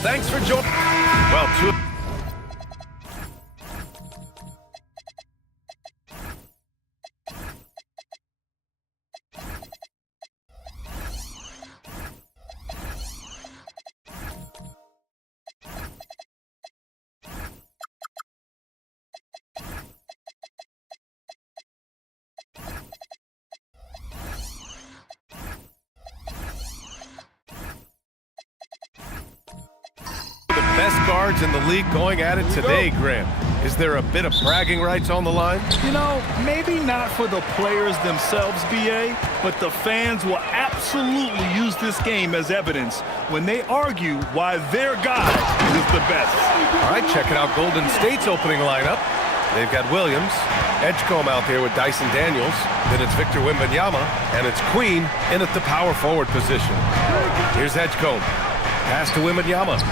Thanks for joining. Well, best guards in the league going at it today, Graham. Is there a bit of bragging rights on the line? You know, maybe not for the players themselves, BA, but the fans will absolutely use this game as evidence when they argue why their guy is the best. All right, checking out Golden State's opening lineup. They've got Williams, Edgecombe out there with Dyson Daniels. Then it's Victor Wembanyama, and it's Queen in at the power forward position. Here's Edgecombe. Pass to Wembanyama.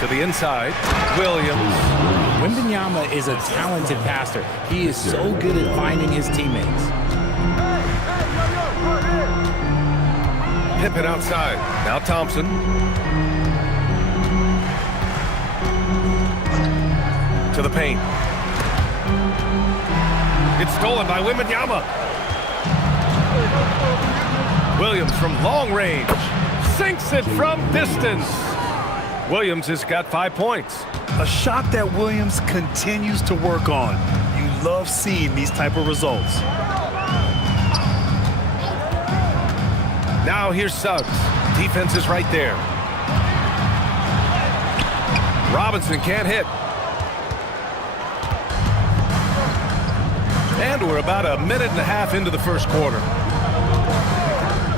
To the inside, Williams. Wembanyama is a talented passer. He is so good at finding his teammates. Pippen outside. Now Thompson. To the paint. It's stolen by Wembanyama. Williams from long range. Sinks it from distance. Williams has got 5 points. A shot that Williams continues to work on. You love seeing these type of results. Now here's Suggs. Defense is right there. Robinson can't hit. And we're about a minute and a half into the first quarter.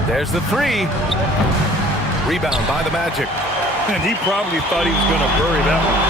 There's the three. Rebound by the Magic. And he probably thought he was going to bury that one.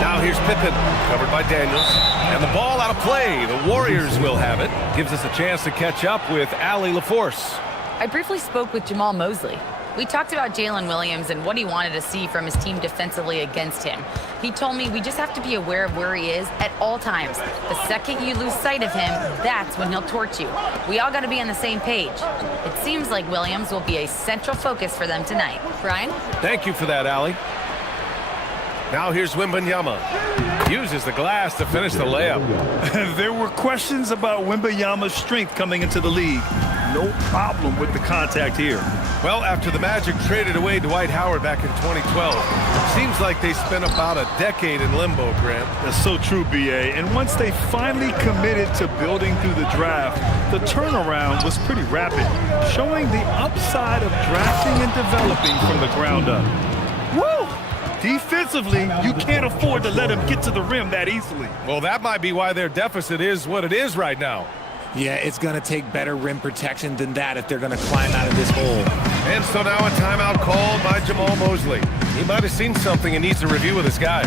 Now here's Pippen, covered by Daniels. And the ball out of play. The Warriors will have it. Gives us a chance to catch up with Allie LaForce. I briefly spoke with Jamal Mosley. We talked about Jalen Williams and what he wanted to see from his team defensively against him. He told me we just have to be aware of where he is at all times. The second you lose sight of him, that's when he'll torch you. We all got to be on the same page. It seems like Williams will be a central focus for them tonight. Brian? Thank you for that, Allie. Now here's Wembanyama. Uses the glass to finish the layup. There were questions about Wembanyama's strength coming into the league. No problem with the contact here. Well, after the Magic traded away Dwight Howard back in 2012, seems like they spent about a decade in limbo, Grant. That's so true, BA. And once they finally committed to building through the draft, the turnaround was pretty rapid, showing the upside of drafting and developing from the ground up. Woo! Defensively, you can't afford to let him get to the rim that easily. Well, that might be why their deficit is what it is right now. Yeah, it's going to take better rim protection than that if they're going to climb out of this hole. And so now a timeout called by Jamal Mosley. He might have seen something and needs to review with his guys.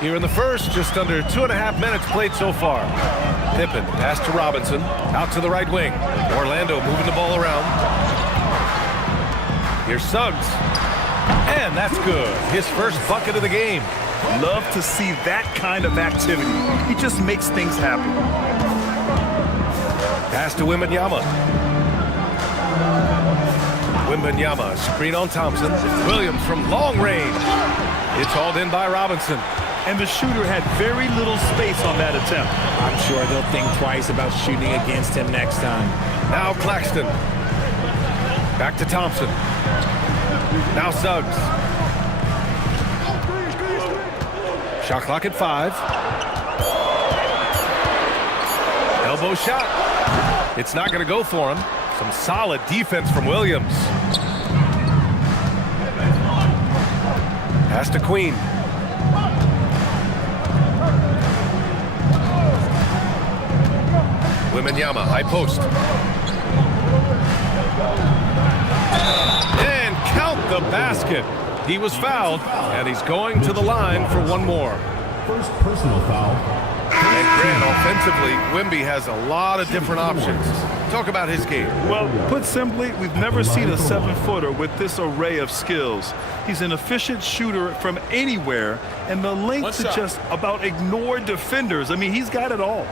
Here in the first, just under 2.5 minutes played so far. Pippen, pass to Robinson, out to the right wing. Orlando moving the ball around. Here's Suggs. And that's good. His first bucket of the game. Love to see that kind of activity. He just makes things happen. Pass to Wembanyama. Wembanyama, screen on Thompson. Williams from long range. It's hauled in by Robinson. And the shooter had very little space on that attempt. I'm sure they'll think twice about shooting against him next time. Now Claxton. Back to Thompson. Now Suggs. Shot clock at 5. Elbow shot. It's not going to go for him. Some solid defense from Williams. Pass to Queen. Wembanyama, high post. And count the basket. He was fouled, and he's going to the line for one more. First personal foul. And Grant, offensively, Wemby has a lot of different options. Talk about his game. Well, put simply, we've never seen a 7-footer with this array of skills. He's an efficient shooter from anywhere, and the length to just about ignore defenders. I mean, he's got it all.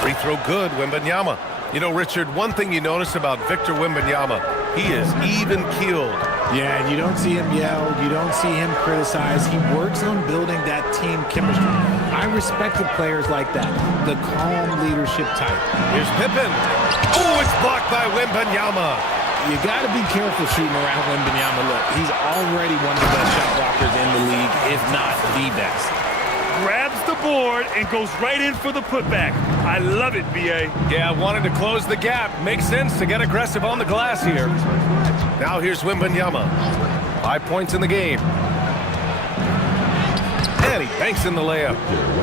Free throw good, Wembanyama. You know, Richard, one thing you notice about Victor Wembanyama, he is even-keeled. Yeah, and you don't see him yell. You don't see him criticize. He works on building that team chemistry. I respected players like that, the calm leadership type. Here's Pippen. Oh, it's blocked by Wembanyama. You got to be careful shooting around Wembanyama. Look, he's already one of the best shot blockers in the league, if not the best. Grabs the board and goes right in for the putback. I love it, B.A. Yeah, wanted to close the gap. Makes sense to get aggressive on the glass here. Now here's Wembanyama. 5 points in the game. And he banks in the layup.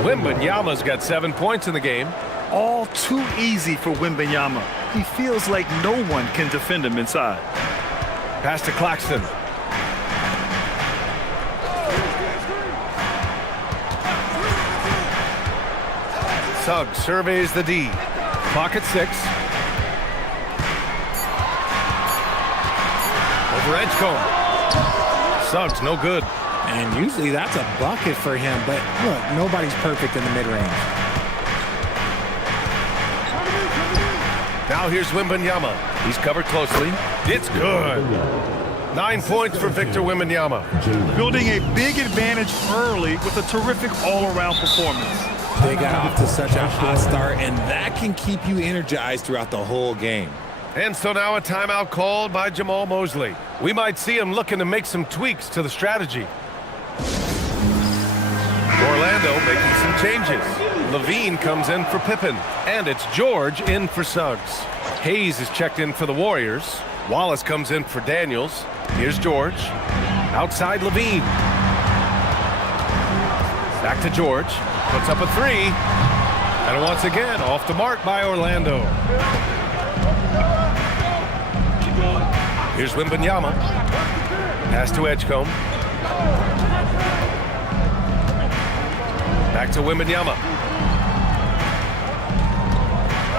Wembanyama's got 7 points in the game. All too easy for Wembanyama. He feels like no one can defend him inside. Pass to Claxton. Suggs surveys the D. Clock at 6. Over Edgecombe. Suggs, no good. And usually that's a bucket for him, but look, nobody's perfect in the mid-range. Now here's Wembanyama. He's covered closely. It's good. 9 points for Victor Wembanyama. Building a big advantage early with a terrific all-around performance. They got off to such a hot start, and that can keep you energized throughout the whole game. And so now a timeout called by Jamahl Mosley. We might see him looking to make some tweaks to the strategy. Orlando making some changes. Levine comes in for Pippen, and it's George in for Suggs. Hayes is checked in for the Warriors. Wallace comes in for Daniels. Here's George. Outside Levine. Back to George. Puts up a 3. And once again, off the mark by Orlando. Here's Wembanyama. Pass to Edgecombe. Back to Wembanyama.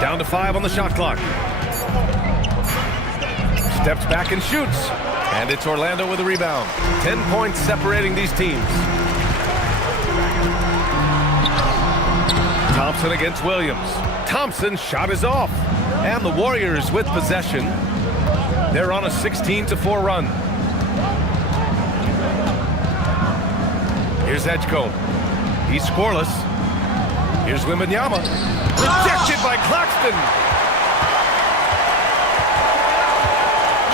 Down to 5 on the shot clock. Steps back and shoots. And it's Orlando with a rebound. 10 points separating these teams. Thompson against Williams. Thompson's shot is off. And the Warriors with possession. They're on a 16-4 run. Here's Edgecombe. He's scoreless. Here's Wembanyama. Rejected by Claxton.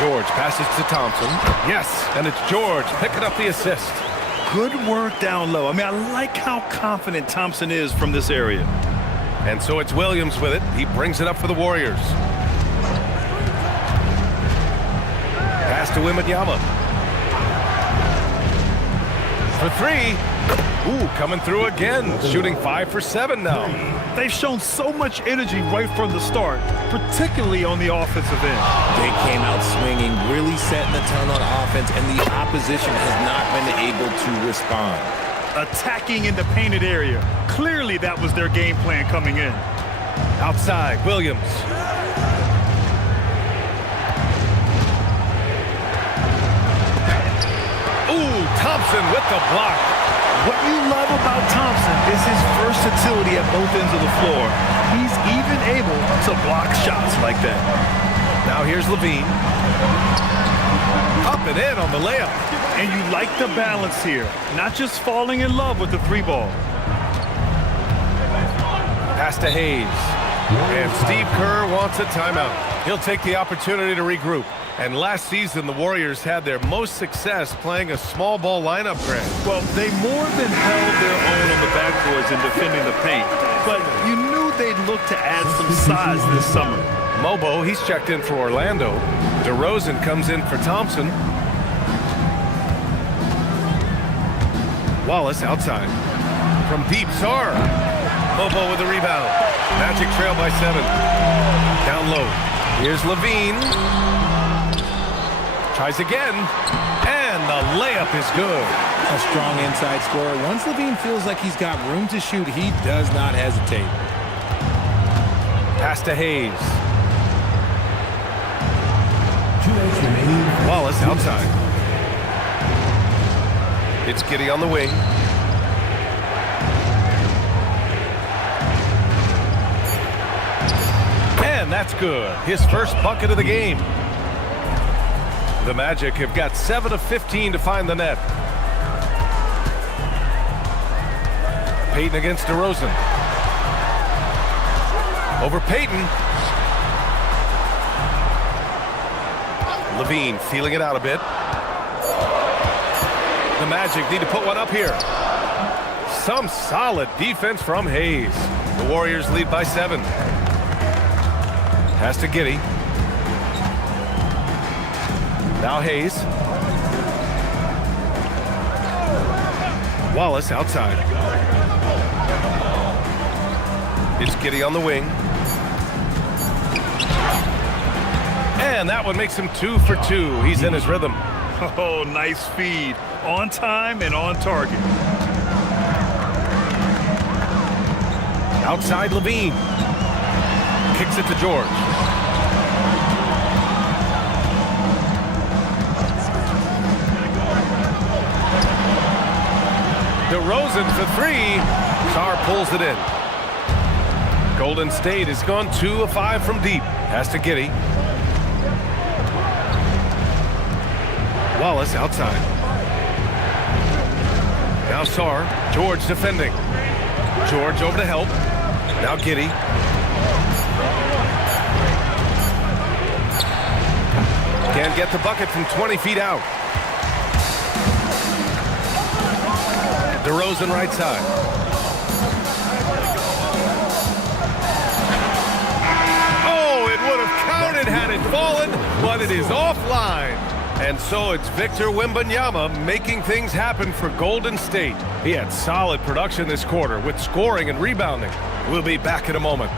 George passes to Thompson. Yes, and it's George picking up the assist. Good work down low. I mean, I like how confident Thompson is from this area. And so it's Williams with it. He brings it up for the Warriors. Pass to Wembanyama. For 3. Ooh, coming through again. Shooting 5 for 7 now. They've shown so much energy right from the start, particularly on the offensive end. They came out swinging, really setting the tone on offense, and the opposition has not been able to respond. Attacking in the painted area. Clearly that was their game plan coming in. Outside, Williams. Thompson with the block. What you love about Thompson is his versatility at both ends of the floor. He's even able to block shots like that. Now here's Levine. Up and in on the layup. And you like the balance here, not just falling in love with the three ball. Pass to Hayes. And Steve Kerr wants a timeout. He'll take the opportunity to regroup. And last season, the Warriors had their most success playing a small ball lineup, Grant. Well, they more than held their own on the backboards in defending the paint. But you knew they'd look to add some size this summer. Mobo, he's checked in for Orlando. DeRozan comes in for Thompson. Wallace outside. From deep, Sarr. Mobo with the rebound. Magic trail by 7. Down low. Here's Levine. Tries again. And the layup is good. A strong inside scorer. Once Levine feels like he's got room to shoot, he does not hesitate. Pass to Hayes. 2 remaining. Wallace outside. It's Giddey on the wing. And that's good. His first bucket of the game. The Magic have got 7 of 15 to find the net. Payton against DeRozan. Over Payton. Levine feeling it out a bit. The Magic need to put one up here. Some solid defense from Hayes. The Warriors lead by 7. Pass to Giddey. Now Hayes. Wallace outside. It's Giddey on the wing. And that one makes him 2 for 2. He's in his rhythm. Oh, nice feed. On time and on target. Outside Levine. Kicks it to George. DeRozan for 3. Sarr pulls it in. Golden State has gone 2 of 5 from deep. Pass to Giddey. Wallace outside. Now Sarr. George defending. George over to help. Now Giddey. Can't get the bucket from 20 feet out. DeRozan right side. Oh, it would have counted had it fallen, but it is offline. And so it's Victor Wembanyama making things happen for Golden State. He had solid production this quarter with scoring and rebounding. We'll be back in a moment.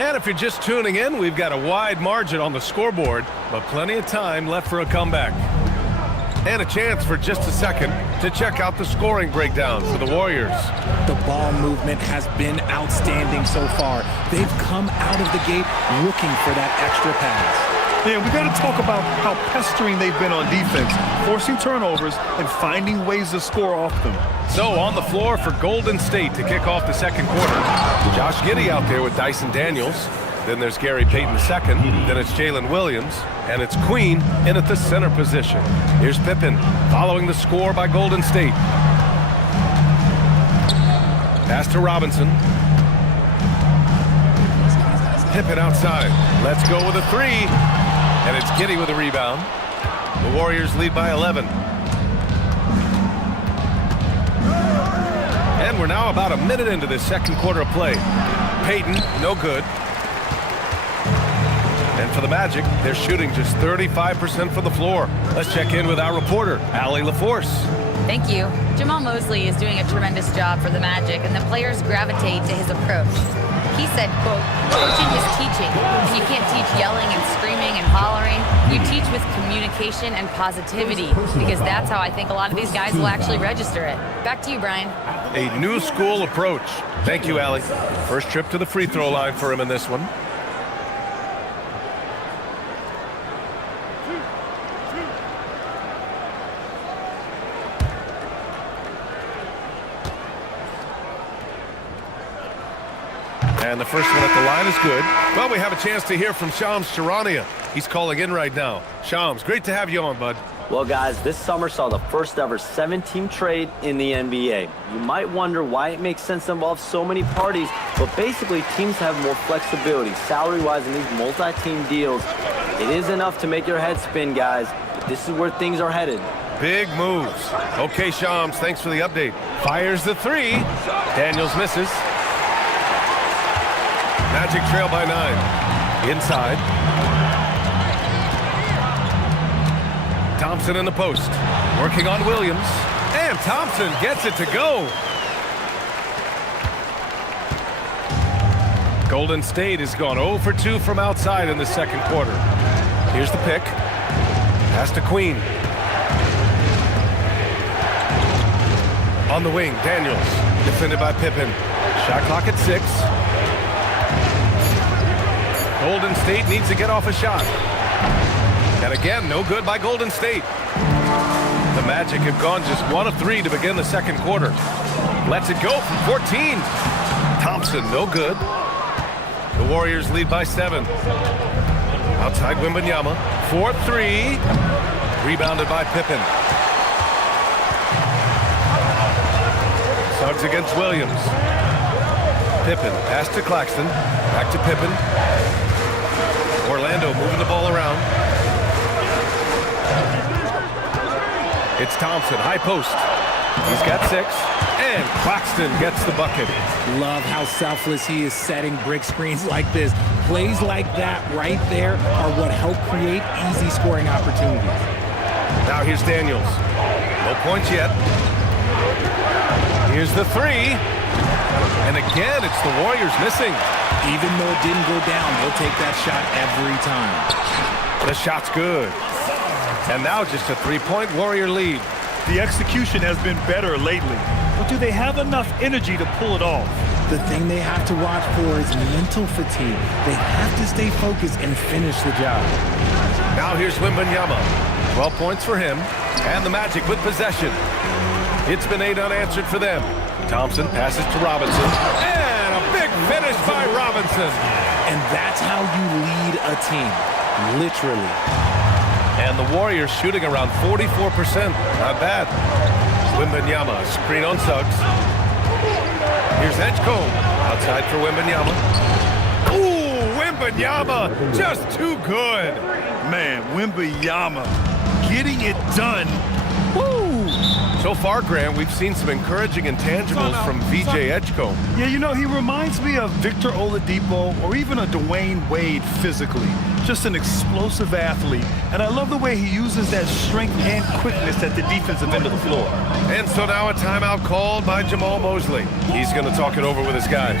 And if you're just tuning in, we've got a wide margin on the scoreboard, but plenty of time left for a comeback. And a chance for just a second to check out the scoring breakdown for the Warriors. The ball movement has been outstanding so far. They've come out of the gate looking for that extra pass. Yeah, we got to talk about how pestering they've been on defense, forcing turnovers and finding ways to score off them. So on the floor for Golden State to kick off the second quarter. Josh Giddey out there with Dyson Daniels. Then there's Gary Payton II. Then it's Jalen Williams. And it's Queen in at the center position. Here's Pippen following the score by Golden State. Pass to Robinson. Pippen outside. Let's go with a 3. And it's Giddey with a rebound. The Warriors lead by 11. And we're now about a minute into this second quarter of play. Payton, no good. And for the Magic, they're shooting just 35% from the floor. Let's check in with our reporter, Allie LaForce. Thank you. Jamal Mosley is doing a tremendous job for the Magic, and the players gravitate to his approach. He said, quote, "Coaching is teaching, and you can't teach yelling and screaming and hollering. You teach with communication and positivity, because that's how I think a lot of these guys will actually register it." Back to you, Brian. A new school approach. Thank you, Allie. First trip to the free throw line for him in this one. And the first one at the line is good. Well, we have a chance to hear from Shams Charania. He's calling in right now. Shams, great to have you on, bud. Well, guys, this summer saw the first ever 7-team trade in the NBA. You might wonder why it makes sense to involve so many parties, but basically teams have more flexibility salary-wise in these multi-team deals. It is enough to make your head spin, guys, but this is where things are headed. Big moves. Okay, Shams, thanks for the update. Fires the three. Daniels misses. Magic trail by 9. Inside. Thompson in the post. Working on Williams. And Thompson gets it to go. Golden State has gone 0 for 2 from outside in the second quarter. Here's the pick. Pass to Queen. On the wing, Daniels. Defended by Pippen. Shot clock at 6. Golden State needs to get off a shot. And again, no good by Golden State. The Magic have gone just 1 of 3 to begin the second quarter. Lets it go from 14. Thompson, no good. The Warriors lead by 7. Outside Wembanyama. 4-3. Rebounded by Pippen. Suggs against Williams. Pippen, pass to Claxton. Back to Pippen. Orlando moving the ball around. It's Thompson, high post. He's got 6. And Claxton gets the bucket. Love how selfless he is setting brick screens like this. Plays like that right there are what help create easy scoring opportunities. Now here's Daniels. No points yet. Here's the 3. And again, it's the Warriors missing. Even though it didn't go down, they'll take that shot every time. The shot's good. And now just a 3-point Warrior lead. The execution has been better lately, but do they have enough energy to pull it off? The thing they have to watch for is mental fatigue. They have to stay focused and finish the job. Now here's Wembanyama. 12 points for him. And the Magic with possession. It's been 8 unanswered for them. Thompson passes to Robinson. And a big finish by Robinson. And that's how you lead a team. Literally. And the Warriors shooting around 44%. Not bad. Wembanyama, screen on Suggs. Here's Edgecombe. Outside for Wembanyama. Ooh, Wembanyama, just too good. Man, Wembanyama getting it done. Woo! So far, Graham, we've seen some encouraging intangibles from VJ Edgecombe. Yeah, you know, he reminds me of Victor Oladipo or even a Dwayne Wade physically. Just an explosive athlete. And I love the way he uses that strength and quickness at the defensive end of the floor. And so now a timeout called by Jamal Mosley. He's going to talk it over with his guys.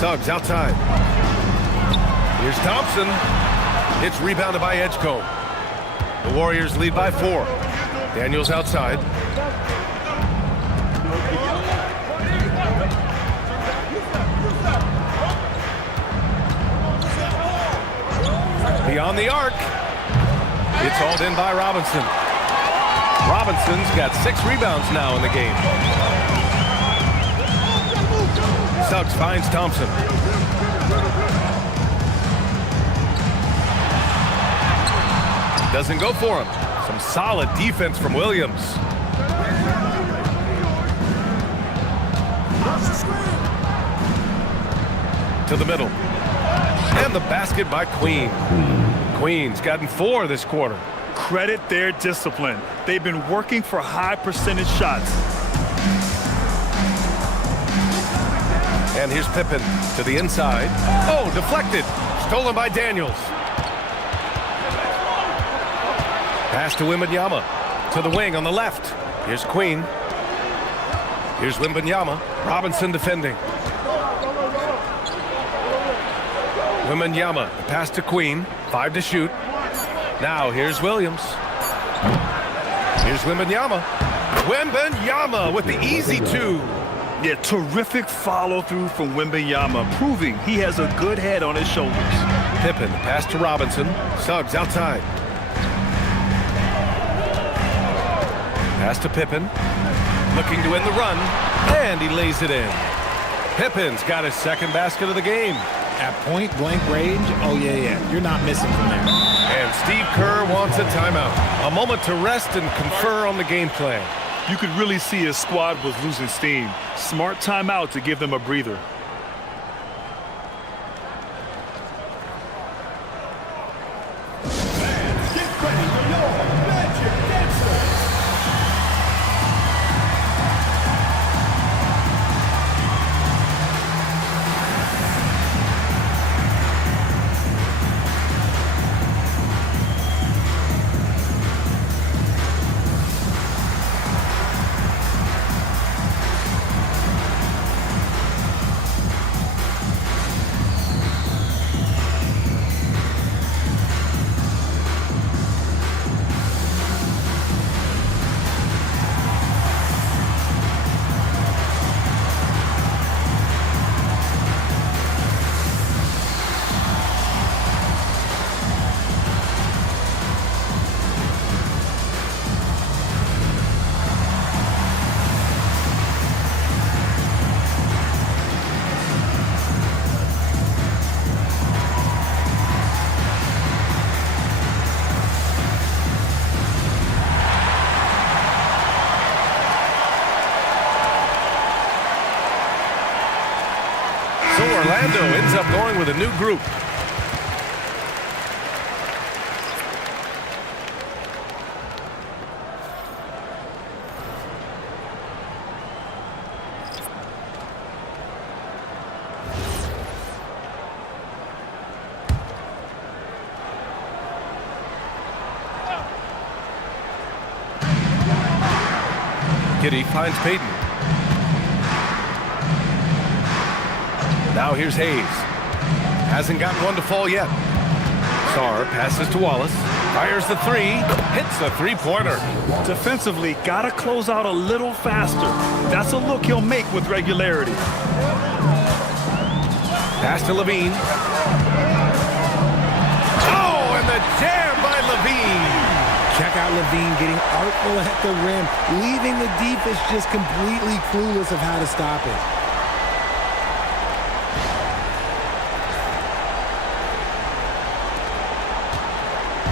Suggs outside. Here's Thompson. It's rebounded by Edgecombe. The Warriors lead by 4. Daniels outside. Beyond the arc. It's hauled in by Robinson. Robinson's got 6 rebounds now in the game. Suggs finds Thompson. Doesn't go for him. Some solid defense from Williams. To the middle. And the basket by Queen. Queen's gotten 4 this quarter. Credit their discipline. They've been working for high percentage shots. And here's Pippen to the inside. Oh, deflected. Stolen by Daniels. Pass to Wembanyama. To the wing on the left. Here's Queen. Here's Wembanyama. Robinson defending. Wembanyama. The pass to Queen. 5 to shoot. Now here's Williams. Here's Wembanyama. Wembanyama with the easy 2. Yeah, terrific follow-through from Wembanyama, proving he has a good head on his shoulders. Pippen, pass to Robinson. Suggs outside. Pass to Pippen. Looking to win the run. And he lays it in. Pippen's got his 2nd basket of the game. At point-blank range, oh, yeah. You're not missing from there. And Steve Kerr wants a timeout. A moment to rest and confer on the game plan. You could really see his squad was losing steam. Smart timeout to give them a breather. Orlando ends up going with a new group. Giddey finds Payton. Now here's Hayes. Hasn't gotten one to fall yet. Sarr passes to Wallace. Fires the 3. Hits the 3-pointer. Defensively, gotta close out a little faster. That's a look he'll make with regularity. Pass to Levine. Oh, and the jam by Levine. Check out Levine getting artful at the rim, leaving the defense just completely clueless of how to stop it.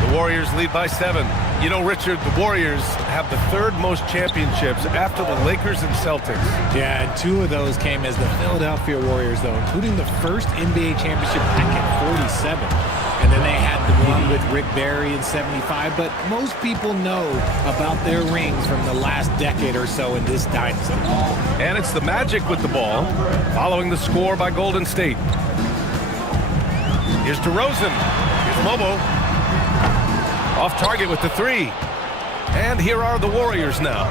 The Warriors lead by 7. You know, Richard, the Warriors have the 3rd most championships after the Lakers and Celtics. Yeah, and 2 of those came as the Philadelphia Warriors, though, including the first NBA championship back in 47. And then they had the one with Rick Barry in 75. But most people know about their rings from the last decade or so in this dynasty. And it's the Magic with the ball, following the score by Golden State. Here's DeRozan. Here's Lobo. Off target with the 3. And here are the Warriors now.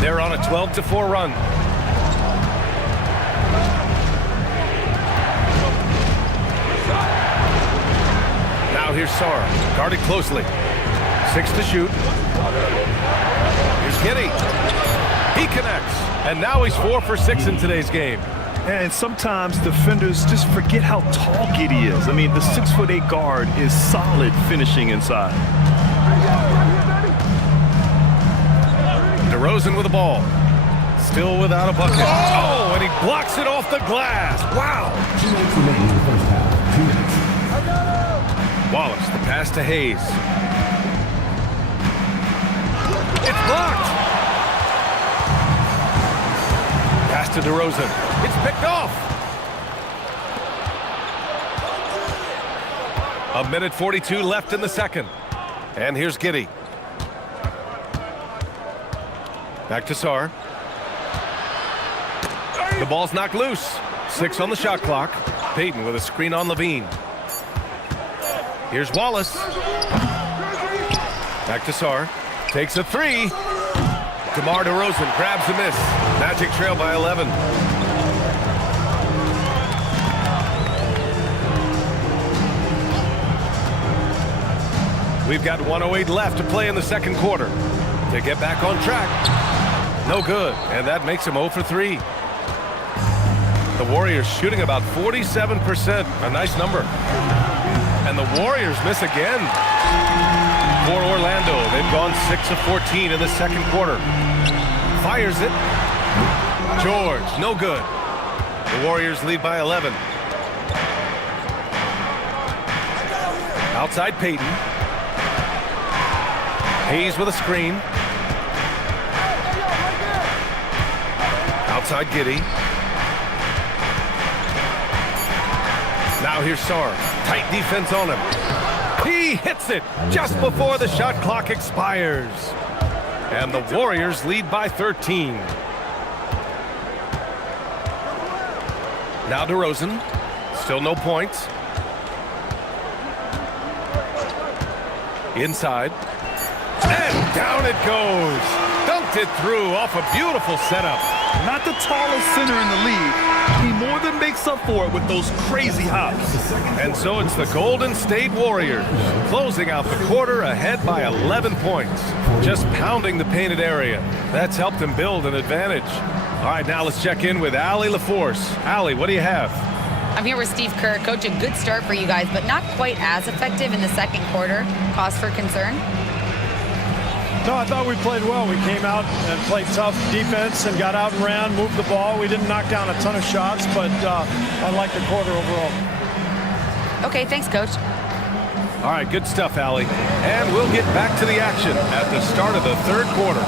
They're on a 12-4 run. here's Sarr. Guarded closely. 6 to shoot. Here's Giddey. He connects. And now he's 4 for 6 in today's game. And sometimes defenders just forget how tall Giddey is. I mean, the 6'8" guard is solid finishing inside. DeRozan with the ball. Still without a bucket. Oh, and he blocks it off the glass. Wow. 2 minutes remaining in the first half. 2 minutes. Wallace, the pass to Hayes. It's blocked. Pass to DeRozan. It's picked off. 1:42 left in the second. And here's Giddey. Back to Sarr. The ball's knocked loose. 6 on the shot clock. Payton with a screen on Levine. Here's Wallace. Back to Sarr. Takes a 3. DeMar DeRozan grabs the miss. Magic trail by 11. We've got 1:08 left to play in the second quarter. To get back on track. No good, and that makes him 0 for 3. The Warriors shooting about 47%, a nice number. And the Warriors miss again. For Orlando, they've gone 6 of 14 in the second quarter. Fires it. George, no good. The Warriors lead by 11. Outside Payton. Hayes with a screen. Outside Giddey. Now here's Sarr. Tight defense on him. He hits it just before the shot clock expires. And the Warriors lead by 13. Now DeRozan. Still no points. Inside. And down it goes. Dunked it through off a beautiful setup. Not the tallest center in the league. He more than makes up for it with those crazy hops. And so it's the Golden State Warriors closing out the quarter ahead by 11 points. Just pounding the painted area. That's helped them build an advantage. All right, now let's check in with Allie LaForce. Allie, what do you have? I'm here with Steve Kerr. Coach, a good start for you guys, but not quite as effective in the second quarter. Cause for concern? No, I thought we played well. We came out and played tough defense and got out and ran, moved the ball. We didn't knock down a ton of shots, but I like the quarter overall. Okay, thanks, Coach. All right, good stuff, Allie. And we'll get back to the action at the start of the third quarter.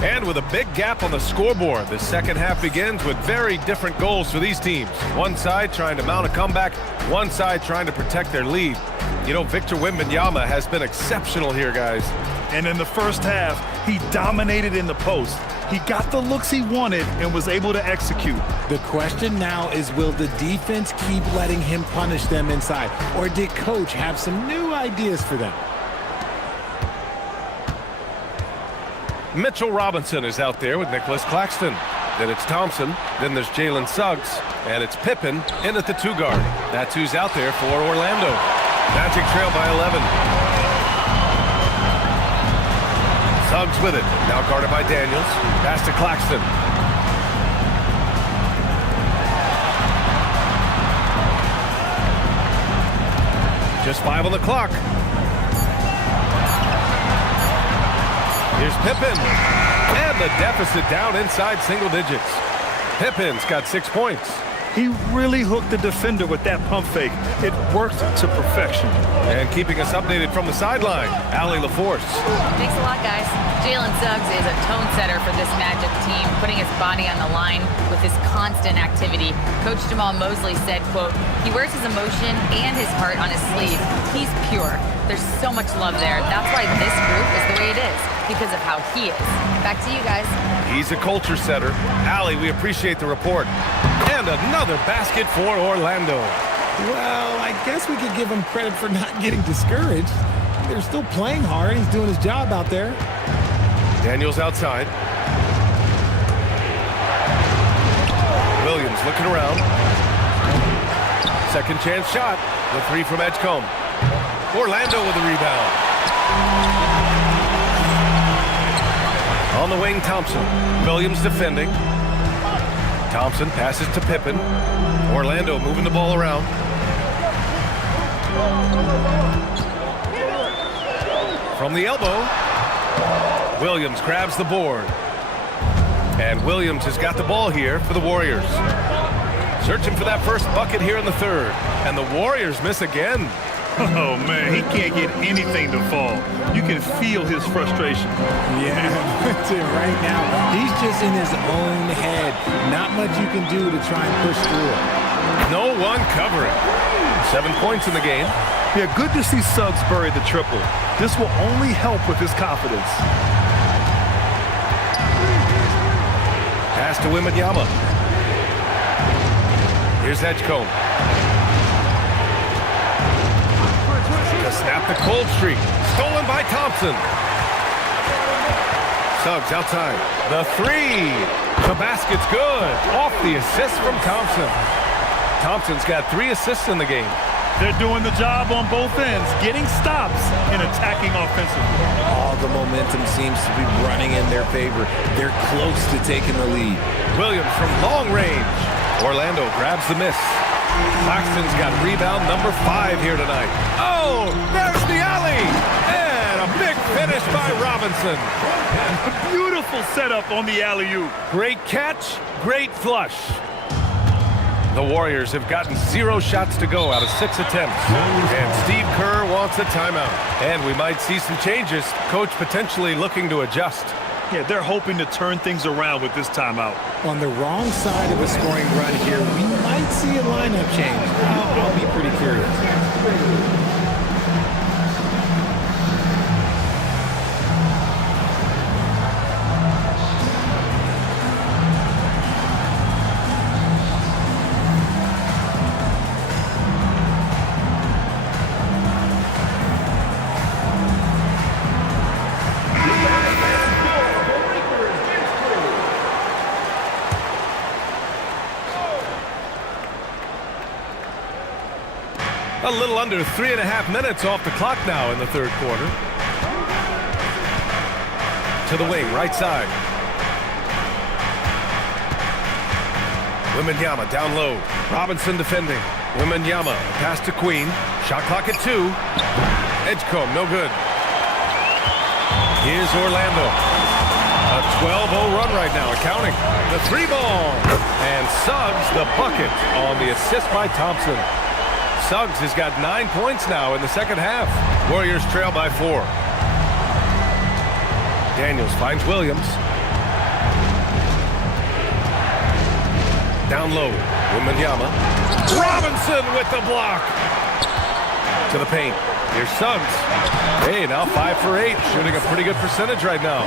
And with a big gap on the scoreboard, the second half begins with very different goals for these teams. One side trying to mount a comeback, one side trying to protect their lead. You know, Victor Wembanyama has been exceptional here, guys. And in the first half, he dominated in the post. He got the looks he wanted and was able to execute. The question now is, will the defense keep letting him punish them inside? Or did Coach have some new ideas for them? Mitchell Robinson is out there with Nicholas Claxton. Then it's Thompson. Then there's Jalen Suggs. And it's Pippen in at the 2 guard. That's who's out there for Orlando. Magic trail by 11. Suggs with it. Now guarded by Daniels. Pass to Claxton. Just 5 on the clock. Here's Pippen. And the deficit down inside single digits. Pippen's got 6 points. He really hooked the defender with that pump fake. It worked to perfection. And keeping us updated from the sideline, Allie LaForce. Thanks a lot, guys. Jalen Suggs is a tone setter for this Magic team, putting his body on the line with his constant activity. Coach Jamal Mosley said, quote, he wears his emotion and his heart on his sleeve. He's pure. There's so much love there. That's why this group is the way it is, because of how he is. Back to you guys. He's a culture setter. Allie, we appreciate the report. And another basket for Orlando. Well, I guess we could give him credit for not getting discouraged. They're still playing hard. He's doing his job out there. Daniels outside. Williams looking around. Second chance shot. The three from Edgecombe. Orlando with the rebound. On the wing, Thompson. Williams defending. Thompson passes to Pippen. Orlando moving the ball around. From the elbow, Williams grabs the board. And Williams has got the ball here for the Warriors. Searching for that first bucket here in the third. And the Warriors miss again. Oh, man, he can't get anything to fall. You can feel his frustration. Yeah, that's it right now. He's just in his own head. Not much you can do to try and push through it. No one covering. 7 points in the game. Yeah, good to see Suggs bury the triple. This will only help with his confidence. Pass to Wembanyama. Here's Edgecombe. To snap the cold streak. Stolen by Thompson. Suggs outside. The three. The basket's good. Off the assist from Thompson. Thompson's got 3 assists in the game. They're doing the job on both ends, getting stops and attacking offensively. All the momentum seems to be running in their favor. They're close to taking the lead. Williams from long range. Orlando grabs the miss. Claxton's got rebound number 5 here tonight. Oh, there's the alley. And a big finish by Robinson. A beautiful setup on the alley-oop. Great catch, great flush. The Warriors have gotten 0 shots to go out of 6 attempts. And Steve Kerr wants a timeout. And we might see some changes. Coach potentially looking to adjust. Yeah, they're hoping to turn things around with this timeout. On the wrong side of a scoring run here, we might see a lineup change. I'll be pretty curious. A little under 3.5 minutes off the clock now in the third quarter. To the wing, right side. Wembanyama down low. Robinson defending. Wembanyama, pass to Queen. Shot clock at 2. Edgecombe, no good. Here's Orlando. A 12-0 run right now, counting. The 3 ball. And Suggs the bucket on the assist by Thompson. Suggs has got 9 points now in the second half. Warriors trail by 4. Daniels finds Williams. Down low, Wembanyama. Robinson with the block. To the paint. Here's Suggs. Hey, now 5 for 8, shooting a pretty good percentage right now.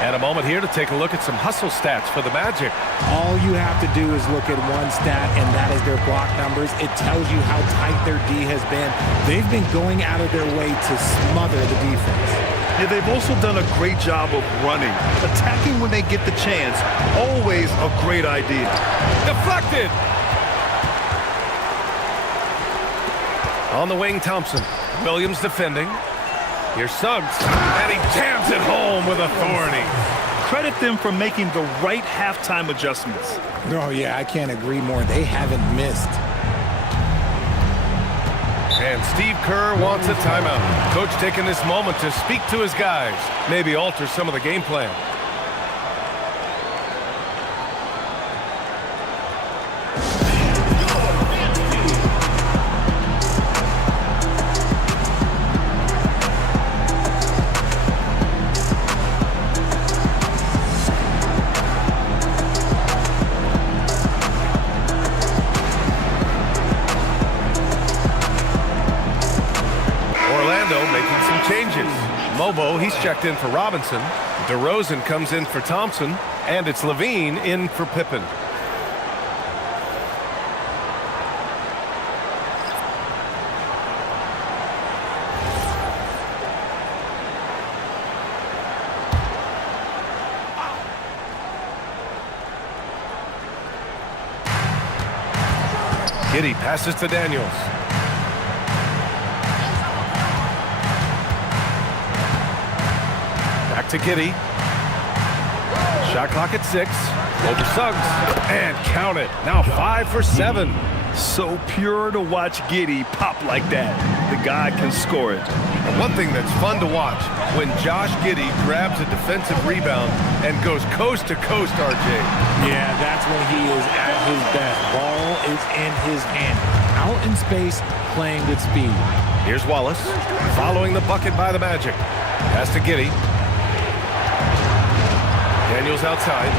And a moment here to take a look at some hustle stats for the Magic. All you have to do is look at one stat, and that is their block numbers. It tells you how tight their D has been. They've been going out of their way to smother the defense. Yeah, they've also done a great job of running. Attacking when they get the chance, always a great idea. Deflected! On the wing, Thompson. Williams defending. Here's Suggs, and he jams it home with authority. Credit them for making the right halftime adjustments. Oh, yeah, I can't agree more. They haven't missed. And Steve Kerr wants a timeout. Coach taking this moment to speak to his guys, maybe alter some of the game plan. changes. Mobo, he's checked in for Robinson. DeRozan comes in for Thompson. And it's Levine in for Pippen. Giddey passes to Daniels. Back to Giddey. Shot clock at 6. Over Suggs. And count it. Now 5 for 7. So pure to watch Giddey pop like that. The guy can score it. And one thing that's fun to watch, when Josh Giddey grabs a defensive rebound and goes coast to coast, RJ. Yeah, that's when he is at his best. Ball is in his hand. Out in space, playing with speed. Here's Wallace, following the bucket by the Magic. Pass to Giddey. Daniels outside.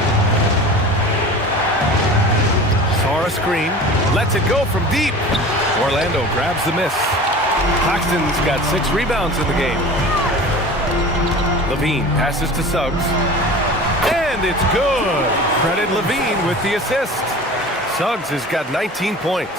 Saw a screen. Lets it go from deep. Orlando grabs the miss. Claxton's got 6 rebounds in the game. Levine passes to Suggs. And it's good. Credit Levine with the assist. Suggs has got 19 points.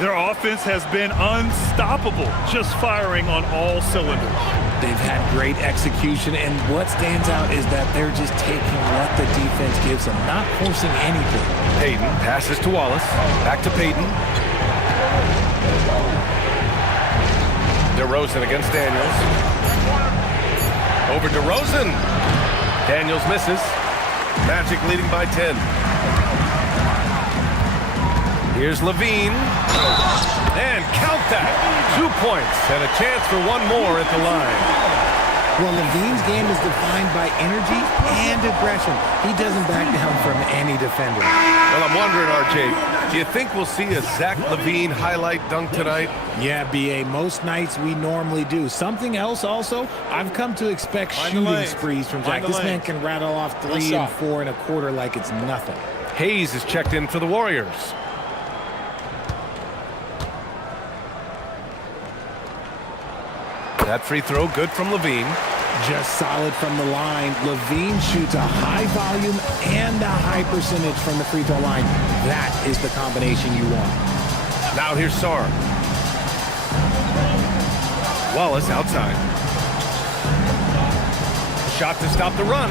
Their offense has been unstoppable, just firing on all cylinders. They've had great execution, and what stands out is that they're just taking what the defense gives them, not forcing anything. Payton passes to Wallace. Back to Payton. DeRozan against Daniels. Over DeRozan. Daniels misses. Magic leading by 10. Here's Levine. And count that. 2 points and a chance for one more at the line. Well, Levine's game is defined by energy and aggression. He doesn't back down from any defender. Well, I'm wondering, RJ, do you think we'll see a Zach Levine highlight dunk tonight? Yeah, B.A., most nights we normally do. Something else also, I've come to expect shooting sprees from Zach. This man can rattle off 3 and 4 and a quarter like it's nothing. Hayes is checked in for the Warriors. That free throw good from Levine. Just solid from the line. Levine shoots a high volume and a high percentage from the free throw line. That is the combination you want. Now here's Sarr. Wallace outside. Shot to stop the run.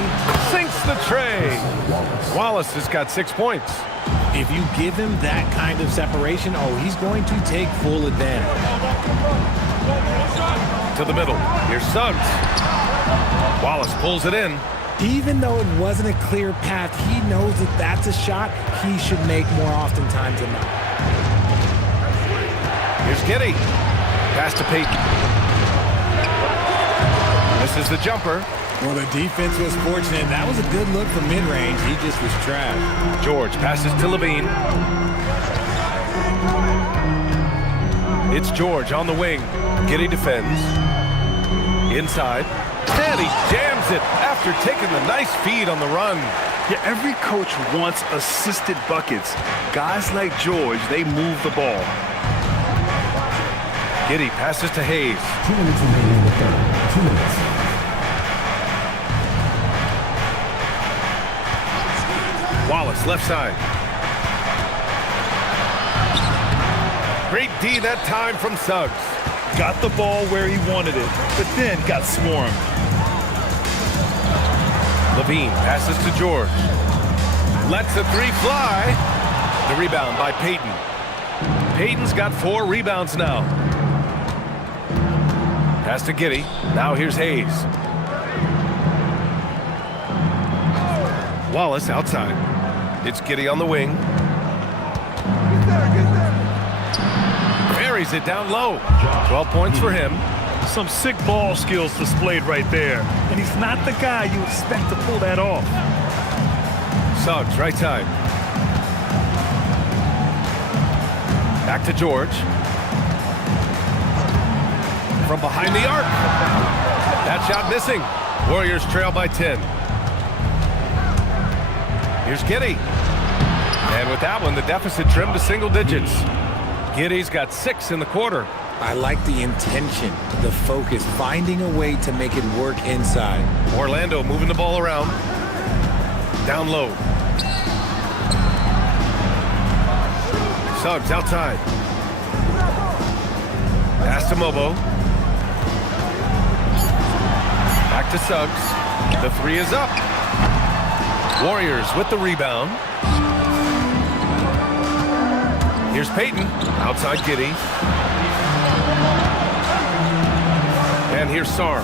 Sinks the tray. Wallace has got 6 points. If you give him that kind of separation, oh, he's going to take full advantage. To the middle. Here's Suggs. Wallace pulls it in. Even though it wasn't a clear path, he knows that that's a shot he should make more oftentimes than not. Here's Giddey. Pass to Payton. Misses the jumper. Well, the defense was fortunate. That was a good look from mid-range. He just was trash. George passes to Levine. It's George on the wing. Giddey defends. Inside. And he jams it after taking the nice feed on the run. Yeah, every coach wants assisted buckets. Guys like George, they move the ball. Giddey passes to Hayes. 2 minutes remaining in the third. 2 minutes. Wallace left side. Great D that time from Suggs. Got the ball where he wanted it, but then got swarmed. Levine passes to George. Lets the 3 fly. The rebound by Payton. Payton's got 4 rebounds now. Pass to Giddey. Now here's Hayes. Wallace outside. It's Giddey on the wing. Buries it down low. 12 points for him. Some sick ball skills displayed right there. And he's not the guy you expect to pull that off. Suggs, right side. Back to George. From behind the arc. That shot missing. Warriors trail by 10. Here's Giddey. And with that one, the deficit trimmed to single digits. Giddey's got 6 in the quarter. I like the intention, the focus, finding a way to make it work inside. Orlando moving the ball around. Down low. Suggs outside. Pass to Mobo. Back to Suggs. The three is up. Warriors with the rebound. Here's Payton. Outside Giddey. And here's Sarr.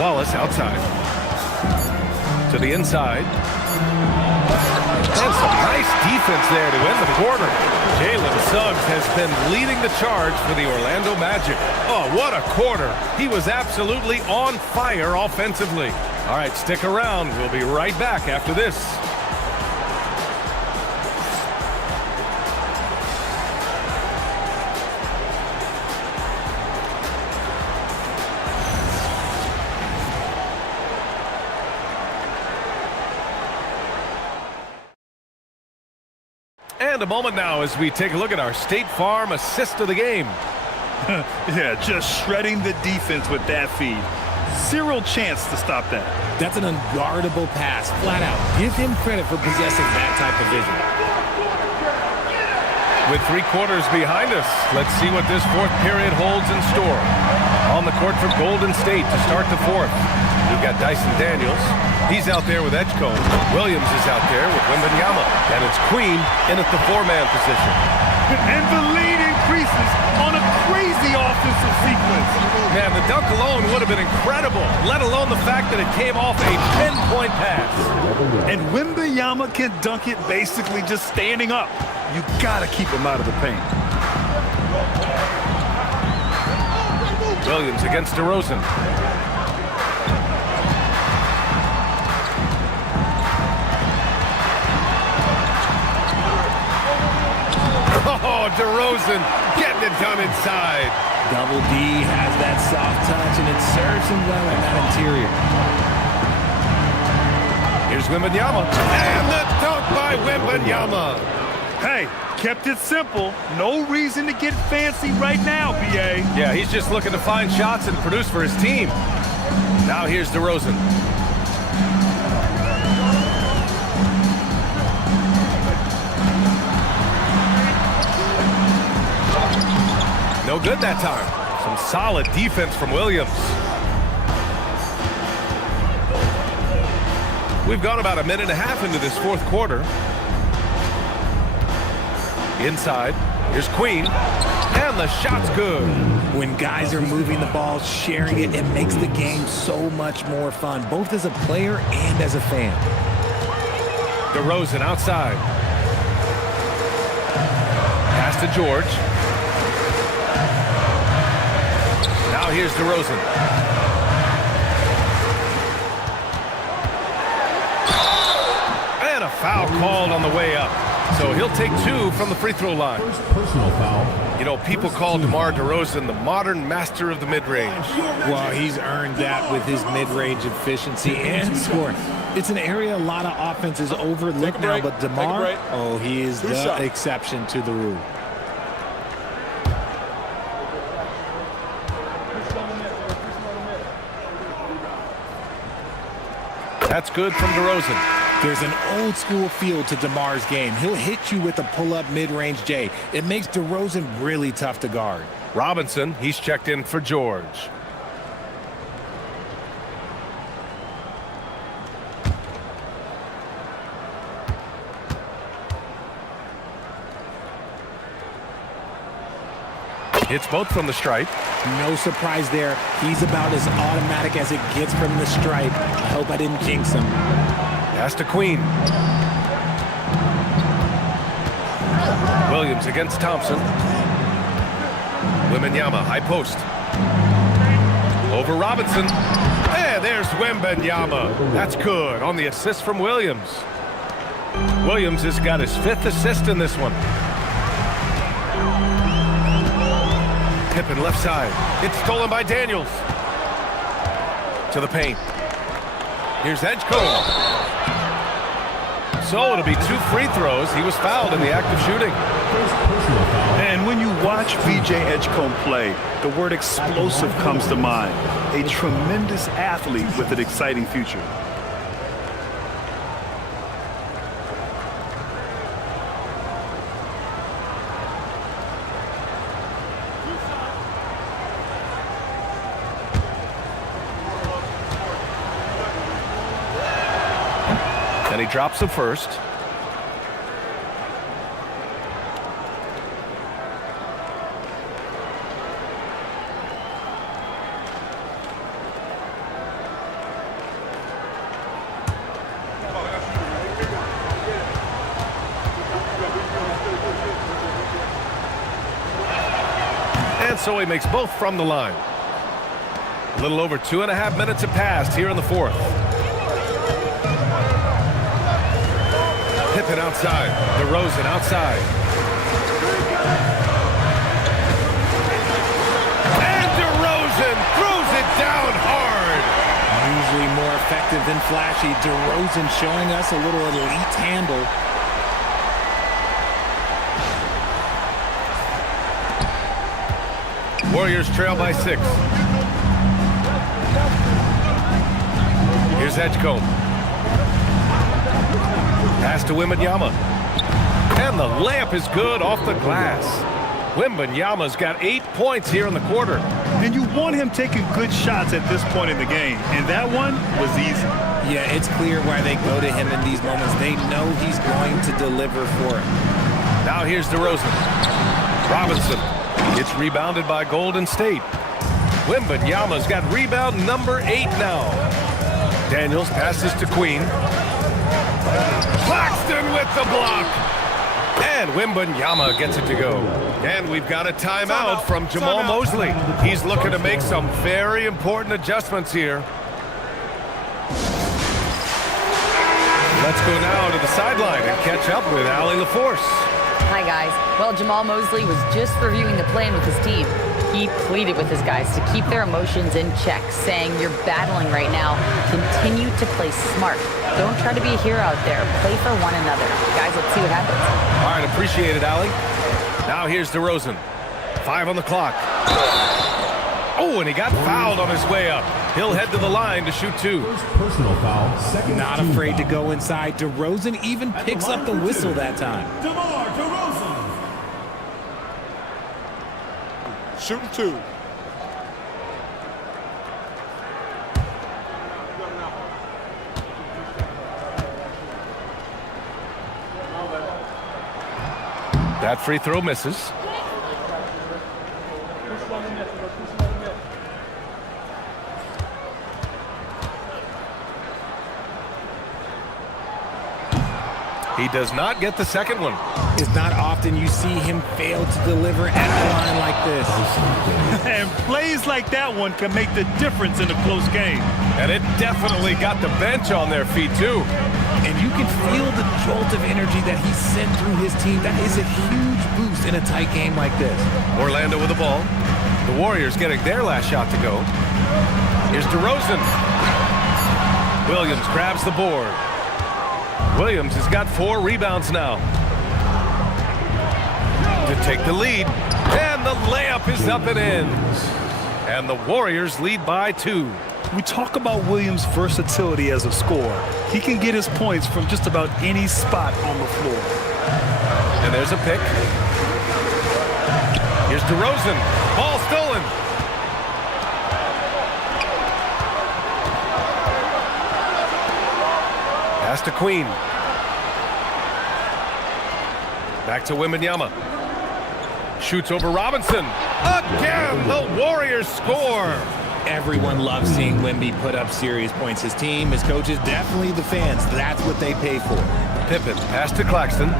Wallace outside. To the inside. And some nice defense there to end the quarter. Jalen Suggs has been leading the charge for the Orlando Magic. Oh, what a quarter. He was absolutely on fire offensively. All right, stick around. We'll be right back after this. And a moment now as we take a look at our State Farm assist of the game. Yeah, just shredding the defense with that feed. Zero chance to stop that. That's an unguardable pass, flat out. Give him credit for possessing that type of vision. With 3 quarters behind us, let's see what this fourth period holds in store. On the court for Golden State to start the fourth. We've got Dyson Daniels. He's out there with Edgecombe. Williams is out there with Wembanyama. And it's Queen in at the 4-man position. And the lead increases on a crazy offensive sequence. Man, the dunk alone would have been incredible, let alone the fact that it came off a 10-point pass. And Wembanyama can dunk it basically just standing up. You gotta keep him out of the paint. Williams against DeRozan. Oh, DeRozan getting it done inside. Double D has that soft touch, and it serves him well in that interior. Here's Wembanyama. And the dunk by Wembanyama. Hey, kept it simple. No reason to get fancy right now, B.A. Yeah, he's just looking to find shots and produce for his team. Now here's DeRozan. No good that time. Some solid defense from Williams. We've gone about a minute and a half into this fourth quarter. Inside, here's Queen, and the shot's good. When guys are moving the ball, sharing it, it makes the game so much more fun, both as a player and as a fan. DeRozan outside. Pass to George. Now here's DeRozan. And a foul called on the way up. So he'll take 2 from the free throw line. First personal foul. You know, people call DeMar DeRozan the modern master of the mid-range. Well, he's earned that with his mid-range efficiency and scoring. It's an area a lot of offenses overlook now, but DeMar, oh, he is the exception to the rule. That's good from DeRozan. There's an old school feel to DeMar's game. He'll hit you with a pull-up mid-range J. It makes DeRozan really tough to guard. Robinson, he's checked in for George. Hits both from the stripe. No surprise there. He's about as automatic as it gets from the stripe. I hope I didn't jinx him. Pass to Queen. Williams against Thompson. Wembanyama, high post. Over Robinson. And there's Wembanyama. That's good on the assist from Williams. Williams has got his 5th assist in this one. Pippen left side. It's stolen by Daniels. To the paint. Here's Edgecombe. So it'll be 2 free throws. He was fouled in the act of shooting. First personal foul. And when you watch VJ Edgecombe play, the word explosive comes to mind. A tremendous athlete with an exciting future. And he drops the first. And so he makes both from the line. A little over 2.5 minutes have passed here in the fourth. Pippen outside. DeRozan outside. And DeRozan throws it down hard. Usually more effective than flashy. DeRozan showing us a little elite handle. Warriors trail by 6. Here's Edgecombe. Pass to Wembanyama. And the layup is good off the glass. Wembanyama's got 8 points here in the quarter. And you want him taking good shots at this point in the game. And that one was easy. Yeah, it's clear why they go to him in these moments. They know he's going to deliver for him. Now here's DeRozan. Robinson. It's rebounded by Golden State. Wembanyama's got rebound number 8 now. Daniels passes to Queen. Claxton with the block. And Wembanyama gets it to go. And we've got a timeout from Jamal Mosley. He's looking to make some very important adjustments here. Let's go now to the sideline and catch up with Allie LaForce. Hi, guys. Well, Jamal Mosley was just reviewing the plan with his team. He pleaded with his guys to keep their emotions in check, saying, "You're battling right now. Continue to play smart. Don't try to be a hero out there. Play for one another." Guys, let's see what happens. All right, appreciate it, Allie. Now here's DeRozan. 5 on the clock. Oh, and he got fouled on his way up. He'll head to the line to shoot 2. First personal foul. Second. Not afraid to go inside. DeRozan even picks up the whistle that time. DeMar DeRozan. Shooting 2. That free throw misses. He does not get the second one. It's not often you see him fail to deliver at the line like this. And plays like that one can make the difference in a close game. And it definitely got the bench on their feet, too. And you can feel the jolt of energy that he sent through his team. That is a huge boost in a tight game like this. Orlando with the ball. The Warriors getting their last shot to go. Here's DeRozan. Williams grabs the board. Williams has got 4 rebounds now. To take the lead. And the layup is up and in. And the Warriors lead by 2. We talk about Williams' versatility as a scorer. He can get his points from just about any spot on the floor. And there's a pick. Here's DeRozan. Ball stolen. Pass to Queen. Back to Wembanyama. Shoots over Robinson. Again, the Warriors score. Everyone loves seeing Wemby put up serious points. His team, his coaches, definitely the fans. That's what they pay for. Pippen, pass to Claxton.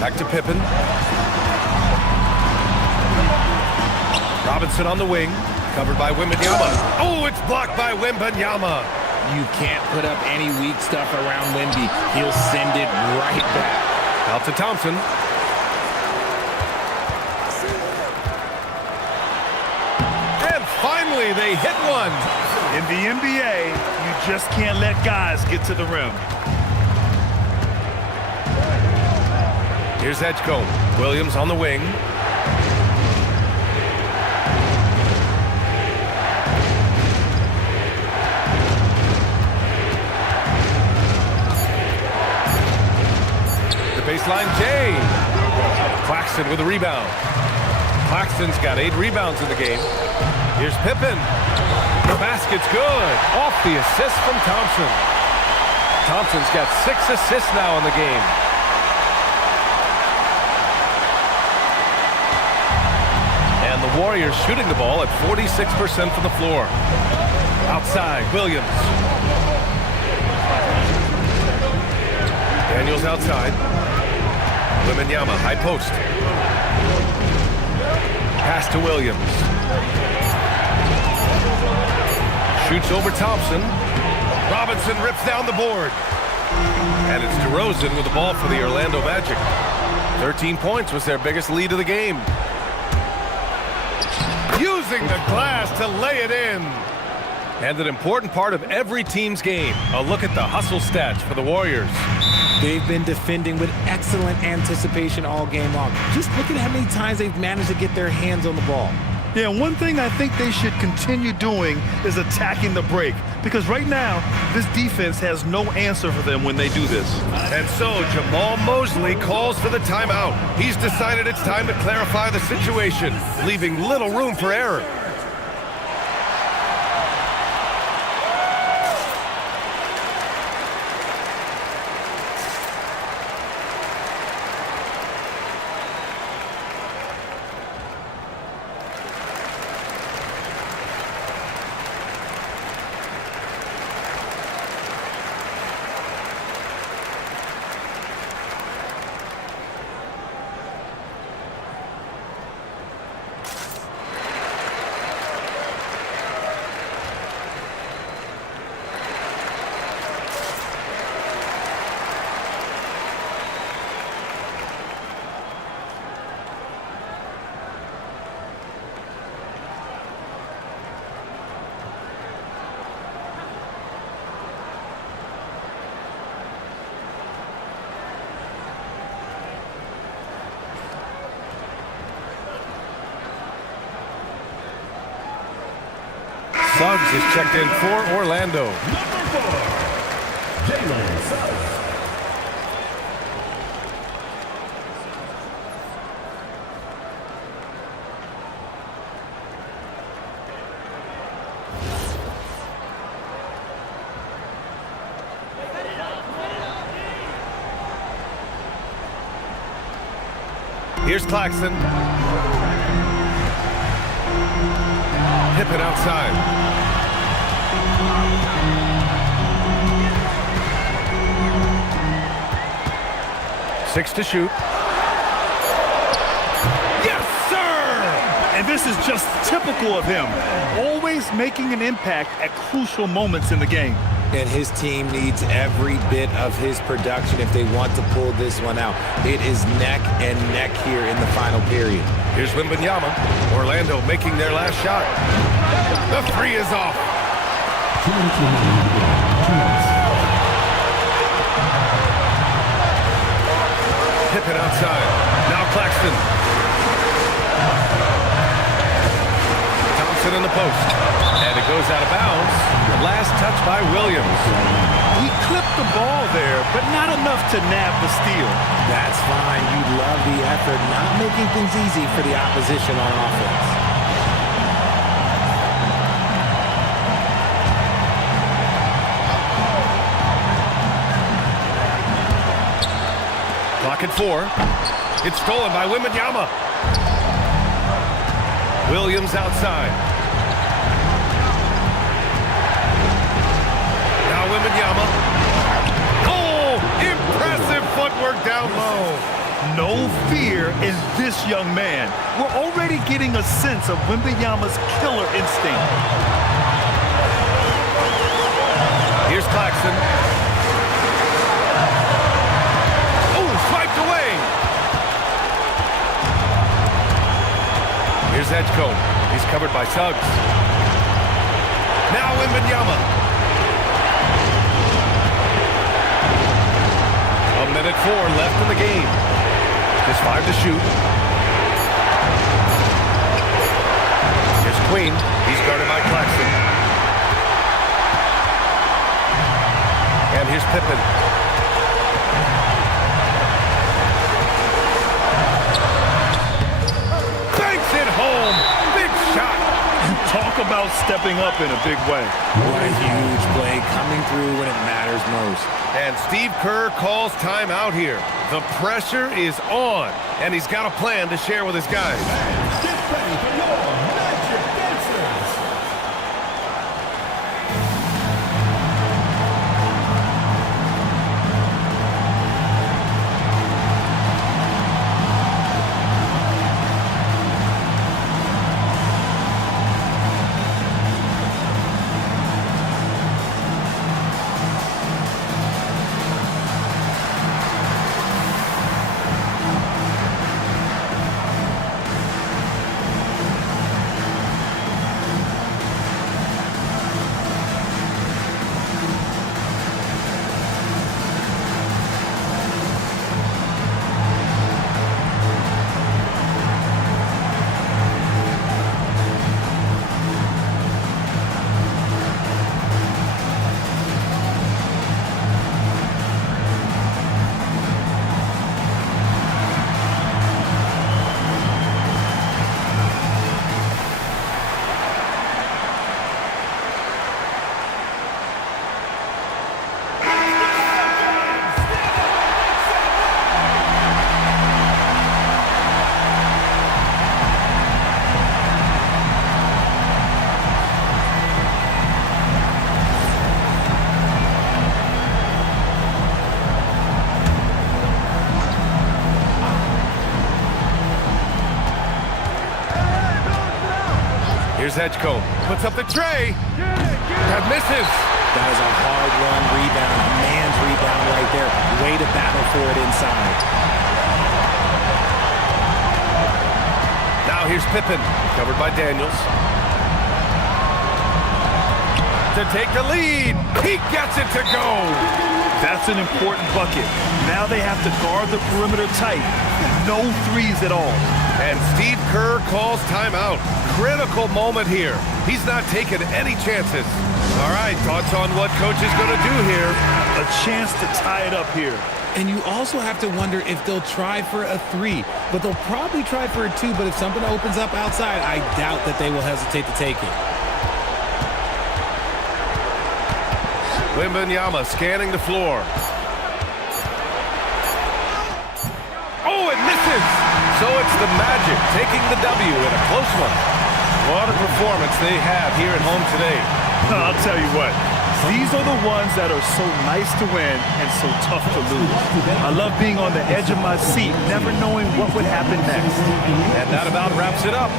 Back to Pippen. Robinson on the wing, covered by Wembanyama. Oh, it's blocked by Wembanyama. You can't put up any weak stuff around Wemby. He'll send it right back. Out to Thompson. And finally, they hit one. In the NBA, you just can't let guys get to the rim. Here's Edgecombe. Williams on the wing. The baseline, Jay. Claxton with a rebound. Claxton's got 8 rebounds in the game. Here's Pippen. The basket's good. Off the assist from Thompson. Thompson's got 6 assists now in the game. And the Warriors shooting the ball at 46% from the floor. Outside, Williams. Daniels outside. Wembanyama, high post. Pass to Williams. Shoots over Thompson. Robinson rips down the board. And it's DeRozan with the ball for the Orlando Magic. 13 points was their biggest lead of the game. Using the glass to lay it in. And an important part of every team's game. A look at the hustle stats for the Warriors. They've been defending with excellent anticipation all game long. Just look at how many times they've managed to get their hands on the ball. Yeah, one thing I think they should continue doing is attacking the break. Because right now, this defense has no answer for them when they do this. And so Jamal Mosley calls for the timeout. He's decided it's time to clarify the situation, leaving little room for error. Suggs is checked in for Orlando. Number 4, Jalen Suggs. Here's Claxton. Pippen outside. 6 to shoot. Yes, sir! And this is just typical of him. Always making an impact at crucial moments in the game. And his team needs every bit of his production if they want to pull this one out. It is neck and neck here in the final period. Here's Wembanyama. Orlando making their last shot. The 3 is off. 2 minutes remaining in the game. 2 minutes. Pippen outside. Now Claxton. Thompson in the post. And it goes out of bounds. Last touch by Williams. He clipped the ball there, but not enough to nab the steal. That's fine. You love the effort, not making things easy for the opposition on offense. Clock at 4. It's stolen by Wembanyama. Williams outside. Now Wembanyama. Oh, impressive footwork down low. No fear in this young man. We're already getting a sense of Wembanyama's killer instinct. Here's Claxton. Swiped away. Here's Edgecombe. He's covered by Suggs. Now Wembanyama. 1:04 left in the game. Just 5 to shoot. Here's Queen. He's guarded by Claxton. And here's Pippen. Banks it home. Big shot. Talk about stepping up in a big way. What a huge play coming through when it matters most. And Steve Kerr calls timeout here. The pressure is on, and he's got a plan to share with his guys. Get ready for your Magic Dancers. Here's Edgecombe. Puts up the tray. That misses. That is a hard-run rebound, a man's rebound right there. Way to battle for it inside. Now here's Pippen. Covered by Daniels. To take the lead. He gets it to go. That's an important bucket. Now they have to guard the perimeter tight. No threes at all. And Steve Kerr calls timeout. Critical moment here. He's not taking any chances. All right, thoughts on what coach is going to do here? A chance to tie it up here. And you also have to wonder if they'll try for a 3. But they'll probably try for a 2. But if something opens up outside, I doubt that they will hesitate to take it. Wembanyama scanning the floor. Oh, it misses! So it's the Magic taking the W in a close one. What a performance they have here at home today. I'll tell you what, these are the ones that are so nice to win and so tough to lose. I love being on the edge of my seat, never knowing what would happen next. And that about wraps it up.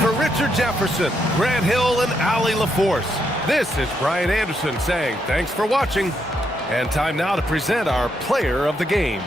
For Richard Jefferson, Grant Hill, and Allie LaForce, this is Brian Anderson saying thanks for watching. And time now to present our player of the game.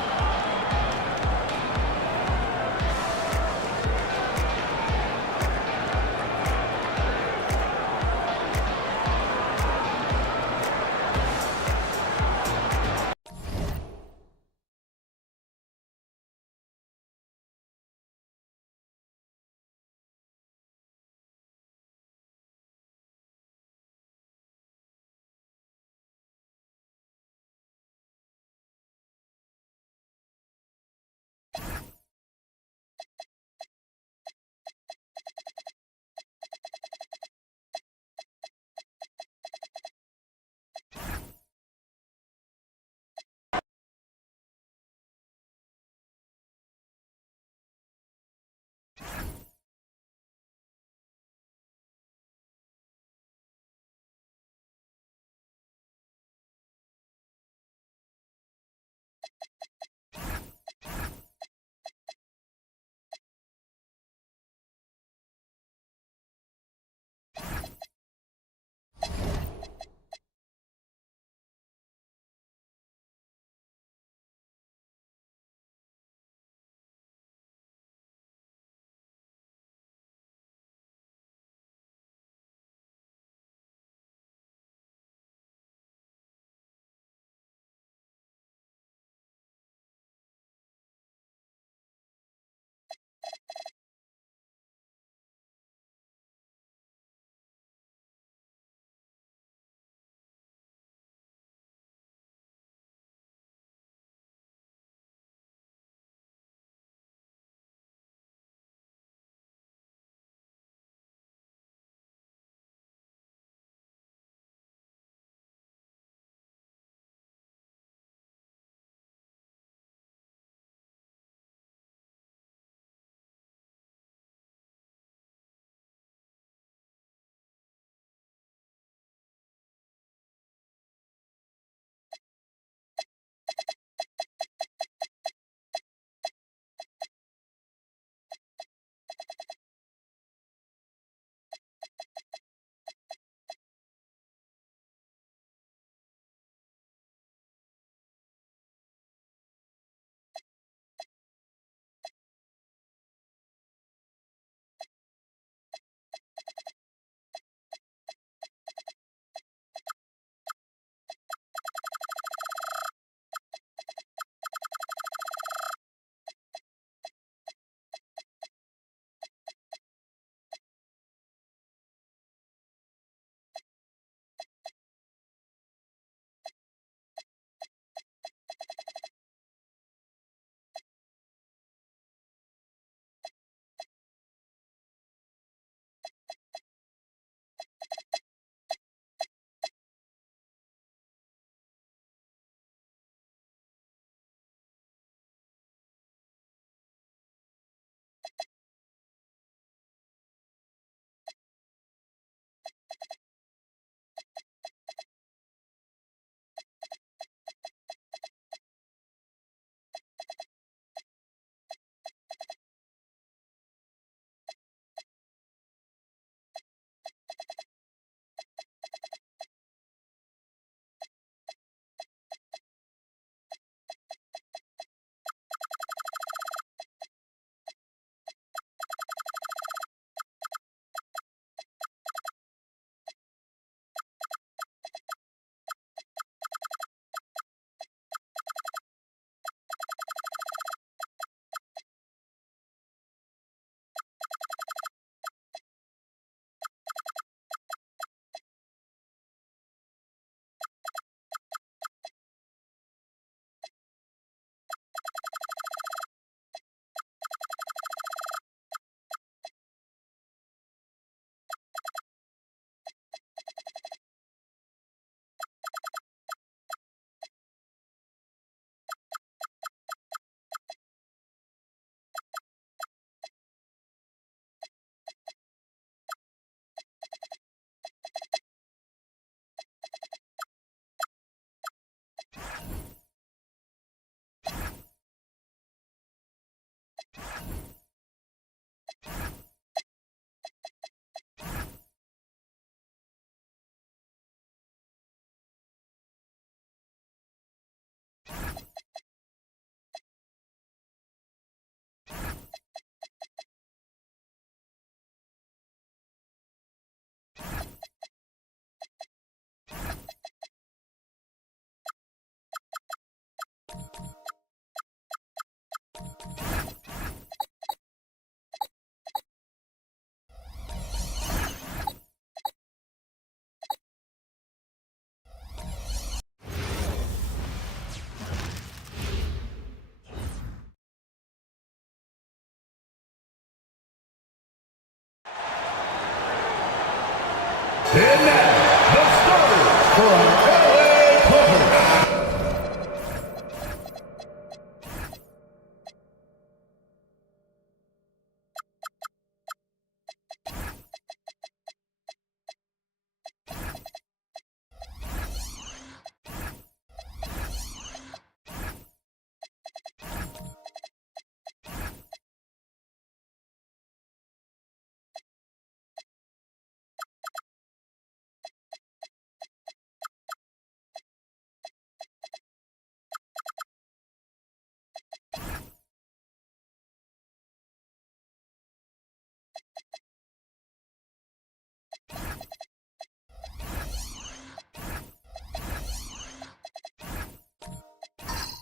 And now, the starters for our LA Clippers.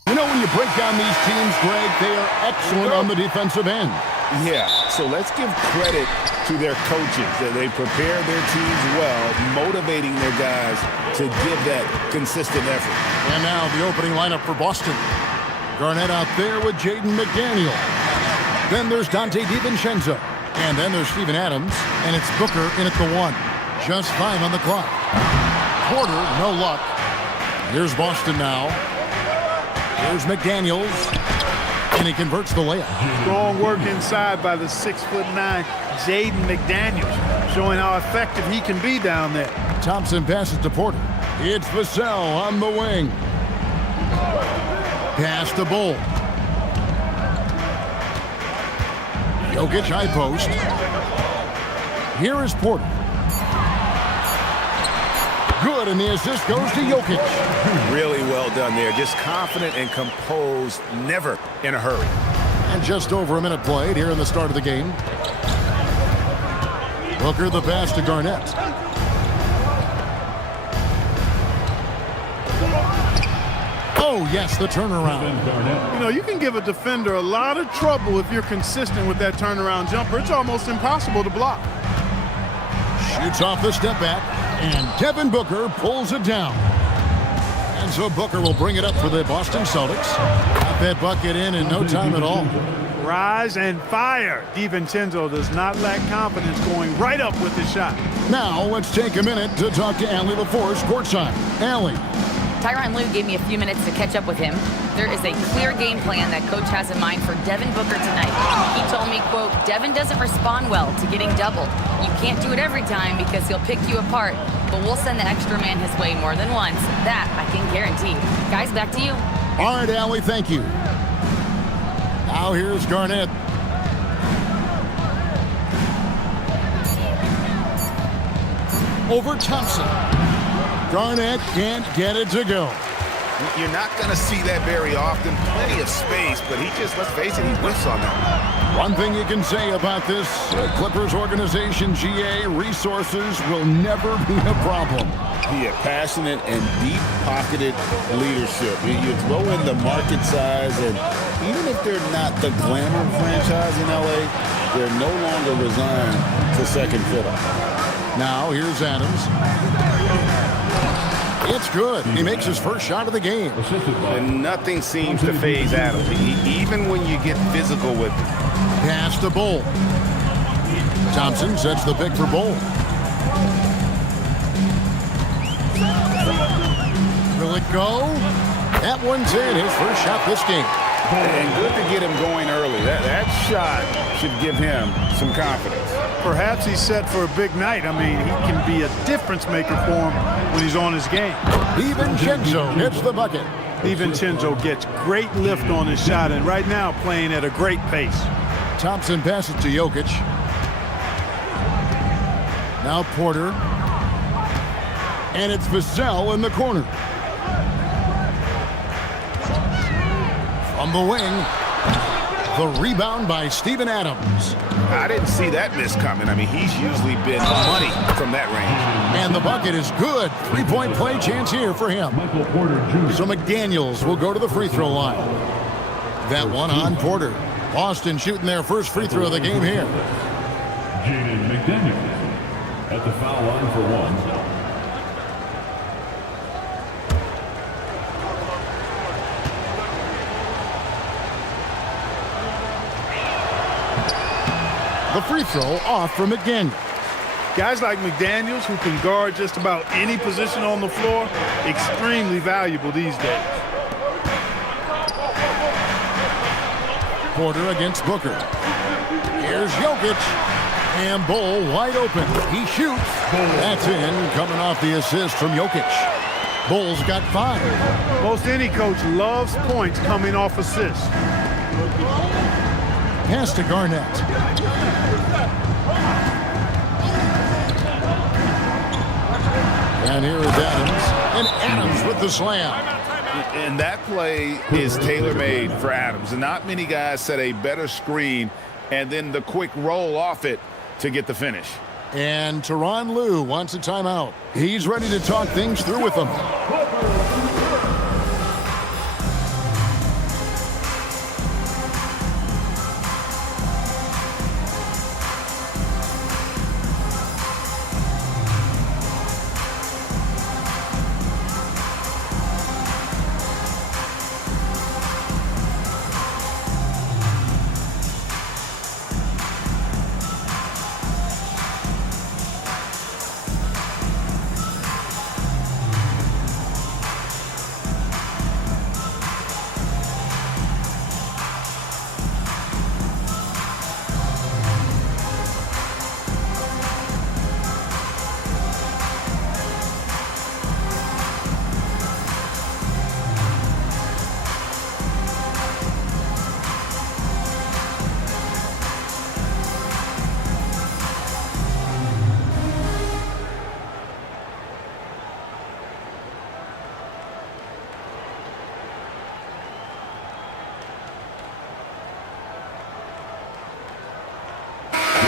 You know, when you break down these teams, Greg, they are excellent on the defensive end. Yeah, so let's give credit to their coaches. That they prepare their teams well, motivating their guys to give that consistent effort. And now the opening lineup for Boston. Garnett out there with Jaden McDaniel. Then there's Dante DiVincenzo. And then there's Steven Adams. And it's Booker in at the 1. Just 5 on the clock. Porter, no luck. Here's Boston now. Here's McDaniels. And he converts the layup. Strong work inside by the 6'9" Jaden McDaniels, showing how effective he can be down there. Thompson passes to Porter. It's Vassell on the wing. Pass to Bull. Jokic high post. Here is Porter. Good, and the assist goes to Jokic. Really well done there. Just confident and composed, never in a hurry. And just over a minute played here in the start of the game. Booker the pass to Garnett. Oh, yes, the turnaround. You know, you can give a defender a lot of trouble if you're consistent with that turnaround jumper. It's almost impossible to block. Shoots off the step back, and Devin Booker pulls it down. And so Booker will bring it up for the Boston Celtics. Got that bucket in no time at all. Rise and fire. DiVincenzo does not lack confidence going right up with his shot. Now let's take a minute to talk to Allie LaForce courtside. Allie. Tyronn Lue gave me a few minutes to catch up with him. There is a clear game plan that coach has in mind for Devin Booker tonight. He told me, quote, Devin doesn't respond well to getting doubled. You can't do it every time because he'll pick you apart, but we'll send the extra man his way more than once. That I can guarantee. Guys, back to you. All right, Allie, thank you. Now here's Garnett. Over Thompson. Garnett can't get it to go. You're not going to see that very often. Plenty of space, but he just, let's face it, he whiffs on that. One thing you can say about this Clippers organization, GA, resources will never be a problem. Yeah, passionate and deep-pocketed leadership. You throw in the market size, and even if they're not the glamour franchise in LA, they're no longer resigned to second fiddle. Now here's Adams. It's good. He makes his first shot of the game. And nothing seems to faze Adams, even when you get physical with him. Pass to Bull. Thompson sets the pick for Bull. Will it go? That one's in. His first shot this game. And good to get him going early. That shot should give him some confidence. Perhaps he's set for a big night. I mean, he can be a difference maker for him when he's on his game. DiVincenzo hits the bucket. DiVincenzo gets great lift on his shot, and right now playing at a great pace. Thompson passes to Jokic. Now Porter. And it's Vassell in the corner. From the wing, the rebound by Steven Adams. I didn't see that miss coming. I mean, he's usually been money from that range. And the bucket is good. 3-point play chance here for him. So McDaniels will go to the free throw line. That one on Porter. Boston shooting their first free throw of the game here. Jaden McDaniels at the foul line for one. The free throw off from McDaniels. Guys like McDaniels, who can guard just about any position on the floor, extremely valuable these days. Porter against Booker. Here's Jokic. And Bull wide open. He shoots. That's in, coming off the assist from Jokic. Bull's got 5. Most any coach loves points coming off assists. Pass to Garnett. And here is Adams. And Adams with the slam. And that play is tailor-made for Adams. And not many guys set a better screen and then the quick roll off it to get the finish. And Tyronn Lue wants a timeout. He's ready to talk things through with them.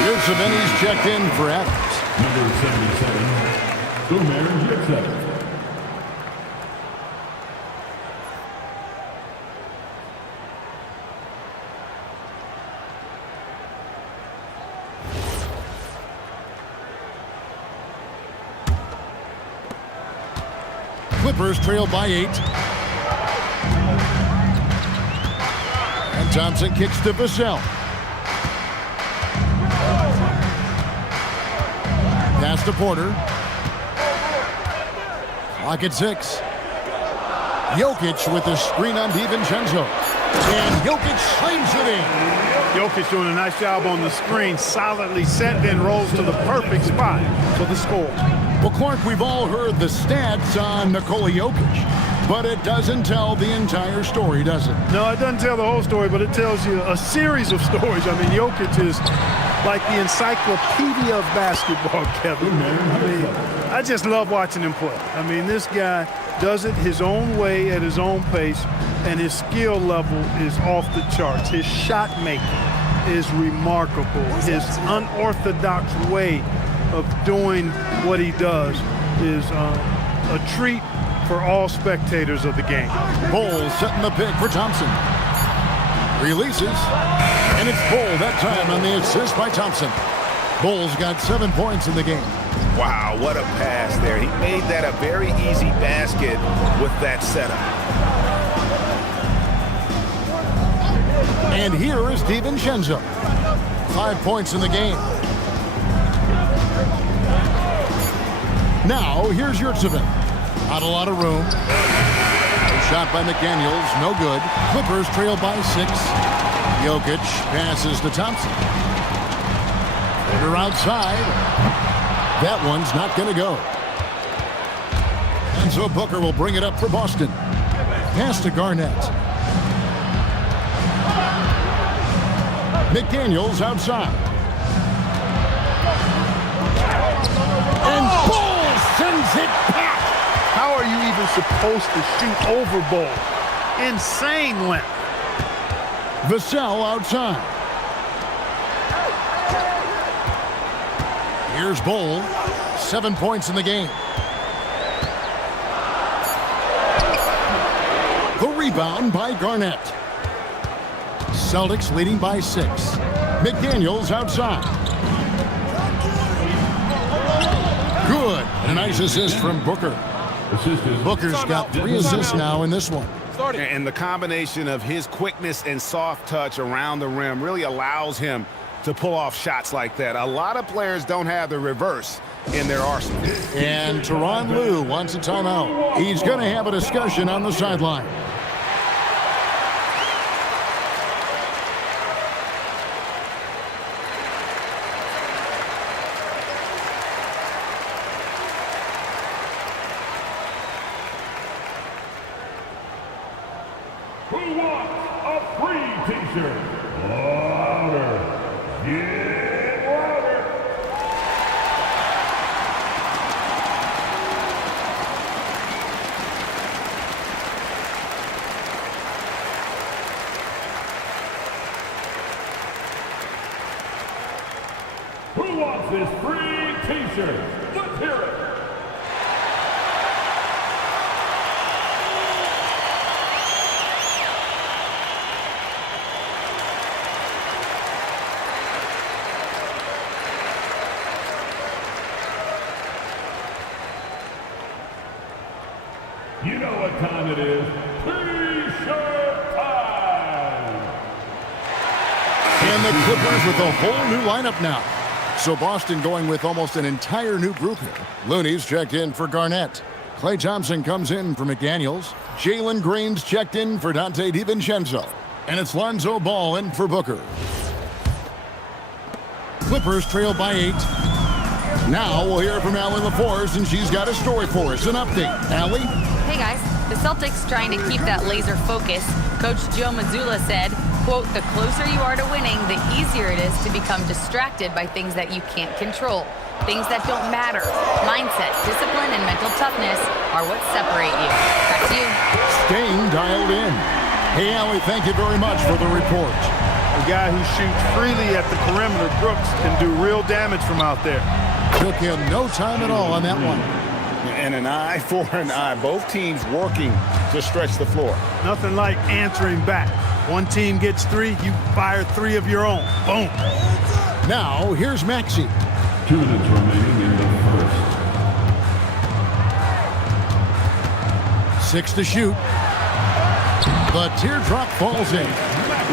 Here's Savini's checked in for Adams. Number 77, Gomer Jigsaw. Clippers trail by 8. And Thompson kicks to Vassell. Pass to Porter. Clock at 6. Jokic with the screen on DiVincenzo. And Jokic slams it in. Jokic doing a nice job on the screen. Solidly set, then rolls to the perfect spot for the score. Well, Clark, we've all heard the stats on Nikola Jokic, but it doesn't tell the entire story, does it? No, it doesn't tell the whole story, but it tells you a series of stories. I mean, Jokic is like the encyclopedia of basketball, Kevin. I mean, I just love watching him play. I mean, this guy does it his own way at his own pace, and his skill level is off the charts. His shot making is remarkable. His unorthodox way of doing what he does is a treat for all spectators of the game. Bull setting the pick for Thompson. Releases, and it's Bull that time on the assist by Thompson. Bull's got 7 points in the game. Wow, what a pass there. He made that a very easy basket with that setup. And here is DiVincenzo. 5 points in the game. Now, here's Yurtseven. Not a lot of room. Shot by McDaniels, no good. Clippers trail by 6. Jokic passes to Thompson. Porter outside. That one's not going to go. And so Booker will bring it up for Boston. Pass to Garnett. McDaniels outside. And Ball sends it back. How are you even supposed to shoot over Ball? Insane length. Vassell outside. Here's Ball. 7 points in the game. The rebound by Garnett. Celtics leading by 6. McDaniels outside. Good. A nice assist from Booker. Booker's got 3 assists now in this one. And the combination of his quickness and soft touch around the rim really allows him to pull off shots like that. A lot of players don't have the reverse in their arsenal. And Tyronn Lue wants a timeout. He's going to have a discussion on the sideline. Who wants a free t-shirt? Louder. Get louder. Who wants this free t-shirt? Let's hear it. You know what time it is. T-shirt time! And the Clippers with a whole new lineup now. So Boston going with almost an entire new group here. Looney's checked in for Garnett. Klay Thompson comes in for McDaniels. Jalen Green's checked in for Donte DiVincenzo. And it's Lonzo Ball in for Booker. Clippers trail by 8. Now we'll hear from Allie LaForce, and she's got a story for us. An update. Allie? Hey guys, the Celtics trying to keep that laser focus. Coach Joe Mazzulla said, quote, the closer you are to winning, the easier it is to become distracted by things that you can't control. Things that don't matter. Mindset, discipline, and mental toughness are what separate you. Back to you. Staying dialed in. Hey, Allie, thank you very much for the report. A guy who shoots freely at the perimeter, Brooks, can do real damage from out there. Took him no time at all on that one. And an eye for an eye. Both teams working to stretch the floor. Nothing like answering back. One team gets 3, you fire 3 of your own. Boom. Now, here's Maxey. 2 minutes remaining in the first. 6 to shoot. The teardrop falls in.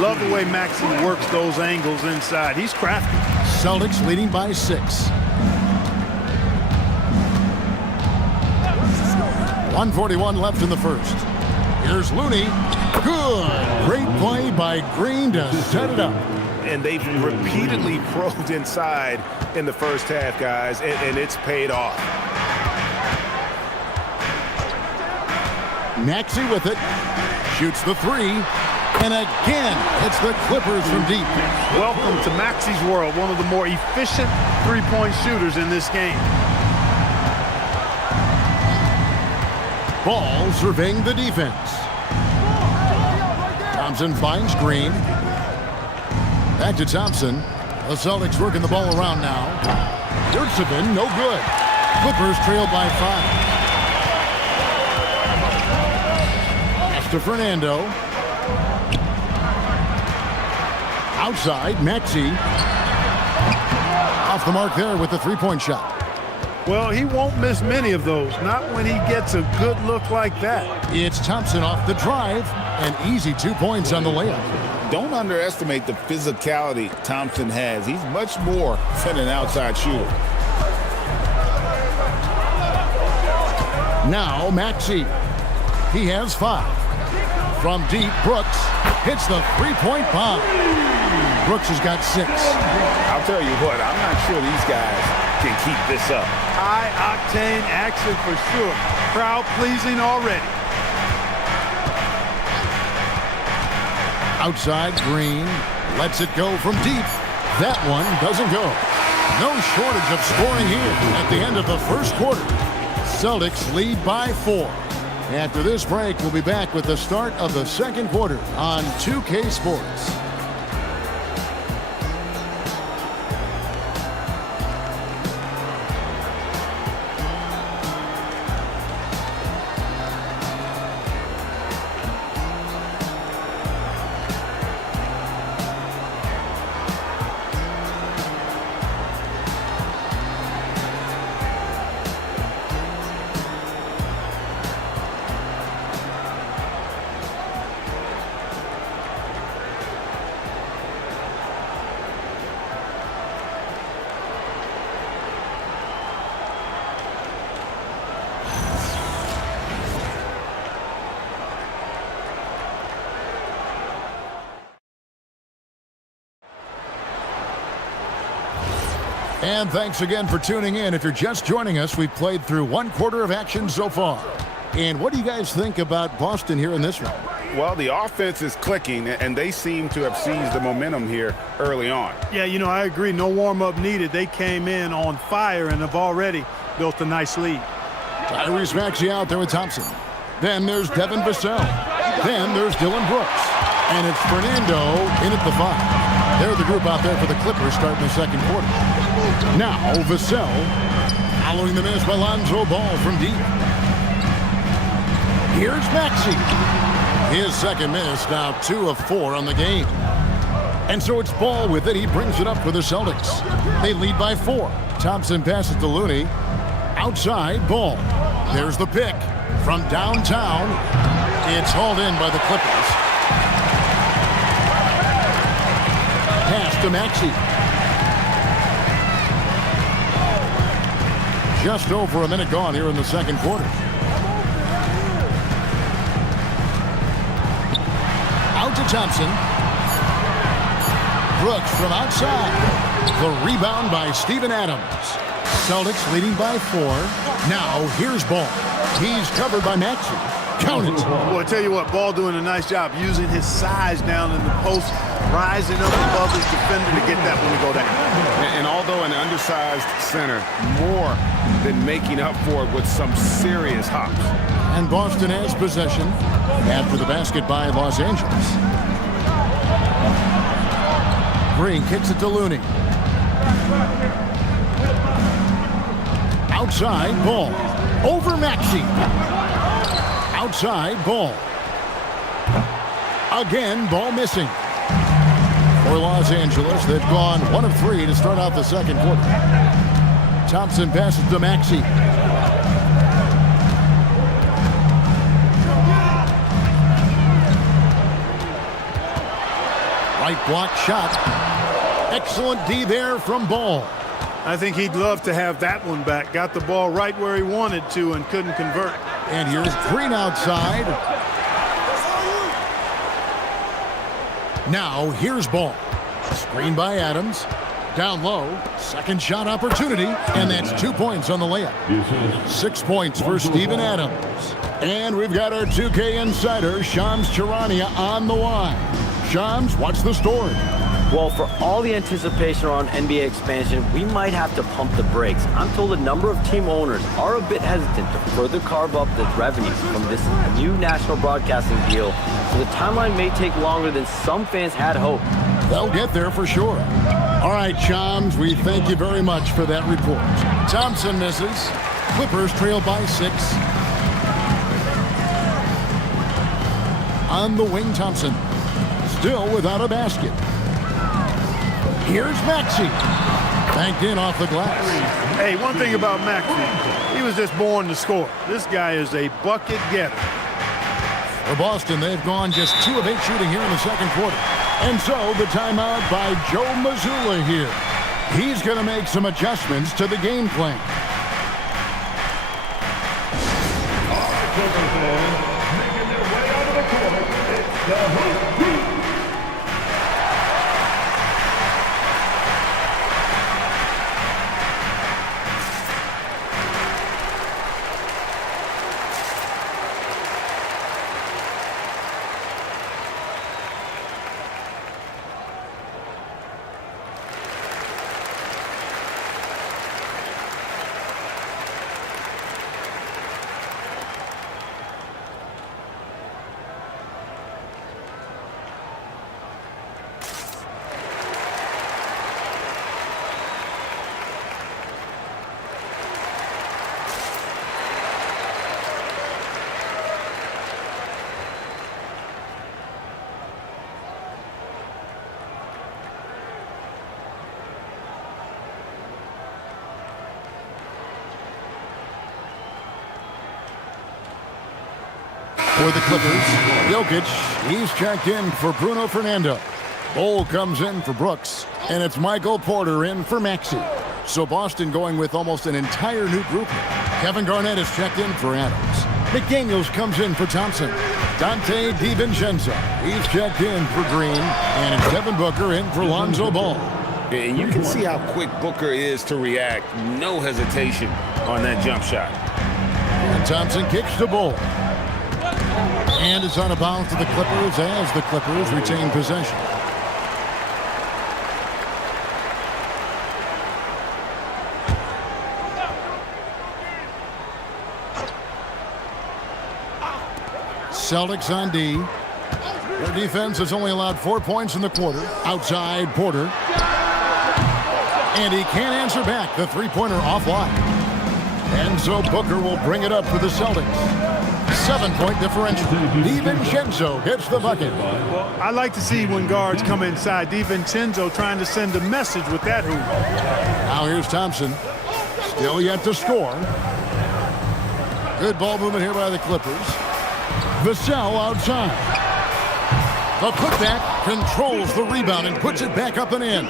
Love the way Maxey works those angles inside. He's crafty. Celtics leading by 6. 1:41 left in the first. Here's Looney. Good. Great play by Green to set it up. And they've repeatedly probed inside in the first half, guys, and it's paid off. Maxey with it. Shoots the 3. And again, it's the Clippers from deep. Welcome to Maxey's world, one of the more efficient three-point shooters in this game. Ball surveying the defense. Thompson finds Green. Back to Thompson. The Celtics working the ball around now. Yurtseven, no good. Clippers trail by 5. Pass to Fernando. Outside, Maxey. Off the mark there with the three-point shot. Well, he won't miss many of those, not when he gets a good look like that. It's Thompson off the drive, and easy 2 points on the layup. Don't underestimate the physicality Thompson has. He's much more than an outside shooter. Now Maxey. He has 5. From deep, Brooks hits the three-point bomb. Brooks has got 6. I'll tell you what, I'm not sure these guys can keep this up. High-octane action for sure. Crowd-pleasing already. Outside, Green. Lets it go from deep. That one doesn't go. No shortage of scoring here at the end of the first quarter. Celtics lead by 4. After this break, we'll be back with the start of the second quarter on 2K Sports. And thanks again for tuning in. If you're just joining us, we've played through one quarter of action so far. And what do you guys think about Boston here in this one? Well, the offense is clicking, and they seem to have seized the momentum here early on. Yeah, I agree. No warm-up needed. They came in on fire and have already built a nice lead. Tyrese Maxey out there with Thompson. Then there's Devin Vassell. Then there's Dylan Brooks. And it's Fernando in at the 5. They're the group out there for the Clippers starting the second quarter. Now Vassell following the miss by Lonzo Ball from deep. Here's Maxey. His second miss, now 2 of 4 on the game. And so it's Ball with it. He brings it up for the Celtics. They lead by 4. Thompson passes to Looney. Outside, Ball. There's the pick from downtown. It's hauled in by the Clippers. Pass to Maxey. Just over a minute gone here in the second quarter. Out to Thompson. Brooks from outside. The rebound by Steven Adams. Celtics leading by 4. Now here's Ball. He's covered by Maxey. Count it. Well, I tell you what, Ball doing a nice job using his size down in the post, rising up above his defender to get that one to go down. And although an undersized center, more than making up for it with some serious hops. And Boston has possession after the basket by Los Angeles. Green kicks it to Looney. Outside, Ball. Over Maxey. Outside, Ball. Again, Ball missing. For Los Angeles, they've gone 1 of 3 to start out the second quarter. Thompson passes to Maxey. Right block shot. Excellent D there from Ball. I think he'd love to have that one back. Got the ball right where he wanted to and couldn't convert. And here's Green outside. Now here's Ball. Screen by Adams. Down low. Second shot opportunity. And that's 2 points on the layup. 6 points for Steven Adams. And we've got our 2K insider, Shams Charania, on the line. Shams, what's the story? Well, for all the anticipation around NBA expansion, we might have to pump the brakes. I'm told a number of team owners are a bit hesitant to further carve up the revenue from this new national broadcasting deal, so the timeline may take longer than some fans had hoped. They'll get there for sure. All right, Shams, we thank you very much for that report. Thompson misses. Clippers trail by 6. On the wing, Thompson. Still without a basket. Here's Maxey. Banked in off the glass. Hey, one thing about Maxey, he was just born to score. This guy is a bucket getter. For Boston, they've gone just 2 of 8 shooting here in the second quarter. And so the timeout by Joe Mazzulla here. He's going to make some adjustments to the game plan. Making their way out of the court, it's the Hoop Group. For the Clippers, Jokic, he's checked in for Bruno Fernando. Bol comes in for Brooks, and it's Michael Porter in for Maxey. So Boston going with almost an entire new group. Kevin Garnett is checked in for Adams. McDaniels comes in for Thompson. Dante DiVincenzo, he's checked in for Green, and it's Devin Booker in for Lonzo Ball. And you can see how quick Booker is to react. No hesitation on that jump shot. And Thompson kicks the Ball. And it's on a bounce to the Clippers as the Clippers retain possession. Celtics on D. Their defense has only allowed 4 points in the quarter. Outside Porter. And he can't answer back. The three-pointer offline. And so Booker will bring it up for the Celtics. 7-point differential. DiVincenzo gets the bucket. Well, I like to see when guards come inside. DiVincenzo trying to send a message with that hoop. Now here's Thompson. Still yet to score. Good ball movement here by the Clippers. Vassell outside. The putback controls the rebound and puts it back up and in.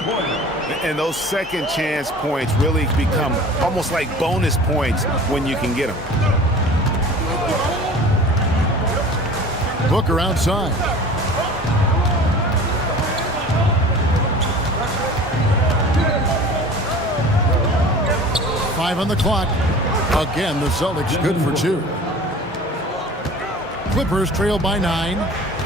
And those second chance points really become almost like bonus points when you can get them. Booker outside. Five on the clock. Again, the Celtics good for two. Clippers trail by 9.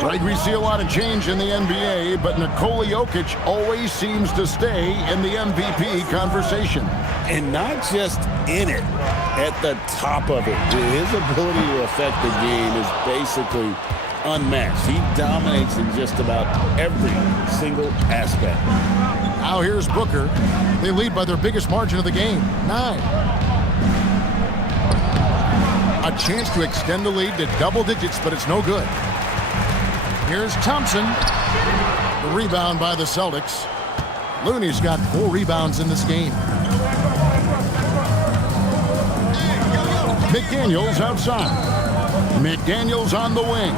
Right, we see a lot of change in the NBA, but Nikola Jokic always seems to stay in the MVP conversation. And not just in it, at the top of it. His ability to affect the game is basically unmatched. He dominates in just about every single aspect. Now here's Booker. They lead by their biggest margin of the game, 9. A chance to extend the lead to double digits, but it's no good. Here's Thompson. The rebound by the Celtics. Looney's got 4 rebounds in this game. McDaniels outside. McDaniels on the wing.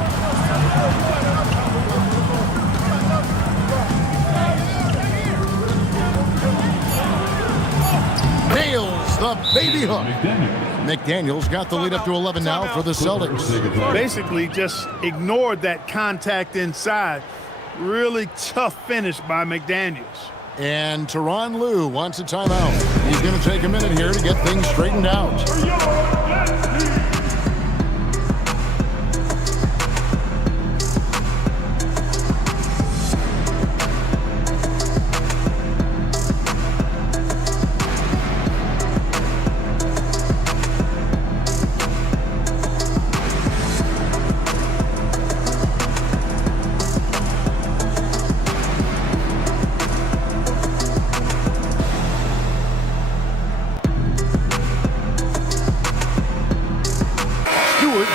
Nails the baby hook. McDaniels got the lead up to 11 now for the Celtics. Basically just ignored that contact inside. Really tough finish by McDaniels. And Tyronn Lue wants a timeout. He's going to take a minute here to get things straightened out.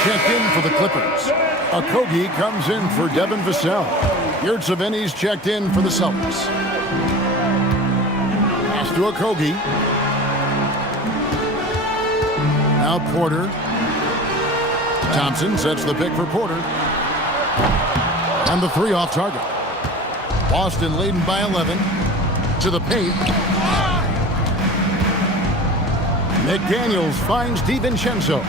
Checked in for the Clippers. Okogie comes in for Devin Vassell. Yurtseven's checked in for the Celtics. Pass to Okogie. Now Porter. Thompson sets the pick for Porter. And the 3 off target. Boston leading by 11. To the paint. McDaniels finds DiVincenzo.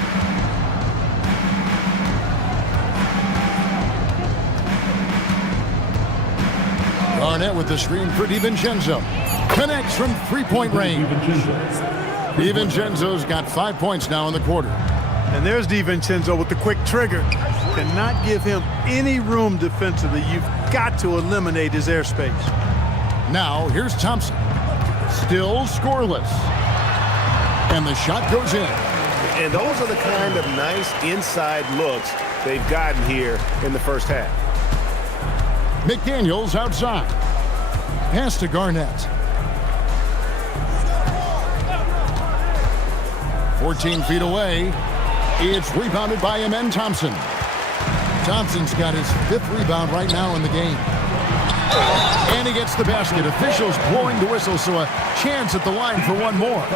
Garnett with the screen for DiVincenzo. Connects from 3-point range. DiVincenzo's got 5 points now in the quarter. And there's DiVincenzo with the quick trigger. Cannot give him any room defensively. You've got to eliminate his airspace. Now here's Thompson. Still scoreless. And the shot goes in. And those are the kind of nice inside looks they've gotten here in the first half. McDaniels outside. Pass to Garnett. 14 feet away. It's rebounded by Amen Thompson. Thompson's got his 5th rebound right now in the game. And he gets the basket. Officials blowing the whistle, so a chance at the line for one more.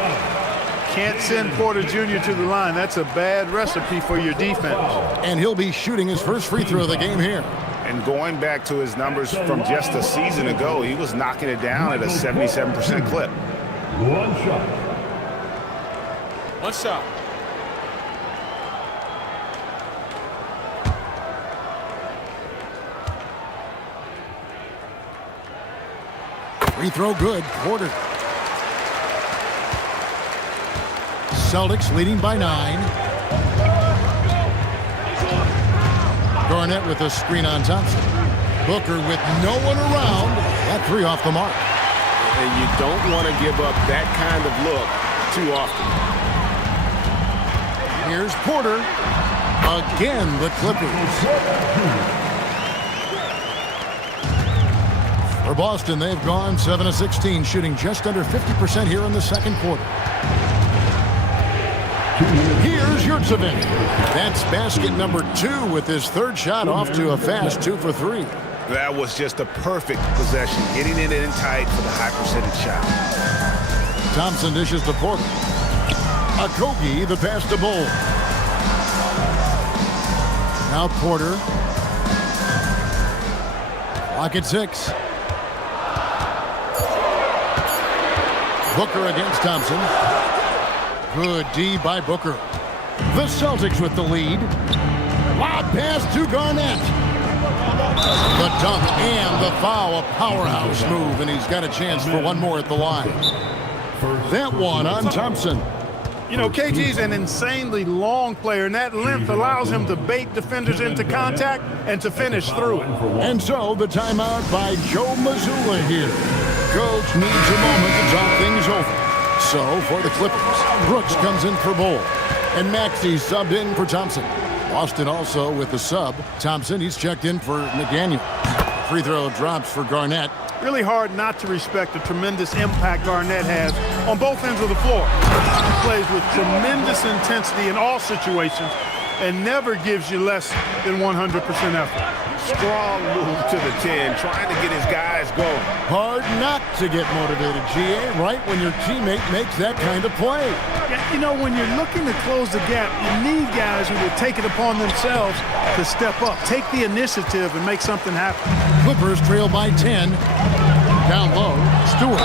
Can't send Porter Jr. to the line. That's a bad recipe for your defense. And he'll be shooting his first free throw of the game here. And going back to his numbers from just a season ago, he was knocking it down at a 77% clip. One shot. One shot. Free throw good. Porter. Celtics leading by 9. Garnett with a screen on Thompson. Booker with no one around. That 3 off the mark. And you don't want to give up that kind of look too often. Here's Porter. Again, the Clippers. For Boston, they've gone 7 of 16, shooting just under 50% here in the second quarter. Here's Yurtseven. That's basket number 2 with his third shot off to a fast 2 for 3. That was just a perfect possession, getting it in tight for the high percentage shot. Thompson dishes to Porter. Okogie, the pass to Bull. Now Porter. Clock at 6. Booker against Thompson. Good D by Booker. The Celtics with the lead. Lob pass to Garnett. The dunk and the foul, a powerhouse move, and he's got a chance for one more at the line. That one on Thompson. You know, KG's an insanely long player, and that length allows him to bait defenders into contact and to finish through. And so the timeout by Joe Mazzulla here. Coach needs a moment to talk things over. So for the Clippers, Brooks comes in for Bull, and Maxey subbed in for Thompson. Boston also with the sub. Thompson, he's checked in for McDaniel. Free throw drops for Garnett. Really hard not to respect the tremendous impact Garnett has on both ends of the floor. He plays with tremendous intensity in all situations and never gives you less than 100% effort. Strong move to the 10, trying to get his guys going. Hard not to get motivated, GA, right when your teammate makes that kind of play. Yeah, you know, when you're looking to close the gap, you need guys who will take it upon themselves to step up, take the initiative, and make something happen. Clippers trail by 10. Down low, Stewart.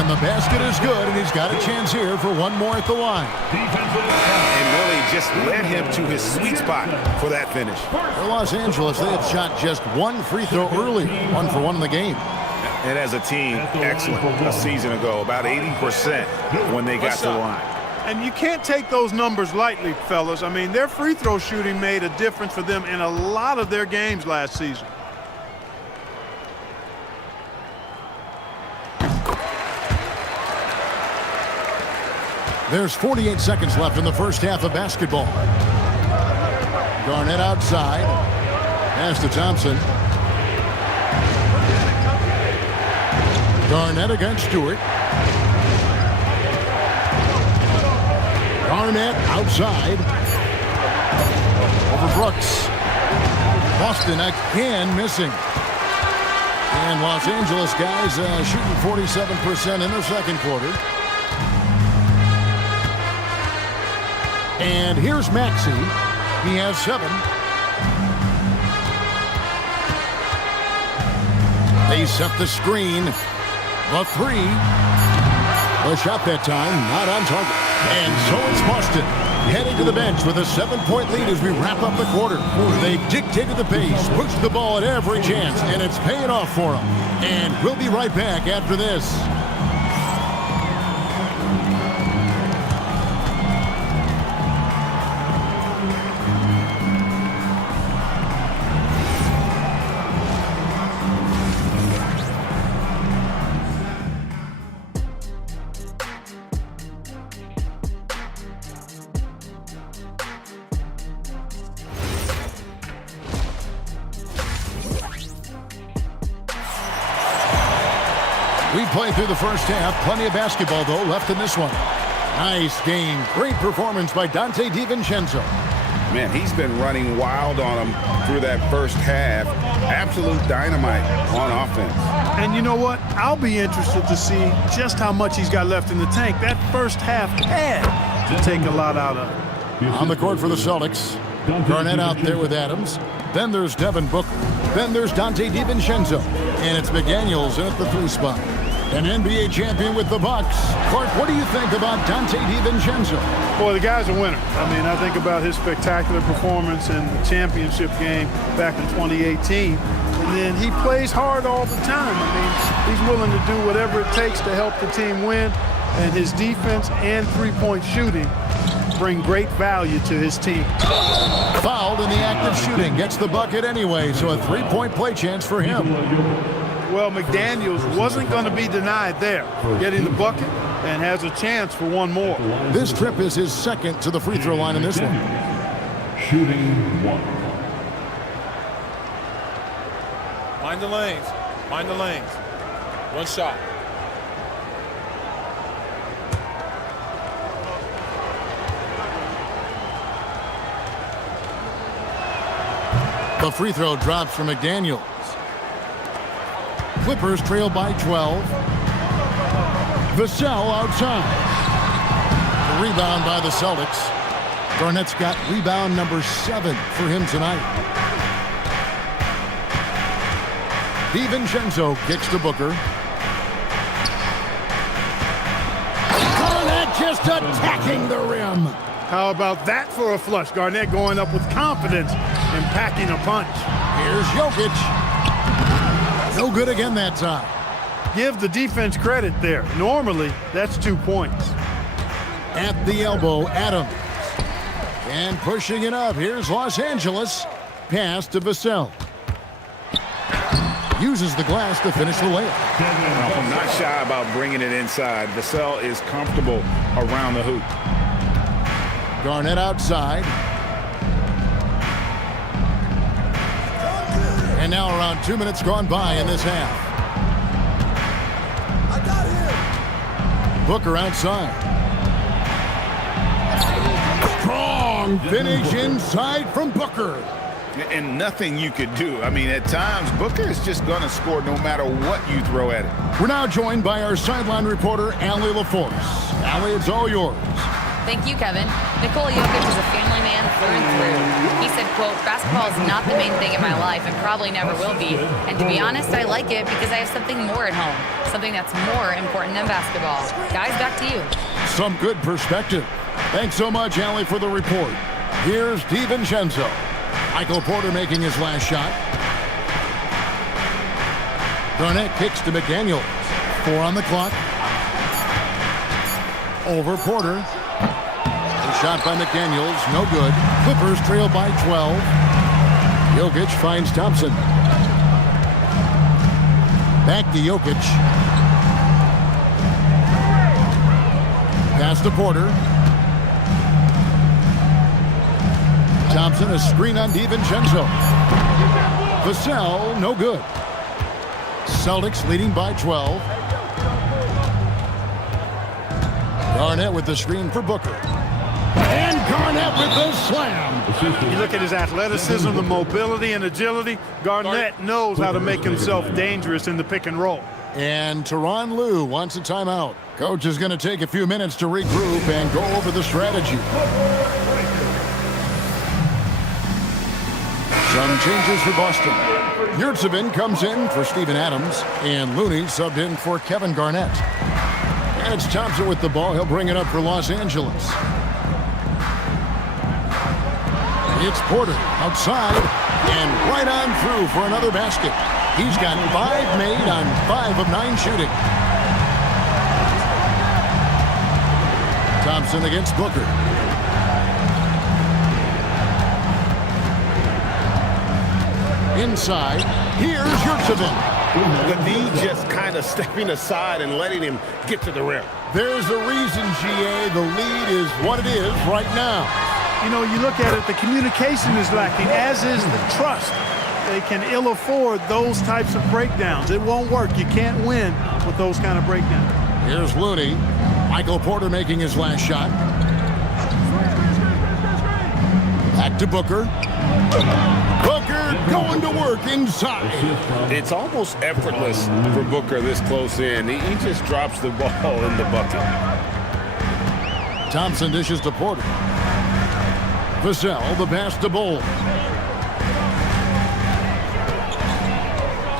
And the basket is good, and he's got a chance here for one more at the line. And really just led him to his sweet spot for that finish. For Los Angeles, they have shot just one free throw early, 1 for 1 in the game. And as a team, excellent a season ago, about 80% when they got to the line. And you can't take those numbers lightly, fellas. I mean, their free throw shooting made a difference for them in a lot of their games last season. There's 48 seconds left in the first half of basketball. Garnett outside. Pass to Thompson. Garnett against Stewart. Garnett outside. Over Brooks. Boston again missing. And Los Angeles guys shooting 47% in the second quarter. And here's Maxey. He has 7. They set the screen. The 3. The shot that time, not on target. And so it's Boston heading to the bench with a 7-point lead as we wrap up the quarter. They dictated the pace, pushed the ball at every chance, and it's paying off for them. And we'll be right back after this. We played through the first half. Plenty of basketball, though, left in this one. Nice game. Great performance by Donte DiVincenzo. Man, he's been running wild on him through that first half. Absolute dynamite on offense. And you know what? I'll be interested to see just how much he's got left in the tank. That first half had to take a lot out of. On the court for the Celtics, Garnett out there with Adams. Then there's Devin Booker. Then there's Dante DiVincenzo. And it's McDaniels in at the 3 spot. An NBA champion with the Bucks. Clark, what do you think about Dante DiVincenzo? Boy, the guy's a winner. I mean, I think about his spectacular performance in the championship game back in 2018. And then he plays hard all the time. I mean, he's willing to do whatever it takes to help the team win. And his defense and three-point shooting bring great value to his team. Fouled in the act of shooting. Gets the bucket anyway, so a 3-point play chance for him. Well, McDaniels wasn't going to be denied there, getting the bucket, and has a chance for one more. This trip is his second to the free throw line in this one. Shooting 1. Mind the lanes. Mind the lanes. One shot. The free throw drops for McDaniels. Clippers trail by 12. Vassell outside. The rebound by the Celtics. Garnett's got rebound number 7 for him tonight. DiVincenzo kicks to Booker. Garnett just attacking the rim. How about that for a flush? Garnett going up with confidence and packing a punch. Here's Jokic. No good again that time. Give the defense credit there. Normally, that's 2 points. At the elbow, Adams. And pushing it up. Here's Los Angeles. Pass to Vassell. Uses the glass to finish the layup. I'm not shy about bringing it inside. Vassell is comfortable around the hoop. Garnett outside. And now around 2 minutes gone by in this half. Booker outside. Strong finish inside from Booker. And nothing you could do. I mean, at times, Booker is just going to score no matter what you throw at him. We're now joined by our sideline reporter, Allie LaForce. Allie, it's all yours. Thank you, Kevin. Nikola Jokic is a family man through and through. He said, quote, basketball is not the main thing in my life and probably never will be. And to be honest, I like it because I have something more at home, something that's more important than basketball. Guys, back to you. Some good perspective. Thanks so much, Allie, for the report. Here's DiVincenzo. Michael Porter making his last shot. Garnett kicks to McDaniels. 4 on the clock. Over Porter. The shot by McDaniels, no good. Clippers trail by 12. Jokic finds Thompson. Back to Jokic. Pass to Porter. Thompson, a screen on DiVincenzo. Vassell, no good. Celtics leading by 12. Garnett with the screen for Booker. And Garnett with the slam. You look at his athleticism, the mobility, and agility. Garnett knows how to make himself dangerous in the pick and roll. And Tyronn Lue wants a timeout. Coach is going to take a few minutes to regroup and go over the strategy. Some changes for Boston. Yurtseven comes in for Steven Adams, and Looney subbed in for Kevin Garnett. And it's Thompson with the ball. He'll bring it up for Los Angeles. It's Porter outside and right on through for another basket. He's got 5 made on 5 of 9 shooting. Thompson against Booker. Inside, here's Yurtseven. The D just kind of stepping aside and letting him get to the rim. There's a reason, GA, the lead is what it is right now. You know, you look at it, the communication is lacking, as is the trust. They can ill afford those types of breakdowns. It won't work. You can't win with those kind of breakdowns. Here's Looney. Michael Porter making his last shot. Back to Booker. Booker going to work inside. It's almost effortless for Booker this close in. He just drops the ball in the bucket. Thompson dishes to Porter. Vassell, the pass to Bull.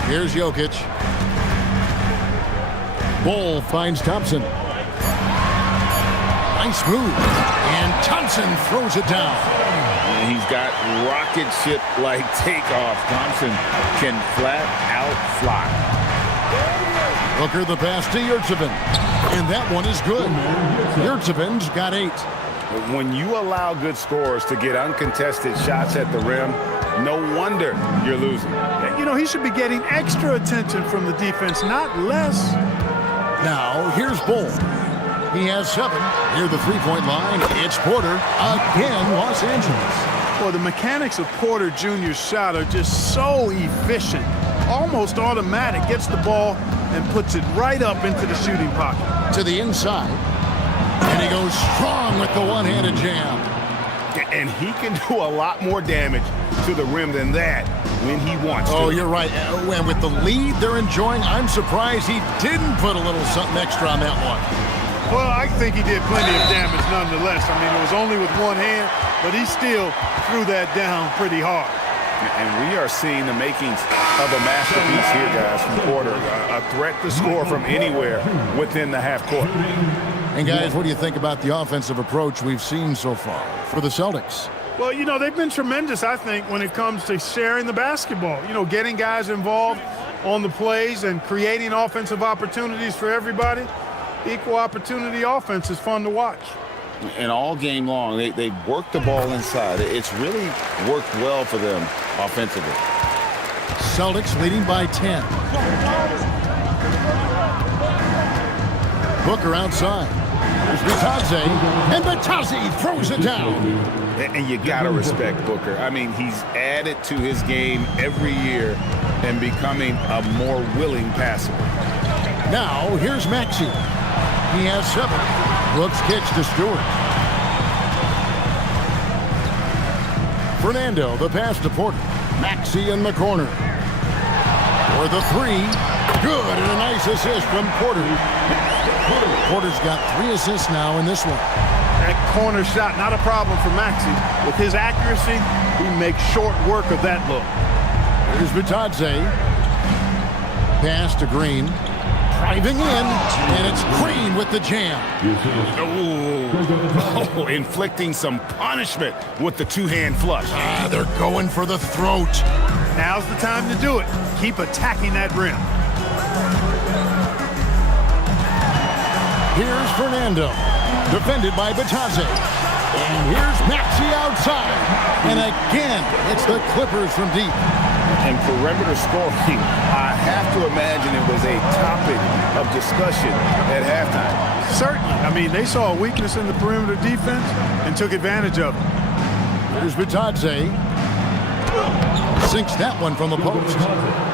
Here's Jokic. Bull finds Thompson. Nice move. And Thompson throws it down. And he's got rocket ship-like takeoff. Thompson can flat out fly. Booker the pass to Yurtseven. And that one is good. Yurtseven's got 8. When you allow good scorers to get uncontested shots at the rim, no wonder you're losing. You know, he should be getting extra attention from the defense, not less. Now, here's Bull. He has 7 near the three-point line. It's Porter again, Los Angeles. Well, the mechanics of Porter Jr.'s shot are just so efficient, almost automatic. Gets the ball and puts it right up into the shooting pocket. To the inside. And he goes strong with the one-handed jam. And he can do a lot more damage to the rim than that when he wants to. Oh, you're right. And with the lead they're enjoying, I'm surprised he didn't put a little something extra on that one. Well, I think he did plenty of damage nonetheless. I mean, it was only with one hand, but he still threw that down pretty hard. And we are seeing the makings of a masterpiece here, guys, from Porter. A threat to score from anywhere within the half court. And, guys, what do you think about the offensive approach we've seen so far for the Celtics? Well, you know, they've been tremendous, I think, when it comes to sharing the basketball. You know, getting guys involved on the plays and creating offensive opportunities for everybody. Equal opportunity offense is fun to watch. And all game long, they work the ball inside. It's really worked well for them offensively. Celtics leading by 10. Booker outside. There's Bitadze, and Bitadze throws it down. And you got to respect Booker. I mean, he's added to his game every year and becoming a more willing passer. Now, here's Maxey. He has 7. Brooks kicks to Stewart. Fernando, the pass to Porter. Maxey in the corner. For the 3. Good, and a nice assist from Porter. Porter's got 3 assists now in this one. That corner shot, not a problem for Maxey. With his accuracy, he makes short work of that look. Here's Bitadze. Pass to Green. Driving in, and it's Green with the jam. Oh, inflicting some punishment with the two-hand flush. They're going for the throat. Now's the time to do it. Keep attacking that rim. Here's Fernando, defended by Bitadze. And here's Maxey outside. And again, it's the Clippers from deep. And perimeter scoring, I have to imagine it was a topic of discussion at halftime. Certainly. I mean, they saw a weakness in the perimeter defense and took advantage of it. Here's Bitadze. Sinks that one from the post.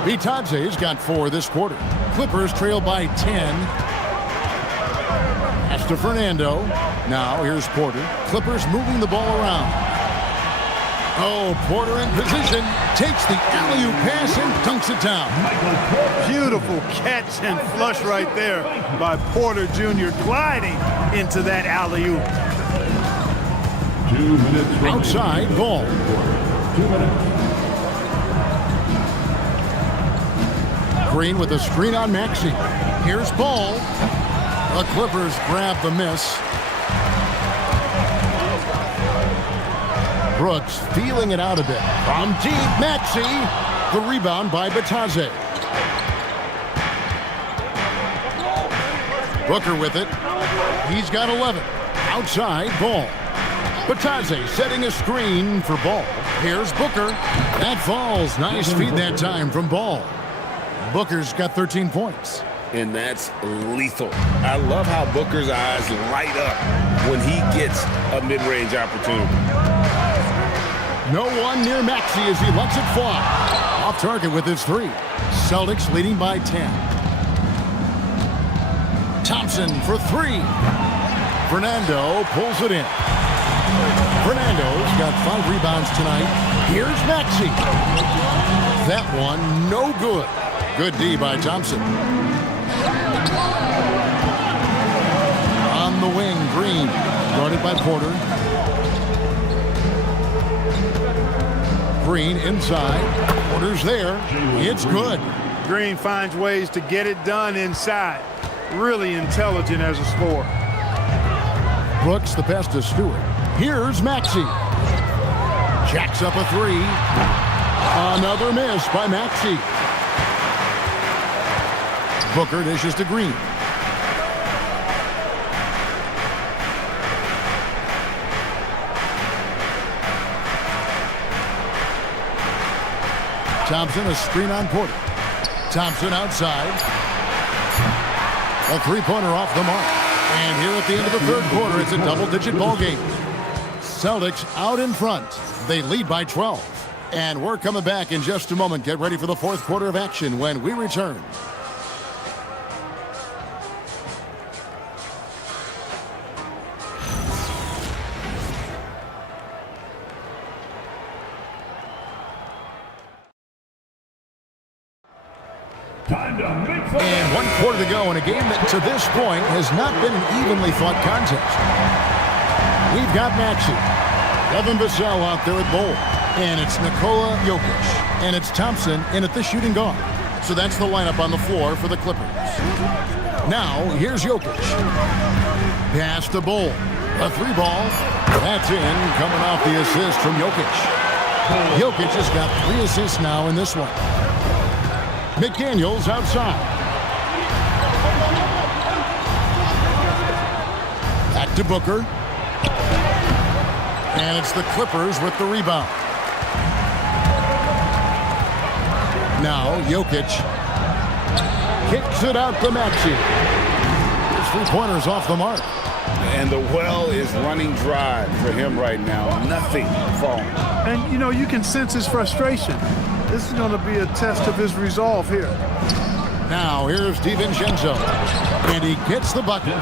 Bitadze's got 4 this quarter. Clippers trail by 10. That's to Fernando. Now here's Porter. Clippers moving the ball around. Oh, Porter in position. Takes the alley-oop pass and dunks it down. Beautiful catch and flush right there by Porter Jr. gliding into that alley-oop. 2 minutes. Outside, Ball. 2 minutes. Green with a screen on Maxey. Here's Ball. The Clippers grab the miss. Brooks feeling it out a bit. From deep, Maxey. The rebound by Bitadze. Booker with it. He's got 11. Outside, Ball. Bitadze setting a screen for Ball. Here's Booker. That falls. Nice feed that time from Ball. Booker's got 13 points. And that's lethal. I love how Booker's eyes light up when he gets a mid-range opportunity. No one near Maxey as he lets it fly. Off target with his 3. Celtics leading by 10. Thompson for 3. Fernando pulls it in. Fernando's got 5 rebounds tonight. Here's Maxey. That one no good. Good D by Thompson. On the wing, Green. Guarded by Porter. Green inside. Porter's there. It's good. Green finds ways to get it done inside. Really intelligent as a scorer. Brooks, the pass to Stewart. Here's Maxey. Jacks up a three. Another miss by Maxey. Booker dishes to Green. Thompson, a screen on Porter. Thompson outside. A three-pointer off the mark. And here at the end of the third quarter, it's a double-digit ball game. Celtics out in front. They lead by 12. And we're coming back in just a moment. Get ready for the fourth quarter of action when we return. And 1 quarter to go in a game that to this point has not been an evenly fought contest. We've got Maxey, Devin Vassell out there at Bowl, and it's Nikola Jokic, and it's Thompson in at the shooting guard. So that's the lineup on the floor for the Clippers. Now, here's Jokic. Pass to Bowl. A three ball. That's in, coming off the assist from Jokic. Jokic has got 3 assists now in this one. McDaniels outside. Back to Booker. And it's the Clippers with the rebound. Now Jokic kicks it out to Maxey. His three-pointer's off the mark. And the well is running dry for him right now. Nothing falling. And, you know, you can sense his frustration. This is going to be a test of his resolve here. Now, here's DiVincenzo. And he gets the bucket.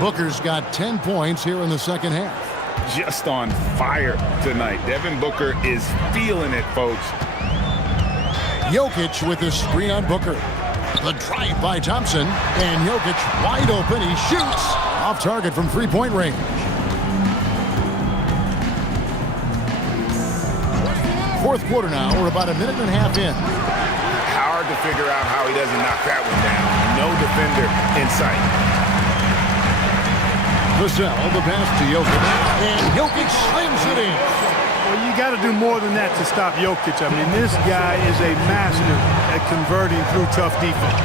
Booker's got 10 points here in the second half. Just on fire tonight. Devin Booker is feeling it, folks. Jokic with his screen on Booker. The drive by Thompson. And Jokic wide open. He shoots off target from three-point range. Fourth quarter now. We're about a minute and a half in. Hard to figure out how he doesn't knock that one down. No defender in sight. Vassell, the pass to Jokic. And Jokic slams it in. Well, you got to do more than that to stop Jokic. I mean, this guy is a master at converting through tough defense.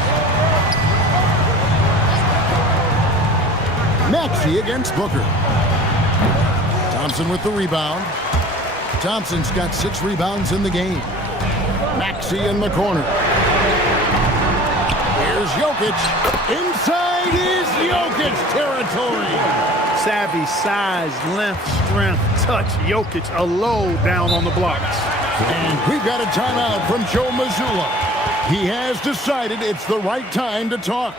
Maxey against Booker. Thompson with the rebound. Thompson's got 6 rebounds in the game. Maxey in the corner. Here's Jokic. Inside is Jokic territory. Savvy, size, length, strength, touch. Jokic, a low down on the blocks. And we've got a timeout from Joe Mazzulla. He has decided it's the right time to talk.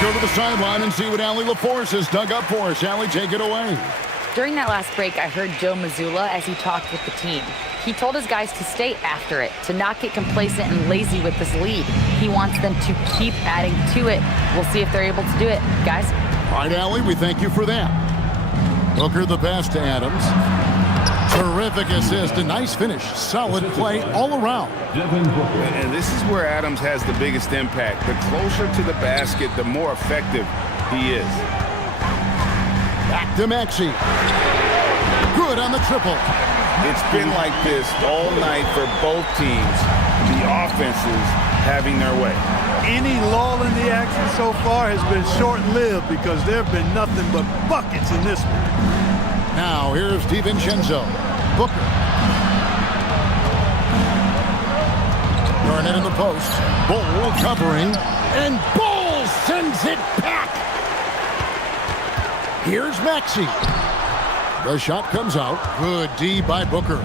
Go to the sideline and see what Allie LaForce has dug up for us. Allie, take it away. During that last break, I heard Joe Mazzulla as he talked with the team. He told his guys to stay after it, to not get complacent and lazy with this lead. He wants them to keep adding to it. We'll see if they're able to do it, guys. All right, Allie, we thank you for that. Booker the pass to Adams. Terrific assist, a nice finish. Solid play all around. And this is where Adams has the biggest impact. The closer to the basket, the more effective he is. Back to Maxey. Good on the triple. It's been like this all night for both teams. The offenses having their way. Any lull in the action so far has been short-lived because there have been nothing but buckets in this one. Now here's DiVincenzo. Booker. Garnett in the post. Bowl covering. And Bowl sends it back. Here's Maxey. The shot comes out. Good D by Booker.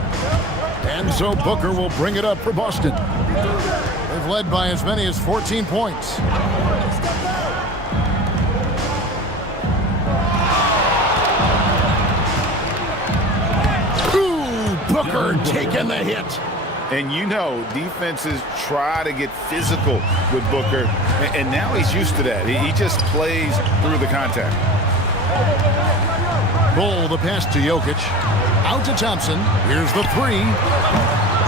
And so Booker will bring it up for Boston. They've led by as many as 14 points. Booker taking the hit. And you know, defenses try to get physical with Booker, and now he's used to that. He just plays through the contact. Bull the pass to Jokic. Out to Thompson. Here's the three.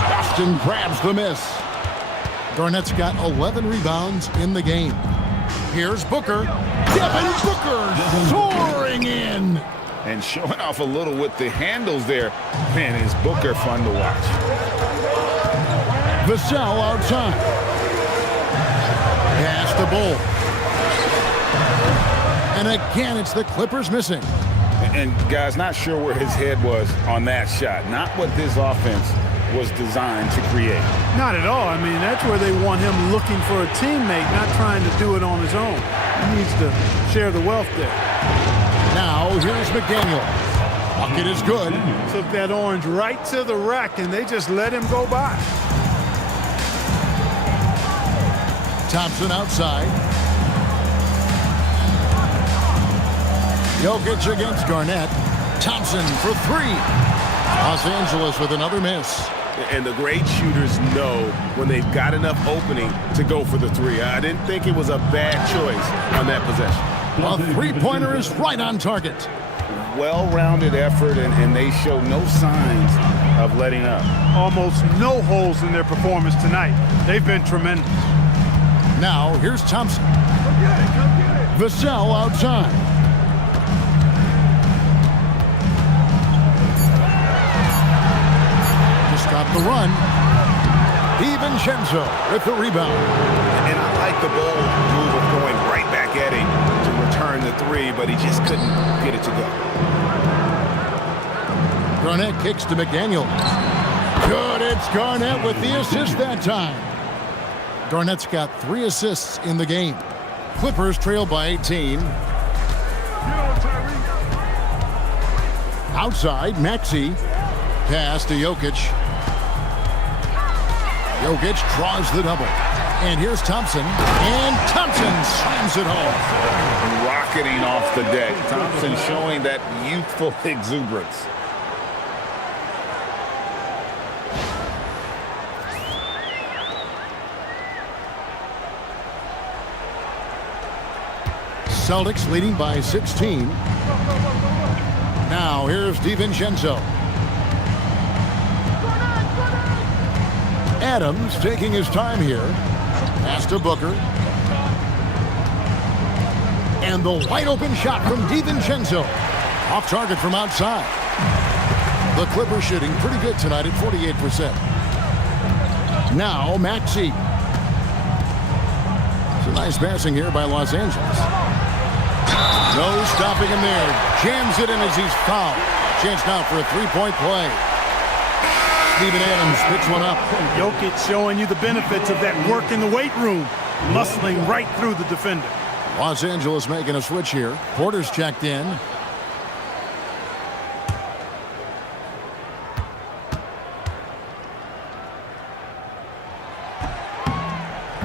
Boston grabs the miss. Garnett's got 11 rebounds in the game. Here's Booker. Devin Booker soaring in. And showing off a little with the handles there. Man, is Booker fun to watch. Vassell outside. Pass the Bull. And again, it's the Clippers missing. And guys, not sure where his head was on that shot. Not what this offense was designed to create. Not at all. I mean, that's where they want him looking for a teammate, not trying to do it on his own. He needs to share the wealth there. Now, here's McDaniel. Bucket is good. Took that orange right to the rack, and they just let him go by. Thompson outside. Jokic against Garnett. Thompson for three. Los Angeles with another miss. And the great shooters know when they've got enough opening to go for the three. I didn't think it was a bad choice on that possession. A three-pointer is right on target. Well-rounded effort, and they show no signs of letting up. Almost no holes in their performance tonight. They've been tremendous. Now, here's Thompson. Vassell outside. Just got the run. DiVincenzo with the rebound. And I like the Bull move of going right back at him to return the three, but he just couldn't get it to go. Garnett kicks to McDaniel. Good, it's Garnett with the assist that time. Garnett's got 3 assists in the game. Clippers trail by 18. Outside, Maxey. Pass to Jokic. Jokic draws the double. And here's Thompson. And Thompson slams it home. Rocketing off the deck. Thompson showing that youthful exuberance. Celtics leading by 16. Now here's DiVincenzo. Adams taking his time here. Pass to Booker. And the wide open shot from DiVincenzo. Off target from outside. The Clippers shooting pretty good tonight at 48%. Now Maxey. It's a nice passing here by Los Angeles. No stopping him there. Jams it in as he's fouled. Chance now for a three-point play. Steven Adams picks one up. Jokic showing you the benefits of that work in the weight room. Muscling right through the defender. Los Angeles making a switch here. Porter's checked in.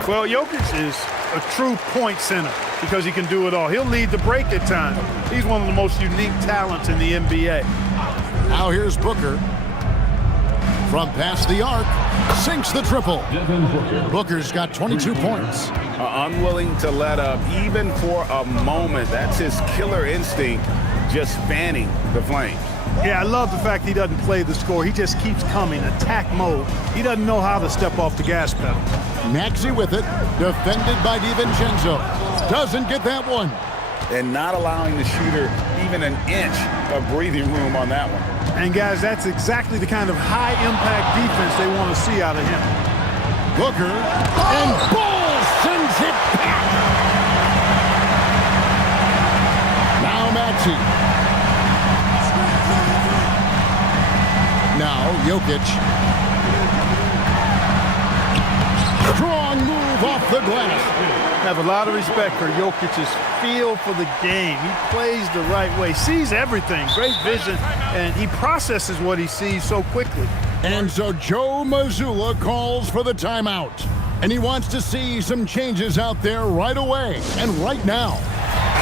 Well, Jokic is a true point center because he can do it all. He'll lead the break at times. He's one of the most unique talents in the NBA. Now here's Booker. From past the arc, sinks the triple. Booker's got 22 points. Unwilling to let up even for a moment. That's his killer instinct, just fanning the flames. Yeah, I love the fact he doesn't play the score. He just keeps coming, attack mode. He doesn't know how to step off the gas pedal. Maxey with it, defended by DiVincenzo. Doesn't get that one. And not allowing the shooter even an inch of breathing room on that one. And guys, that's exactly the kind of high-impact defense they want to see out of him. Booker, and Bull sends it back. Now Maxey. Now Jokic. Strong move off the glass. I have a lot of respect for Jokic's feel for the game. He plays the right way, sees everything, great vision, and he processes what he sees so quickly. And so Joe Mazzulla calls for the timeout. And he wants to see some changes out there right away and right now.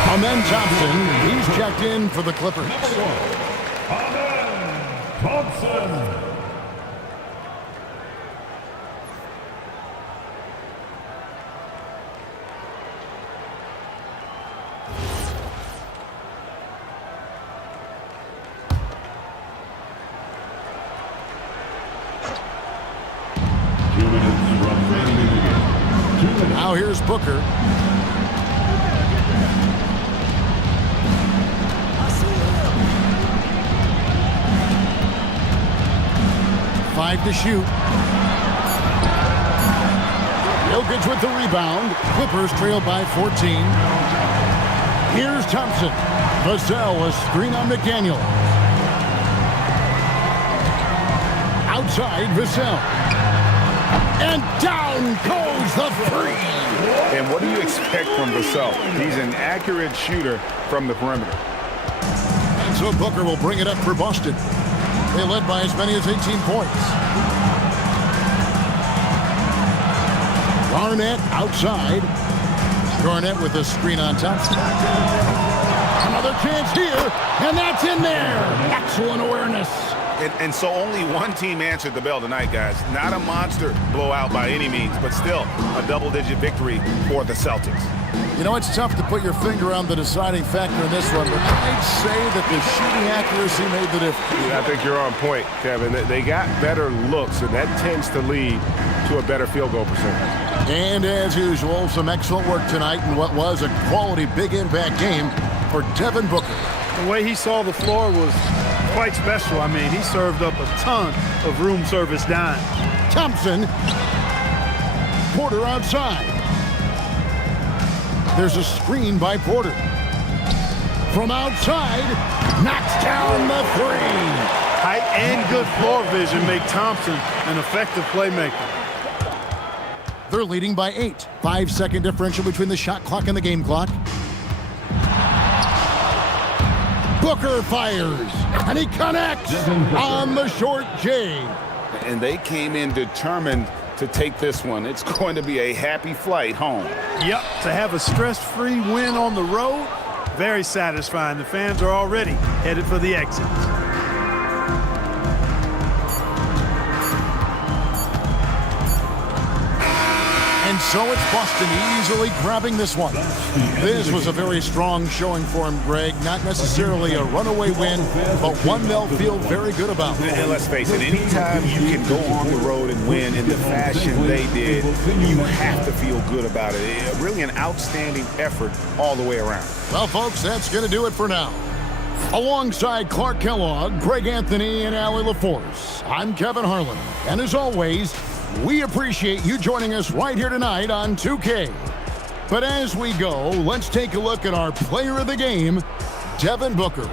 Amen Thompson, he's checked in for the Clippers. Thompson. minutes remaining in the game. 2 minutes. Now here's Booker. Five to shoot. Jokic with the rebound. Clippers trail by 14. Here's Thompson. Vassell, a screen on McDaniel. Outside, Vassell. And down goes the three. And what do you expect from Vassell? He's an accurate shooter from the perimeter. And so Booker will bring it up for Boston. They led by as many as 18 points. Garnett outside. Garnett with a screen on Thompson. Another chance here, and that's in there. Excellent awareness. And so only one team answered the bell tonight, guys. Not a monster blowout by any means, but still a double-digit victory for the Celtics. You know, it's tough to put your finger on the deciding factor in this one, but I'd say that the shooting accuracy made the difference. I think you're on point, Kevin. They got better looks, and that tends to lead to a better field goal percentage. And as usual, some excellent work tonight in what was a quality big impact game for Devin Booker. The way he saw the floor was quite special. I mean, he served up a ton of room service dime. Thompson. Porter outside. There's a screen by Porter. From outside, knocks down the three. Height and good floor vision make Thompson an effective playmaker. They're leading by 8. 5-second differential between the shot clock and the game clock. Booker fires, and he connects on the short J. And they came in determined to take this one. It's going to be a happy flight home. Yep, to have a stress-free win on the road, very satisfying. The fans are already headed for the exits. And so it's Boston easily grabbing this one. This was a very strong showing for him, Greg. Not necessarily a runaway win, but one they'll feel very good about. And let's face it, anytime you can go on the road and win in the fashion they did, you have to feel good about it. Really an outstanding effort all the way around. Well, folks, that's going to do it for now. Alongside Clark Kellogg, Greg Anthony, and Allie LaForce, I'm Kevin Harlan. And as always, we appreciate you joining us right here tonight on 2K. But as we go, let's take a look at our player of the game, Devin Booker.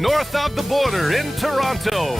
North of the border in Toronto,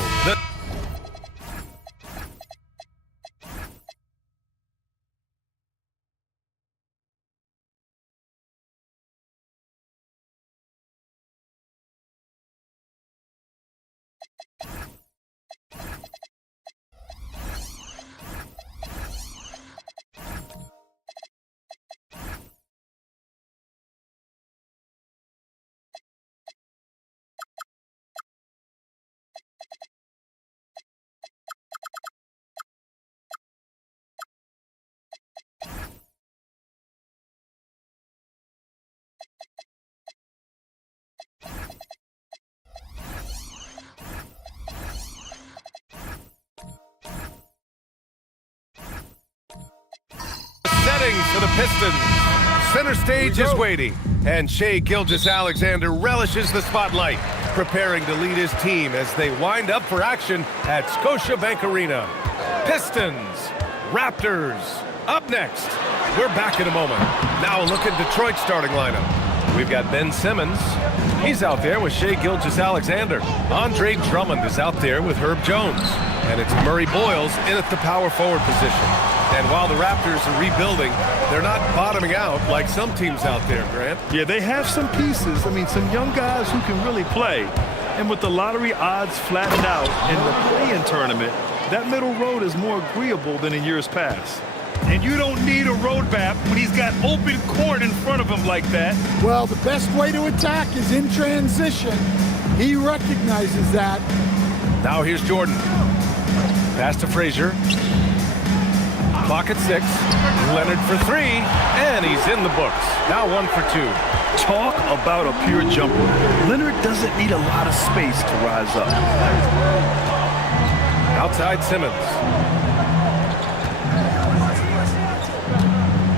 setting for the Pistons. Center stage is waiting, and Shai Gilgeous-Alexander relishes the spotlight. preparing to lead his team as they wind up for action at Scotiabank Arena. Pistons, Raptors, up next. We're back in a moment. Now a look at Detroit's starting lineup. We've got Ben Simmons. He's out there with Shai Gilgeous-Alexander. Andre Drummond is out there with Herb Jones. And it's Murray Boyles in at the power forward position. And while the Raptors are rebuilding, they're not bottoming out like some teams out there, Grant. Yeah, they have some pieces. I mean, some young guys who can really play. And with the lottery odds flattened out in the play-in tournament, that middle road is more agreeable than in years past. And you don't need a road map when he's got open court in front of him like that. Well, the best way to attack is in transition. He recognizes that. Now here's Jordan. Pass to Frazier. Clock at 6. Leonard for 3. And he's in the books. Now 1 for 2. Talk about a pure jumper. Leonard doesn't need a lot of space to rise up. Outside Simmons.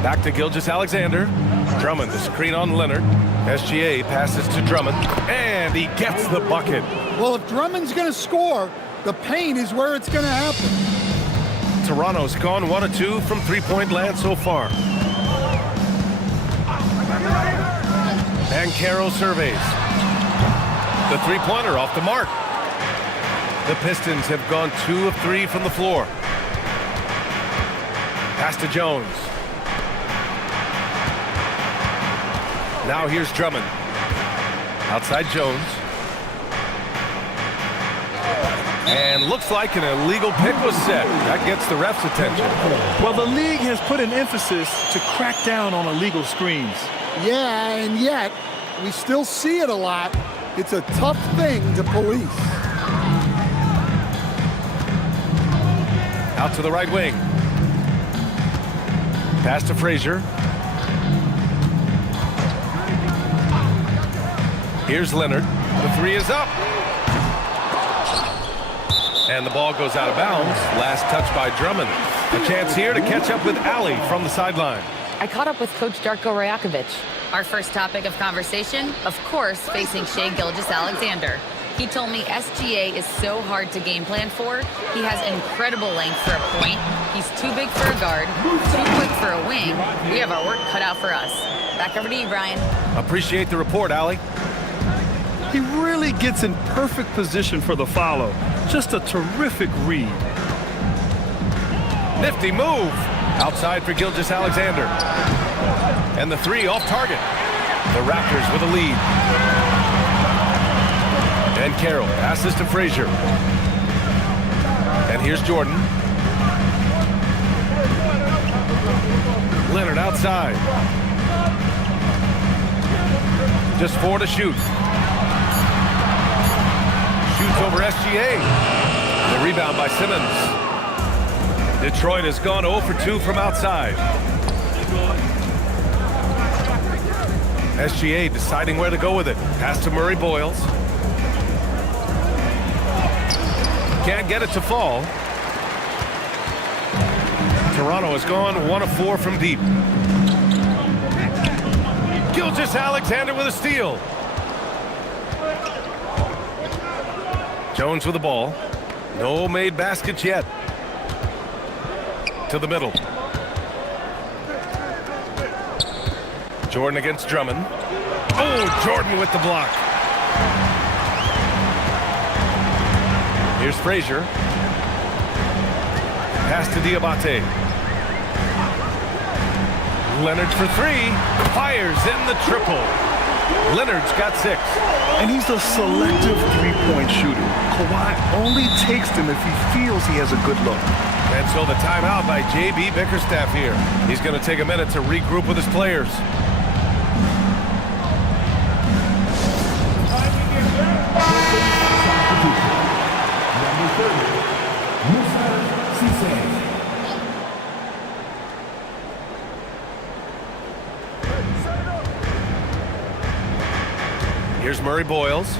Back to Gilgeous-Alexander. Drummond, the screen on Leonard. SGA passes to Drummond, and he gets the bucket. Well, if Drummond's going to score, the paint is where it's going to happen. Toronto's gone 1 of 2 from three-point land so far. Banchero surveys. The three-pointer off the mark. The Pistons have gone 2 of 3 from the floor. Pass to Jones. Now here's Drummond. Outside Jones. And looks like an illegal pick was set. That gets the ref's attention. Well, the league has put an emphasis to crack down on illegal screens. Yeah, and yet, we still see it a lot. It's a tough thing to police. Out to the right wing. Pass to Frazier. Here's Leonard. The 3 is up. And the ball goes out of bounds. Last touch by Drummond. A chance here to catch up with Ali from the sideline. I caught up with Coach Darko Rajakovic. Our first topic of conversation, of course, facing Shai Gilgeous-Alexander. He told me SGA is so hard to game plan for. He has incredible length for a point. He's too big for a guard, too quick for a wing. We have our work cut out for us. Back over to you, Brian. Appreciate the report, Ali. He really gets in perfect position for the follow. Just a terrific read. Nifty move. Outside for Gilgeous-Alexander. And the 3 off target. The Raptors with a lead. And Carroll passes to Frazier. And here's Jordan. Leonard outside. Just 4 to shoot. Shoots over SGA. The rebound by Simmons. Detroit has gone 0 for 2 from outside. SGA deciding where to go with it. Pass to Murray Boyles. Can't get it to fall. Toronto has gone 1 of 4 from deep. Gilgeous-Alexander with a steal. Jones with the ball. No made baskets yet. To the middle. Jordan against Drummond. Oh, Jordan with the block. Here's Frazier. Pass to Diabate. Leonard for 3. Fires in the triple. Leonard's got 6. And he's a selective three-point shooter. Kawhi only takes them if he feels he has a good look. And so the timeout by J.B. Bickerstaff here. He's going to take a minute to regroup with his players. Here's Murray Boyles.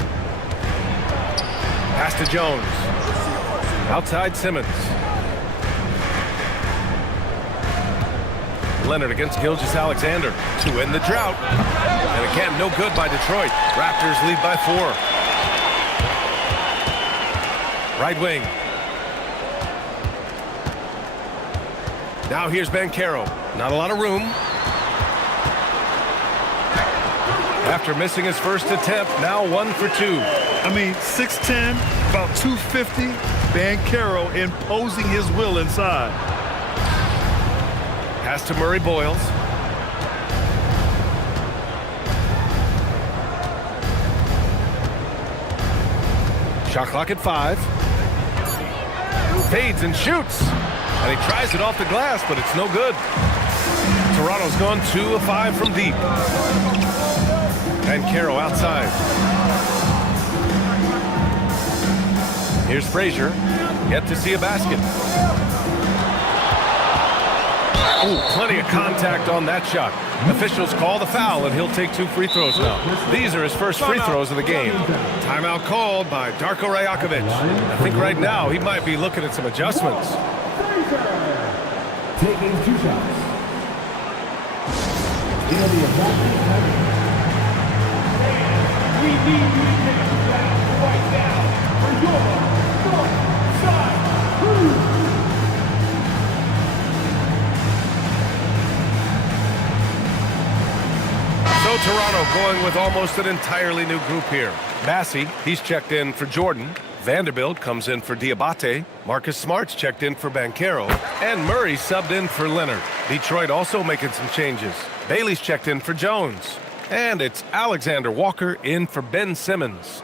Pass to Jones. Outside Simmons. Leonard against Gilgeous-Alexander to end the drought. And again, no good by Detroit. Raptors lead by 4. Right wing. Now here's Banchero. Not a lot of room. After missing his first attempt, now 1 for 2. I mean, 6'10", about 250. Banchero imposing his will inside. Pass to Murray Boyles. Shot clock at 5. Fades and shoots. And he tries it off the glass, but it's no good. Toronto's gone 2 of 5 from deep. Banchero outside. Here's Frazier. Yet to see a basket. Oh, plenty of contact on that shot. Officials call the foul, and he'll take 2 free throws now. These are his first free throws of the game. Timeout called by Darko Rajakovic. I think right now he might be looking at some adjustments. Taking 2 shots. We need you to take 2 shots right now for your north side crew. So Toronto going with almost an entirely new group here. Massey, he's checked in for Jordan. Vanderbilt comes in for Diabate. Marcus Smart's checked in for Banchero. And Murray subbed in for Leonard. Detroit also making some changes. Bailey's checked in for Jones. And it's Alexander Walker in for Ben Simmons.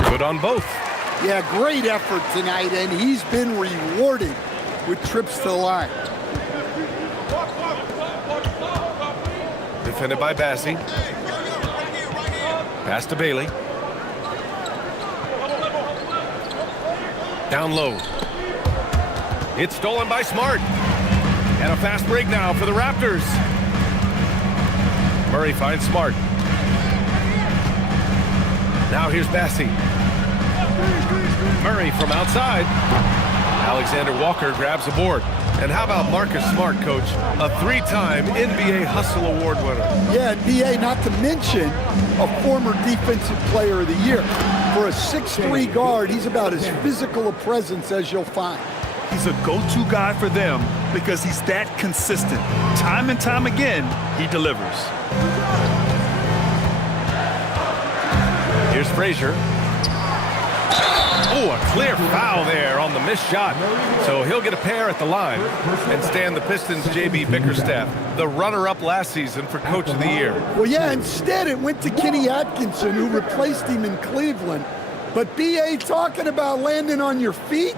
Good on both. Yeah, great effort tonight, and he's been rewarded with trips to the line. Defended by Bassey. Pass to Bailey. Down low. It's stolen by Smart. And a fast break now for the Raptors. Murray finds Smart. Now here's Bassey. Murray from outside. Alexander Walker grabs the board. And how about Marcus Smart, Coach? A 3-time NBA Hustle Award winner. Yeah, NBA, not to mention a former Defensive Player of the Year. For a 6'3" guard, he's about as physical a presence as you'll find. He's a go-to guy for them because he's that consistent. Time and time again, he delivers. Here's Frazier. Oh, a clear foul there on the missed shot. So he'll get a pair at the line and stand the Pistons' J.B. Bickerstaff, the runner-up last season for Coach of the Year. Well, yeah, instead it went to Kenny Atkinson, who replaced him in Cleveland. But B.A. talking about landing on your feet,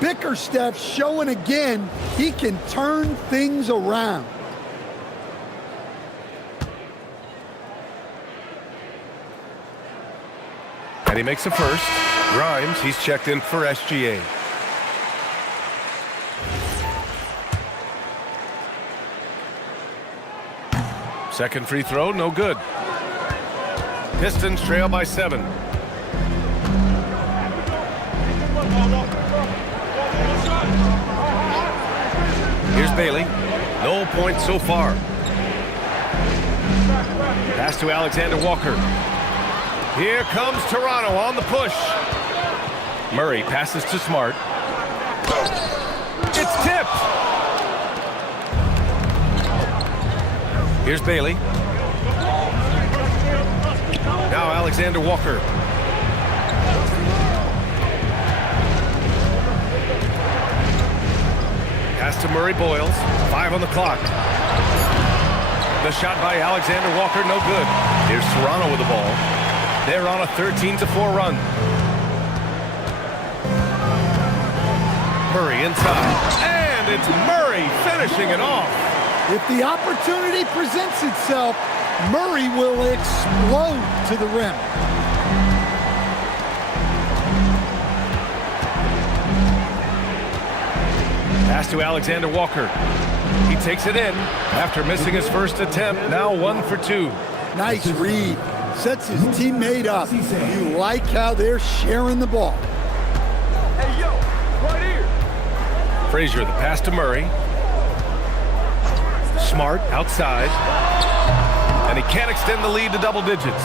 Bickerstaff showing again he can turn things around. And he makes a first. Grimes, he's checked in for SGA. Second free throw, no good. Pistons trail by 7. Here's Bailey. No points so far. Pass to Alexander Walker. Here comes Toronto on the push. Murray passes to Smart. It's tipped. Here's Bailey. Now Alexander Walker. Pass to Murray Boyles. 5 on the clock. The shot by Alexander Walker, no good. Here's Toronto with the ball. They're on a 13-4 run. Murray inside. And it's Murray finishing it off. If the opportunity presents itself, Murray will explode to the rim. Pass to Alexander Walker. He takes it in after missing his first attempt. Now 1 for 2. Nice read. Sets his teammate up. You like how they're sharing the ball. Hey, yo, right here. Frazier, the pass to Murray. Smart outside. And he can't extend the lead to double digits.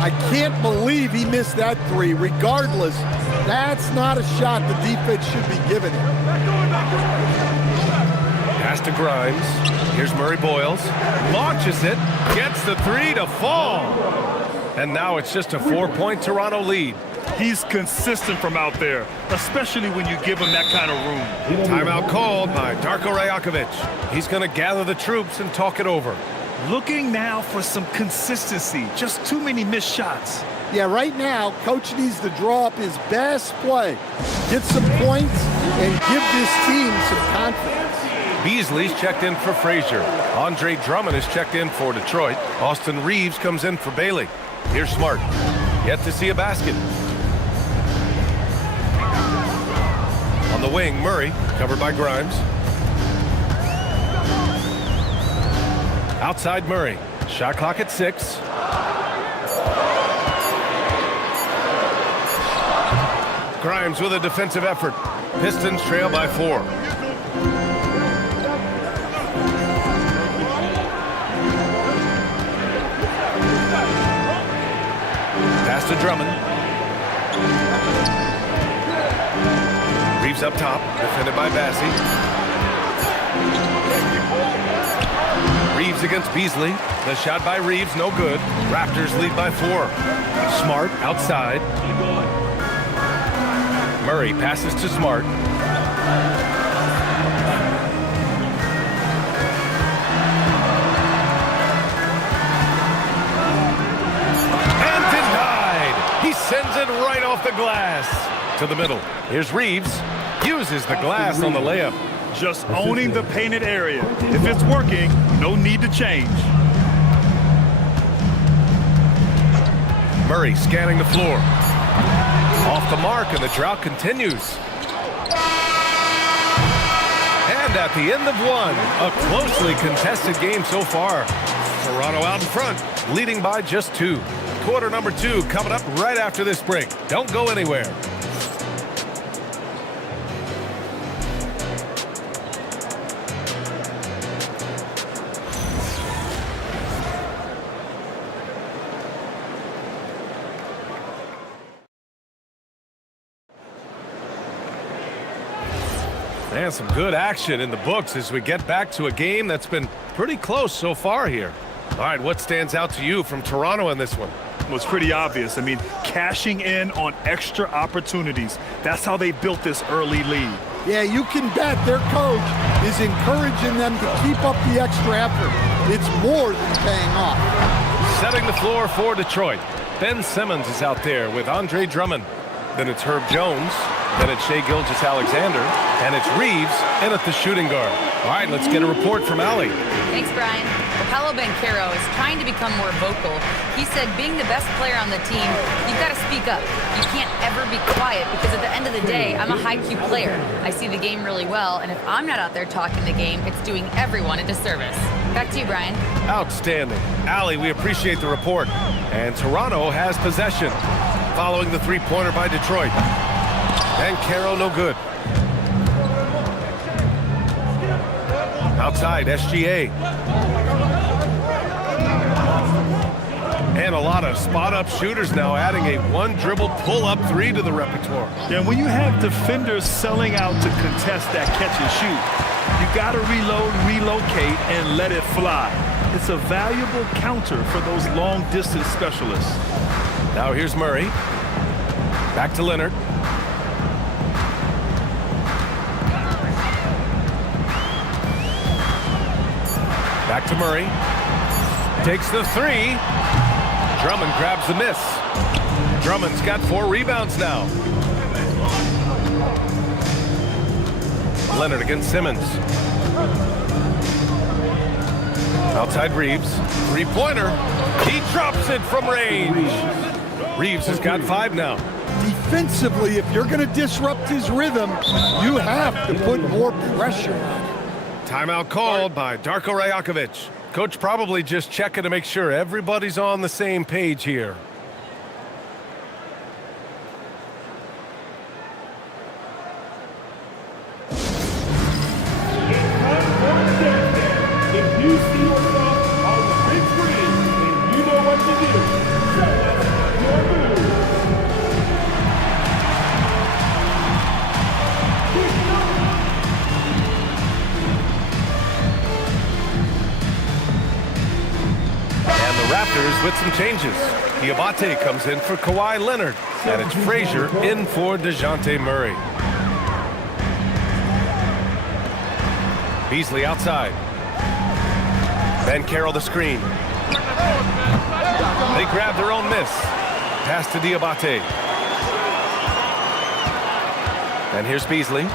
I can't believe he missed that three. Regardless, that's not a shot the defense should be giving him. Pass to Grimes. Here's Murray Boyles. Launches it. Gets the three to fall. And now it's just a 4-point Toronto lead. He's consistent from out there, especially when you give him that kind of room. Timeout called by Darko Rajakovic. He's going to gather the troops and talk it over. Looking now for some consistency. Just too many missed shots. Yeah, right now, Coach needs to draw up his best play, get some points, and give this team some confidence. Beasley's checked in for Frazier. Andre Drummond is checked in for Detroit. Austin Reeves comes in for Bailey. Here's Smart. Yet to see a basket. On the wing, Murray, covered by Grimes. Outside Murray. Shot clock at 6. Grimes with a defensive effort. Pistons trail by 4. Pass to Drummond. Reeves up top, defended by Bassey. Reeves against Beasley. The shot by Reeves, no good. Raptors lead by 4. Smart outside. Murray passes to Smart. And denied. He sends it right off the glass. To the middle. Here's Reeves. Uses the glass on the layup. Just owning the painted area. If it's working, no need to change. Murray scanning the floor. Off the mark, and the drought continues. And at the end of one, a closely contested game so far. Toronto out in front, leading by just 2. Quarter number 2 coming up right after this break. Don't go anywhere. And some good action in the books as we get back to a game that's been pretty close so far here. All right, what stands out to you from Toronto in this one? Well, it's pretty obvious. I mean, cashing in on extra opportunities. That's how they built this early lead. Yeah, you can bet their coach is encouraging them to keep up the extra effort. It's more than paying off. Setting the floor for Detroit. Ben Simmons is out there with Andre Drummond. Then it's Herb Jones. Then it's Shai Gilgeous-Alexander. And it's Reeves in at the shooting guard. All right, let's get a report from Allie. Thanks, Brian. Well, Paolo Banchero is trying to become more vocal. He said being the best player on the team, you've got to speak up. You can't ever be quiet because at the end of the day, I'm a high-Q player. I see the game really well, and if I'm not out there talking the game, it's doing everyone a disservice. Back to you, Brian. Outstanding. Allie, we appreciate the report. And Toronto has possession following the three-pointer by Detroit. Banchero no good. Outside, SGA. And a lot of spot-up shooters now, adding a one-dribble pull-up 3 to the repertoire. Yeah, when you have defenders selling out to contest that catch and shoot, you got to reload, relocate, and let it fly. It's a valuable counter for those long-distance specialists. Now here's Murray. Back to Leonard. Back to Murray. Takes the 3. Drummond grabs the miss. Drummond's got 4 rebounds now. Leonard against Simmons. Outside Reeves. Three-pointer. He drops it from range. Reeves has got 5 now. Defensively, if you're going to disrupt his rhythm, you have to put more pressure on him. Timeout called by Darko Rajakovic. Coach probably just checking to make sure everybody's on the same page here. The Houston with some changes. Diabate comes in for Kawhi Leonard, and it's Frazier in for DeJounte Murray. Beasley outside. Banchero the screen. They grab their own miss. Pass to Diabate. And here's Beasley.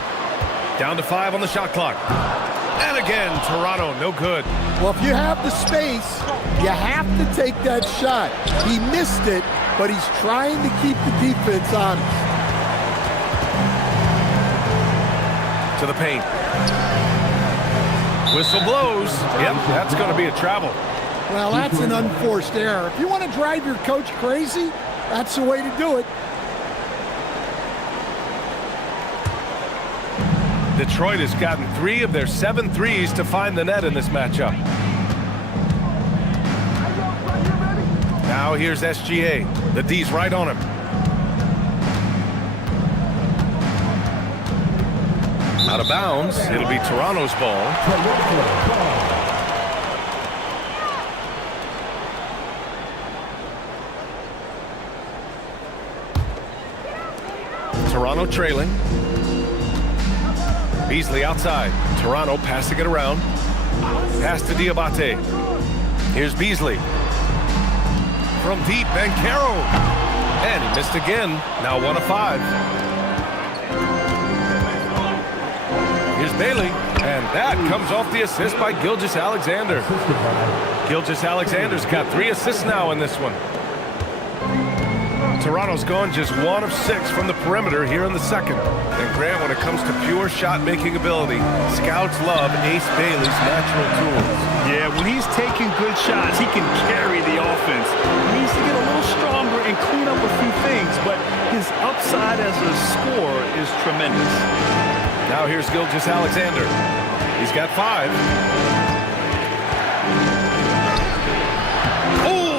Down to 5 on the shot clock. And again, Toronto, no good. Well, if you have the space, you have to take that shot. He missed it, but he's trying to keep the defense honest. To the paint. Whistle blows. Yep, that's going to be a travel. Well, that's an unforced error. If you want to drive your coach crazy, that's the way to do it. Detroit has gotten 3 of their 7 threes to find the net in this matchup. Now here's SGA. The D's right on him. Out of bounds. It'll be Toronto's ball. Toronto trailing. Beasley outside. Toronto passing it around. Pass to Diabate. Here's Beasley. From deep, Banchero. And he missed again. Now 1 of 5. Here's Bailey. And that comes off the assist by Gilgeous-Alexander. Gilgeous-Alexander's got 3 assists now in this one. Toronto's gone just 1 of 6 from the perimeter here in the second. And Grant, when it comes to pure shot-making ability, scouts love Ace Bailey's natural tools. Yeah, when he's taking good shots, he can carry the offense. He needs to get a little stronger and clean up a few things, but his upside as a scorer is tremendous. Now here's Gilgeous-Alexander. He's got 5.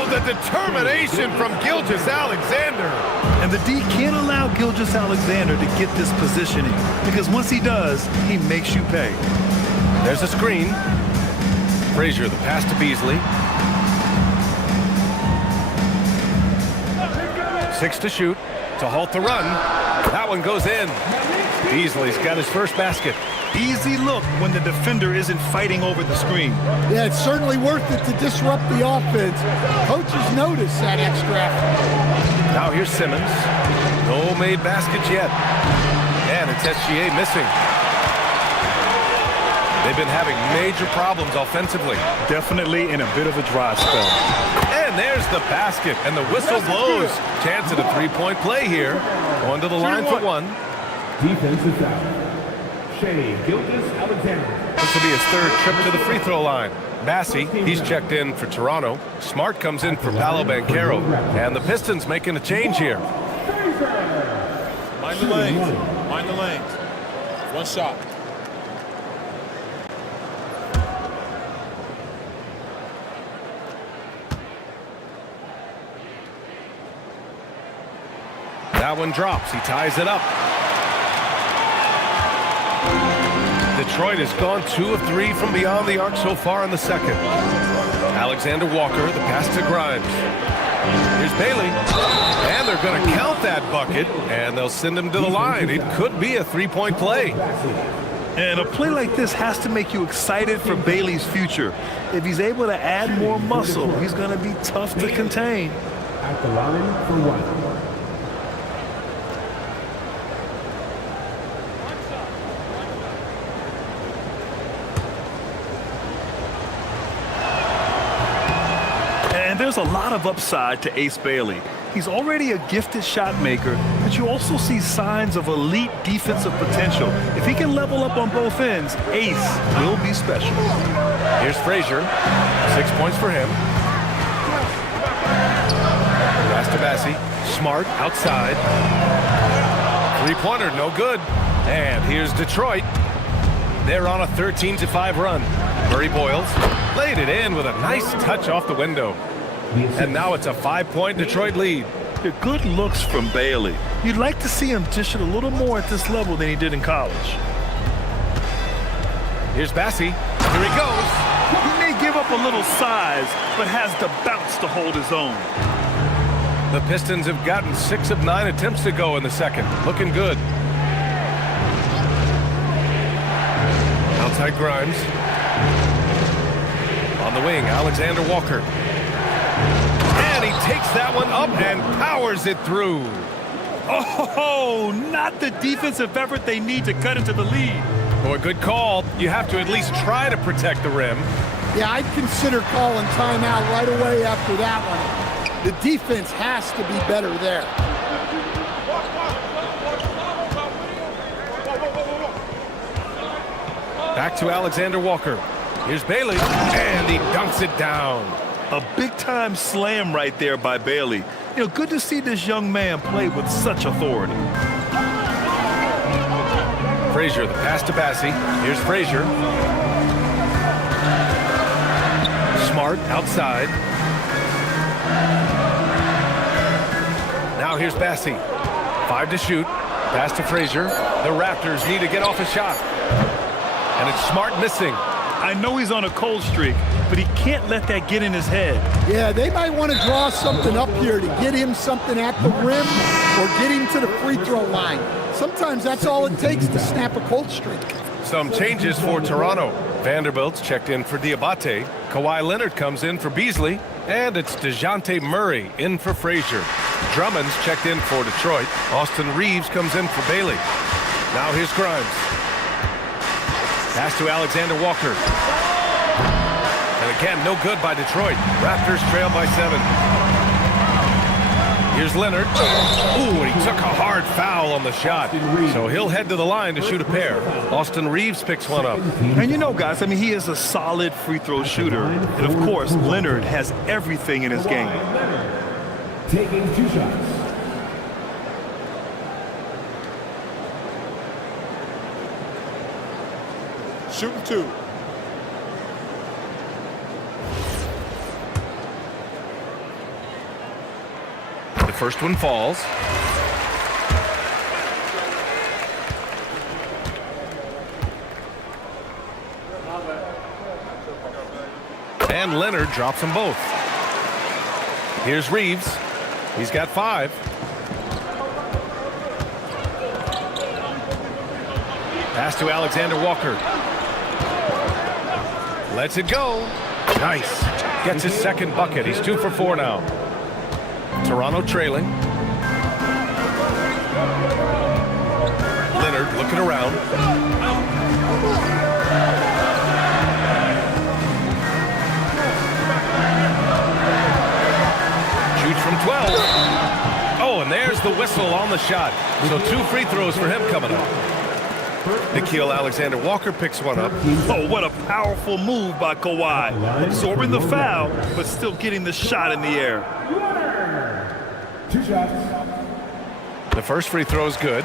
The determination from Gilgeous-Alexander. And the D can't allow Gilgeous-Alexander to get this positioning, because once he does, he makes you pay. There's a screen. Frazier, the pass to Beasley. 6 to shoot to halt the run. That one goes in. Beasley's got his first basket. Easy look when the defender isn't fighting over the screen. Yeah, it's certainly worth it to disrupt the offense. Coaches notice that extra effort. Now here's Simmons. No made baskets yet. And it's SGA missing. They've been having major problems offensively. Definitely in a bit of a dry spell. And there's the basket, and the whistle blows. Chance at a 3-point play here. Going to the line for 1. Defense is out. Shai Gilgeous-Alexander. This will be his 3rd trip to the free throw line. Massey, he's checked in for Toronto. Smart comes in for Paolo Banchero. And the Pistons making a change here. Mind the lanes. Mind the lanes. 1 shot. That one drops. He ties it up. Detroit has gone 2 of 3 from beyond the arc so far in the second. Alexander Walker, the pass to Grimes. Here's Bailey. And they're going to count that bucket, and they'll send him to the line. It could be a 3-point play. And a play like this has to make you excited for Bailey's future. If he's able to add more muscle, he's going to be tough to contain. At the line for 1. There's a lot of upside to Ace Bailey. He's already a gifted shot maker, but you also see signs of elite defensive potential. If he can level up on both ends, Ace will be special. Here's Frazier. 6 points for him. Pass to Massey. Smart outside. 3-pointer, no good. And here's Detroit. They're on a 13-5 run. Murray Boyles laid it in with a nice touch off the window. And now it's a 5-point Detroit lead. Good looks from Bailey. You'd like to see him dish it a little more at this level than he did in college. Here's Bassey. Here he goes. He may give up off a little size, but has the bounce to hold his own. The Pistons have gotten 6 of 9 attempts to go in the second. Looking good. Outside Grimes. On the wing, Alexander Walker. And he takes that one up and powers it through. Oh, not the defensive effort they need to cut into the lead. Boy, good call. You have to at least try to protect the rim. Yeah, I'd consider calling timeout right away after that one. The defense has to be better there. Back to Alexander Walker. Here's Bailey, and he dunks it down. A big-time slam right there by Bailey. You know, good to see this young man play with such authority. Frazier, the pass to Bassey. Here's Frazier. Smart outside. Now here's Bassey. 5 to shoot. Pass to Frazier. The Raptors need to get off a shot. And it's Smart missing. I know he's on a cold streak, but he can't let that get in his head. Yeah, they might want to draw something up here to get him something at the rim or get him to the free throw line. Sometimes that's all it takes to snap a cold streak. Some changes for Toronto. Vanderbilt's checked in for Diabate. Kawhi Leonard comes in for Beasley. And it's DeJounte Murray in for Frazier. Drummond's checked in for Detroit. Austin Reeves comes in for Bailey. Now here's Grimes. Pass to Alexander Walker. And again, no good by Detroit. Raptors trail by 7. Here's Leonard. Ooh, and he took a hard foul on the shot. So he'll head to the line to shoot a pair. Austin Reeves picks one up. And you know, guys, I mean, he is a solid free throw shooter. And, of course, Leonard has everything in his game. Taking 2 shots. Shooting 2. The first one falls. And Leonard drops them both. Here's Reeves. He's got 5. Pass to Alexander Walker. Lets it go. Nice. Gets his second bucket. He's 2 for 4 now. Toronto trailing. Leonard looking around. Shoots from 12. Oh, and there's the whistle on the shot. So 2 free throws for him coming up. Nickeil Alexander-Walker picks one up. Oh, what a powerful move by Kawhi. Absorbing the foul, but still getting the shot in the air. 2 shots. The first free throw is good.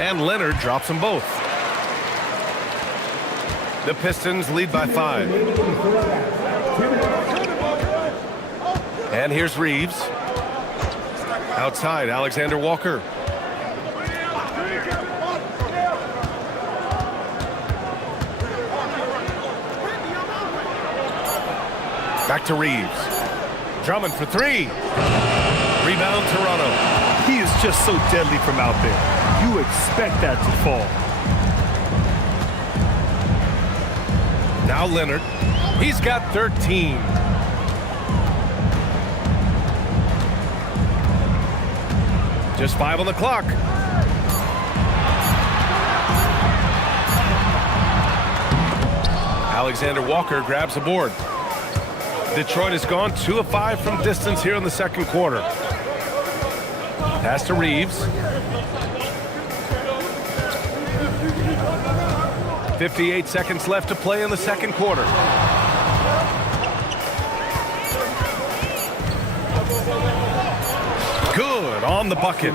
And Leonard drops them both. The Pistons lead by 5. And here's Reeves. Outside, Alexander Walker. Back to Reeves. Drummond for 3. Rebound, Toronto. He is just so deadly from out there. You expect that to fall. Now Leonard. He's got 13. Just 5 on the clock. Alexander Walker grabs the board. Detroit has gone 2 of 5 from distance here in the second quarter. Pass to Reeves. 58 seconds left to play in the second quarter. Good on the bucket.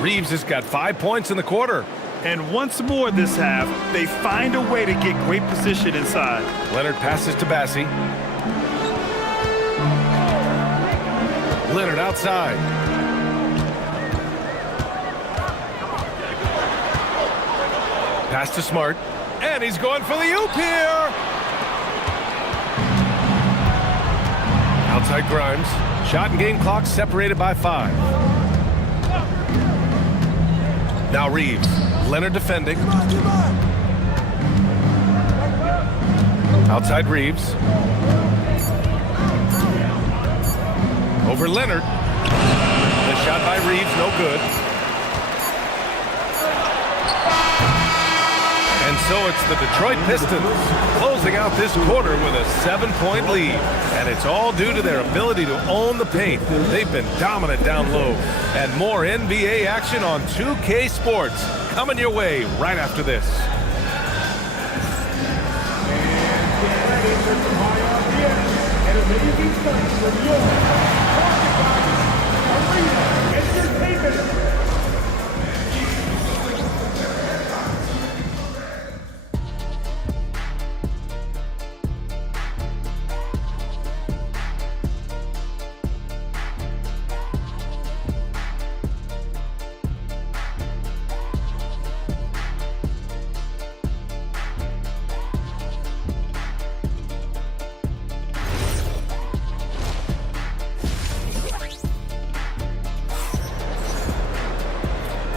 Reeves has got 5 points in the quarter. And once more this half, they find a way to get great position inside. Leonard passes to Bassey. Leonard outside. Pass to Smart. And he's going for the oop here. Outside Grimes. Shot and game clock separated by 5. Now Reeves. Leonard defending. Outside Reeves. Over Leonard. The shot by Reeves, no good. And so it's the Detroit Pistons closing out this quarter with a 7-point lead. And it's all due to their ability to own the paint. They've been dominant down low. And more NBA action on 2K Sports coming your way right after this. And amazing sights from your Arena Entertainment.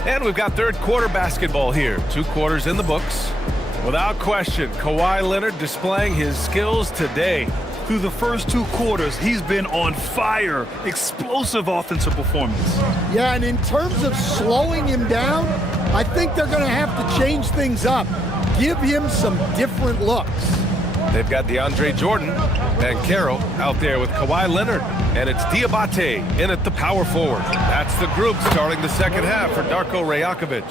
And we've got third quarter basketball here. 2 quarters in the books. Without question, Kawhi Leonard displaying his skills today. Through the first 2 quarters, he's been on fire. Explosive offensive performance. Yeah, and in terms of slowing him down, I think they're going to have to change things up. Give him some different looks. They've got DeAndre Jordan and Banchero out there with Kawhi Leonard. And it's Diabate in at the power forward. That's the group starting the second half for Darko Rajakovic.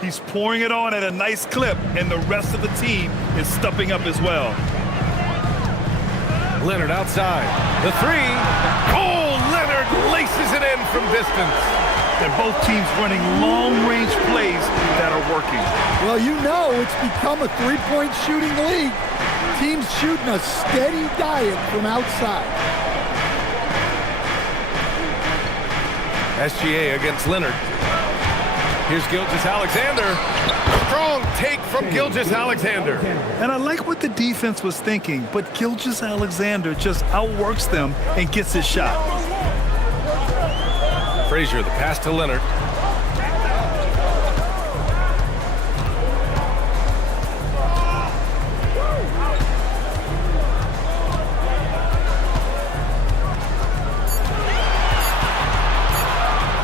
He's pouring it on at a nice clip, and the rest of the team is stepping up as well. Leonard outside. The 3. Oh, Leonard laces it in from distance. And both teams running long-range plays that are working. Well, you know it's become a 3-point shooting league. Teams shooting a steady diet from outside. SGA against Leonard. Here's Gilgeous-Alexander. Strong take from Gilgeous-Alexander. And I like what the defense was thinking, but Gilgeous-Alexander just outworks them and gets his shot. Frazier, the pass to Leonard.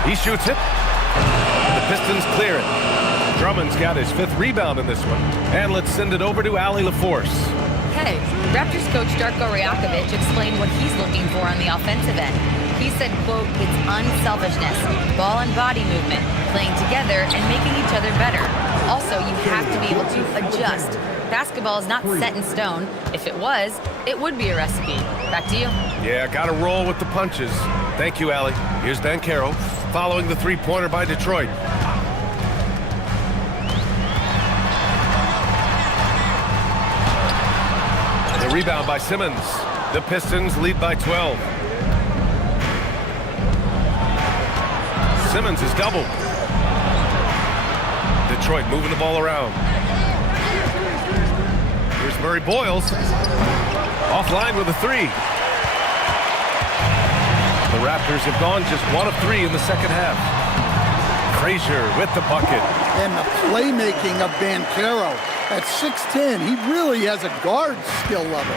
He shoots it. The Pistons clear it. Drummond's got his 5th rebound in this one. And let's send it over to Allie LaForce. Hey, Raptors coach Darko Rajakovic explained what he's looking for on the offensive end. He said, quote, it's unselfishness, ball and body movement, playing together and making each other better. Also, you have to be able to adjust. Basketball is not set in stone. If it was, it would be a recipe. Back to you. Yeah, got to roll with the punches. Thank you, Allie. Here's Banchero following the 3-pointer by Detroit. The rebound by Simmons. The Pistons lead by 12. Simmons is doubled. Detroit moving the ball around. Here's Murray Boyles. Offline with a 3. The Raptors have gone just 1 of 3 in the second half. Frazier with the bucket. And the playmaking of Banchero. At 6'10", he really has a guard skill level.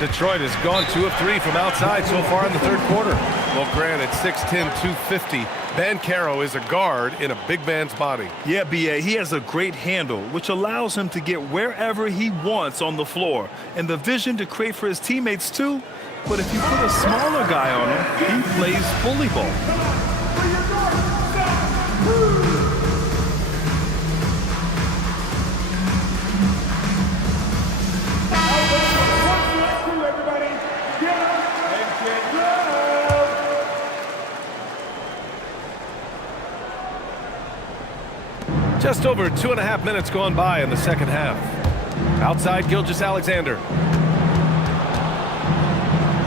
Detroit has gone 2 of 3 from outside so far in the third quarter. Well, granted, 6'10", 250. Banchero is a guard in a big man's body. Yeah, B.A., he has a great handle, which allows him to get wherever he wants on the floor. And the vision to create for his teammates, too. But if you put a smaller guy on him, he plays bully ball. Just over 2.5 minutes gone by in the second half. Outside, Gilgeous-Alexander.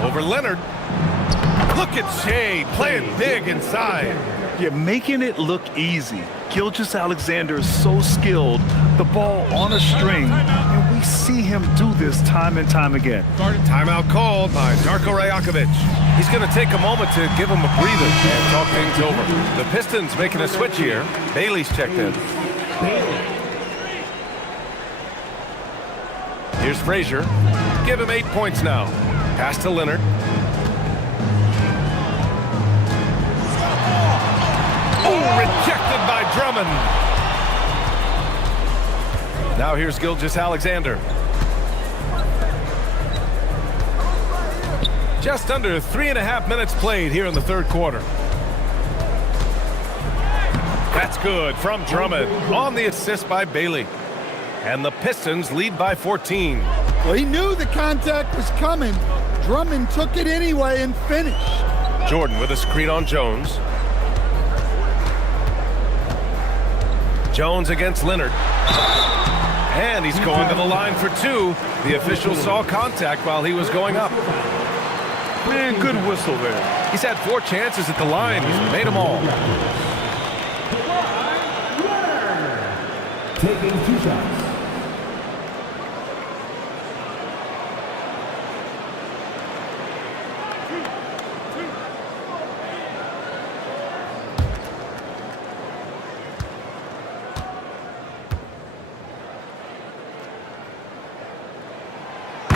Over Leonard. Look at Shea playing big inside. Yeah, making it look easy. Gilgeous-Alexander is so skilled, the ball on a string, and we see him do this time and time again. Timeout called by Darko Rajakovic. He's going to take a moment to give him a breather and talk things over. The Pistons making a switch here. Bailey's checked in. Here's Frazier. Give him 8 points now. Pass to Leonard. Oh, rejected by Drummond. Now here's Gilgeous-Alexander. Just under 3.5 minutes played here in the third quarter. That's good from Drummond on the assist by Bailey. And the Pistons lead by 14. Well, he knew the contact was coming. Drummond took it anyway and finished. Jordan with a screen on Jones. Jones against Leonard. And he's going to the line for two. The official saw contact while he was going up. Man, good whistle there. He's had 4 chances at the line. He's made them all. Taking 2 shots.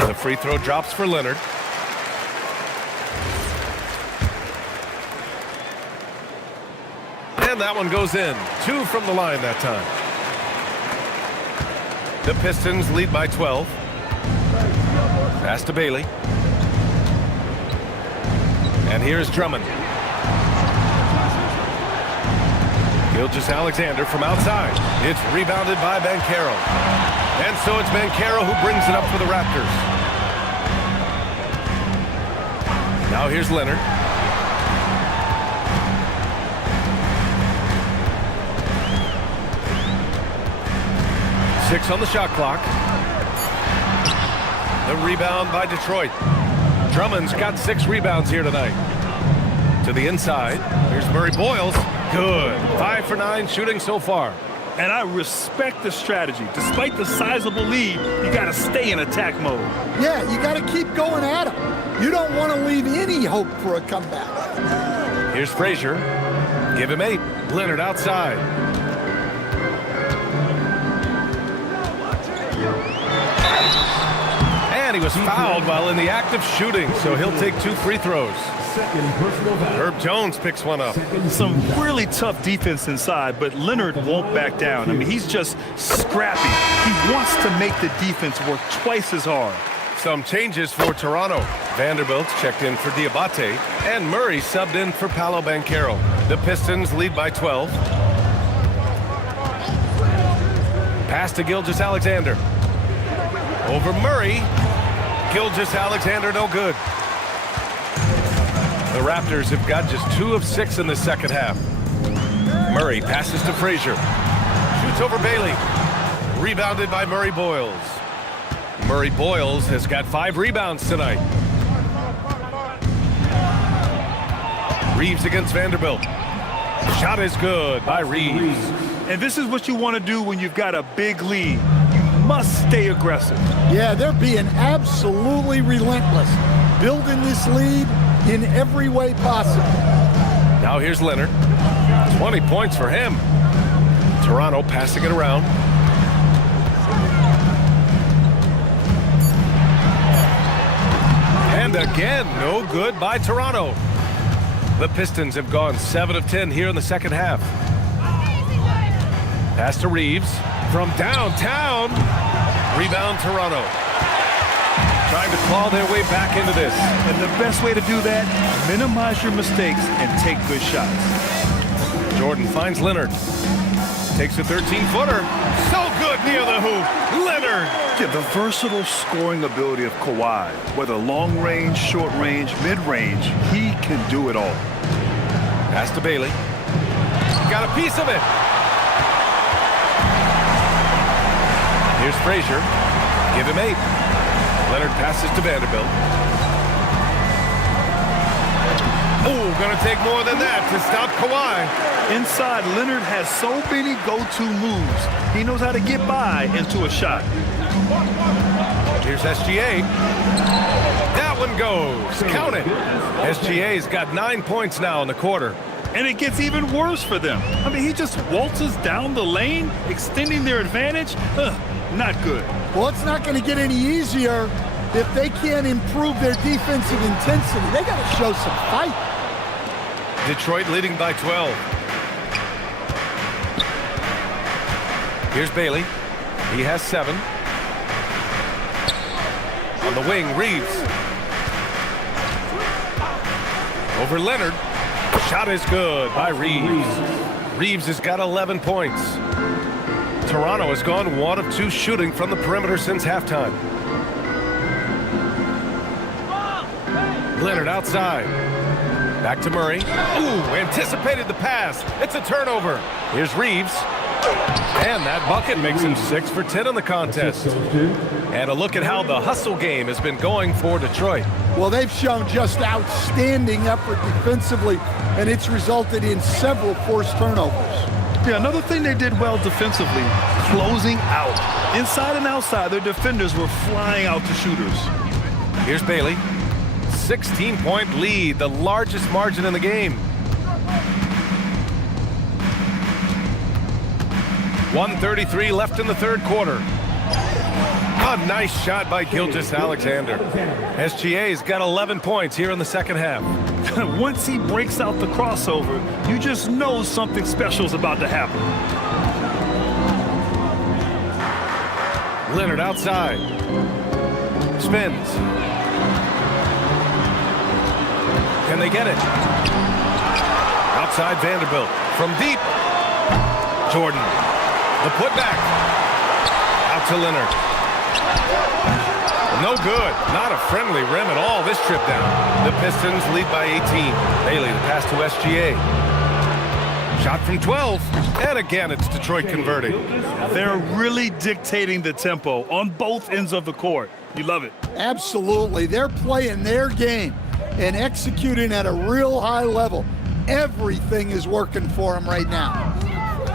The free throw drops for Leonard. And that one goes in. 2 from the line that time. The Pistons lead by 12. Pass to Bailey. And here's Drummond. Gilgeous-Alexander from outside. It's rebounded by Banchero. And so it's Banchero who brings it up for the Raptors. Now here's Leonard. Six on the shot clock. The rebound by Detroit. Drummond's got 6 rebounds here tonight. To the inside. Here's Murray Boyles. Good. 5 for 9 shooting so far. And I respect the strategy. Despite the sizable lead, you got to stay in attack mode. Yeah, you got to keep going at him. You don't want to leave any hope for a comeback. Here's Frazier. Give him 8. Leonard outside. And he was fouled while in the act of shooting, so he'll take 2 free throws. Herb Jones picks one up. Some really tough defense inside, but Leonard won't back down. I mean, he's just scrappy. He wants to make the defense work twice as hard. Some changes for Toronto. Vanderbilt checked in for Diabate, and Murray subbed in for Paolo Banchero. The Pistons lead by 12. Pass to Gilgeous-Alexander. Over Murray. Gilgeous-Alexander no good. The Raptors have got just 2 of 6 in the second half. Murray passes to Frazier. Shoots over Bailey. Rebounded by Murray Boyles. Murray Boyles has got 5 rebounds tonight. Reeves against Vanderbilt. Shot is good by Reeves. And this is what you want to do when you've got a big lead. You must stay aggressive. Yeah, they're being absolutely relentless. Building this lead in every way possible. Now here's Leonard. 20 points for him. Toronto passing it around. And again, no good by Toronto. The Pistons have gone 7 of 10 here in the second half. Pass to Reeves from downtown. Rebound Toronto. Trying to claw their way back into this. And the best way to do that, minimize your mistakes and take good shots. Jordan finds Leonard. Takes a 13-footer. So good near the hoop. Leonard. Yeah, the versatile scoring ability of Kawhi. Whether long range, short range, mid range, he can do it all. Pass to Bailey. Got a piece of it. Here's Frazier. Give him 8. Leonard passes to Vanderbilt. Oh, gonna take more than that to stop Kawhi. Inside, Leonard has so many go-to moves. He knows how to get by into a shot. Here's SGA. That one goes. Count it. SGA's got 9 points now in the quarter. And it gets even worse for them. I mean, he just waltzes down the lane, extending their advantage. Not good. Well, it's not going to get any easier if they can't improve their defensive intensity. They got to show some fight. Detroit leading by 12. Here's Bailey. He has 7. On the wing, Reeves. Over Leonard. Shot is good by Reeves. Reeves has got 11 points. Toronto has gone 1 of 2 shooting from the perimeter since halftime. Leonard outside. Back to Murray. Ooh, anticipated the pass. It's a turnover. Here's Reeves. And that bucket makes him 6 for 10 in the contest. And a look at how the hustle game has been going for Detroit. Well, they've shown just outstanding effort defensively, and it's resulted in several forced turnovers. Yeah, another thing they did well defensively, closing out. Inside and outside, their defenders were flying out to shooters. Here's Bailey. 16-point lead, the largest margin in the game. 1:33 left in the third quarter. A nice shot by Gilgeous-Alexander. SGA's got 11 points here in the second half. Once he breaks out the crossover, you just know something special is about to happen. Leonard outside. Spins. Can they get it? Outside Vanderbilt. From deep. Jordan. The putback. Out to Leonard. No good. Not a friendly rim at all this trip down. The Pistons lead by 18. Bailey, the pass to SGA. Shot from 12. And again, it's Detroit converting. They're really dictating the tempo on both ends of the court. You love it. Absolutely. They're playing their game and executing at a real high level. Everything is working for them right now.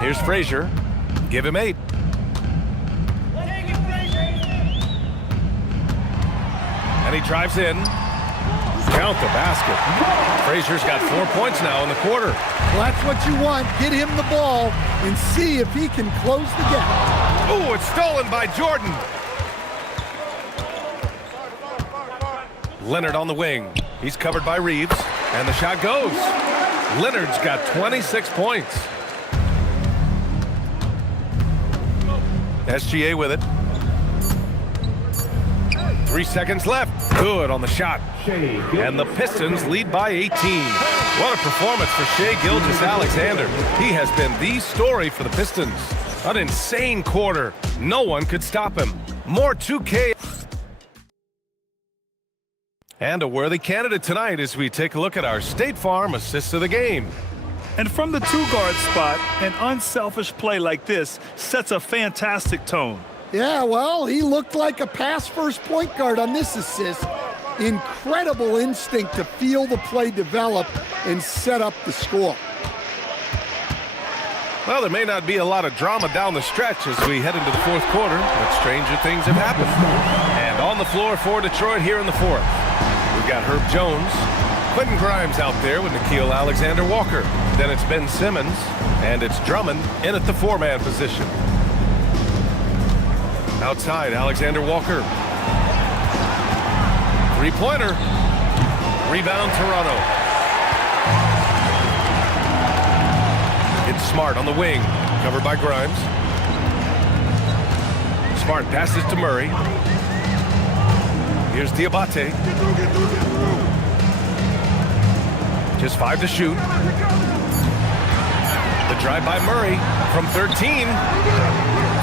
Here's Frazier. Give him 8. And he drives in. Count the basket. Frazier's got 4 points now in the quarter. Well, that's what you want. Get him the ball and see if he can close the gap. Oh, it's stolen by Jordan. Leonard on the wing. He's covered by Reeves. And the shot goes. Leonard's got 26 points. SGA with it. 3 seconds left. Good on the shot. And the Pistons lead by 18. What a performance for Shai Gilgeous-Alexander. He has been the story for the Pistons. An insane quarter. No one could stop him. More 2K. And a worthy candidate tonight as we take a look at our State Farm assist of the game. And from the 2-guard spot, an unselfish play like this sets a fantastic tone. Yeah, well, he looked like a pass-first point guard on this assist. Incredible instinct to feel the play develop and set up the score. Well, there may not be a lot of drama down the stretch as we head into the fourth quarter, but stranger things have happened. And on the floor for Detroit here in the fourth, we've got Herb Jones, Quentin Grimes out there with Nickeil Alexander-Walker. Then it's Ben Simmons, and it's Drummond in at the 4-man position. Outside, Alexander-Walker. Three-pointer. Rebound, Toronto. It's Smart on the wing, covered by Grimes. Smart passes to Murray. Here's Diabate. Just 5 to shoot. The drive by Murray from 13.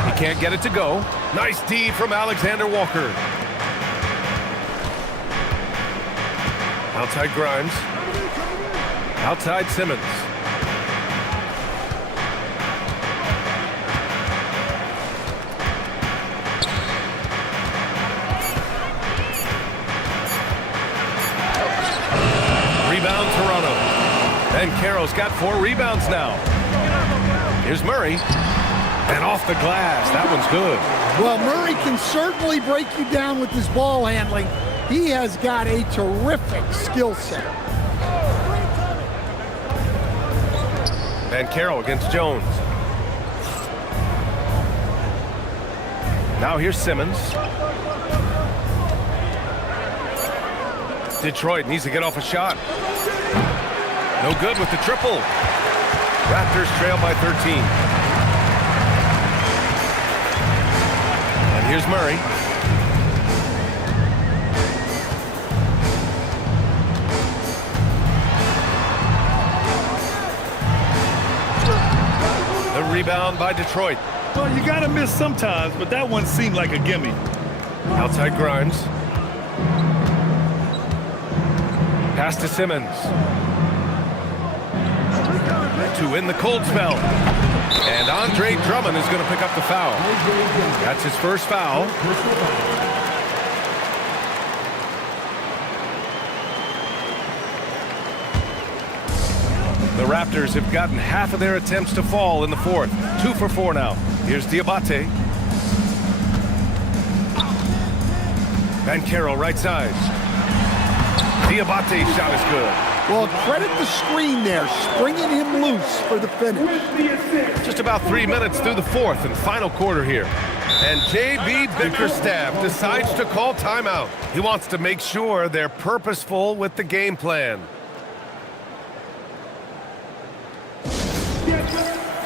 He can't get it to go. Nice D from Alexander-Walker. Outside Grimes. Outside Simmons. Rebound, Toronto. Banchero's got 4 rebounds now. Here's Murray. And off the glass. That one's good. Well, Murray can certainly break you down with his ball handling. He has got a terrific skill set. Banchero against Jones. Now here's Simmons. Detroit needs to get off a shot. No good with the triple. Raptors trail by 13. And here's Murray. The rebound by Detroit. Well, you got to miss sometimes, but that one seemed like a gimme. Outside Grimes. Pass to Simmons. To win the cold spell. And Andre Drummond is going to pick up the foul. That's his first foul. The Raptors have gotten half of their attempts to fall in the fourth. 2 for 4 now. Here's Diabate. Banchero right side. Diabate's shot is good. Well, credit the screen there, springing him loose for the finish. Just about 3 minutes through the fourth and final quarter here. And J.B. Bickerstaff decides to call timeout. He wants to make sure they're purposeful with the game plan.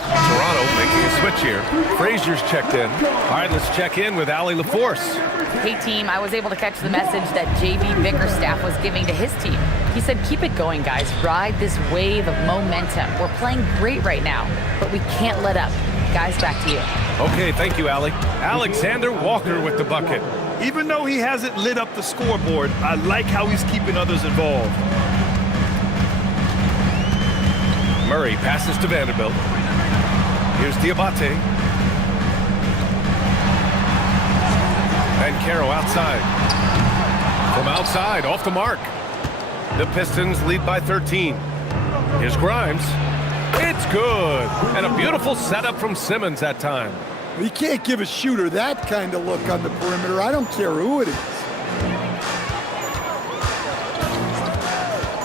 Toronto making a switch here. Frazier's checked in. All right, let's check in with Allie LaForce. Hey, team, I was able to catch the message that J.B. Bickerstaff was giving to his team. He said, keep it going, guys. Ride this wave of momentum. We're playing great right now, but we can't let up. Guys, back to you. Okay, thank you, Allie. Alexander Walker with the bucket. Even though he hasn't lit up the scoreboard, I like how he's keeping others involved. Murray passes to Vanderbilt. Here's Diabate. Banchero outside. From outside, off the mark. The Pistons lead by 13. Here's Grimes. It's good. And a beautiful setup from Simmons that time. You can't give a shooter that kind of look on the perimeter. I don't care who it is.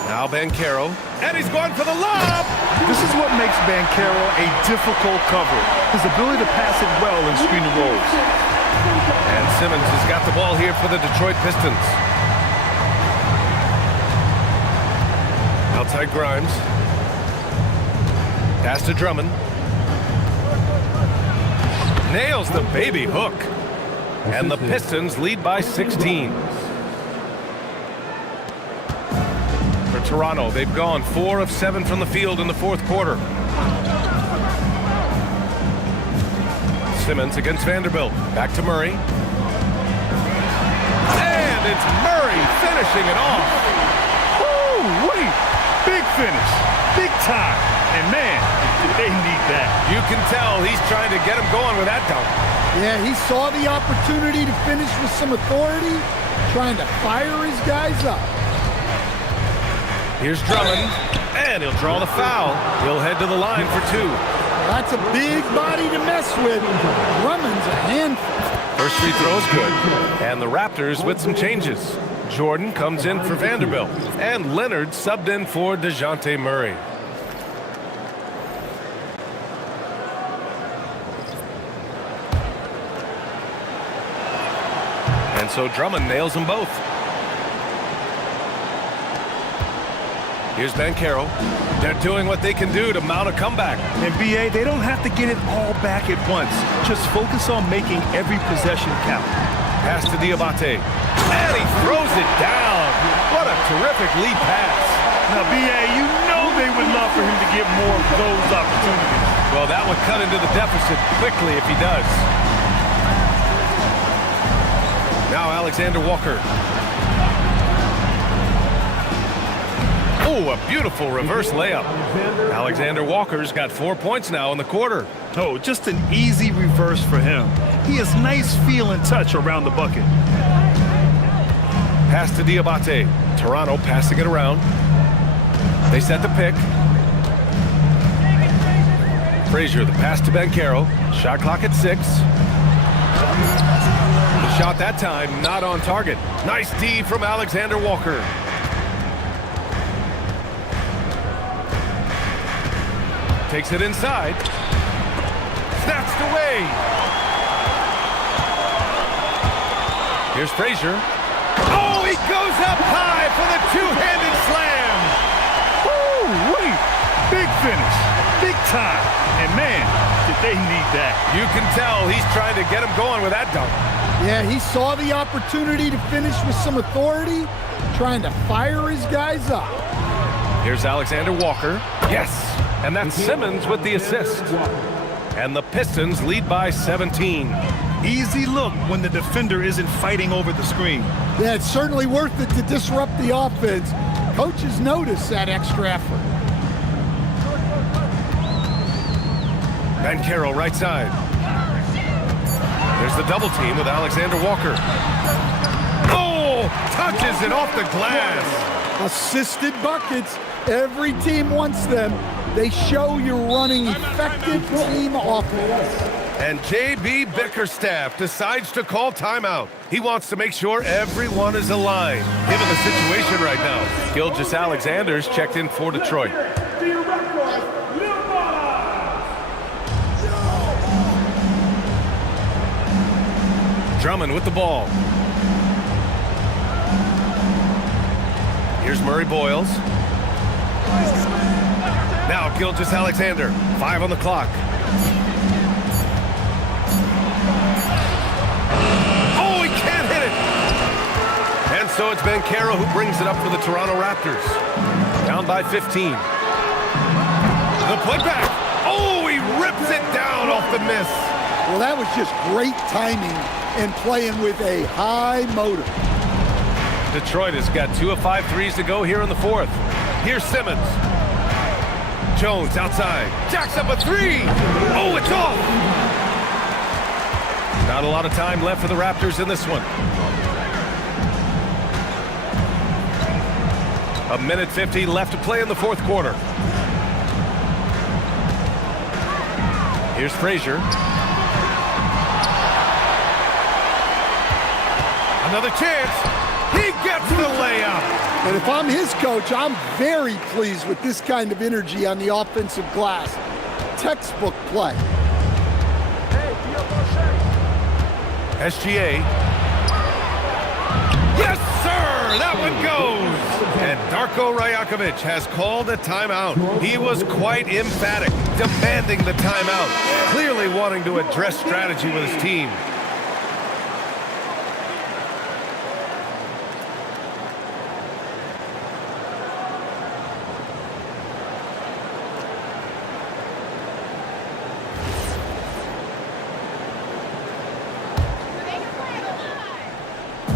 Now Banchero. And he's going for the lob. This is what makes Banchero a difficult cover. His ability to pass it well in screen and rolls. And Simmons has got the ball here for the Detroit Pistons. Outside Grimes. Pass to Drummond. Nails the baby hook. And the Pistons lead by 16. For Toronto, they've gone 4 of 7 from the field in the fourth quarter. Simmons against Vanderbilt. Back to Murray. And it's Murray finishing it off. Woo, wait. Big finish. Big time. And man, they need that. You can tell he's trying to get him going with that dunk. Yeah, he saw the opportunity to finish with some authority, trying to fire his guys up. Here's Drummond, and he'll draw the foul. He'll head to the line for 2. That's a big body to mess with. Drummond's a handful. First free throw is good. And the Raptors with some changes. Jordan comes in for Vanderbilt, and Leonard subbed in for DeJounte Murray. And so Drummond nails them both. Here's Banchero. They're doing what they can do to mount a comeback. And BA, they don't have to get it all back at once. Just focus on making every possession count. Pass to Diabate. And he throws it down. What a terrific lead pass. Now, BA, you know they would love for him to get more of those opportunities. Well, that would cut into the deficit quickly if he does. Now Alexander Walker. Oh, a beautiful reverse layup. Alexander Walker's got 4 points now in the quarter. Oh, just an easy reverse for him. He has nice feel and touch around the bucket. Pass to Diabate. Toronto passing it around. They set the pick. Frazier, the pass to Banchero. Shot clock at 6. The shot that time, not on target. Nice D from Alexander Walker. Takes it inside. Snatched away. Here's Frazier. Oh, he goes up high for the two-handed slam. Woo-wee. Big finish. Big time. And man, did they need that. You can tell he's trying to get him going with that dunk. Yeah, he saw the opportunity to finish with some authority, trying to fire his guys up. Here's Alexander Walker. Yes, and that's Simmons with the assist. And the Pistons lead by 17. Easy look when the defender isn't fighting over the screen. Yeah, it's certainly worth it to disrupt the offense. Coaches notice that extra effort. Banchero right side. There's the double team with Alexander Walker. Oh, touches it off the glass. Assisted buckets. Every team wants them. They show you're running effective team offense. And J.B. Bickerstaff decides to call timeout. He wants to make sure everyone is aligned, given the situation right now. Gilgeous Alexander's checked in for Detroit. Drummond with the ball. Here's Murray Boyles. Now Gilgeous Alexander, 5 on the clock. Oh, he can't hit it! And so it's Banchero who brings it up for the Toronto Raptors. Down by 15. The putback. Oh, he rips it down off the miss. Well, that was just great timing and playing with a high motor. Detroit has got 2 of 5 threes to go here in the 4th. Here's Simmons. Jones outside. Jacks up a 3. Oh, it's off. Not a lot of time left for the Raptors in this one. 1:50 left to play in the 4th quarter. Here's Frazier. Another chance. He gets the layup. And if I'm his coach, I'm very pleased with this kind of energy on the offensive glass. Textbook play. SGA. Yes, sir! That one goes! And Darko Rajakovic has called a timeout. He was quite emphatic, demanding the timeout, clearly wanting to address strategy with his team.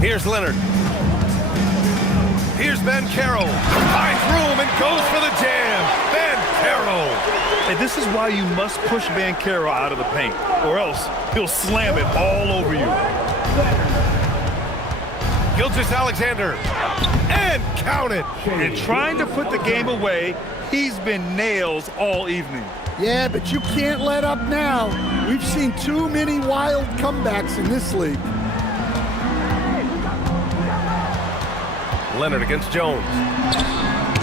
Here's Leonard. Here's Banchero. Finds room and goes for the jam. Banchero. And this is why you must push Banchero out of the paint, or else he'll slam it all over you. Gilgeous Alexander. And count it. And trying to put the game away, he's been nails all evening. Yeah, but you can't let up now. We've seen too many wild comebacks in this league. Leonard against Jones.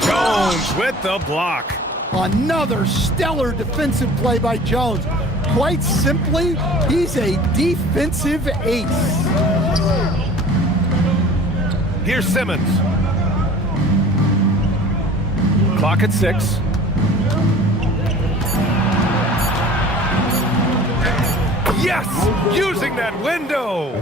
Jones with the block. Another stellar defensive play by Jones. Quite simply, he's a defensive ace. Here's Simmons. Clock at 6. Yes! Using that window!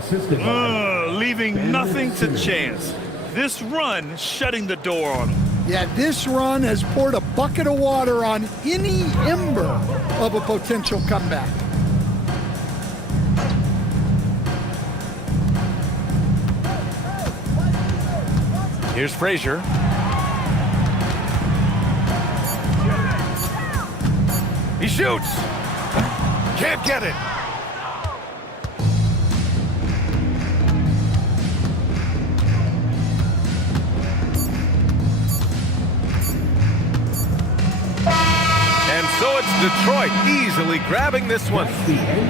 Leaving nothing to chance. This run shutting the door on him. Yeah, this run has poured a bucket of water on any ember of a potential comeback. Here's Frazier. He shoots. Can't get it. So So it's Detroit easily grabbing this one.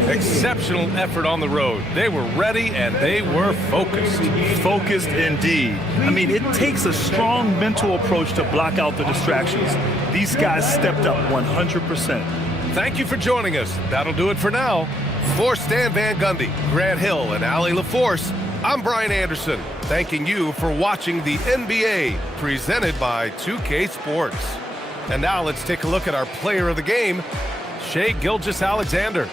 Exceptional effort on the road. They were ready and they were focused. Focused indeed. I mean, it takes a strong mental approach to block out the distractions. These guys stepped up 100%. Thank you for joining us. That'll do it for now. For Stan Van Gundy, Grant Hill, and Allie LaForce, I'm Brian Anderson, thanking you for watching the NBA presented by 2K Sports. And now let's take a look at our player of the game, Shai Gilgeous-Alexander.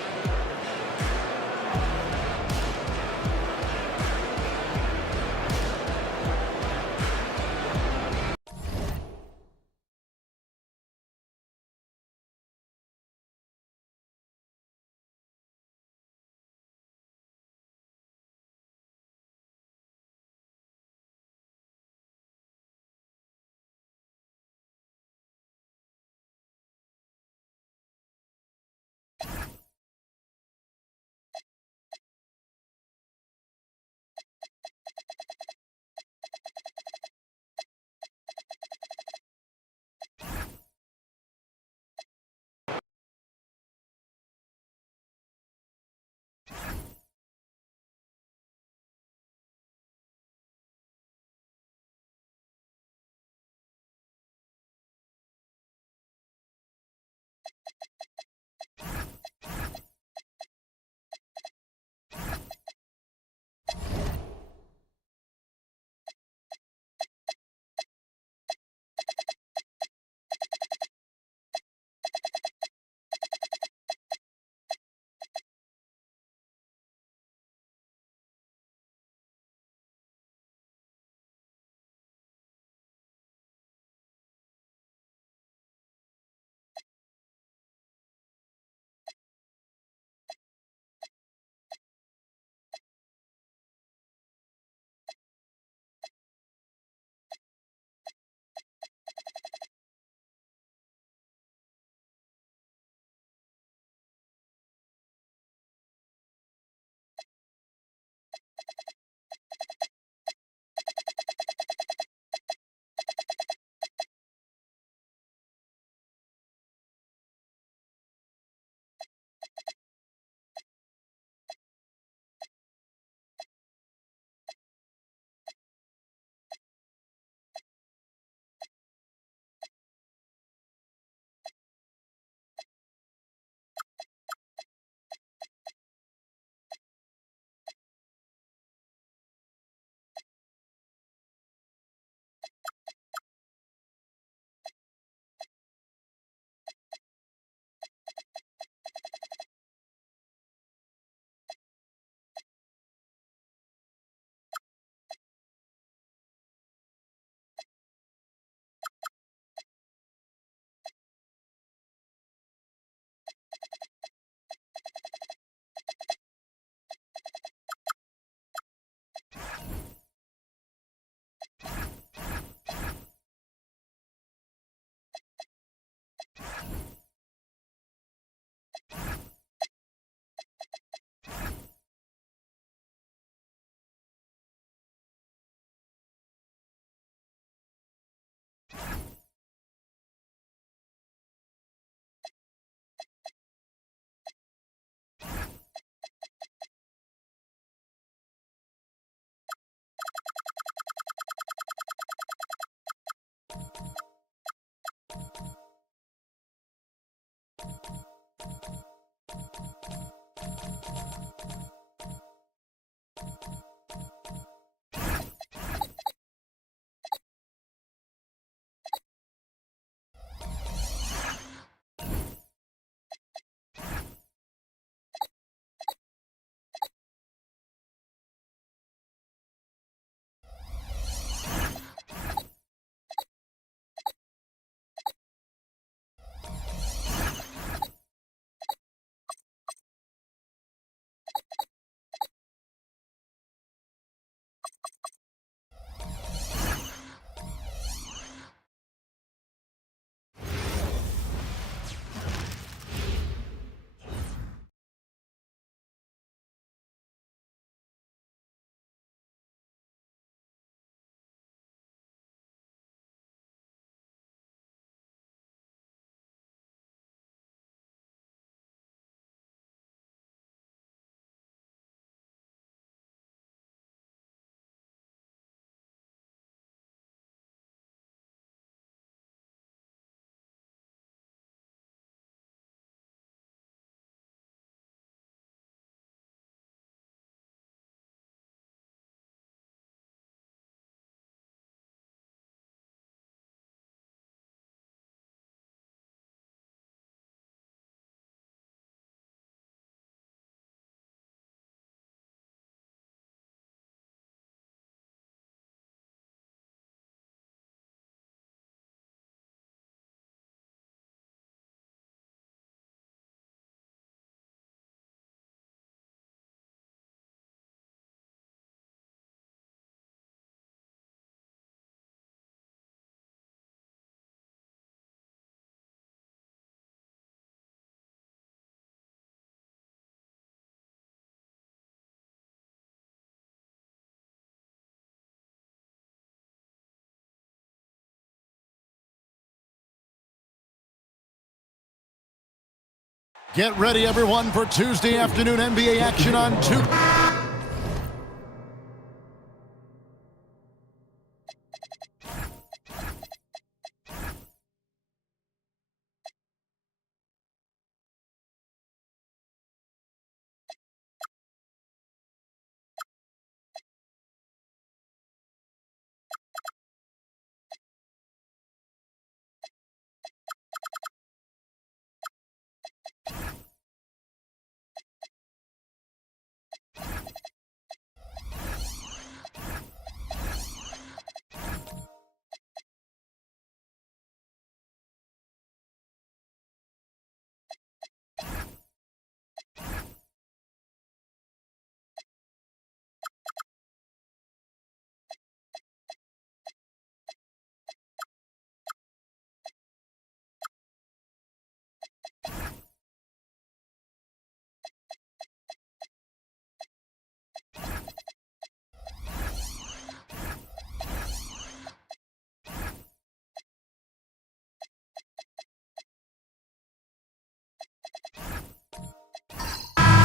Get ready, everyone, for Tuesday afternoon NBA action on 2.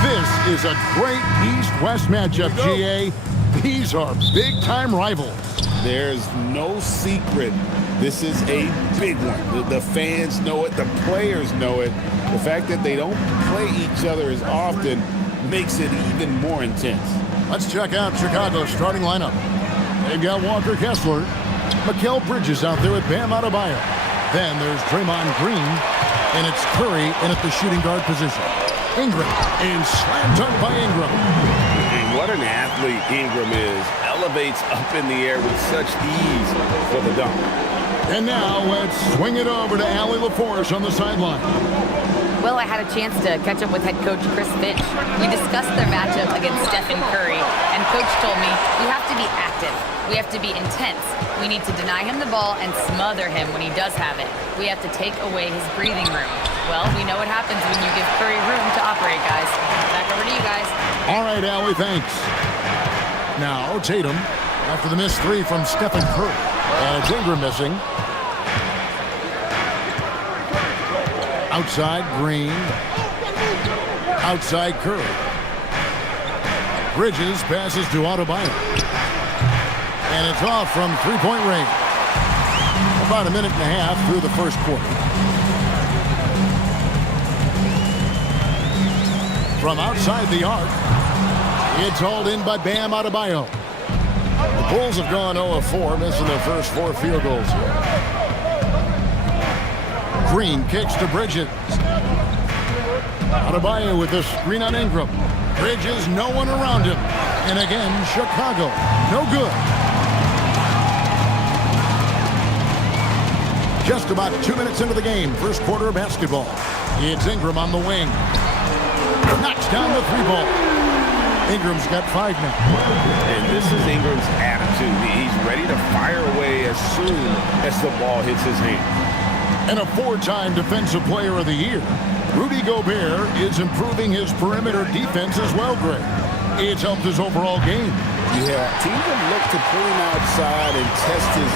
This is a great East-West matchup, GA. These are big-time rivals. There's no secret. This is a big one. The fans know it. The players know it. The fact that they don't play each other as often makes it even more intense. Let's check out Chicago's starting lineup. They've got Walker Kessler. Mikal Bridges out there with Bam Adebayo. Then there's Draymond Green. And it's Curry in at the shooting guard position. Ingram, and slam dunk by Ingram. And what an athlete Ingram is. Elevates up in the air with such ease for the dunk. And now let's swing it over to Allie LaForce on the sideline. Well, I had a chance to catch up with head coach Chris Finch. We discussed their matchup against Stephen Curry, and coach told me we have to be active. We have to be intense. We need to deny him the ball and smother him when he does have it. We have to take away his breathing room. Well, we know what happens when you give Curry room to operate, guys. Back over to you guys. All right, Allie, thanks. Now, Tatum, after the missed three from Stephen Curry. And it's Ingram missing. Outside, Green. Outside, Curry. Bridges passes to Adebayo. And it's off from three-point range. About a minute and a half through the first quarter. From outside the arc, it's hauled in by Bam Adebayo. The Bulls have gone 0 of 4, missing their first 4 field goals. Green kicks to Bridges. Adebayo with the screen on Ingram. Bridges, no one around him. And again, Chicago, no good. Just about 2 minutes into the game, first quarter of basketball. It's Ingram on the wing. Knocks down the 3-ball. Ingram's got 5 now. And this is Ingram's attitude. He's ready to fire away as soon as the ball hits his hand. And a 4-time Defensive Player of the Year, Rudy Gobert is improving his perimeter defense as well, Greg. It's helped his overall game. Yeah, teams have looked to pull him outside and test his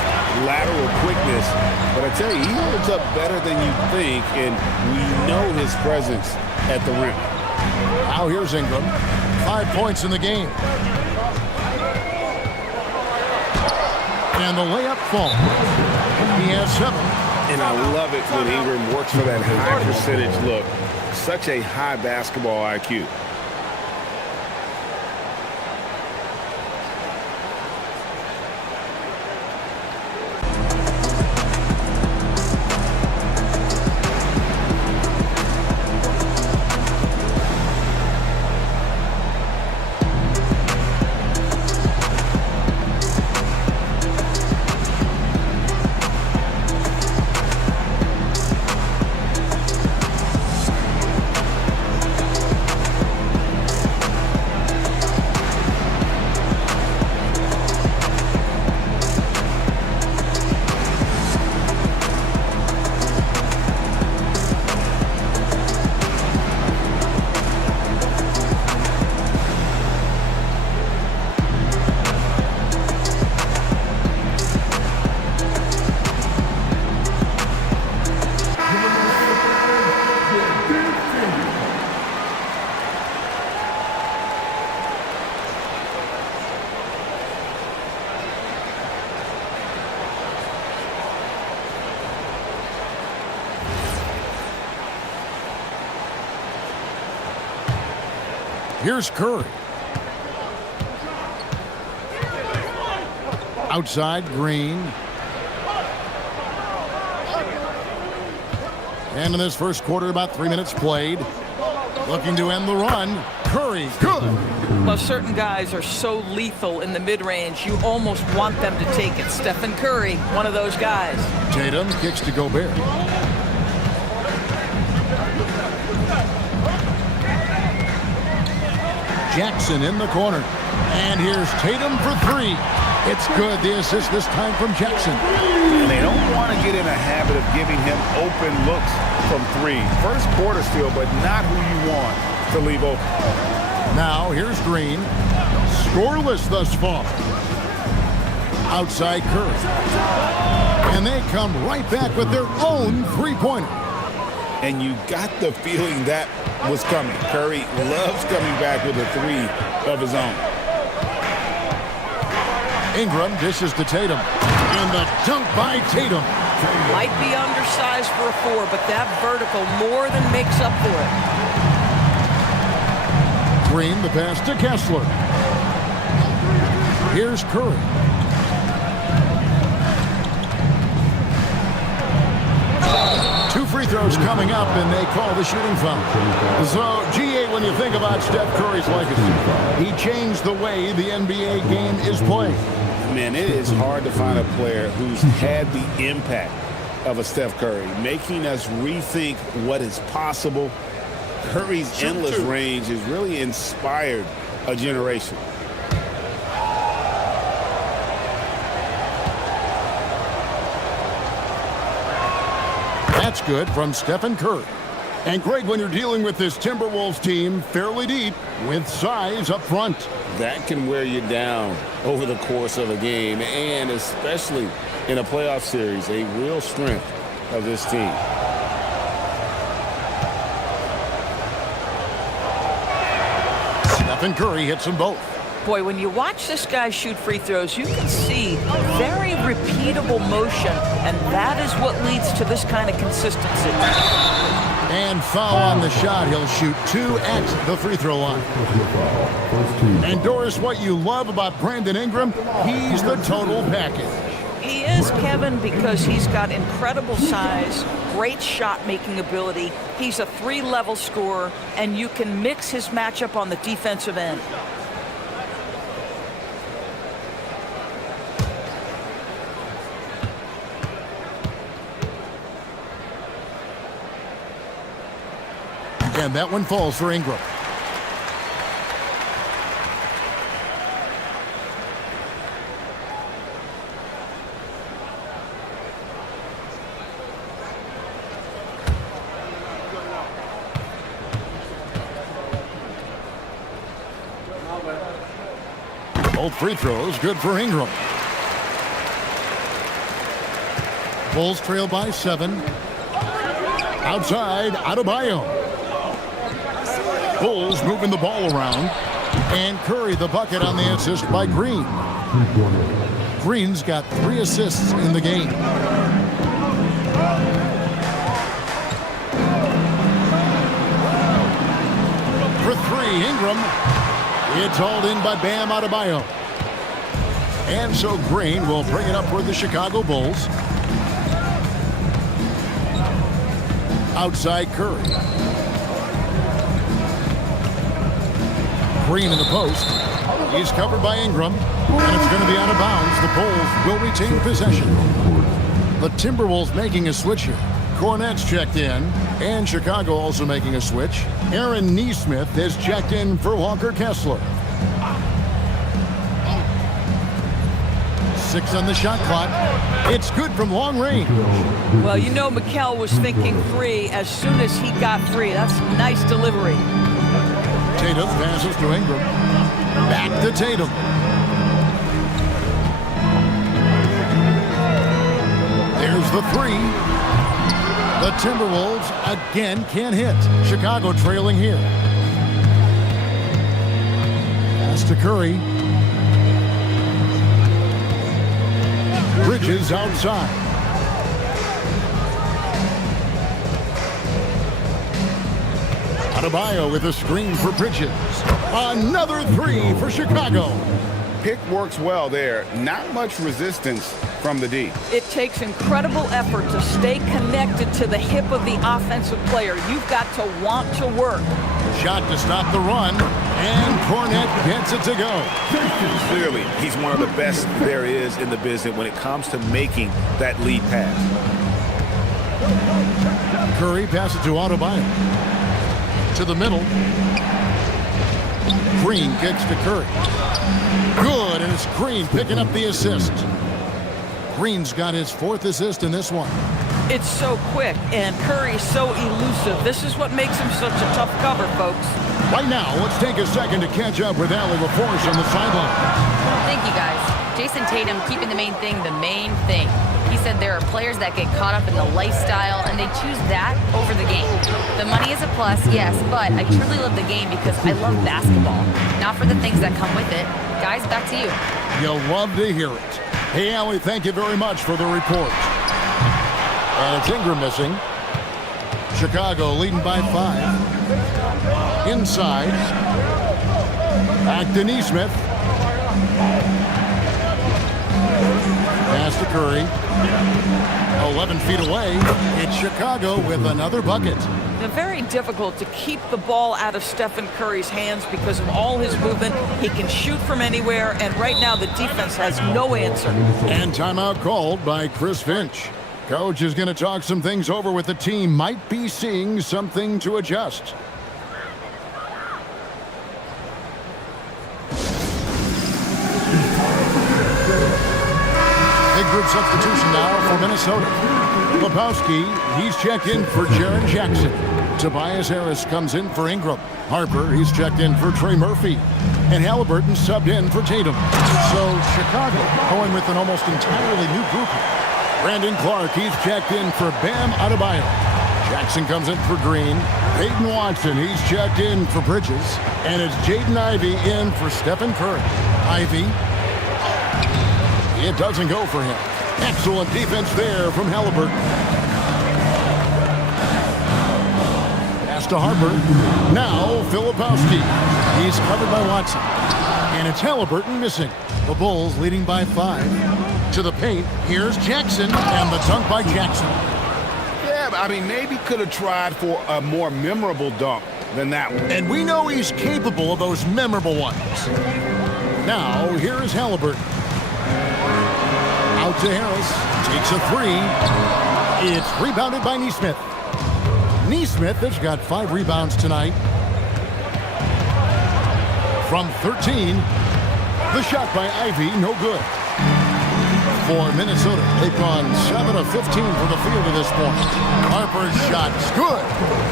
lateral quickness. But I tell you, he holds up better than you think, and we know his presence at the rim. Now here's Ingram. 5 points in the game. And the layup falls. He has 7. And I love it when Ingram works for that high percentage look. Such a high basketball IQ. Here's Curry. Outside, Green. And in this first quarter, about 3 minutes played. Looking to end the run. Curry, good. Well, certain guys are so lethal in the mid-range, you almost want them to take it. Stephen Curry, one of those guys. Tatum kicks to Gobert. Jackson in the corner. And here's Tatum for three. It's good. The assist this time from Jackson. And they don't want to get in a habit of giving him open looks from three. First quarter still, but not who you want to leave open. Now here's Green. Scoreless thus far. Outside Curry. And they come right back with their own three-pointer. And you got the feeling that was coming. Curry loves coming back with a three of his own. Ingram dishes to Tatum. And the dunk by Tatum. Might be undersized for a four, but that vertical more than makes up for it. Green, the pass to Kessler. Here's Curry. Two free throws coming up, and they call the shooting foul. So, GA, when you think about Steph Curry's legacy, he changed the way the NBA game is played. Man, it is hard to find a player who's had the impact of a Steph Curry, making us rethink what is possible. Curry's endless range has really inspired a generation. That's good from Stephen Curry. And Greg, when you're dealing with this Timberwolves team fairly deep with size up front, that can wear you down over the course of a game, and especially in a playoff series, a real strength of this team. Stephen Curry hits them both. Boy, when you watch this guy shoot free throws, you can see very repeatable motion, and that is what leads to this kind of consistency. And foul on the shot. He'll shoot two at the free throw line. And Doris, what you love about Brandon Ingram, he's the total package. He is, Kevin, because he's got incredible size, great shot-making ability. He's a three-level scorer, and you can mix his matchup on the defensive end. And that one falls for Ingram. Both free throws good for Ingram. Bulls trail by 7. Outside, Adebayo. Bulls moving the ball around. And Curry the bucket on the assist by Green. Green's got 3 assists in the game. For 3, Ingram. It's hauled in by Bam Adebayo. And so Green will bring it up for the Chicago Bulls. Outside Curry. Green in the post. He's covered by Ingram. And it's going to be out of bounds. The Bulls will retain possession. The Timberwolves making a switch here. Cornette's checked in. And Chicago also making a switch. Aaron Nesmith has checked in for Walker Kessler. 6 on the shot clock. It's good from long range. Well, you know Mikal was thinking 3 as soon as he got 3. That's nice delivery. Tatum passes to Ingram. Back to Tatum. There's the 3. The Timberwolves again can't hit. Chicago trailing here. Pass to Curry. Bridges outside. Adebayo with a screen for Bridges. Another three for Chicago. Pick works well there. Not much resistance from the D. It takes incredible effort to stay connected to the hip of the offensive player. You've got to want to work. Shot to stop the run, and Kornet gets it to go. Clearly, he's one of the best there is in the business when it comes to making that lead pass. Curry passes to Adebayo. To the middle. Green kicks to Curry. Good, and it's Green picking up the assist. Green's got his 4th assist in this one. It's so quick, and Curry's so elusive. This is what makes him such a tough cover, folks. Right now, let's take a second to catch up with Allie LaForce on the sideline. Thank you, guys. Jason Tatum keeping the main thing. He said there are players that get caught up in the lifestyle, and they choose that over the game. The money is a plus, yes, but I truly love the game because I love basketball, not for the things that come with it. Guys, back to you. You'll love to hear it. Hey, Allie, thank you very much for the report. And it's Ingram missing. Chicago leading by 5. Inside. Back to Nesmith. Pass to Curry. 11 feet away. It's Chicago with another bucket. They're very difficult to keep the ball out of Stephen Curry's hands because of all his movement. He can shoot from anywhere, and right now the defense has no answer. And timeout called by Chris Finch. Coach is going to talk some things over with the team. Might be seeing something to adjust. Big group substitution now for Minnesota. Lepowski, he's checked in for Jaren Jackson. Tobias Harris comes in for Ingram. Harper, he's checked in for Trey Murphy. And Halliburton subbed in for Tatum. So Chicago going with an almost entirely new group. Brandon Clark, he's checked in for Bam Adebayo. Jackson comes in for Green. Peyton Watson, he's checked in for Bridges. And it's Jaden Ivey in for Stephen Curry. Ivey. It doesn't go for him. Excellent defense there from Halliburton. Pass to Harper. Now Filipowski. He's covered by Watson. And it's Halliburton missing. The Bulls leading by 5. To the paint. Here's Jackson. And the dunk by Jackson. Yeah, I mean, maybe could have tried for a more memorable dunk than that one. And we know he's capable of those memorable ones. Now, here is Halliburton. Out to Harris. Takes a 3. It's rebounded by Nesmith. Nesmith has got 5 rebounds tonight. From 13. The shot by Ivey, no good. For Minnesota, they've gone 7 of 15 from the field at this point. Harper's shot's good.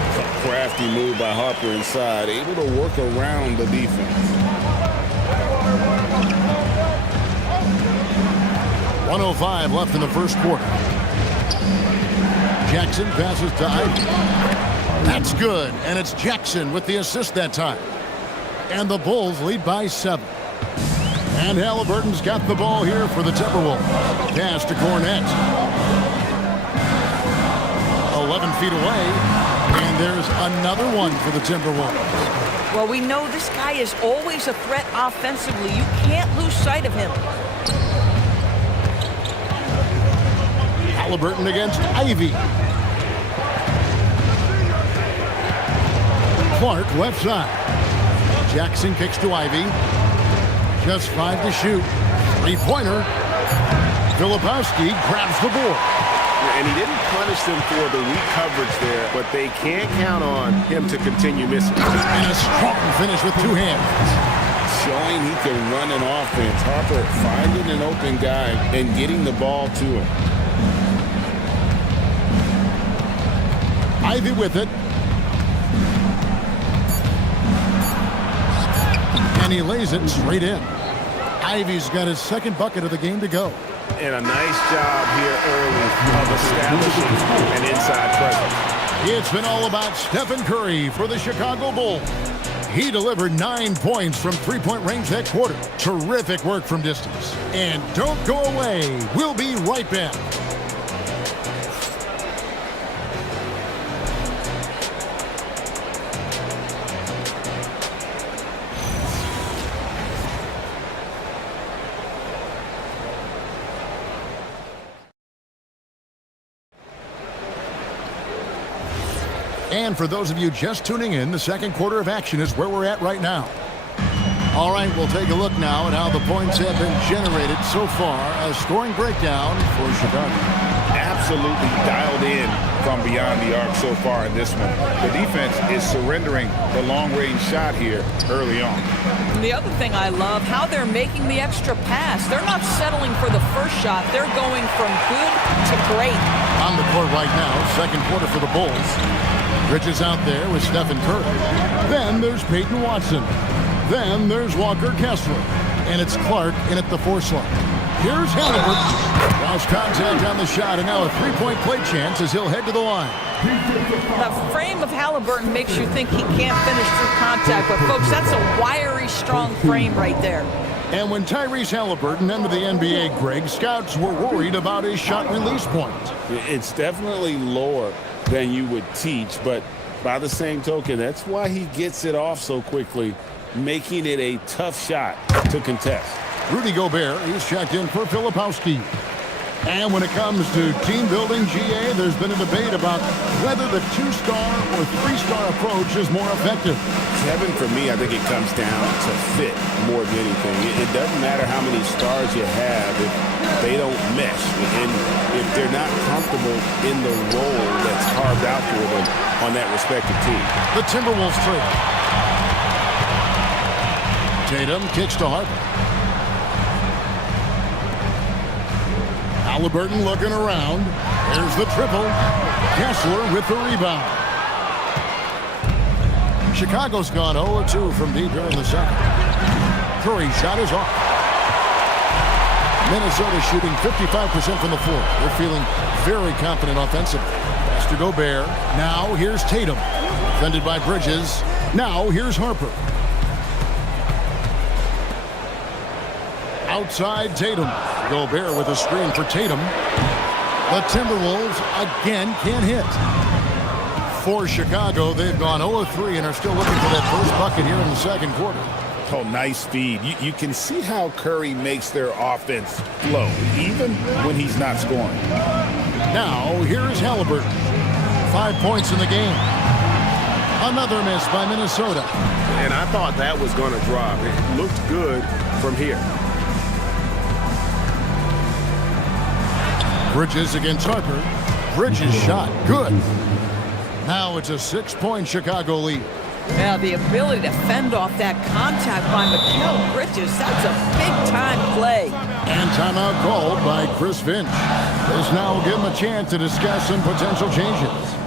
It's a crafty move by Harper inside, able to work around the defense. 1:05 left in the first quarter. Jackson passes to Ivey. That's good, and it's Jackson with the assist that time. And the Bulls lead by 7. And Halliburton's got the ball here for the Timberwolves. Pass to Kornet. 11 feet away, and there's another one for the Timberwolves. Well, we know this guy is always a threat offensively. You can't lose sight of him. Halliburton against Ivey. Clark left side. Jackson kicks to Ivey. Just 5 to shoot. 3-pointer. Filipowski grabs the board. And he didn't punish them for the weak coverage there, but they can't count on him to continue missing. And a strong finish with 2 hands. Showing he can run an offense. Harper finding an open guy and getting the ball to him. Ivey with it. And he lays it straight in. Ivey's got his second bucket of the game to go. And a nice job here early of establishing an inside presence. It's been all about Stephen Curry for the Chicago Bulls. He delivered 9 points from 3-point range that quarter. Terrific work from distance. And don't go away. We'll be right back. And for those of you just tuning in, the second quarter of action is where we're at right now. All right, we'll take a look now at how the points have been generated so far. A scoring breakdown for Chicago. Absolutely dialed in from beyond the arc so far in this one. The defense is surrendering the long-range shot here early on. And the other thing I love, how they're making the extra pass. They're not settling for the first shot. They're going from good to great. On the court right now, second quarter for the Bulls. Bridges out there with Stephen Curry. Then there's Peyton Watson. Then there's Walker Kessler. And it's Clark in at the 4 slot. Here's Halliburton. Lost contact on the shot, and now a three-point play chance as he'll head to the line. The frame of Halliburton makes you think he can't finish through contact, but folks, that's a wiry, strong frame right there. And when Tyrese Halliburton entered the NBA, Greg, scouts were worried about his shot release point. It's definitely lower than you would teach, but by the same token, that's why he gets it off so quickly, making it a tough shot to contest. Rudy Gobert, he's checked in for Filipowski. And when it comes to team building, GA, there's been a debate about whether the 2-star or 3-star approach is more effective. Kevin, for me, I think it comes down to fit more than anything. It doesn't matter how many stars you have if they don't mesh. And if they're not comfortable in the role that's carved out for them on that respective team. The Timberwolves trade. Tatum kicks to Harper. Halliburton looking around. There's the triple. Kessler with the rebound. Chicago's gone 0-2 from deep here in the second. Curry's shot is off. Minnesota shooting 55% from the floor. They're feeling very confident offensively. Pass to Gobert. Now here's Tatum. Defended by Bridges. Now here's Harper. Outside Tatum. Gobert with a screen for Tatum. The Timberwolves again can't hit. For Chicago, they've gone 0-3 and are still looking for that first bucket here in the second quarter. Oh, nice feed. You can see how Curry makes their offense flow, even when he's not scoring. Now, here's Halliburton. 5 points in the game. Another miss by Minnesota. And I thought that was going to drop. It looked good from here. Bridges against Harper. Bridges shot. Good. Now it's a 6-point Chicago lead. Now the ability to fend off that contact by Mikal Bridges, that's a big-time play. And timeout called by Chris Finch. This now will give him a chance to discuss some potential changes.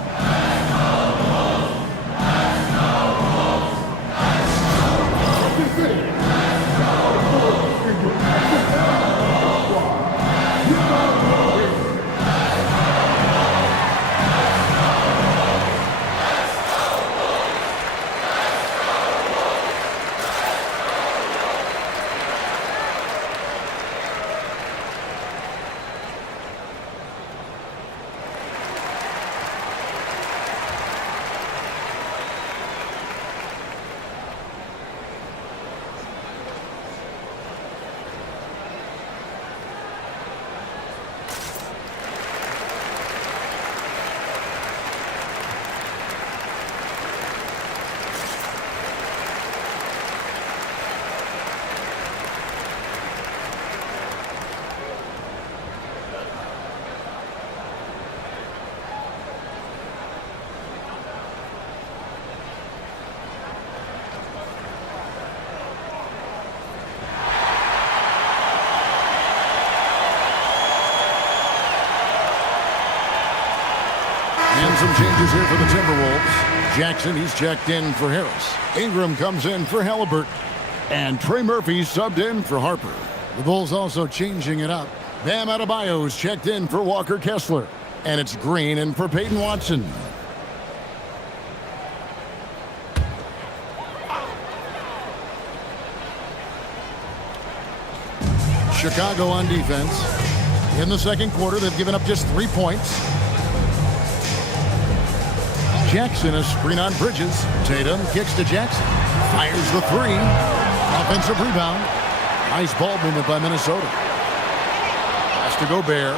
And some changes here for the Timberwolves. Jackson, he's checked in for Harris. Ingram comes in for Halliburton. And Trey Murphy subbed in for Harper. The Bulls also changing it up. Bam Adebayo's checked in for Walker Kessler. And it's Green in for Peyton Watson. Chicago on defense. In the second quarter, they've given up just 3 points. Jackson, a screen on Bridges. Tatum kicks to Jackson. Fires the three. Offensive rebound. Nice ball movement by Minnesota. Pass to Gobert.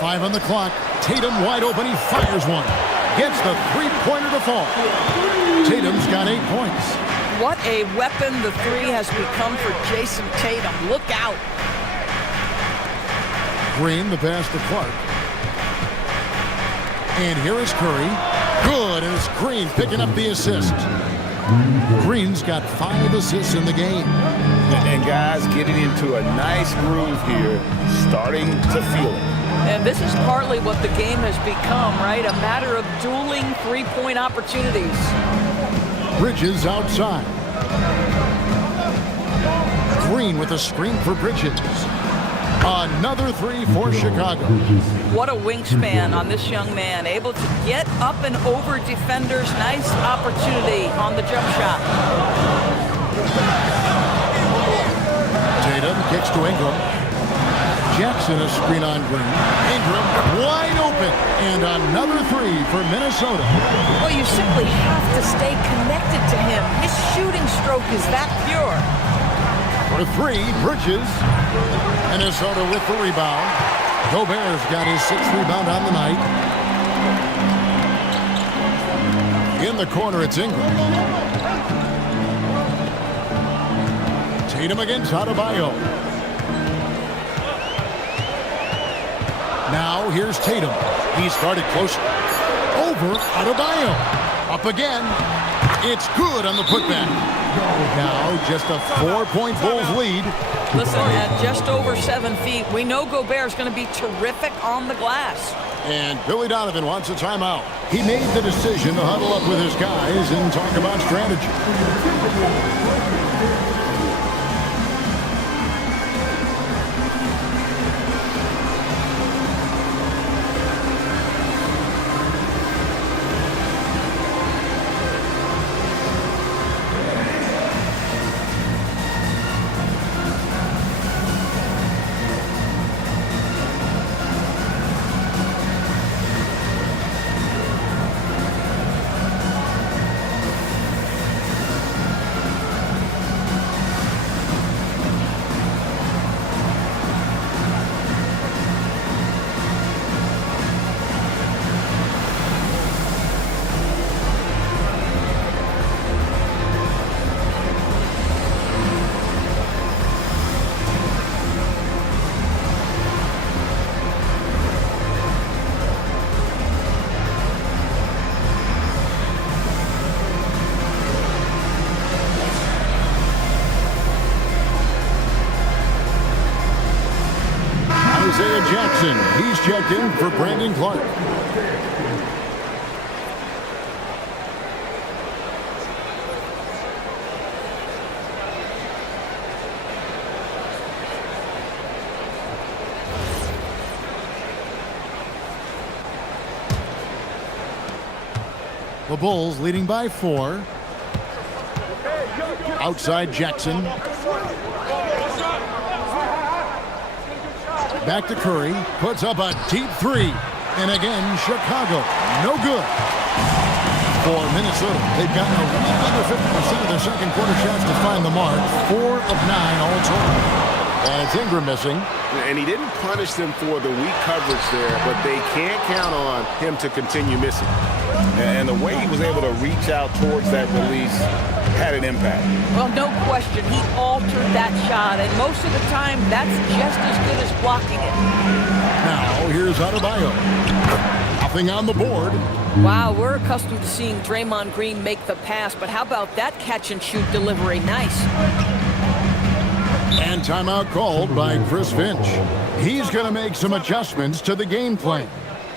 5 on the clock. Tatum wide open. He fires one. gets the three-pointer to fall. Tatum's got 8 points. What a weapon the three has become for Jason Tatum. Look out. Green, the pass to Clark. And here is Curry. Good, and it's Green picking up the assist. Green's got 5 assists in the game. And guys getting into a nice groove here, starting to feel it. And this is partly what the game has become, right? A matter of dueling three-point opportunities. Bridges outside. Green with a screen for Bridges. Another 3 for Chicago. What a wingspan on this young man. Able to get up and over defenders. Nice opportunity on the jump shot. Tatum kicks to Ingram. Jackson a screen on Green. Ingram wide open. And another 3 for Minnesota. Well, you simply have to stay connected to him. His shooting stroke is that pure. For 3, Bridges. Minnesota with the rebound. Gobert's got his 6th rebound on the night. In the corner, it's Ingram. Tatum against Adebayo. Now here's Tatum. He started close. Over Adebayo. Up again. It's good on the putback. Now just a 4-point Bulls lead. Listen, at just over 7 feet, we know Gobert's going to be terrific on the glass. And Billy Donovan wants a timeout. He made the decision to huddle up with his guys and talk about strategy. Isaiah Jackson. He's checked in for Brandon Clark. The Bulls leading by 4. Outside Jackson. Back to Curry, puts up a deep 3. And again, Chicago, no good. For Minnesota, they've gotten a little under 50% of their second quarter shots to find the mark. 4 of 9 all total. And it's Ingram missing. And he didn't punish them for the weak coverage there, but they can't count on him to continue missing. And the way he was able to reach out towards that release had an impact. Well, no question. He altered that shot, and most of the time, that's just as good as blocking it. Now, here's Adebayo. Nothing on the board. Wow, we're accustomed to seeing Draymond Green make the pass, but how about that catch-and-shoot delivery? Nice. And timeout called by Chris Finch. He's going to make some adjustments to the game plan.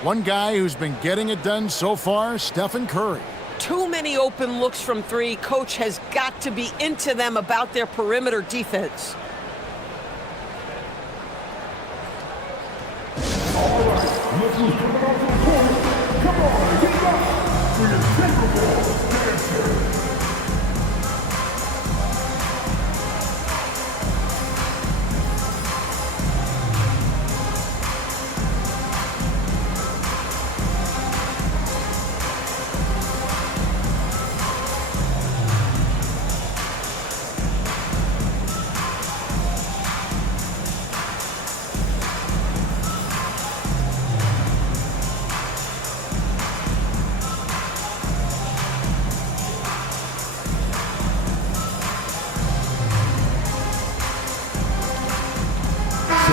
One guy who's been getting it done so far, Stephen Curry. Too many open looks from 3. Coach has got to be into them about their perimeter defense. All right, look who's coming off the court. Come on, get up for your favorable dancer.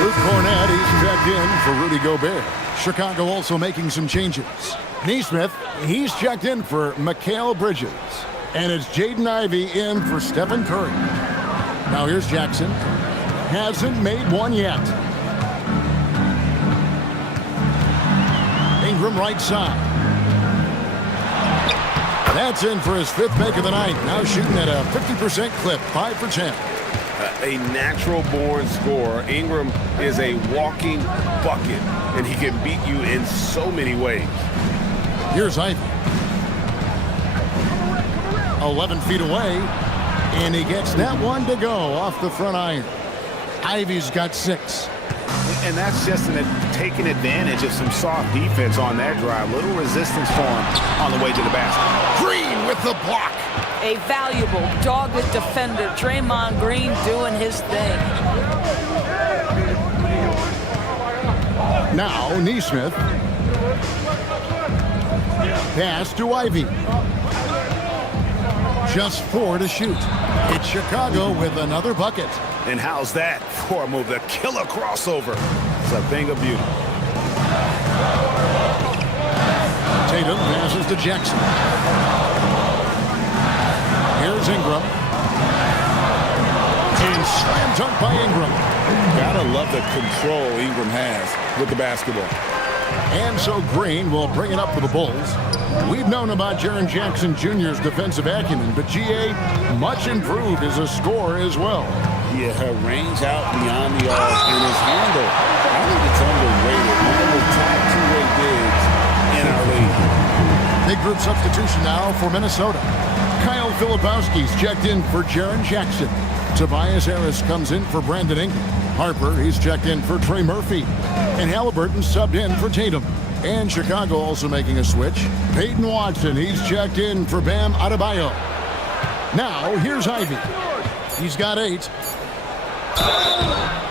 Luke Cornett, he's checked in for Rudy Gobert. Chicago also making some changes. Neesmith, he's checked in for Mikal Bridges. And it's Jaden Ivey in for Stephen Curry. Now here's Jackson. Hasn't made one yet. Ingram right side. That's in for his 5th make of the night. Now shooting at a 50% clip, 5 for 10. A natural-born scorer. Ingram is a walking bucket, and he can beat you in so many ways. Here's Ivey. 11 feet away, and he gets that one to go off the front iron. Ivey's got 6. And that's just taking advantage of some soft defense on that drive. Little resistance for him on the way to the basket. Green with the block. A valuable, dogged defender, Draymond Green doing his thing. Now Neesmith. Pass to Ivey. Just 4 to shoot. It's Chicago with another bucket. And how's that for a move? The killer crossover. It's a thing of beauty. Tatum passes to Jackson. Here's Ingram. And slam dunk by Ingram. Gotta love the control Ingram has with the basketball. And so Green will bring it up for the Bulls. We've known about Jaren Jackson Jr.'s defensive acumen, but GA much improved as a scorer as well. Yeah, her range out beyond the arc and his handle. I think it's underrated. One of the top 2-way bigs in our league. Big group substitution now for Minnesota. Kyle Filipowski's checked in for Jaren Jackson. Tobias Harris comes in for Brandon Ingram. Harper, he's checked in for Trey Murphy. And Halliburton subbed in for Tatum. And Chicago also making a switch. Peyton Watson, he's checked in for Bam Adebayo. Now, here's Ivey. He's got 8.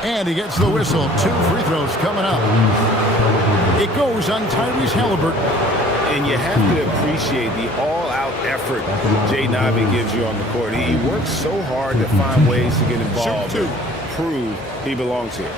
And he gets the whistle. 2 free throws coming up. It goes on Tyrese Halliburton. And you have to appreciate the all-out effort Jaden Ivey gives you on the court. He works so hard to find ways to get involved and prove he belongs here.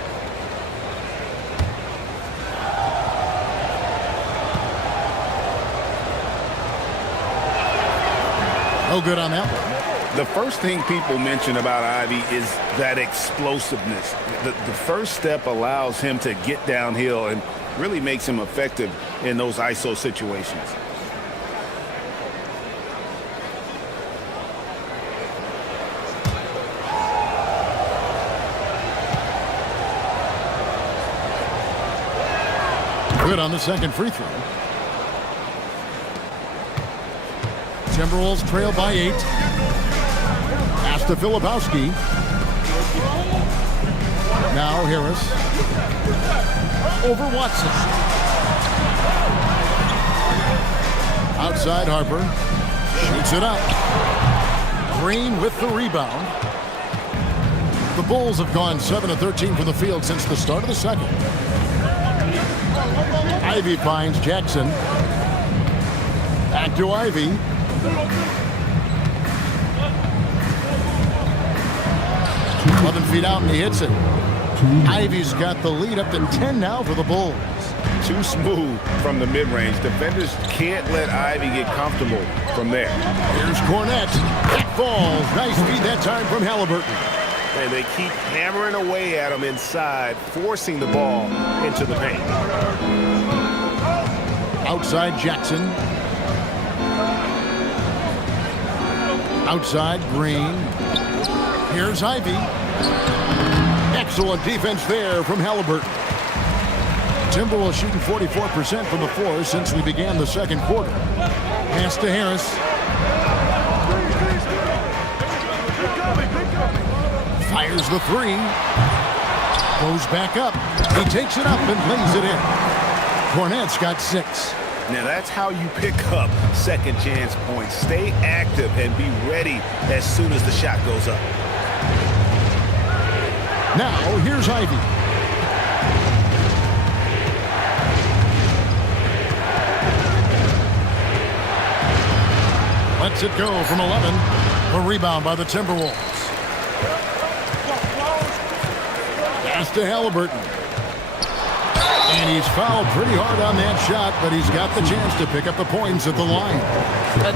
No good on that one. The first thing people mention about Ivey is that explosiveness. The first step allows him to get downhill and really makes him effective in those ISO situations. Good on the second free throw. Timberwolves trail by 8. Pass to Filipowski. Now Harris. Over Watson. Outside Harper. Shoots it up. Green with the rebound. The Bulls have gone 7 of 13 from the field since the start of the second. Ivey finds Jackson. Back to Ivey. 11 feet out and he hits it. Ivey's got the lead up to 10 now for the Bulls. Too smooth from the mid-range. Defenders can't let Ivey get comfortable from there. Here's Cornett. That falls. Nice feed that time from Halliburton. And they keep hammering away at him inside, forcing the ball into the paint. Outside Jackson. Outside Green. Here's Ivey. Excellent defense there from Halliburton. Timberwolves shooting 44% from the floor since we began the second quarter. Pass to Harris. Fires the 3. Goes back up. He takes it up and lays it in. Cornett's got 6. Now that's how you pick up second chance points. Stay active and be ready as soon as the shot goes up. Now here's Ivey. Lets it go from 11. A rebound by the Timberwolves. Pass to Halliburton. And he's fouled pretty hard on that shot, but he's got the chance to pick up the points at the line.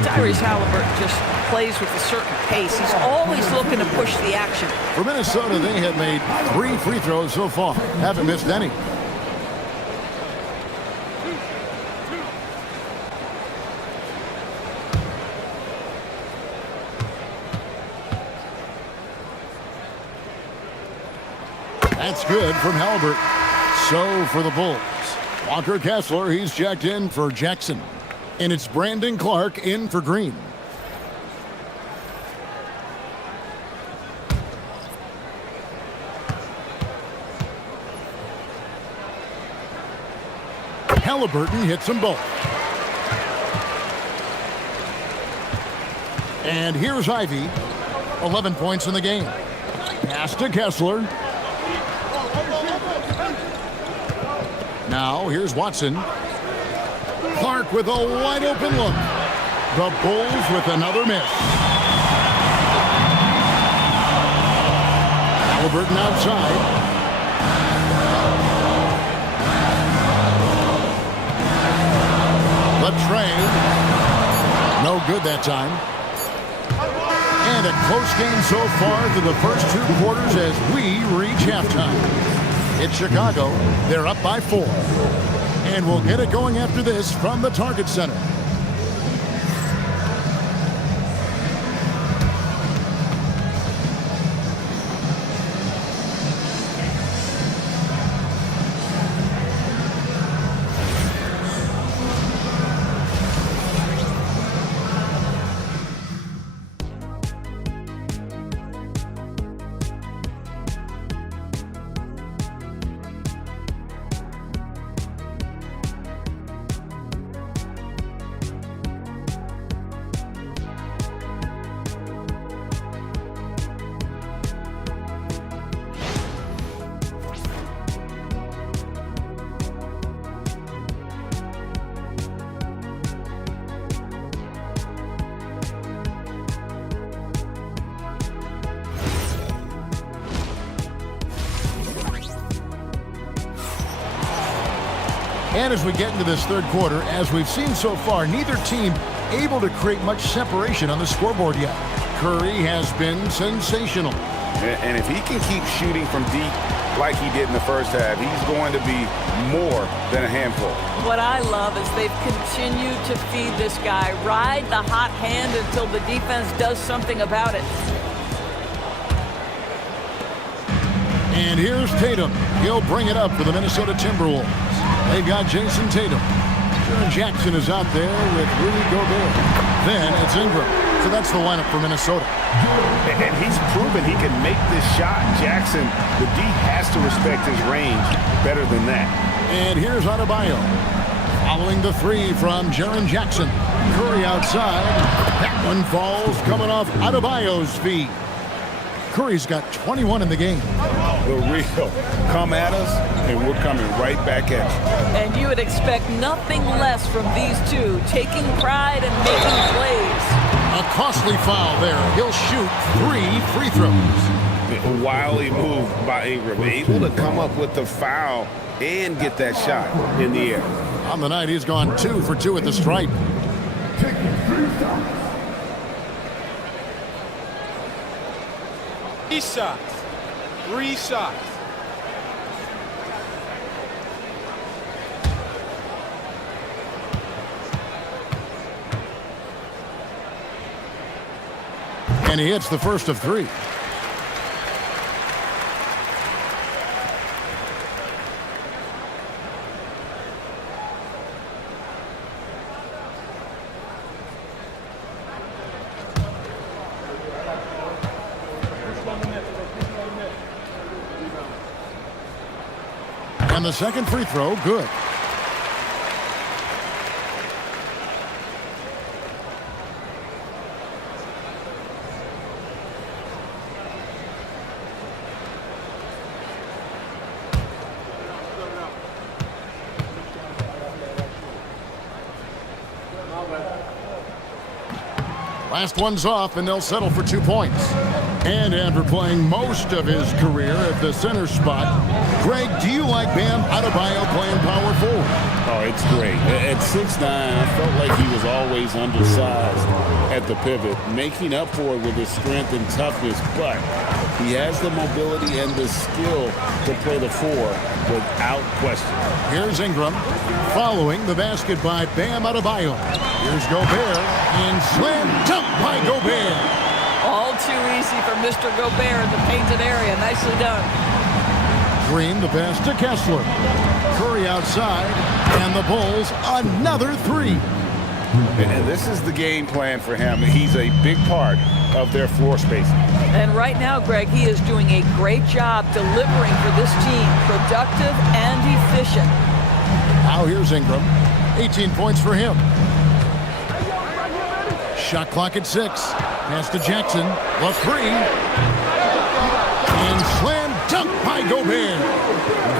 Tyrese Halliburton just plays with a certain pace. He's always looking to push the action. For Minnesota, they have made 3 free throws so far. Haven't missed any. That's good from Halliburton. So for the Bulls, Walker Kessler, he's checked in for Jackson. And it's Brandon Clark in for Green. Halliburton hits them both. And here's Ivy. 11 points in the game. Pass to Kessler. Now, here's Watson. Clark with a wide open look. The Bulls with another miss. Halliburton outside. The trade. No good that time. And a close game so far through the first 2 quarters as we reach halftime. It's Chicago. They're up by 4. And we'll get it going after this from the Target Center. And as we get into this third quarter, as we've seen so far, neither team able to create much separation on the scoreboard yet. Curry has been sensational. And if he can keep shooting from deep like he did in the first half, he's going to be more than a handful. What I love is they've continued to feed this guy. Ride the hot hand until the defense does something about it. And here's Tatum. He'll bring it up for the Minnesota Timberwolves. They've got Jason Tatum. Jaren Jackson is out there with Rudy Gobert. Then it's Ingram. So that's the lineup for Minnesota. And he's proven he can make this shot. Jackson, the D has to respect his range better than that. And here's Adebayo. Following the 3 from Jaren Jackson. Curry outside. That one falls coming off Adebayo's feet. Curry's got 21 in the game. The real. Come at us, and we're coming right back at you. And you would expect nothing less from these two, taking pride and making plays. A costly foul there. He'll shoot 3 free throws. A wily move by Ingram. Able to come up with the foul and get that shot in the air. On the night, he's gone 2 for 2 at the stripe. 3 shots. 3 shots. And he hits the first of 3. And the second free throw, good. Last one's off, and they'll settle for 2 points. And after playing most of his career at the center spot, Greg, do you like Bam Adebayo playing power forward? Oh, it's great. At 6'9", I felt like he was always undersized at the pivot, making up for it with his strength and toughness, but he has the mobility and the skill to play the 4 without question. Here's Ingram following the basket by Bam Adebayo. Here's Gobert and slam dunk by Gobert. All too easy for Mr. Gobert in the painted area. Nicely done. Green, the pass to Kessler. Curry outside, and the Bulls another 3. And this is the game plan for him. He's a big part of their floor spacing. And right now, Greg, he is doing a great job delivering for this team. Productive and efficient. Now here's Ingram. 18 points for him. Shot clock at 6. Pass to Jackson. The 3. And slam dunk by Gobert.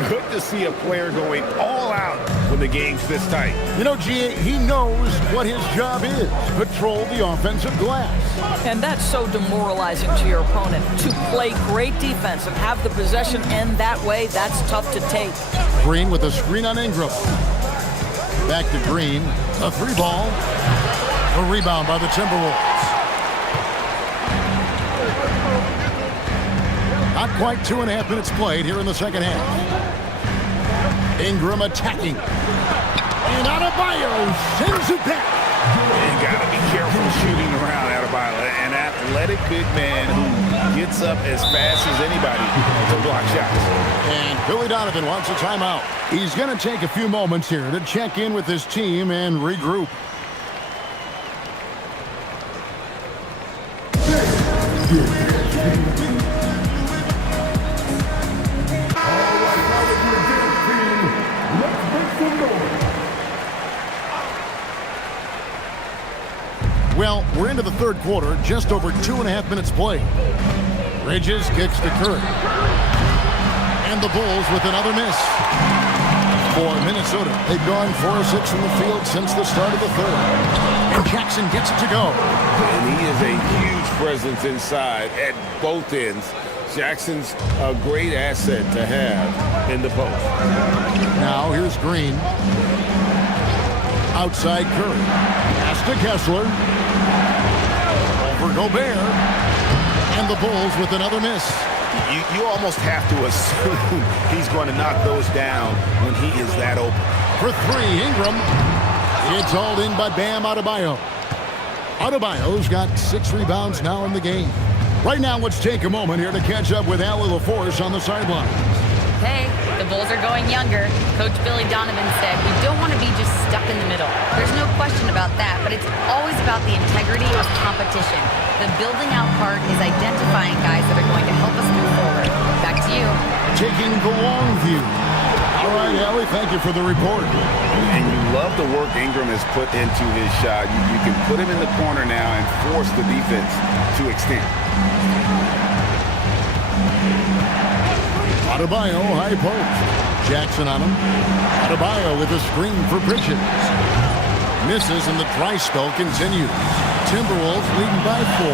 Good to see a player going all out when the game's this tight. You know, G.A., he knows what his job is. Patrol the offensive glass. And that's so demoralizing to your opponent. To play great defense and have the possession end that way, that's tough to take. Green with a screen on Ingram. Back to Green. A 3 ball. A rebound by the Timberwolves. Not quite 2.5 minutes played here in the second half. Ingram attacking. And Adebayo sends it back. You got to be careful shooting around Adebayo. An athletic big man who gets up as fast as anybody to block shots. And Billy Donovan wants a timeout. He's going to take a few moments here to check in with his team and regroup. Well, we're into the third quarter, just over 2.5 minutes played. Bridges kicks to Curry. And the Bulls with another miss. For Minnesota, they've gone 4 of 6 from the field since the start of the third. And Jackson gets it to go. And he is a huge presence inside at both ends. Jackson's a great asset to have in the post. Now here's Green. Outside Curry. Pass to Kessler. Over Gobert. And the Bulls with another miss. You almost have to assume he's going to knock those down when he is that open. For 3, Ingram. It's hauled in by Bam Adebayo. Adebayo's got 6 rebounds now in the game. Right now, let's take a moment here to catch up with Allie LaForce on the sideline. Hey, the Bulls are going younger. Coach Billy Donovan said we don't want to be just stuck in the middle. There's no question about that, but it's always about the integrity of competition. The building out part is identifying guys that are going to help us move forward. Back to you. Taking the long view. All right, Allie, thank you for the report. And you love the work Ingram has put into his shot. You can put him in the corner now and force the defense to extend. Adebayo, high post. Jackson on him. Adebayo with a screen for Bridges. Misses and the dry spell continues. Timberwolves leading by 4.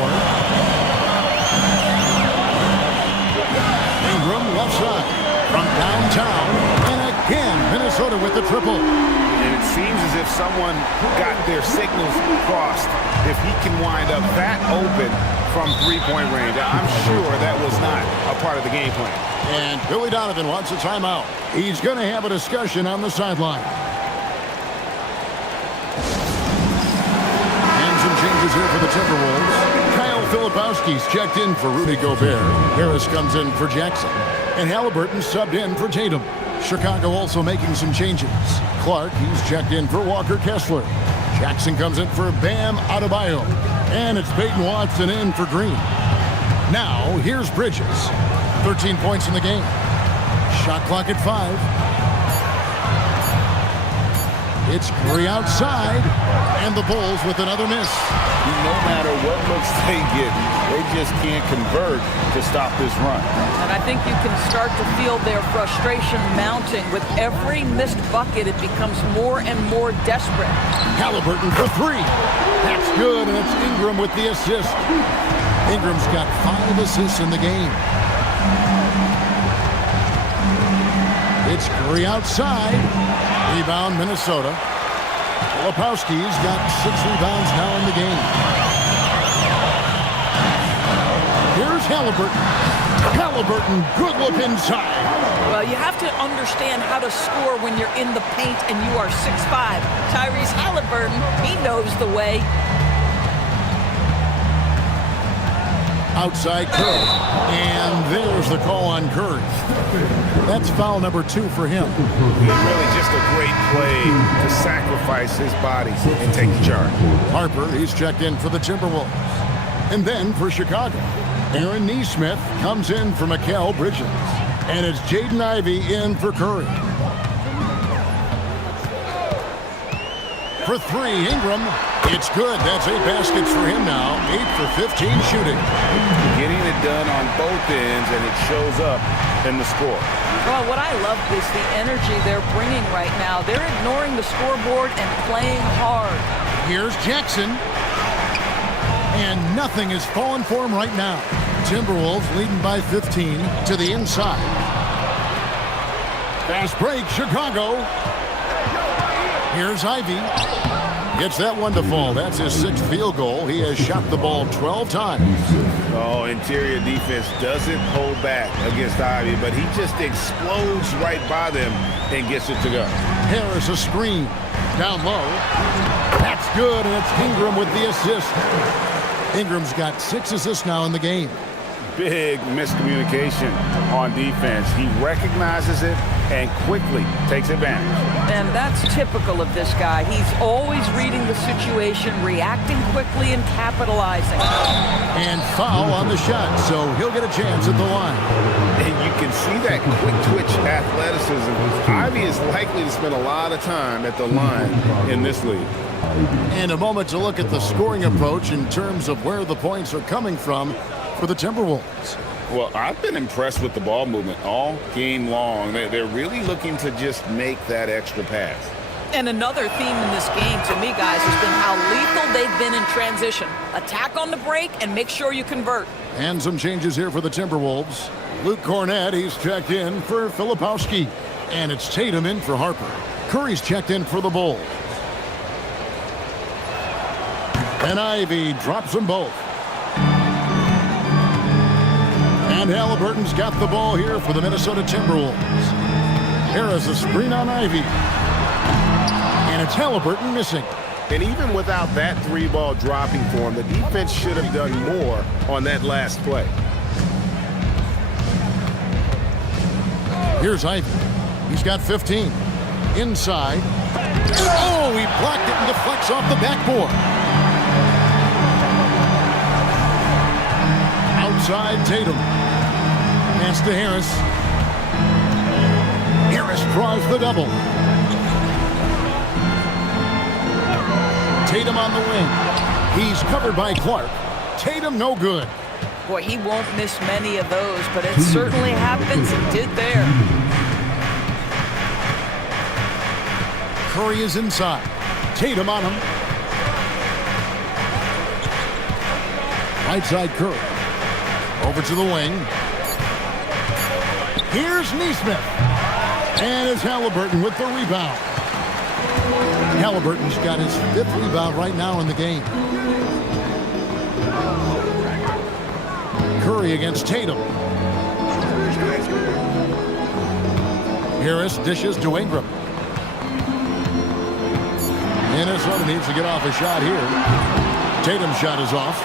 Ingram left side from downtown. And again, Minnesota with the triple. And it seems as if someone got their signals crossed. If he can wind up that open from three-point range, I'm sure that was not a part of the game plan. And Billy Donovan wants a timeout. He's going to have a discussion on the sideline. And some changes here for the Timberwolves. Kyle Filipowski's checked in for Rudy Gobert. Harris comes in for Jackson. And Halliburton subbed in for Tatum. Chicago also making some changes. Clark, he's checked in for Walker Kessler. Jackson comes in for Bam Adebayo. And it's Peyton Watson in for Green. Now, here's Bridges. 13 points in the game. Shot clock at 5. It's Curry outside. And the Bulls with another miss. No matter what looks they get, they just can't convert to stop this run. And I think you can start to feel their frustration mounting. With every missed bucket, it becomes more and more desperate. Halliburton for 3. That's good, and it's Ingram with the assist. Ingram's got 5 assists in the game. It's Curry outside. Rebound, Minnesota. Filipowski's got 6 rebounds now in the game. Here's Halliburton. Halliburton, good look inside. Well, you have to understand how to score when you're in the paint and you are 6'5". Tyrese Halliburton, he knows the way. Outside Curry. And there's the call on Curry. That's foul number 2 for him. Really just a great play to sacrifice his body and take the charge. Harper, he's checked in for the Timberwolves. And then for Chicago, Aaron Nesmith comes in for Mikal Bridges. And it's Jaden Ivey in for Curry. For 3, Ingram. It's good. That's 8 baskets for him now. 8 for 15 shooting. Getting it done on both ends, and it shows up in the score. Well, what I love is the energy they're bringing right now. They're ignoring the scoreboard and playing hard. Here's Jackson. And nothing is falling for him right now. Timberwolves leading by 15 to the inside. Fast break, Chicago. Here's Ivey. Gets that one to fall. That's his 6th field goal. He has shot the ball 12 times. Oh, interior defense doesn't hold back against Ivey, but he just explodes right by them and gets it to go. Harris a screen. Down low. That's good, and it's Ingram with the assist. Ingram's got 6 assists now in the game. Big miscommunication on defense. He recognizes it and quickly takes advantage. And that's typical of this guy. He's always reading the situation, reacting quickly, and capitalizing. And foul on the shot, so he'll get a chance at the line. And you can see that quick twitch athleticism. Ivey is likely to spend a lot of time at the line in this league. And a moment to look at the scoring approach in terms of where the points are coming from for the Timberwolves. Well, I've been impressed with the ball movement all game long. They're really looking to just make that extra pass. And another theme in this game, to me, guys, has been how lethal they've been in transition. Attack on the break and make sure you convert. And some changes here for the Timberwolves. Luke Cornett, he's checked in for Filipowski. And it's Tatum in for Harper. Curry's checked in for the Bulls. And Ivey drops them both. And Halliburton's got the ball here for the Minnesota Timberwolves. Harris a screen on Ivey. And it's Halliburton missing. And even without that 3-ball dropping for him, the defense should have done more on that last play. Here's Ivey. He's got 15. Inside. Oh, he blocked it and deflects off the backboard. Outside Tatum. Pass to Harris. Harris draws the double. Tatum on the wing. He's covered by Clark. Tatum no good. Boy, he won't miss many of those, but it certainly happens and did there. Curry is inside. Tatum on him. Right side Curry. Over to the wing. Here's Nesmith. And it's Halliburton with the rebound. Halliburton's got his 5th rebound right now in the game. Curry against Tatum. Harris dishes to Ingram. Minnesota needs to get off a shot here. Tatum's shot is off.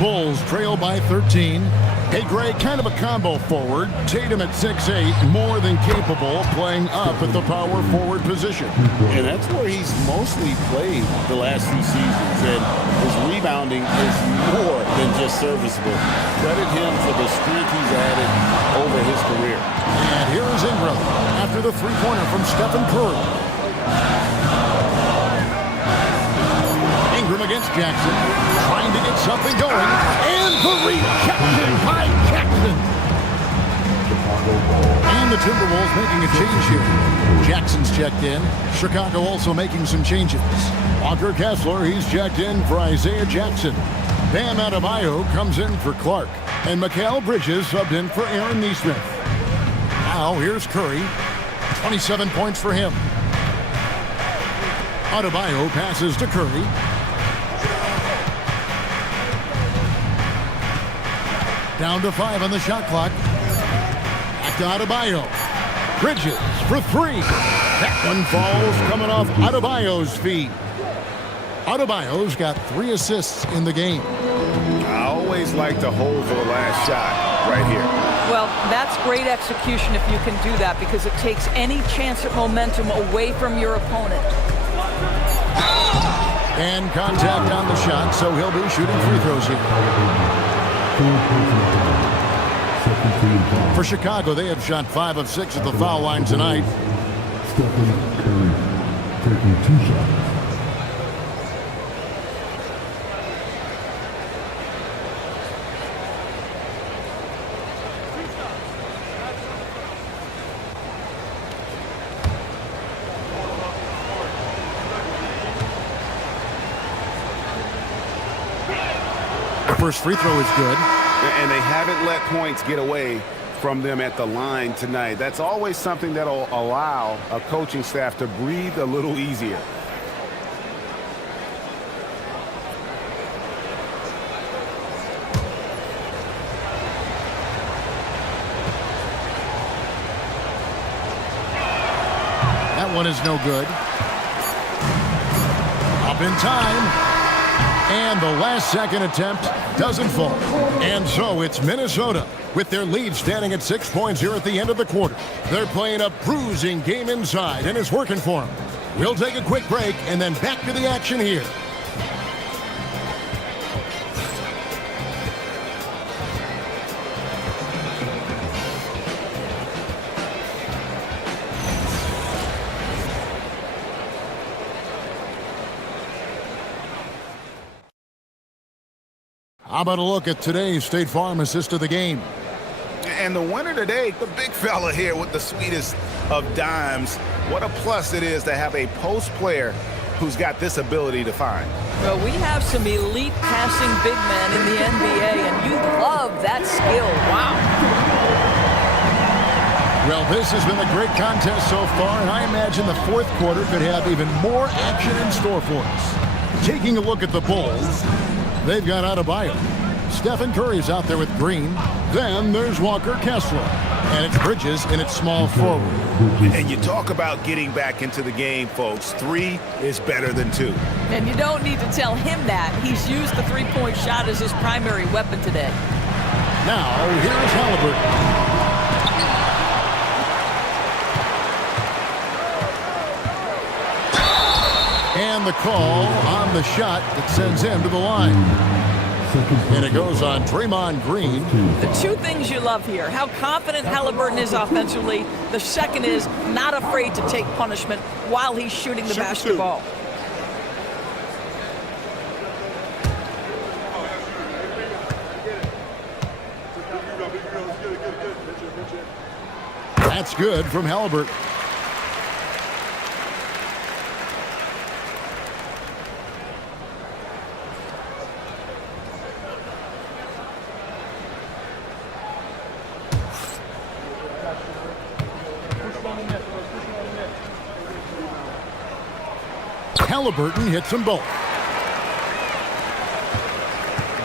Bulls trail by 13. Hey, Greg, kind of a combo forward. Tatum at 6'8", more than capable, playing up at the power forward position. And that's where he's mostly played the last few seasons. And his rebounding is more than just serviceable. Credit him for the strength he's added over his career. And here is Ingram after the three-pointer from Stephen Curry. Ingram against Jackson, trying to get something going, and the rejection by Jackson. And the Timberwolves making a change here. Jackson's checked in. Chicago also making some changes. Walker Kessler, he's checked in for Isaiah Jackson. Bam Adebayo comes in for Clark. And Mikal Bridges subbed in for Aaron Nesmith. Now here's Curry. 27 points for him. Adebayo passes to Curry. Down to 5 on the shot clock. Back to Adebayo. Bridges for 3. That one falls coming off Adebayo's feet. Adebayo's got 3 assists in the game. I always like to hold for the last shot right here. Well, that's great execution if you can do that, because it takes any chance at momentum away from your opponent. And contact on the shot, so he'll be shooting free throws here. For Chicago, they have shot 5 of 6 at the foul line tonight. Stephen Curry taking 2 shots. First free throw is good. And they haven't let points get away from them at the line tonight. That's always something that'll allow a coaching staff to breathe a little easier. That one is no good. Up in time. And the last second attempt doesn't fall. And so it's Minnesota with their lead standing at 6 points here at the end of the quarter. They're playing a bruising game inside, and it's working for them. We'll take a quick break and then back to the action here. How about a look at today's State Farm assist of the game? And the winner today, the big fella here with the sweetest of dimes. What a plus it is to have a post player who's got this ability to find. Well, we have some elite passing big men in the NBA, and you love that skill. Wow. Well, this has been a great contest so far, and I imagine the fourth quarter could have even more action in store for us. Taking a look at the Bulls, they've got Adebayo. Stephen Curry's out there with Green. Then there's Walker Kessler. And it's Bridges in its small forward. And you talk about getting back into the game, folks. 3 is better than 2. And you don't need to tell him that. He's used the three-point shot as his primary weapon today. Now, here's Halliburton. And the call on the shot that sends him to the line. And it goes on Draymond Green. The 2 things you love here, how confident Halliburton is offensively. The second is not afraid to take punishment while he's shooting the basketball. That's good from Halliburton. Halliburton hits them both.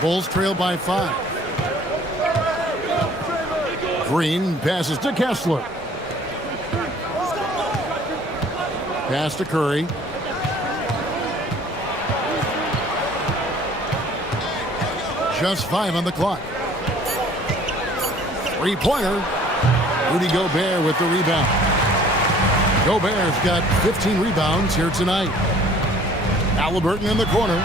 Bulls trail by 5. Green passes to Kessler. Pass to Curry. Just 5 on the clock. 3-pointer. Rudy Gobert with the rebound. Gobert's got 15 rebounds here tonight. Halliburton in the corner.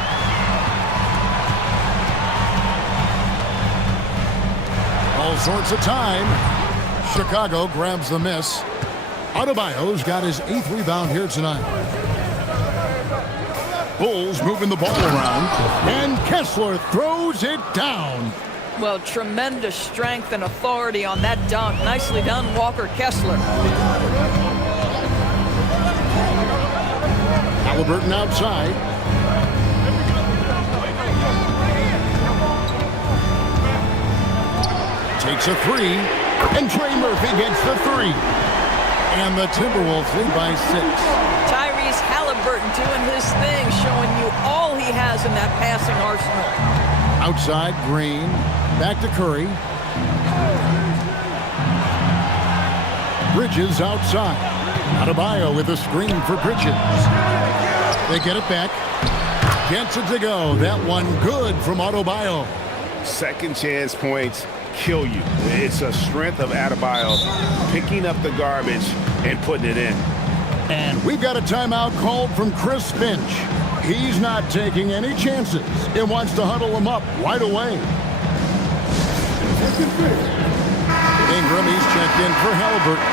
All sorts of time. Chicago grabs the miss. Adebayo's got his 8th rebound here tonight. Bulls moving the ball around. And Kessler throws it down. Well, tremendous strength and authority on that dunk. Nicely done, Walker Kessler. Halliburton outside. takes a three, and Trey Murphy gets the three. And the Timberwolves lead by 6. Tyrese Halliburton doing his thing, showing you all he has in that passing arsenal. Outside, Green. Back to Curry. Bridges outside. Adebayo with a screen for Bridges. They get it back. Gets it to go. That one good from Adebayo. Second chance points kill you. It's a strength of Adebayo picking up the garbage and putting it in. And we've got a timeout called from Chris Finch. He's not taking any chances and wants to huddle him up right away. Ingram, he's checked in for Halliburton.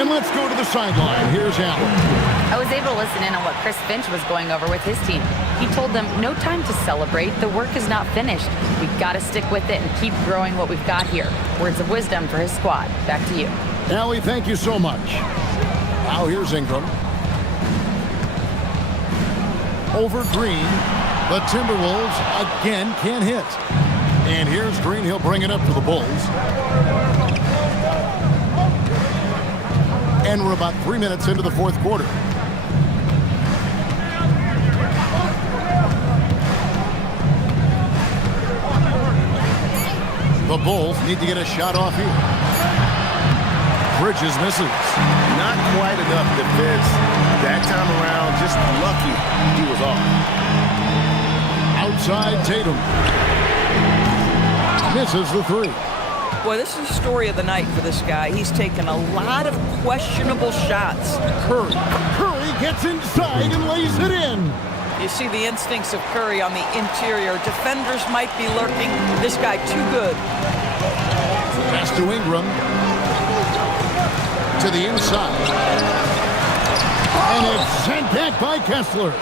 And let's go to the sideline. Here's Allen. I was able to listen in on what Chris Finch was going over with his team. He told them, no time to celebrate. The work is not finished. We've got to stick with it and keep growing what we've got here. Words of wisdom for his squad. Back to you. Allie, thank you so much. Now here's Ingram. Over Green. The Timberwolves again can't hit. And here's Green. He'll bring it up for the Bulls. And we're about 3 minutes into the fourth quarter. The Bulls need to get a shot off here. Bridges misses. Not quite enough defense that time around. Just lucky he was off. Outside Tatum. Misses the three. Boy, this is the story of the night for this guy. He's taken a lot of questionable shots. Curry gets inside and lays it in. You see the instincts of Curry on the interior. Defenders might be lurking. This guy too good. Pass to Ingram. To the inside. And it's sent back by Kessler.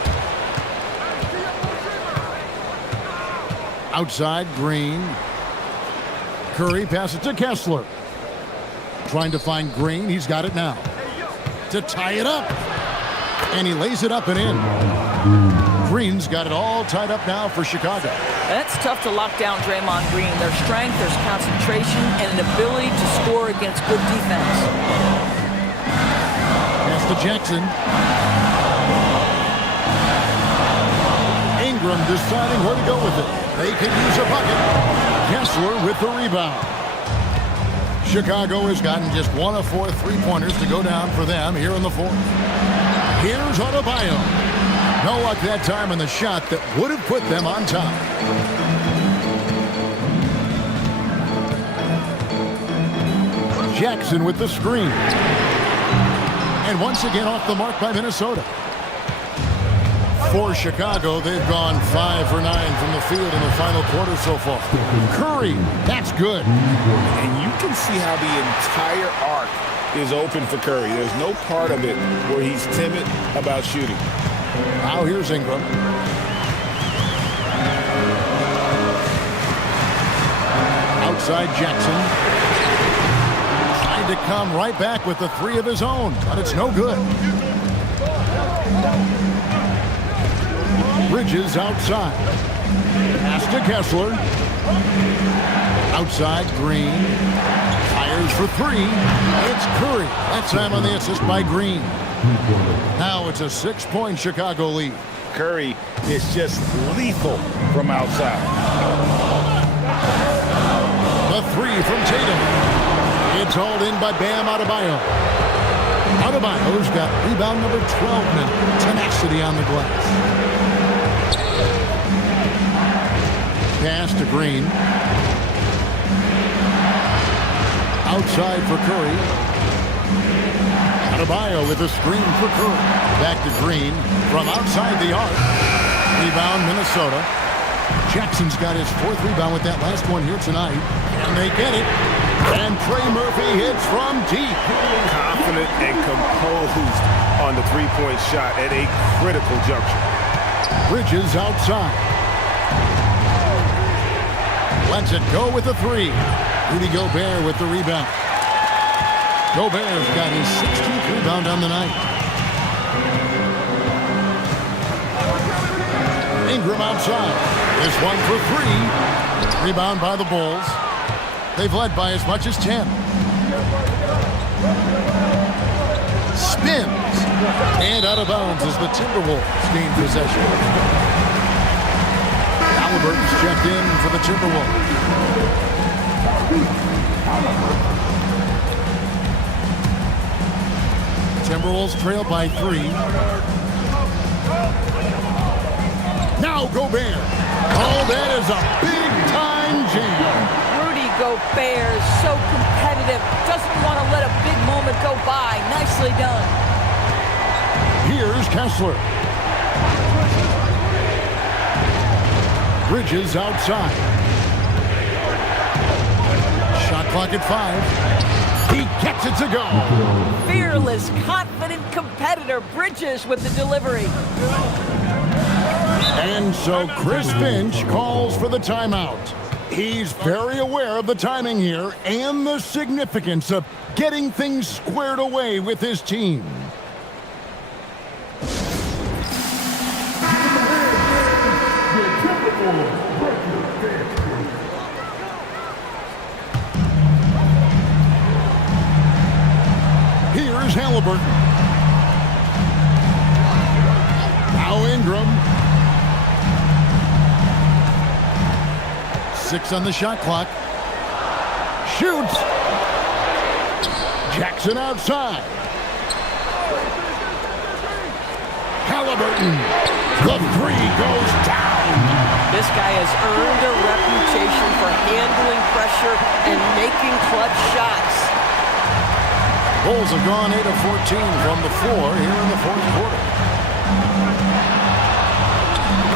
Outside, Green. Curry passes to Kessler. Trying to find Green. He's got it now. To tie it up. And he lays it up and in. Green's got it all tied up now for Chicago. That's tough to lock down Draymond Green. There's strength, there's concentration, and an ability to score against good defense. Pass to Jackson. Ingram deciding where to go with it. They can use a bucket. Kessler with the rebound. Chicago has gotten just 1 of 4 three-pointers to go down for them here in the fourth. Here's Adebayo. No luck that time on the shot that would have put them on top. Jackson with the screen. And once again off the mark by Minnesota. For Chicago, they've gone 5 for 9 from the field in the final quarter so far. Curry, that's good. And you can see how the entire arc is open for Curry. There's no part of it where he's timid about shooting. Now here's Ingram. Outside Jackson. Trying to come right back with the three of his own, but it's no good. Bridges outside. Pass to Kessler. Outside, Green. Fires for three. It's Curry. That time on the assist by Green. Now it's a 6-point Chicago lead. Curry is just lethal from outside. The three from Tatum. It's hauled in by Bam Adebayo. Adebayo's got rebound number 12 now. Tenacity on the glass. Pass to Green. Outside for Curry. Adebayo with a screen for Curry. Back to Green from outside the arc. Rebound Minnesota. Jackson's got his 4th rebound with that last one here tonight. And they get it. And Trey Murphy hits from deep. Confident and composed on the three-point shot at a critical juncture. Bridges outside. Lets it go with the three. Rudy Gobert with the rebound. Gobert's got his 16th rebound on the night. Ingram outside. This one for three. Rebound by the Bulls. They've led by as much as 10. Spins. And out of bounds as the Timberwolves gain possession. Halliburton's checked in for the Timberwolves. Timberwolves trail by 3. Now Gobert. Oh, that is a big-time jam. Rudy Gobert is so competitive. Doesn't want to let a big moment go by. Nicely done. Here's Kessler. Bridges outside. Shot clock at 5. He gets it to go. Fearless, confident competitor. Bridges with the delivery. And so Chris Finch calls for the timeout. He's very aware of the timing here and the significance of getting things squared away with his team. Here's Halliburton. Now Ingram. 6 on the shot clock. Shoots. Jackson outside. Halliburton. The 3 goes down. This guy has earned a reputation for handling pressure and making clutch shots. Bulls have gone 8 of 14 from the floor here in the fourth quarter.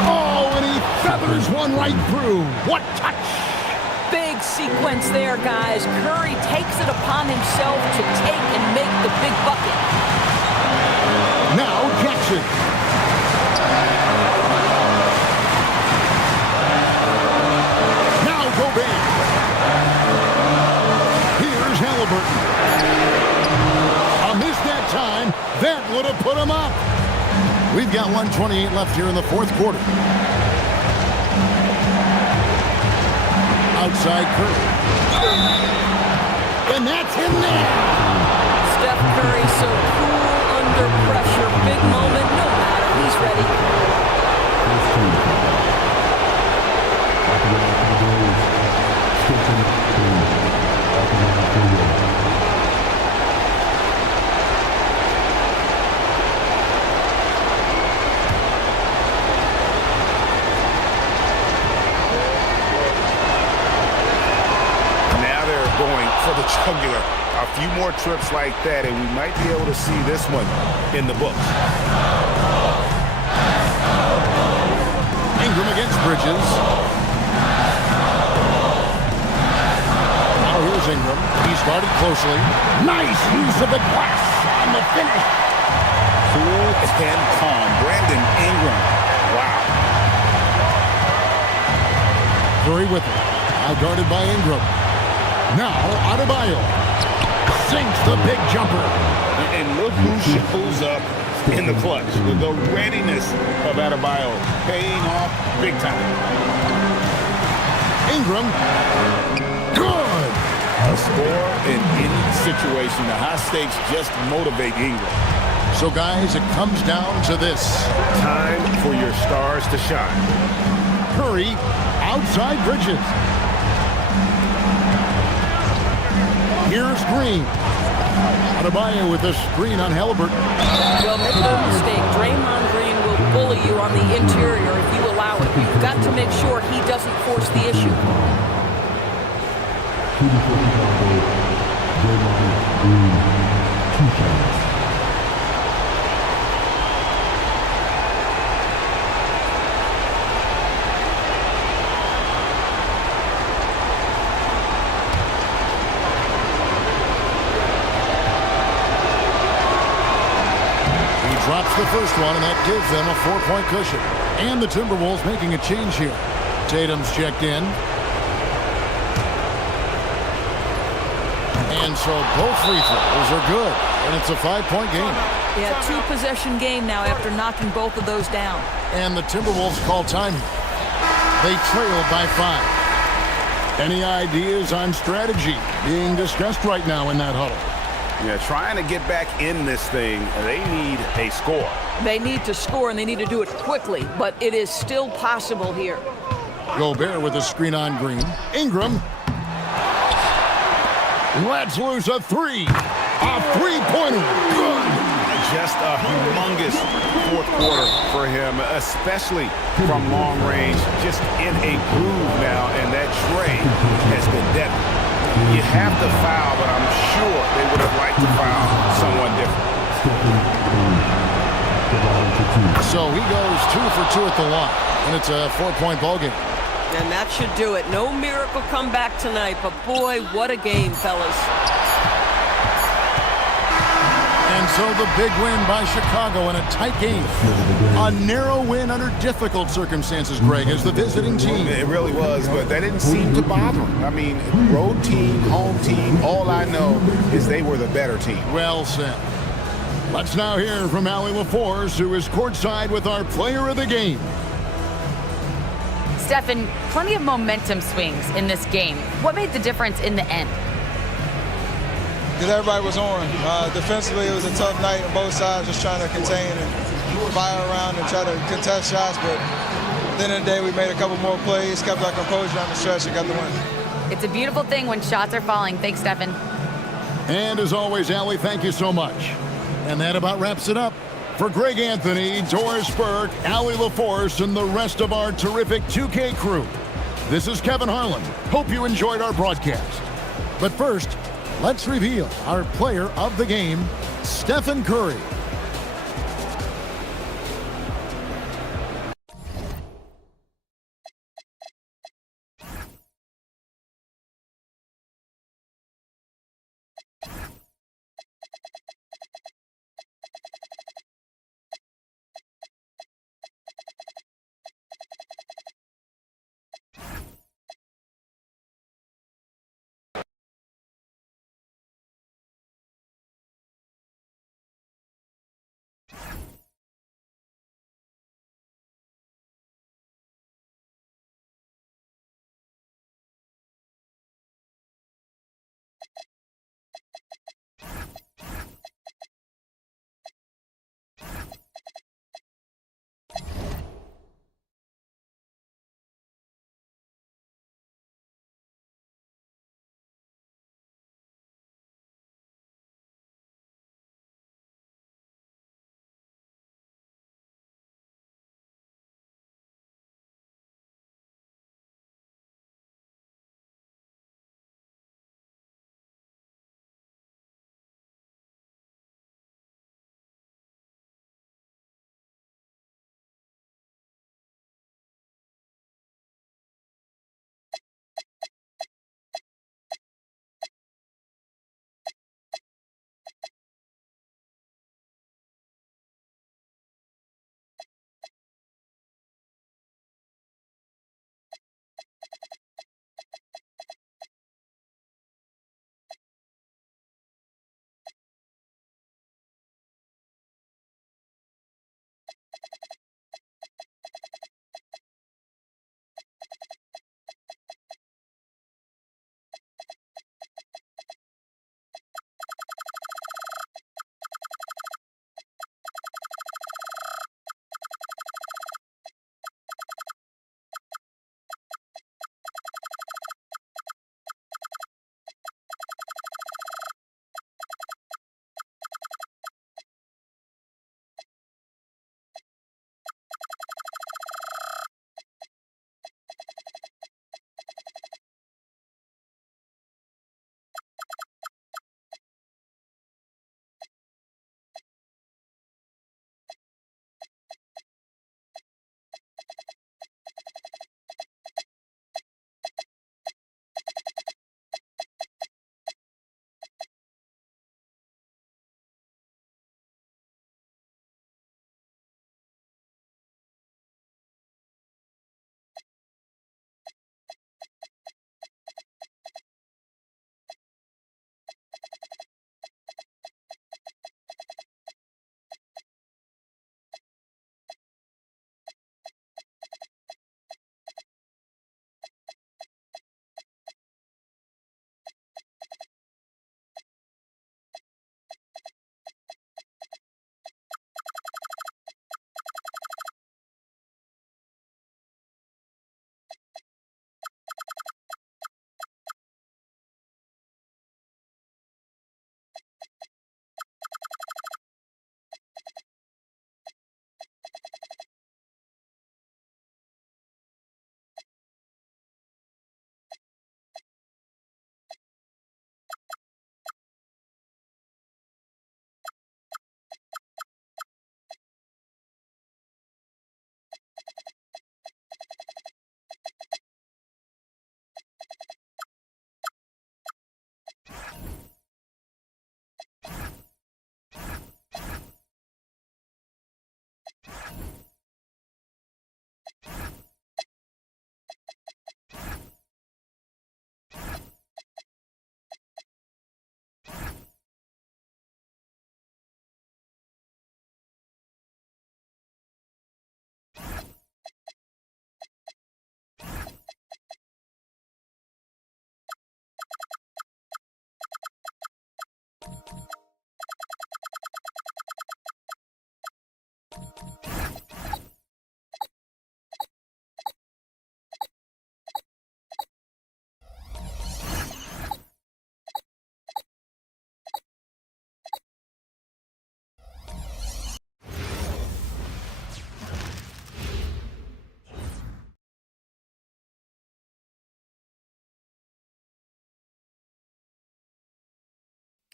Oh, and he feathers one right through. What touch! Big sequence there, guys. Curry takes it upon himself to take and make the big bucket. Now Jackson. Now Gobert. Here's Halliburton. A miss that time. That would have put him up. We've got 1:28 left here in the fourth quarter. Outside Curry. And that's him there. Steph Curry so cool under pressure. Big moment, no matter. He's ready. For the jugular. A few more trips like that, and we might be able to see this one in the books. Ingram against Bridges. Now here's Ingram. He's guarded closely. Nice use of the glass on the finish. Cool and calm. Brandon Ingram. Wow. Curry with it. Now guarded by Ingram. Now, Adebayo sinks the big jumper. And look who shows up in the clutch. The readiness of Adebayo paying off big time. Ingram. Good. A score in any situation. The high stakes just motivate Ingram. So, guys, it comes down to this. Time for your stars to shine. Curry outside Bridges. Here's Green. Adebayo with a screen on Halliburton. Well, make no mistake, Draymond Green will bully you on the interior if you allow it. You've got to make sure he doesn't force the issue. Draymond Green, 2 shots. Drops the first one, and that gives them a 4-point cushion. And the Timberwolves making a change here. Tatum's checked in. And so both free throws are good. And it's a 5-point game. Yeah, 2-possession game now after knocking both of those down. And the Timberwolves call time. They trail by 5. Any ideas on strategy being discussed right now in that huddle? Yeah, trying to get back in this thing, they need a score. They need to score, and they need to do it quickly, but it is still possible here. Gobert with a screen on Green. Ingram. Lets loose a three. A three-pointer. Good. Just a humongous fourth quarter for him, especially from long range. Just in a groove now, and that Trey has been deadly. You have to foul, but I'm sure they would have liked to foul someone different. So he goes 2 for 2 at the line, and it's a 4-point ball game. And that should do it. No miracle comeback tonight, but boy, what a game, fellas. And so the big win by Chicago in a tight game. A narrow win under difficult circumstances, Greg, as the visiting team. It really was, but that didn't seem to bother them. I mean, road team, home team, all I know is they were the better team. Well said. Let's now hear from Allie LaForce, who is courtside with our player of the game. Stephen, plenty of momentum swings in this game. What made the difference in the end? Because everybody was on. Defensively, it was a tough night on both sides, just trying to contain and fire around and try to contest shots. But at the end of the day, we made a couple more plays, kept our composure on the stretch, and got the win. It's a beautiful thing when shots are falling. Thanks, Stephen. And as always, Allie, thank you so much. And that about wraps it up. For Greg Anthony, Doris Burke, Allie LaForce, and the rest of our terrific 2K crew, this is Kevin Harlan. Hope you enjoyed our broadcast. But first, let's reveal our player of the game, Stephen Curry.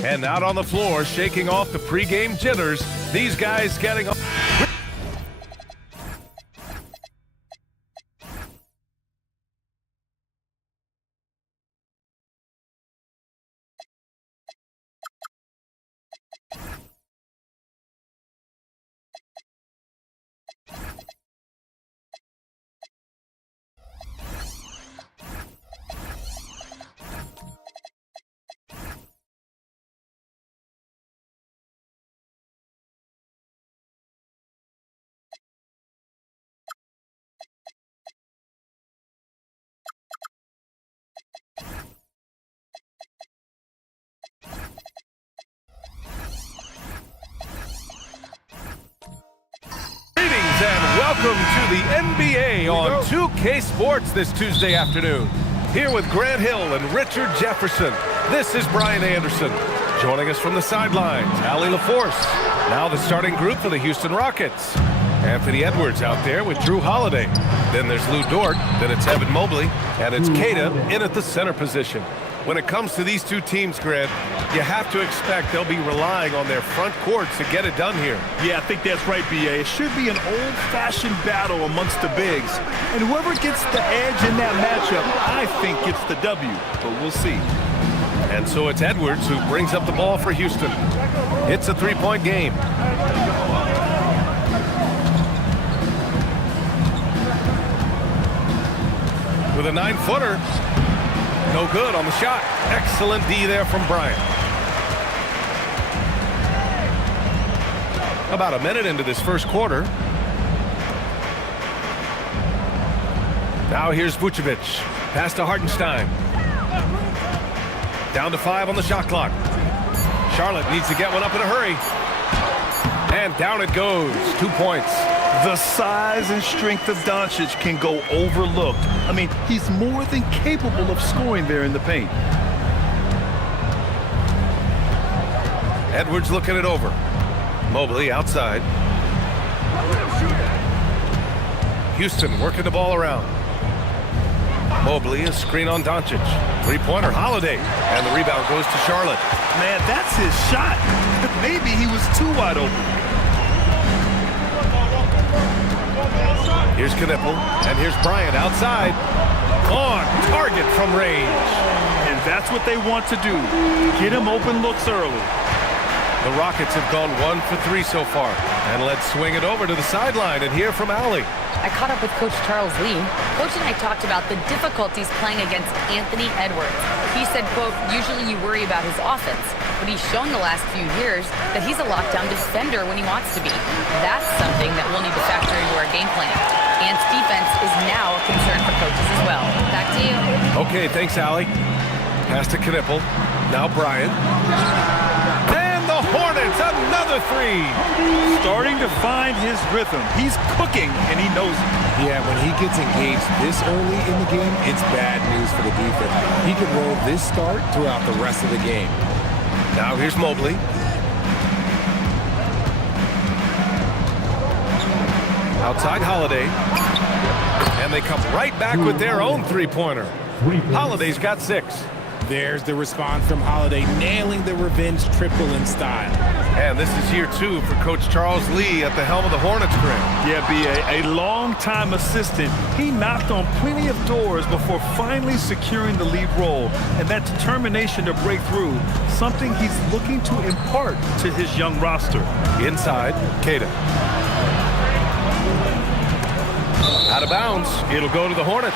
And out on the floor, shaking off the pregame jitters, these guys getting up. And welcome to the NBA on 2K Sports this Tuesday afternoon. Here with Grant Hill and Richard Jefferson, this is Brian Anderson. Joining us from the sidelines, Allie LaForce. Now the starting group for the Houston Rockets. Anthony Edwards out there with Drew Holiday. Then there's Lou Dort, then it's Evan Mobley, and it's Queta in at the center position. When it comes to these two teams, Grant, you have to expect they'll be relying on their front court to get it done here. Yeah, I think that's right, B.A. It should be an old-fashioned battle amongst the bigs. And whoever gets the edge in that matchup, I think gets the W. But we'll see. And so it's Edwards who brings up the ball for Houston. It's a three-point game. With a 9-footer. No good on the shot. Excellent D there from Bryant. About a minute into this first quarter. Now here's Vucevic. Pass to Hartenstein. Down to 5 on the shot clock. Charlotte needs to get one up in a hurry. And down it goes. 2 points. The size and strength of Doncic can go overlooked. I mean, he's more than capable of scoring there in the paint. Edwards looking it over. Mobley outside. Houston working the ball around. Mobley, a screen on Doncic. Three-pointer, Holiday. And the rebound goes to Charlotte. Man, that's his shot. Maybe he was too wide open. Here's Knipple, and here's Bryant outside. On target from range. And that's what they want to do. Get him open looks early. The Rockets have gone 1 for 3 so far. And let's swing it over to the sideline and hear from Allie. I caught up with Coach Charles Lee. Coach and I talked about the difficulties playing against Anthony Edwards. He said, quote, usually you worry about his offense, but he's shown the last few years that he's a lockdown defender when he wants to be. That's something that we'll need to factor into our game plan. Ant's defense is now a concern for coaches as well. Back to you. Okay, thanks, Allie. Pass to Knipple. Now Bryant. And the Hornets, another three. Starting to find his rhythm. He's cooking, and he knows it. Yeah, when he gets engaged this early in the game, it's bad news for the defense. He could roll this start throughout the rest of the game. Now here's Mobley. Outside Holiday. And they come right back with their own three-pointer. Holiday's got 6. There's the response from Holiday, nailing the revenge triple in style. And this is year 2 for Coach Charles Lee at the helm of the Hornets, Grant. Yeah, B.A., a long-time assistant. He knocked on plenty of doors before finally securing the lead role. And that determination to break through, something he's looking to impart to his young roster. Inside, Queta. Out of bounds. It'll go to the Hornets.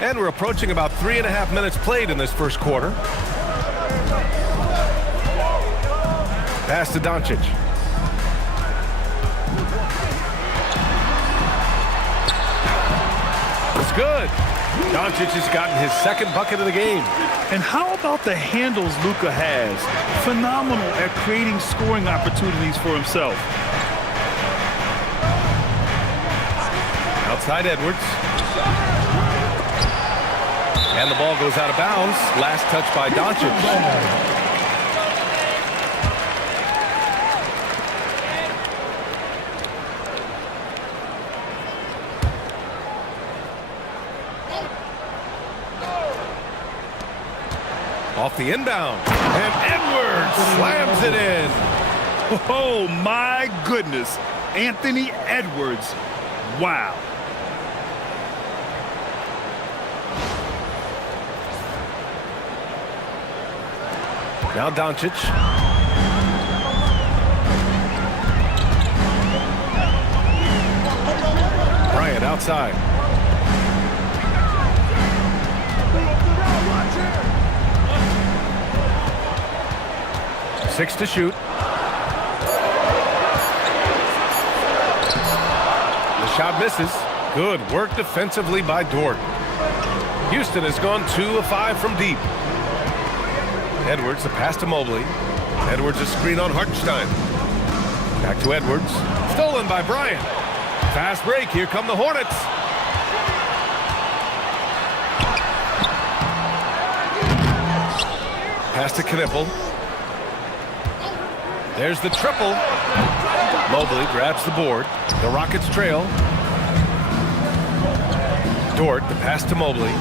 And we're approaching about 3.5 minutes played in this first quarter. Pass to Doncic. It's good. Doncic has gotten his second bucket of the game. And how about the handles Luka has? Phenomenal at creating scoring opportunities for himself. Outside Edwards. And the ball goes out of bounds. Last touch by Doncic. Off the inbound. And Edwards slams it in. Oh, my goodness. Anthony Edwards. Wow. Now Doncic. Bryant outside. Six to shoot. The shot misses. Good work defensively by Dort. Houston has gone 2 of 5 from deep. Edwards, the pass to Mobley. Edwards, a screen on Hartenstein. Back to Edwards. Stolen by Bryant. Fast break. Here come the Hornets. Pass to Knipple. There's the triple. Mobley grabs the board. The Rockets trail. Dort, the pass to Mobley.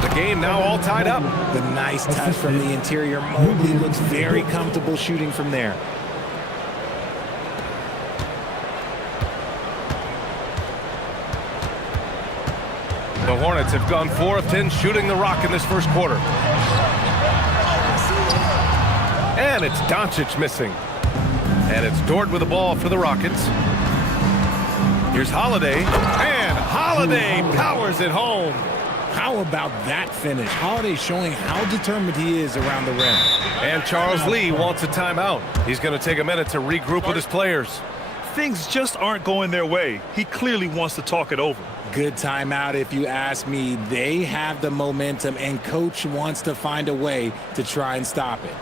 The game now all tied up. The nice touch from the interior. Mobley looks very comfortable shooting from there. The Hornets have gone 4 of 10 shooting the rock in this first quarter. And it's Doncic missing. And it's Dort with the ball for the Rockets. Here's Holiday. And Holiday powers it home. How about that finish? Holiday showing how determined he is around the rim. And Charles Lee wants a timeout. He's going to take a minute to regroup with his players. Things just aren't going their way. He clearly wants to talk it over. Good timeout if you ask me. They have the momentum, and coach wants to find a way to try and stop it.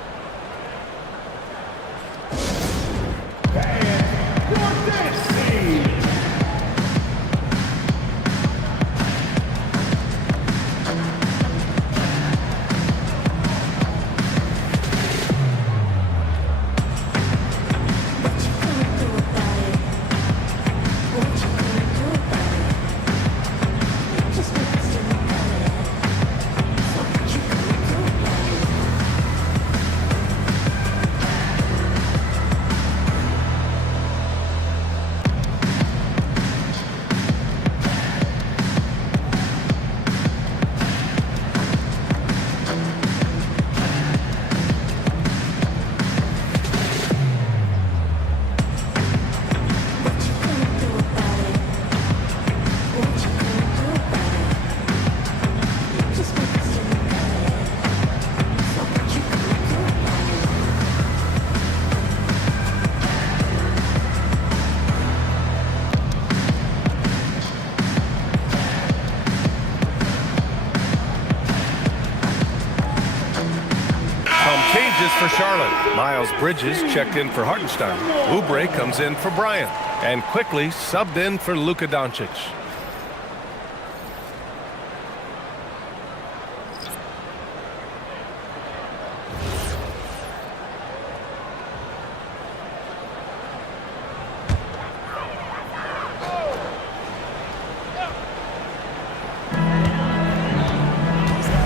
For Charlotte, Miles Bridges checked in for Hartenstein. Oubre comes in for Bryant. And quickly subbed in for Luka Doncic.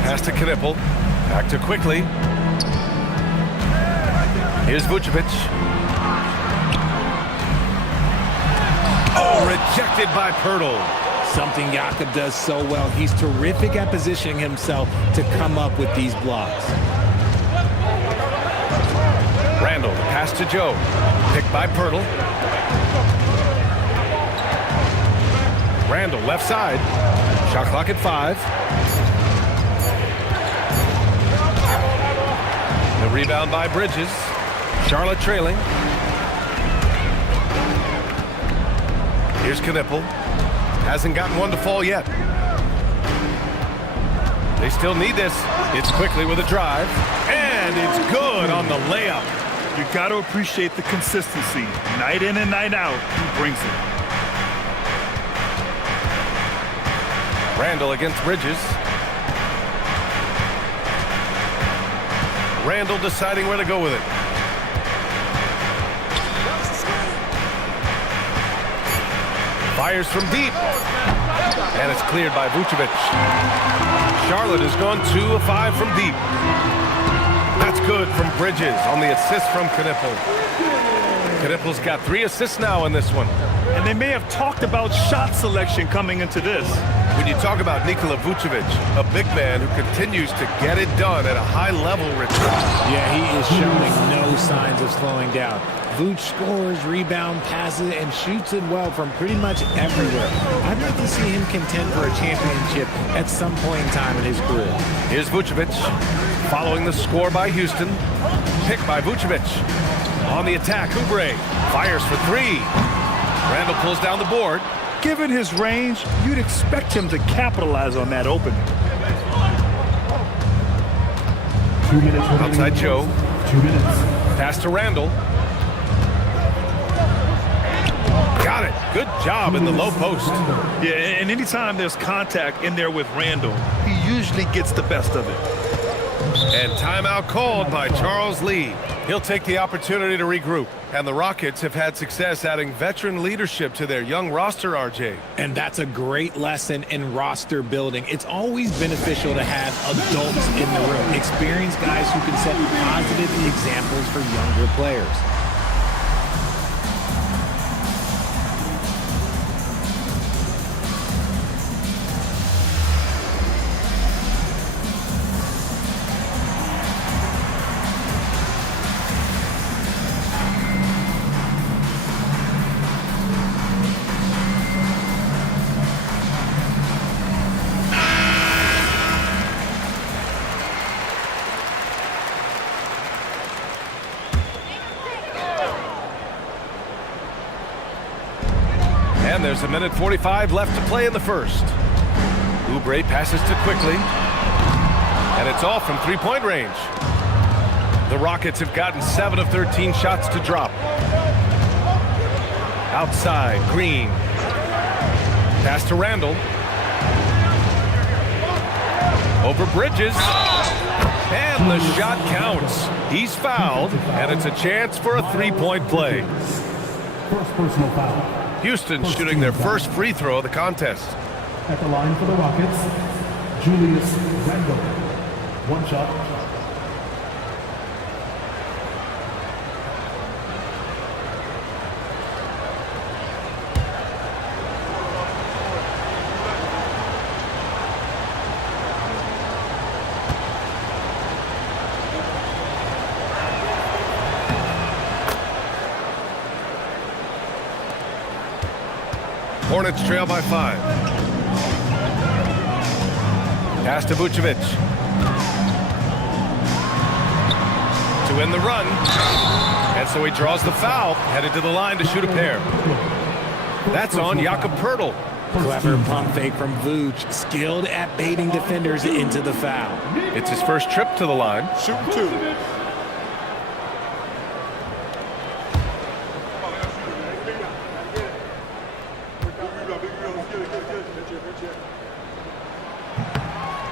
Pass to Knipple. Back to Quickly. Here's Vucevic. Oh, rejected by Poeltl. Something Jakob does so well. He's terrific at positioning himself to come up with these blocks. Randall, the pass to Joe. Picked by Poeltl. Randall, left side. Shot clock at 5. The rebound by Bridges. Charlotte trailing. Here's Knipple. Hasn't gotten one to fall yet. They still need this. It's Quickly with a drive. And it's good on the layup. You got to appreciate the consistency. Night in and night out, he brings it. Randall against Bridges. Randall deciding where to go with it. Fires from deep. And it's cleared by Vucevic. Charlotte has gone 2 of 5 from deep. good from Bridges on the assist from Knippel. Knippel's got 3 assists now in this one. And they may have talked about shot selection coming into this. When you talk about Nikola Vucevic, a big man who continues to get it done at a high level, Richard. Yeah, he is showing no signs of slowing down. Vooch scores, rebound, passes, and shoots it well from pretty much everywhere. I'd like to see him contend for a championship at some point in time in his career. Here's Vucevic following the score by Houston. Pick by Vucevic. On the attack, Oubre fires for 3. Randall pulls down the board. Given his range, you'd expect him to capitalize on that opening. 2 minutes. Outside Joe. 2 minutes. Pass to Randall. Got it. Good job in the low post. Yeah, and anytime there's contact in there with Randall, he usually gets the best of it. And timeout called by Charles Lee. He'll take the opportunity to regroup. And the Rockets have had success adding veteran leadership to their young roster, RJ. And that's a great lesson in roster building. It's always beneficial to have adults in the room, experienced guys who can set positive examples for younger players. And there's 1:45 left to play in the first. Oubre passes to Quickly. And it's all from three-point range. The Rockets have gotten 7 of 13 shots to drop. Outside, Green. Pass to Randall. Over Bridges. And the shot counts. He's fouled, and it's a chance for a three-point play. First personal foul. Houston shooting their first free throw of the contest. At the line for the Rockets, Julius Randle. 1 shot. Hornets trail by 5. Pass to Vucevic. To win the run. And so he draws the foul, headed to the line to shoot a pair. That's on Jakob Poeltl. Clever pump fake from Vooch, skilled at baiting defenders into the foul. It's his first trip to the line. Shooting 2.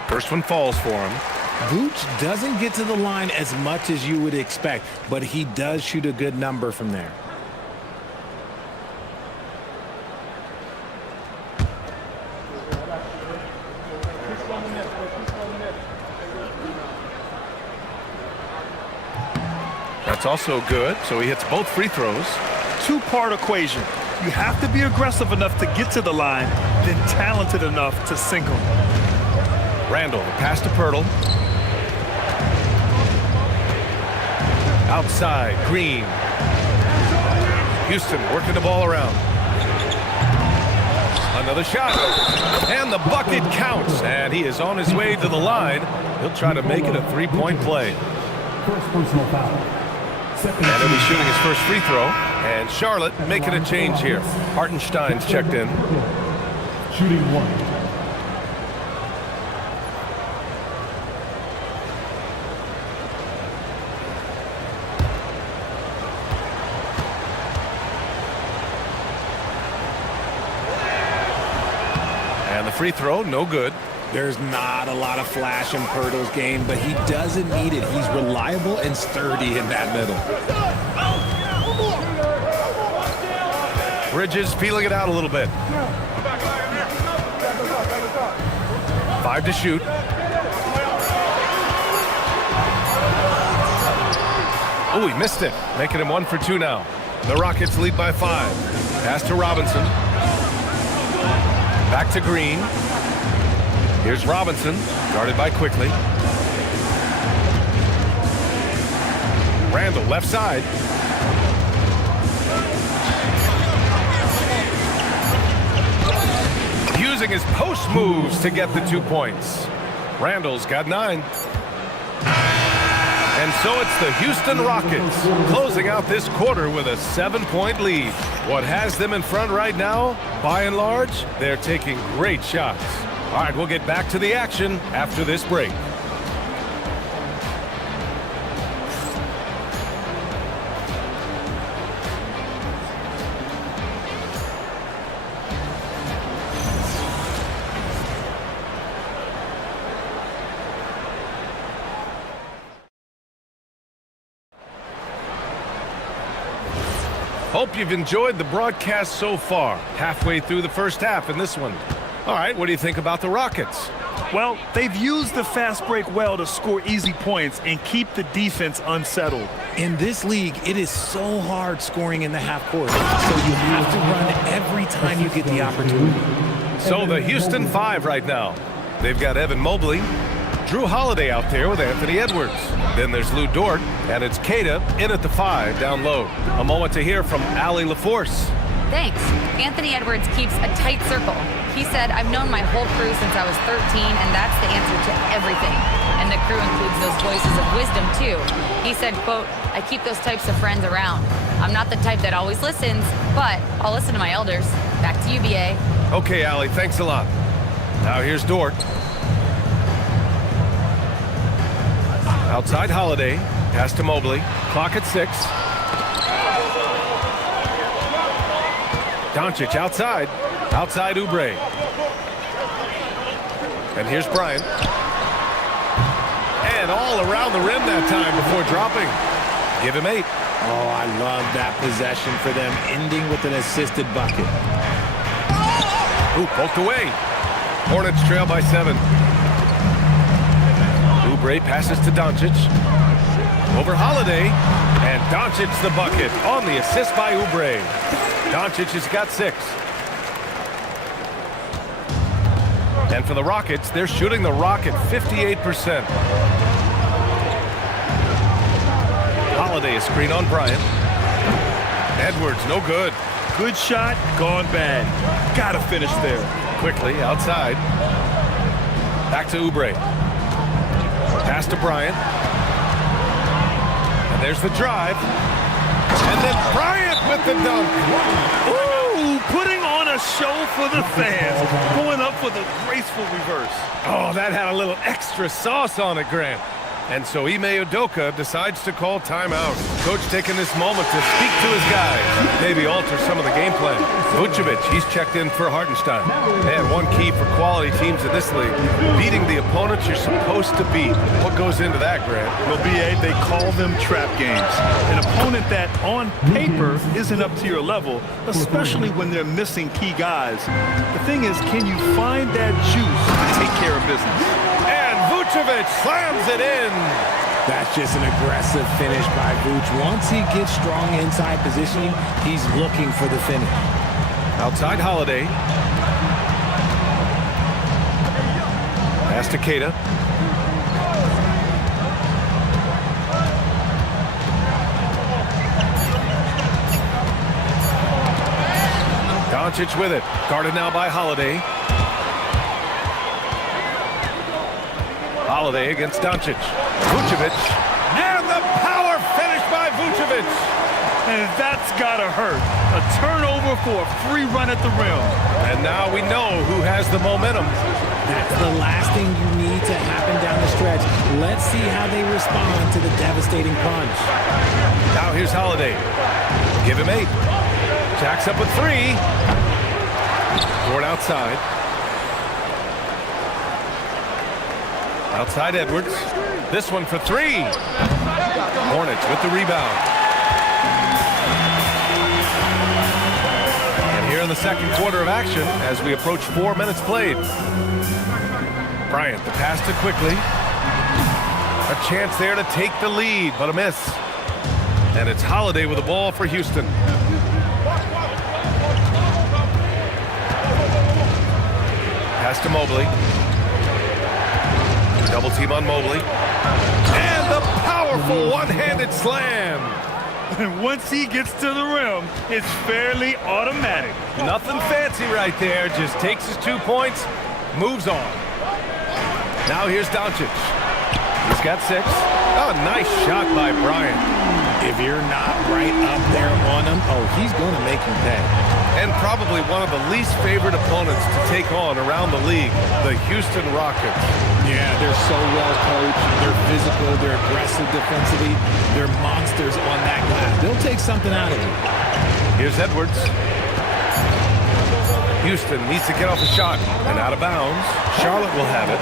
First one falls for him. Vooch doesn't get to the line as much as you would expect, but he does shoot a good number from there. That's also good, so he hits both free throws. Two-part equation. You have to be aggressive enough to get to the line, then talented enough to sink them. Randall, the pass to Poeltl. Outside, Green. Houston working the ball around. Another shot. And the bucket counts. And he is on his way to the line. He'll try to make it a three-point play. First personal foul. And he'll be shooting his first free throw. And Charlotte making a change here. Hartenstein's checked in. Shooting 1. And the free throw, no good. There's not a lot of flash in Poeltl's game, but he doesn't need it. He's reliable and sturdy in that middle. Bridges feeling it out a little bit. 5 to shoot. Oh, he missed it, making him 1 for 2 now. The Rockets lead by 5. Pass to Robinson. Back to Green. Here's Robinson, guarded by Quickly. Randall, left side. Using his post moves to get the 2 points. Randall's got 9. And so it's the Houston Rockets closing out this quarter with a 7-point lead. What has them in front right now, by and large, they're taking great shots. All right, we'll get back to the action after this break. Hope you've enjoyed the broadcast so far. Halfway through the first half in this one. All right, what do you think about the Rockets? Well, they've used the fast break well to score easy points and keep the defense unsettled. In this league, it is so hard scoring in the half court. So you have to run every time you get the opportunity. So the Houston 5 right now. They've got Evan Mobley, Drew Holiday out there with Anthony Edwards. Then there's Lou Dort, and it's Queta in at the 5 down low. A moment to hear from Allie LaForce. Thanks. Anthony Edwards keeps a tight circle. He said, I've known my whole crew since I was 13, and that's the answer to everything. And the crew includes those voices of wisdom, too. He said, quote, I keep those types of friends around. I'm not the type that always listens, but I'll listen to my elders. Back to you, BA. Okay, Allie, thanks a lot. Now here's Dort. Outside Holiday. Pass to Mobley. Clock at 6. Doncic outside. Outside Oubre. And here's Bryant. And all around the rim that time before dropping. Give him 8. Oh, I love that possession for them, ending with an assisted bucket. Ooh, poked away. Hornets trail by 7. Oubre passes to Doncic. Over Holiday. And Doncic the bucket on the assist by Oubre. Doncic has got 6. And for the Rockets, they're shooting the rock at 58%. Holiday a screen on Bryant. Edwards, no good. Good shot, gone bad. Gotta finish there. Quickly outside. Back to Oubre. Pass to Bryant. And there's the drive. And then Bryant with the dunk. Ooh, putting on a show for the fans. Going up for the graceful reverse. Oh, that had a little extra sauce on it, Grant. And so Ime Udoka decides to call timeout. Coach taking this moment to speak to his guys, maybe alter some of the game plan. Vucevic, he's checked in for Hartenstein. And one key for quality teams in this league, beating the opponents you're supposed to beat. What goes into that, Grant? Well, BA, they call them trap games. An opponent that on paper isn't up to your level, especially when they're missing key guys. The thing is, can you find that juice to take care of business? Vucevic slams it in. That's just an aggressive finish by Vuce. Once he gets strong inside positioning, he's looking for the finish. Outside Holiday. Pass to Queta. Doncic with it. Guarded now by Holiday. Holiday against Doncic. Vucevic. And the power finish by Vucevic. And that's gotta hurt. A turnover for a free run at the rim. And now we know who has the momentum. That's the last thing you need to happen down the stretch. Let's see how they respond to the devastating punch. Now here's Holiday. Give him 8. Jacks up with 3. Dort outside. Outside Edwards. This one for 3. Hornets with the rebound. And here in the second quarter of action as we approach 4 minutes played. Bryant, the pass to Quickly. A chance there to take the lead, but a miss. And it's Holiday with the ball for Houston. Pass to Mobley. Double team on Mobley. And the powerful one-handed slam. And once he gets to the rim, it's fairly automatic. Nothing fancy right there. Just takes his 2 points, moves on. Now here's Doncic. He's got 6. Oh, nice shot by Bryant. If you're not right up there on him, oh, he's going to make him pay. And probably one of the least favorite opponents to take on around the league, the Houston Rockets. Yeah, they're so well coached. They're physical. They're aggressive defensively. They're monsters on that glass. They'll take something out of you. Here's Edwards. Houston needs to get off a shot and out of bounds. Charlotte will have it.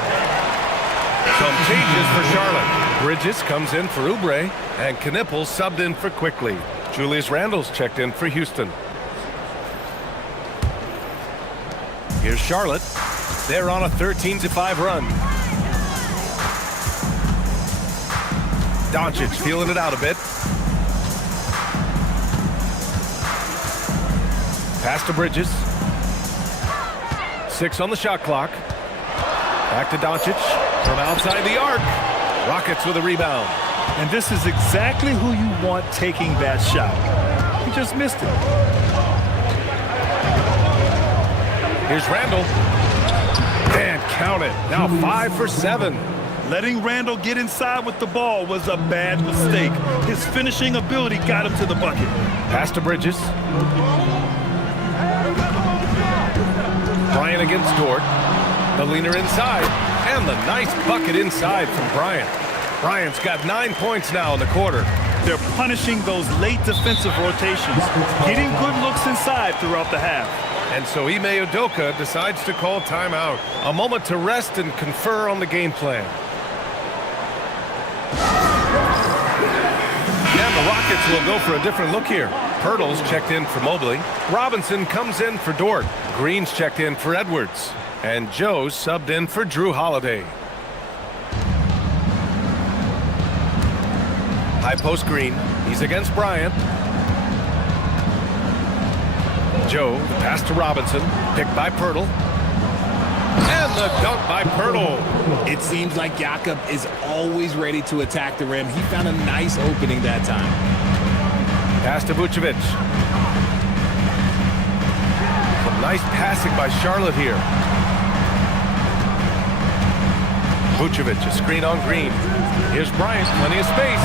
Some changes for Charlotte. Bridges comes in for Oubre, and Knippel subbed in for Quickly. Julius Randle's checked in for Houston. Here's Charlotte. They're on a 13-5 run. Doncic feeling it out a bit. Pass to Bridges. 6 on the shot clock. Back to Doncic from outside the arc. Rockets with a rebound. And this is exactly who you want taking that shot. He just missed it. Here's Randle. And count it. Now 5 for 7. Letting Randle get inside with the ball was a bad mistake. His finishing ability got him to the bucket. Pass to Bridges. Bryant against Dort. The leaner inside. And the nice bucket inside from Bryant. Bryant's got 9 points now in the quarter. They're punishing those late defensive rotations, getting good looks inside throughout the half. And so Ime Udoka decides to call timeout. A moment to rest and confer on the game plan. And the Rockets will go for a different look here. Pirtle's checked in for Mobley. Robinson comes in for Dort. Green's checked in for Edwards. And Joe's subbed in for Drew Holiday. High post Green. He's against Bryant. Joe, the pass to Robinson. Picked by Pirtle. And the dunk by Pirtle. It seems like Jakob is always ready to attack the rim. He found a nice opening that time. Pass to Vucevic. Some nice passing by Charlotte here. Vucevic, a screen on Green. Here's Bryant, plenty of space.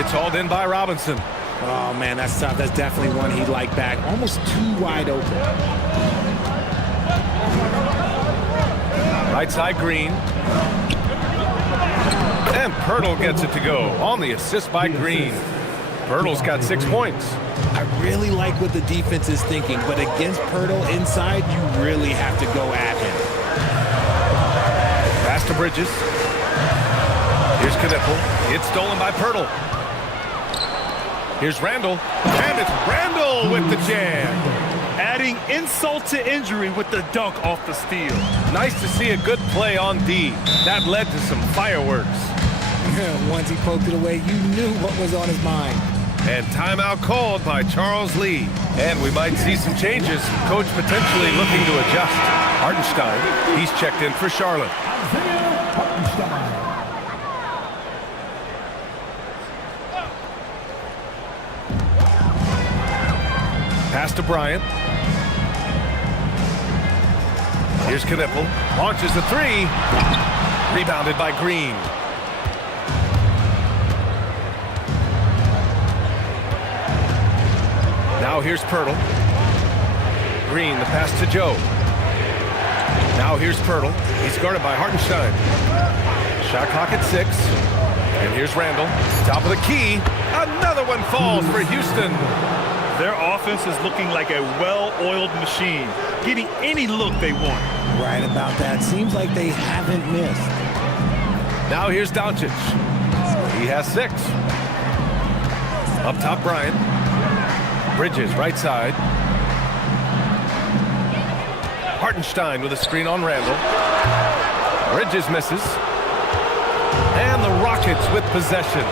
It's hauled in by Robinson. Oh, man, that's tough. That's definitely one he'd like back. Almost too wide open. Right side Green. And Pirtle gets it to go on the assist by Green. Pirtle's got 6 points. I really like what the defense is thinking, but against Pirtle inside, you really have to go at him. Pass to Bridges. Here's Knippel. It's stolen by Pirtle. Here's Randle. And it's Randle with the jam. Adding insult to injury with the dunk off the steal. Nice to see a good play on D. That led to some fireworks. Once he poked it away, you knew what was on his mind. And timeout called by Charles Lee. And we might see some changes. Coach potentially looking to adjust. Hartenstein, he's checked in for Charlotte. Pass to Bryant. Here's Knippel. Launches the 3. Rebounded by Green. Now here's Pirtle. Green, the pass to Joe. Now here's Pirtle. He's guarded by Hartenstein. Shot clock at 6. And here's Randle. Top of the key. Another one falls for Houston. Their offense is looking like a well-oiled machine, getting any look they want. Right about that. Seems like they haven't missed. Now here's Doncic. He has 6. Up top, Bryant. Bridges, right side. Hartenstein with a screen on Randle. Bridges misses. And the Rockets with possession.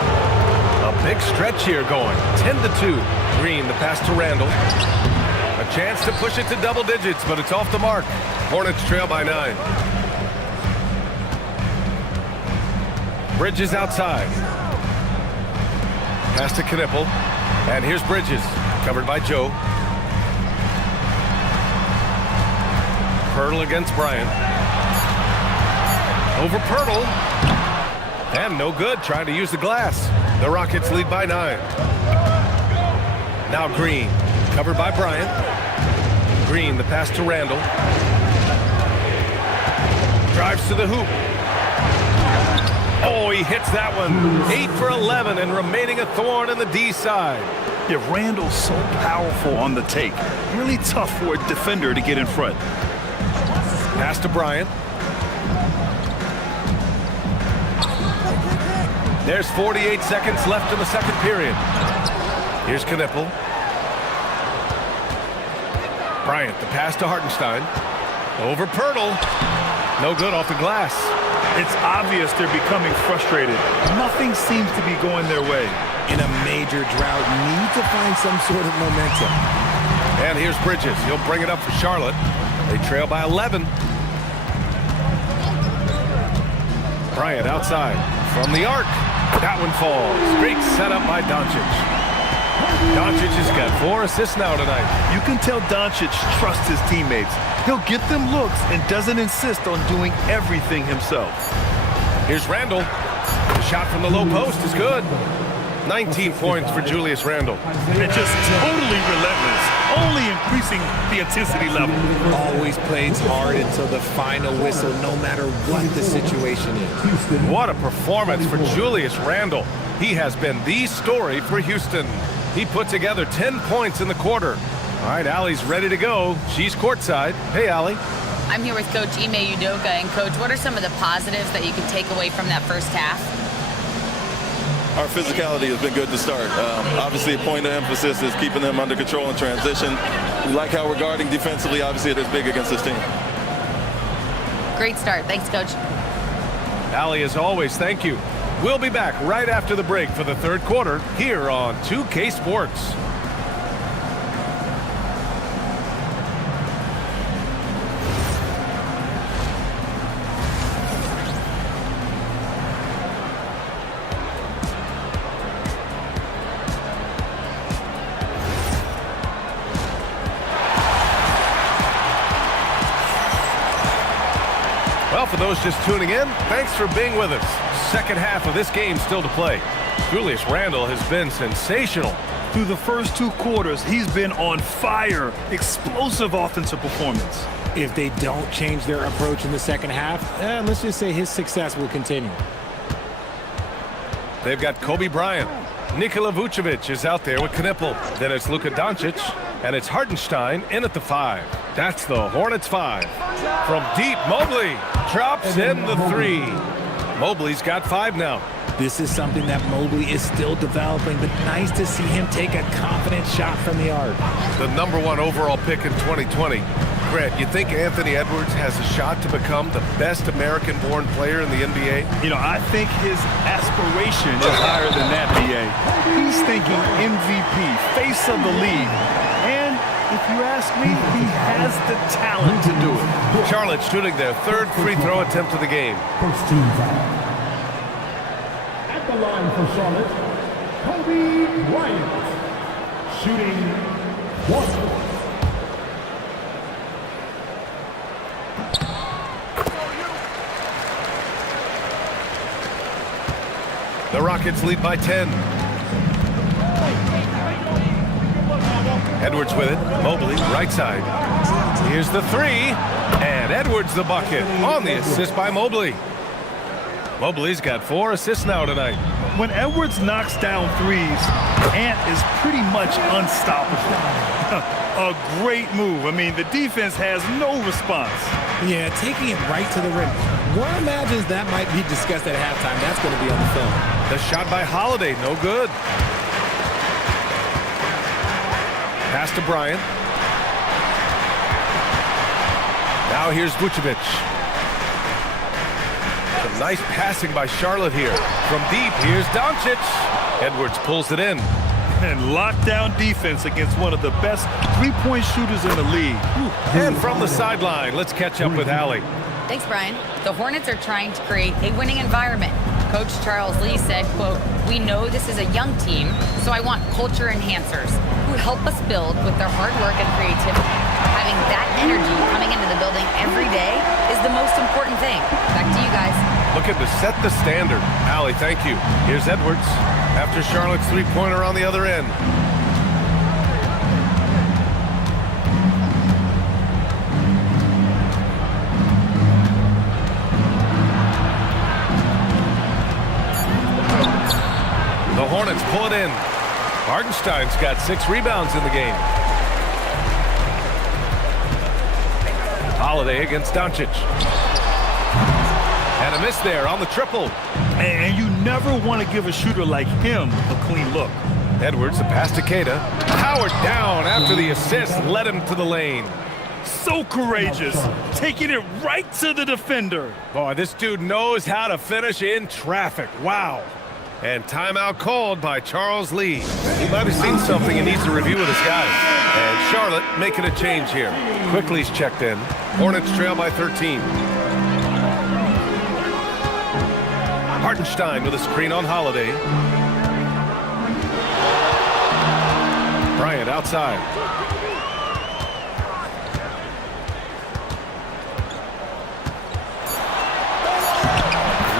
A big stretch here going. 10-2. Green, the pass to Randall. A chance to push it to double digits, but it's off the mark. Hornets trail by 9. Bridges outside. Pass to Knippel. And here's Bridges, covered by Joe. Pirtle against Bryant. Over Pirtle. And no good, trying to use the glass. The Rockets lead by 9. Now Green, covered by Bryant. Green, the pass to Randall. Drives to the hoop. Oh, he hits that one. 8 for 11 and remaining a thorn in the D side. Yeah, Randall's so powerful on the take. Really tough for a defender to get in front. Pass to Bryant. There's 48 seconds left in the second period. Here's Knippel. Bryant, the pass to Hartenstein. Over Pirtle. No good off the glass. It's obvious they're becoming frustrated. Nothing seems to be going their way. In a major drought, need to find some sort of momentum. And here's Bridges. He'll bring it up for Charlotte. They trail by 11. Bryant outside from the arc. That one falls. Great setup by Doncic. Doncic has got 4 assists now tonight. You can tell Doncic trusts his teammates. He'll get them looks and doesn't insist on doing everything himself. Here's Randall. The shot from the low post is good. 19 points for Julius Randle. And just totally relentless, only increasing the intensity level. Always plays hard until the final whistle, no matter what the situation is. What a performance for Julius Randle. He has been the story for Houston. He put together 10 points in the quarter. All right, Allie's ready to go. She's courtside. Hey, Allie. I'm here with Coach Ime Udoka. And, Coach, what are some of the positives that you can take away from that first half? Our physicality has been good to start. Obviously, a point of emphasis is keeping them under control in transition. We like how we're guarding defensively. Obviously, it is big against this team. Great start. Thanks, Coach. Allie, as always, thank you. We'll be back right after the break for the third quarter here on 2K Sports. Well, for those just tuning in, thanks for being with us. Second half of this game still to play. Julius Randle has been sensational. Through the first 2 quarters, he's been on fire. Explosive offensive performance. If they don't change their approach in the second half, let's just say his success will continue. They've got Kobe Bryant. Nikola Vucevic is out there with Knippel. Then it's Luka Doncic, and it's Hartenstein in at the 5. That's the Hornets 5. From deep, Mobley drops in the 3. Mobley's got 5 now. This is something that Mobley is still developing, but nice to see him take a confident shot from the arc. The #1 overall pick in 2020. Grant, you think Anthony Edwards has a shot to become the best American-born player in the NBA? You know, I think his aspiration is higher than that, BA. He's thinking MVP, face of the league. And if you ask me, he has the talent to do it. Charlotte shooting their 3rd free throw attempt of the game. First team foul. At the line for Charlotte, Kobe Bryant. Shooting 1. The Rockets lead by 10. Edwards with it. Mobley, right side. Here's the 3. And Edwards the bucket on the assist by Mobley. Mobley's got 4 assists now tonight. When Edwards knocks down threes, Ant is pretty much unstoppable. A great move. I mean, the defense has no response. Yeah, taking it right to the rim. One imagines that might be discussed at halftime. That's going to be on the film. The shot by Holiday, no good. Pass to Bryant. Now here's Vucevic. Some nice passing by Charlotte here. From deep, here's Doncic. Edwards pulls it in. And lockdown defense against one of the best three-point shooters in the league. And from the sideline, let's catch up with Allie. Thanks, Brian. The Hornets are trying to create a winning environment. Coach Charles Lee said, quote, "We know this is a young team, so I want culture enhancers who help us build with their hard work and creativity. Having that energy coming into the building every day is the most important thing." Back to you guys. Looking to set the standard. Allie, thank you. Here's Edwards after Charlotte's three-pointer on the other end. The Hornets pull it in. Hartenstein's got 6 rebounds in the game. Holiday against Doncic. And a miss there on the triple. And you never want to give a shooter like him a clean look. Edwards, a pass to Queta. Powered down after the assist led him to the lane. So courageous, taking it right to the defender. Boy, this dude knows how to finish in traffic. Wow. And timeout called by Charles Lee. He might have seen something he needs to review with his guys. And Charlotte making a change here. Quickly's checked in. Hornets trail by 13. Hartenstein with a screen on Holiday. Bryant outside.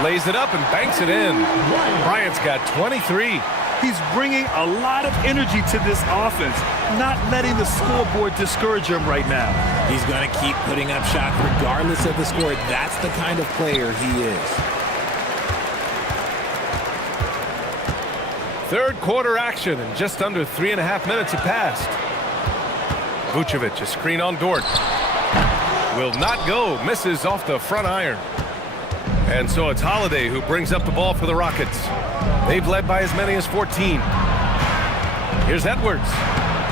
Lays it up and banks it in. Bryant's got 23. He's bringing a lot of energy to this offense, not letting the scoreboard discourage him right now. He's going to keep putting up shots regardless of the score. That's the kind of player he is. Third quarter action and just under 3.5 minutes have passed. Vucevic, a screen on Dort. Will not go, misses off the front iron. And so it's Holiday who brings up the ball for the Rockets. They've led by as many as 14. Here's Edwards.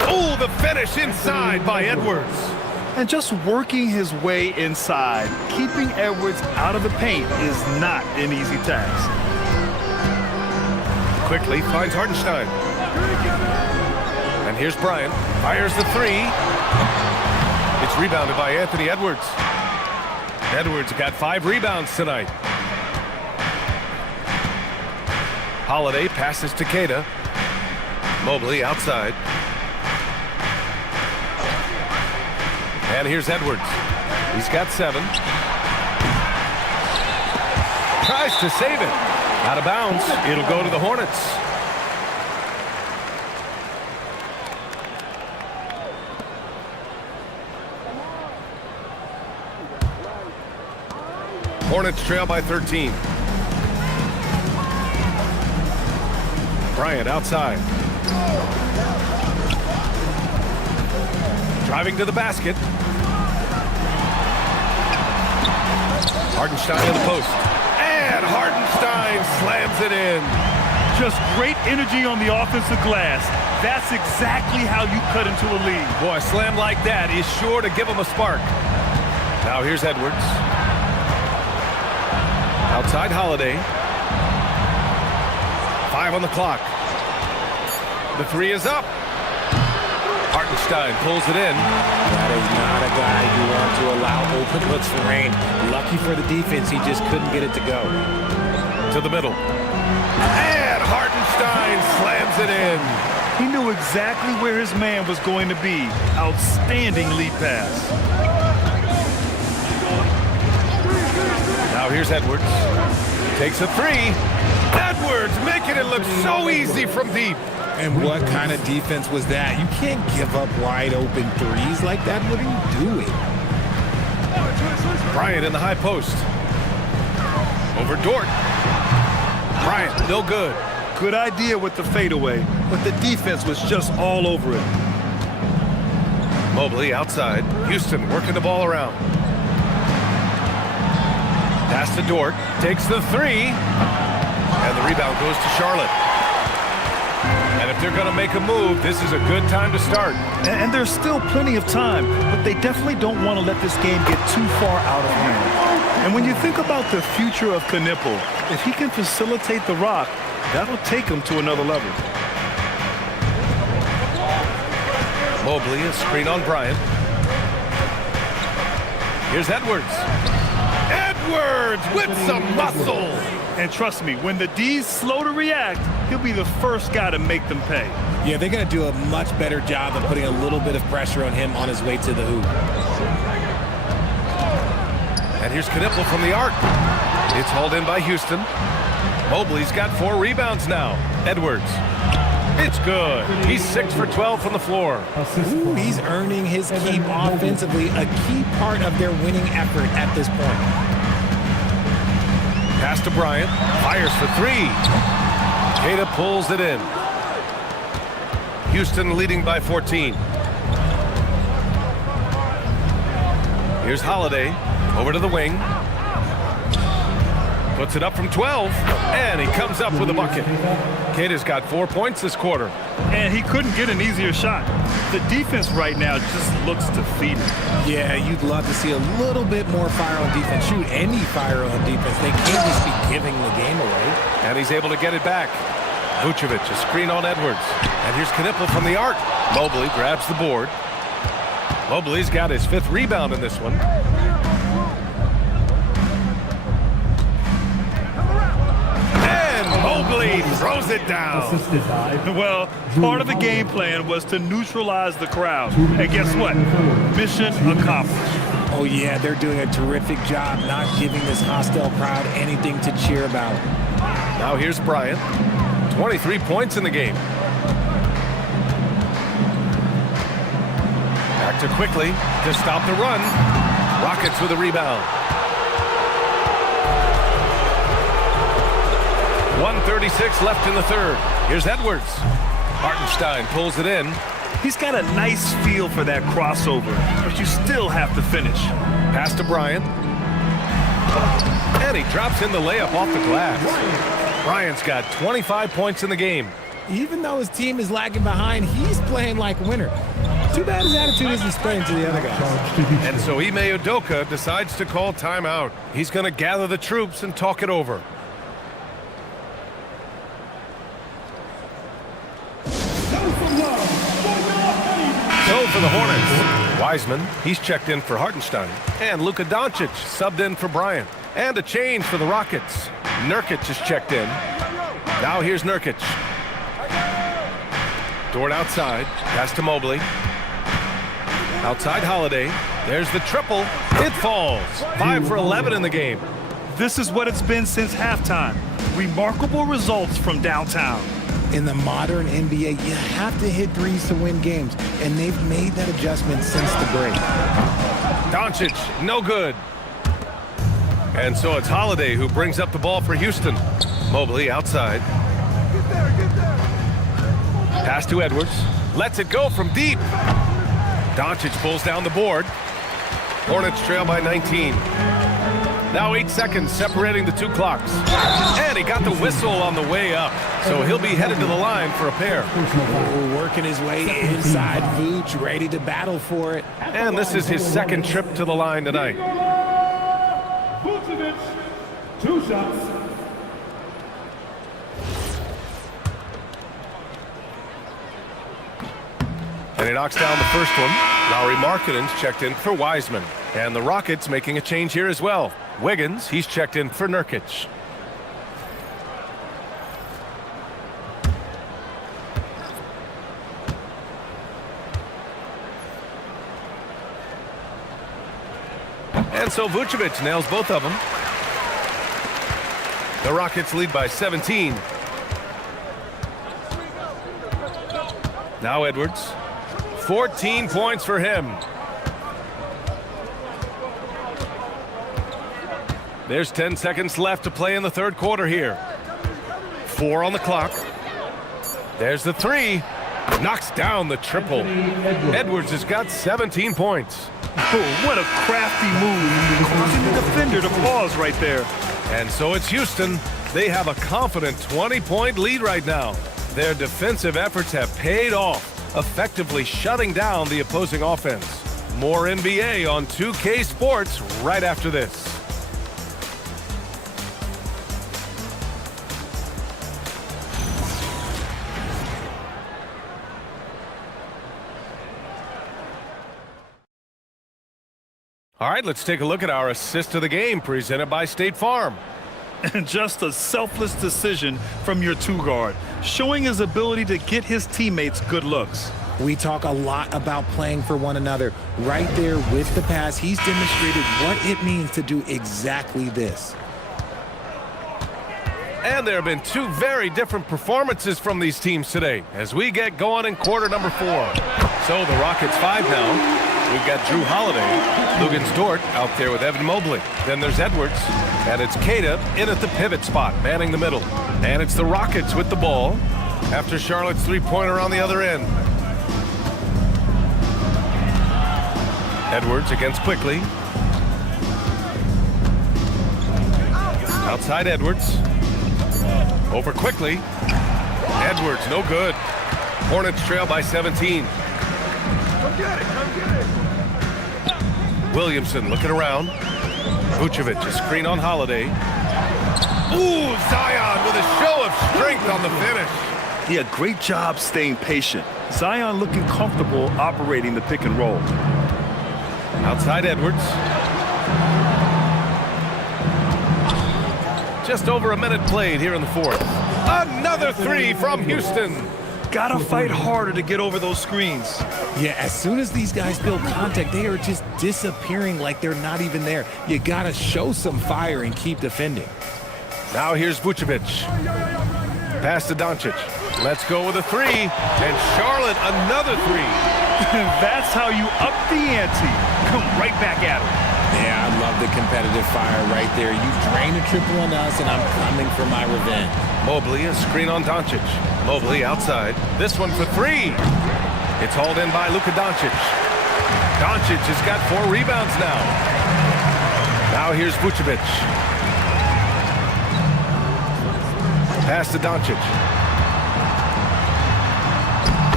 Oh, the finish inside by Edwards. And just working his way inside, keeping Edwards out of the paint is not an easy task. Quickly finds Hartenstein. And here's Bryant. Fires the three. It's rebounded by Anthony Edwards. Edwards got 5 rebounds tonight. Holiday passes to Queta. Mobley outside. And here's Edwards. He's got 7. Tries to save it. Out of bounds. It'll go to the Hornets. Hornets trail by 13. Bryant outside. Driving to the basket. Hartenstein in the post. And Hartenstein slams it in. Just great energy on the offensive glass. That's exactly how you cut into a lead. Boy, a slam like that is sure to give him a spark. Now here's Edwards. Outside Holiday. 5 on the clock. The 3 is up. Hartenstein pulls it in. That is not a guy you want to allow open looks for rain. Lucky for the defense, he just couldn't get it to go. To the middle. And Hartenstein slams it in. He knew exactly where his man was going to be. Outstanding lead pass. Now here's Edwards. Takes a 3. Edwards making it look so easy from deep. And what kind of defense was that? You can't give up wide open threes like that. What are you doing? Bryant in the high post. Over Dort. Bryant, no good. Good idea with the fadeaway, but the defense was just all over it. Mobley outside. Houston working the ball around. Pass to Dort. Takes the 3. And the rebound goes to Charlotte. And if they're going to make a move, this is a good time to start. And there's still plenty of time, but they definitely don't want to let this game get too far out of hand. And when you think about the future of Knipple, if he can facilitate the rock, That'll take them to another level. Mobley, a screen on Bryant. Here's Edwards. Edwards with some muscle. And trust me, when the D's slow to react, he'll be the first guy to make them pay. Yeah, they're going to do a much better job of putting a little bit of pressure on him on his way to the hoop. And here's Knipple from the arc. It's hauled in by Houston. Mobley's got 4 rebounds now. Edwards. It's good. He's 6 for 12 from the floor. Ooh, he's earning his keep offensively, a key part of their winning effort at this point. Pass to Bryant. Fires for 3. Queta pulls it in. Houston leading by 14. Here's Holiday. Over to the wing. Puts it up from 12. And he comes up with a bucket. Queta's got 4 points this quarter. And he couldn't get an easier shot. The defense right now just looks defeated. Yeah, you'd love to see a little bit more fire on defense. Shoot, any fire on defense. They can't just be giving the game away. And he's able to get it back. Vucevic, a screen on Edwards. And here's Knipple from the arc. Mobley grabs the board. Mobley's got his 5th rebound in this one. And Mobley throws it down. Well, part of the game plan was to neutralize the crowd. And guess what? Mission accomplished. Oh, yeah, they're doing a terrific job not giving this hostile crowd anything to cheer about. Now here's Bryant. 23 points in the game. Back to Quickly to stop the run. Rockets with a rebound. 1:36 left in the third. Here's Edwards. Hartenstein pulls it in. He's got a nice feel for that crossover, but you still have to finish. Pass to Bryant. And he drops in the layup off the glass. Bryant's got 25 points in the game. Even though his team is lagging behind, he's playing like a winner. Too bad his attitude isn't spreading to the other guys. And so Ime Udoka decides to call timeout. He's going to gather the troops and talk it over. So for the Hornets, Wiseman, he's checked in for Hartenstein. And Luka Doncic subbed in for Bryant. And a change for the Rockets. Nurkic is checked in. Now here's Nurkic. Dort outside. Pass to Mobley. Outside Holiday. There's the triple. It falls. 5 for 11 in the game. This is what it's been since halftime. Remarkable results from downtown. In the modern NBA, you have to hit threes to win games, and they've made that adjustment since the break. Doncic, no good. And so it's Holiday who brings up the ball for Houston. Mobley outside. Pass to Edwards. Lets it go from deep. Doncic pulls down the board. Hornets trail by 19. Now 8 seconds separating the 2 clocks. And he got the whistle on the way up. So he'll be headed to the line for a pair. Working his way inside. Vooch ready to battle for it. And this is his 2nd trip to the line tonight. Vucevic, 2 shots. And he knocks down the first one. Lauri Markkanen's checked in for Wiseman. And the Rockets making a change here as well. Wiggins, he's checked in for Nurkic. And so Vucevic nails both of them. The Rockets lead by 17. Now Edwards. 14 points for him. There's 10 seconds left to play in the 3rd quarter here. 4 on the clock. There's the 3. Knocks down the triple. Edwards has got 17 points. Oh, what a crafty move, causing the defender to pause right there. And so it's Houston. They have a confident 20-point lead right now. Their defensive efforts have paid off, effectively shutting down the opposing offense. More NBA on 2K Sports right after this. All right, let's take a look at our assist of the game presented by State Farm. And just a selfless decision from your two-guard, showing his ability to get his teammates good looks. We talk a lot about playing for one another. Right there with the pass, he's demonstrated what it means to do exactly this. And there have been two very different performances from these teams today as we get going in quarter number 4. So the Rockets 5 now. We've got Drew Holiday, Luguentz Dort out there with Evan Mobley. Then there's Edwards, and it's Queta in at the pivot spot, manning the middle. And it's the Rockets with the ball after Charlotte's three-pointer on the other end. Edwards against Quickly. Outside Edwards. Over Quickly. Edwards, no good. Hornets trail by 17. Come get it, come get it. Williamson looking around. Vucevic, a screen on Holiday. Ooh, Zion with a show of strength on the finish. Yeah, great job staying patient. Zion looking comfortable operating the pick and roll. Outside Edwards. Just over a minute played here in the fourth. Another three from Houston. Gotta fight harder to get over those screens. Yeah, as soon as these guys feel contact, they are just disappearing like they're not even there. You gotta show some fire and keep defending. Now here's Vucevic. Pass to Doncic. Let's go with a three. And Charlotte, another three. That's how you up the ante. Come right back at him. Yeah, I love the competitive fire right there. You drain a triple on us, and I'm coming for my revenge. Mobley, a screen on Doncic. Mobley outside. This one for three. It's hauled in by Luka Doncic. Doncic has got 4 rebounds now. Now here's Vucevic. Pass to Doncic.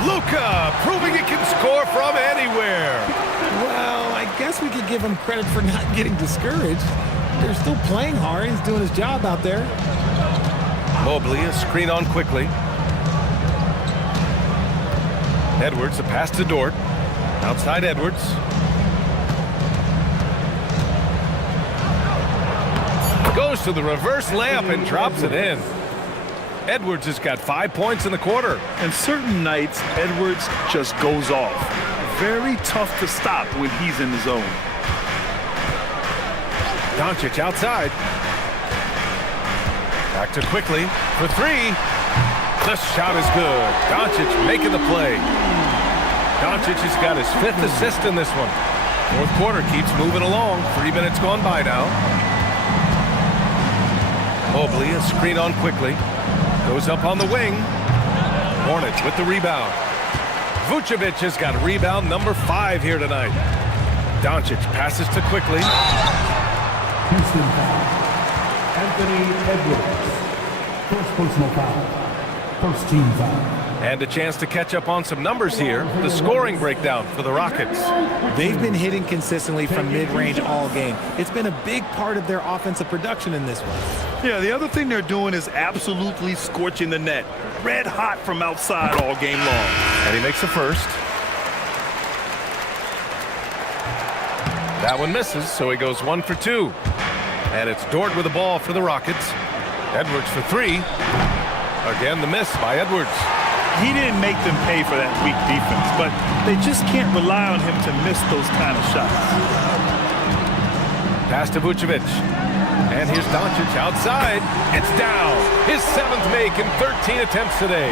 Luka proving he can score from anywhere. Well, I guess we could give him credit for not getting discouraged. They're still playing hard. He's doing his job out there. Mobley, a screen on Quickly. Edwards, a pass to Dort. Outside Edwards. Goes to the reverse layup and drops it in. Edwards has got 5 points in the quarter. And certain nights, Edwards just goes off. Very tough to stop when he's in the zone. Doncic outside. Back to Quickly for three. The shot is good. Doncic making the play. Doncic has got his 5th assist in this one. Fourth quarter keeps moving along. 3 minutes gone by now. Mobley, a screen on Quickly. Goes up on the wing. Hornets with the rebound. Vucevic has got rebound number 5 here tonight. Doncic passes to Quickly. Houston foul. Anthony Edwards. First personal foul. First team foul. And a chance to catch up on some numbers here. The scoring breakdown for the Rockets. They've been hitting consistently from mid-range all game. It's been a big part of their offensive production in this one. Yeah, the other thing they're doing is absolutely scorching the net. Red hot from outside all game long. And he makes the first. That one misses, so he goes 1 for 2. And it's Dort with the ball for the Rockets. Edwards for 3. Again, the miss by Edwards. He didn't make them pay for that weak defense, but they just can't rely on him to miss those kind of shots. Pass to Vucevic. And here's Doncic outside. It's down. His 7th make in 13 attempts today.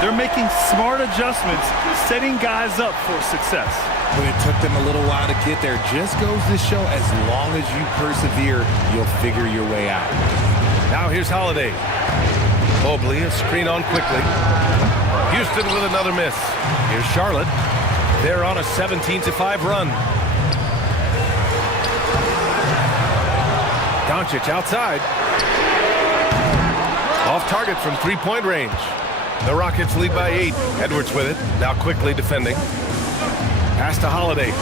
They're making smart adjustments, setting guys up for success. But it took them a little while to get there. Just goes to show as long as you persevere, you'll figure your way out. Now here's Holiday. Mobley, a screen on Quickly. Houston with another miss. Here's Charlotte. They're on a 17-5 run. Doncic outside. Off target from 3-point range. The Rockets lead by 8. Edwards with it. Now Quickly defending. Pass to Holiday.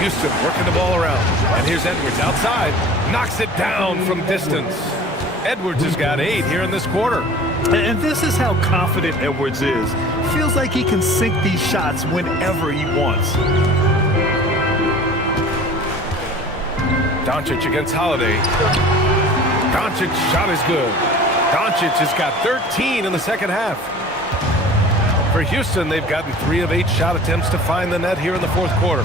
Houston working the ball around. And here's Edwards outside. Knocks it down from distance. Edwards has got 8 here in this quarter. And this is how confident Edwards is. Feels like he can sink these shots whenever he wants. Doncic against Holiday. Doncic shot is good. Doncic has got 13 in the second half. For Houston, they've gotten 3 of 8 shot attempts to find the net here in the fourth quarter.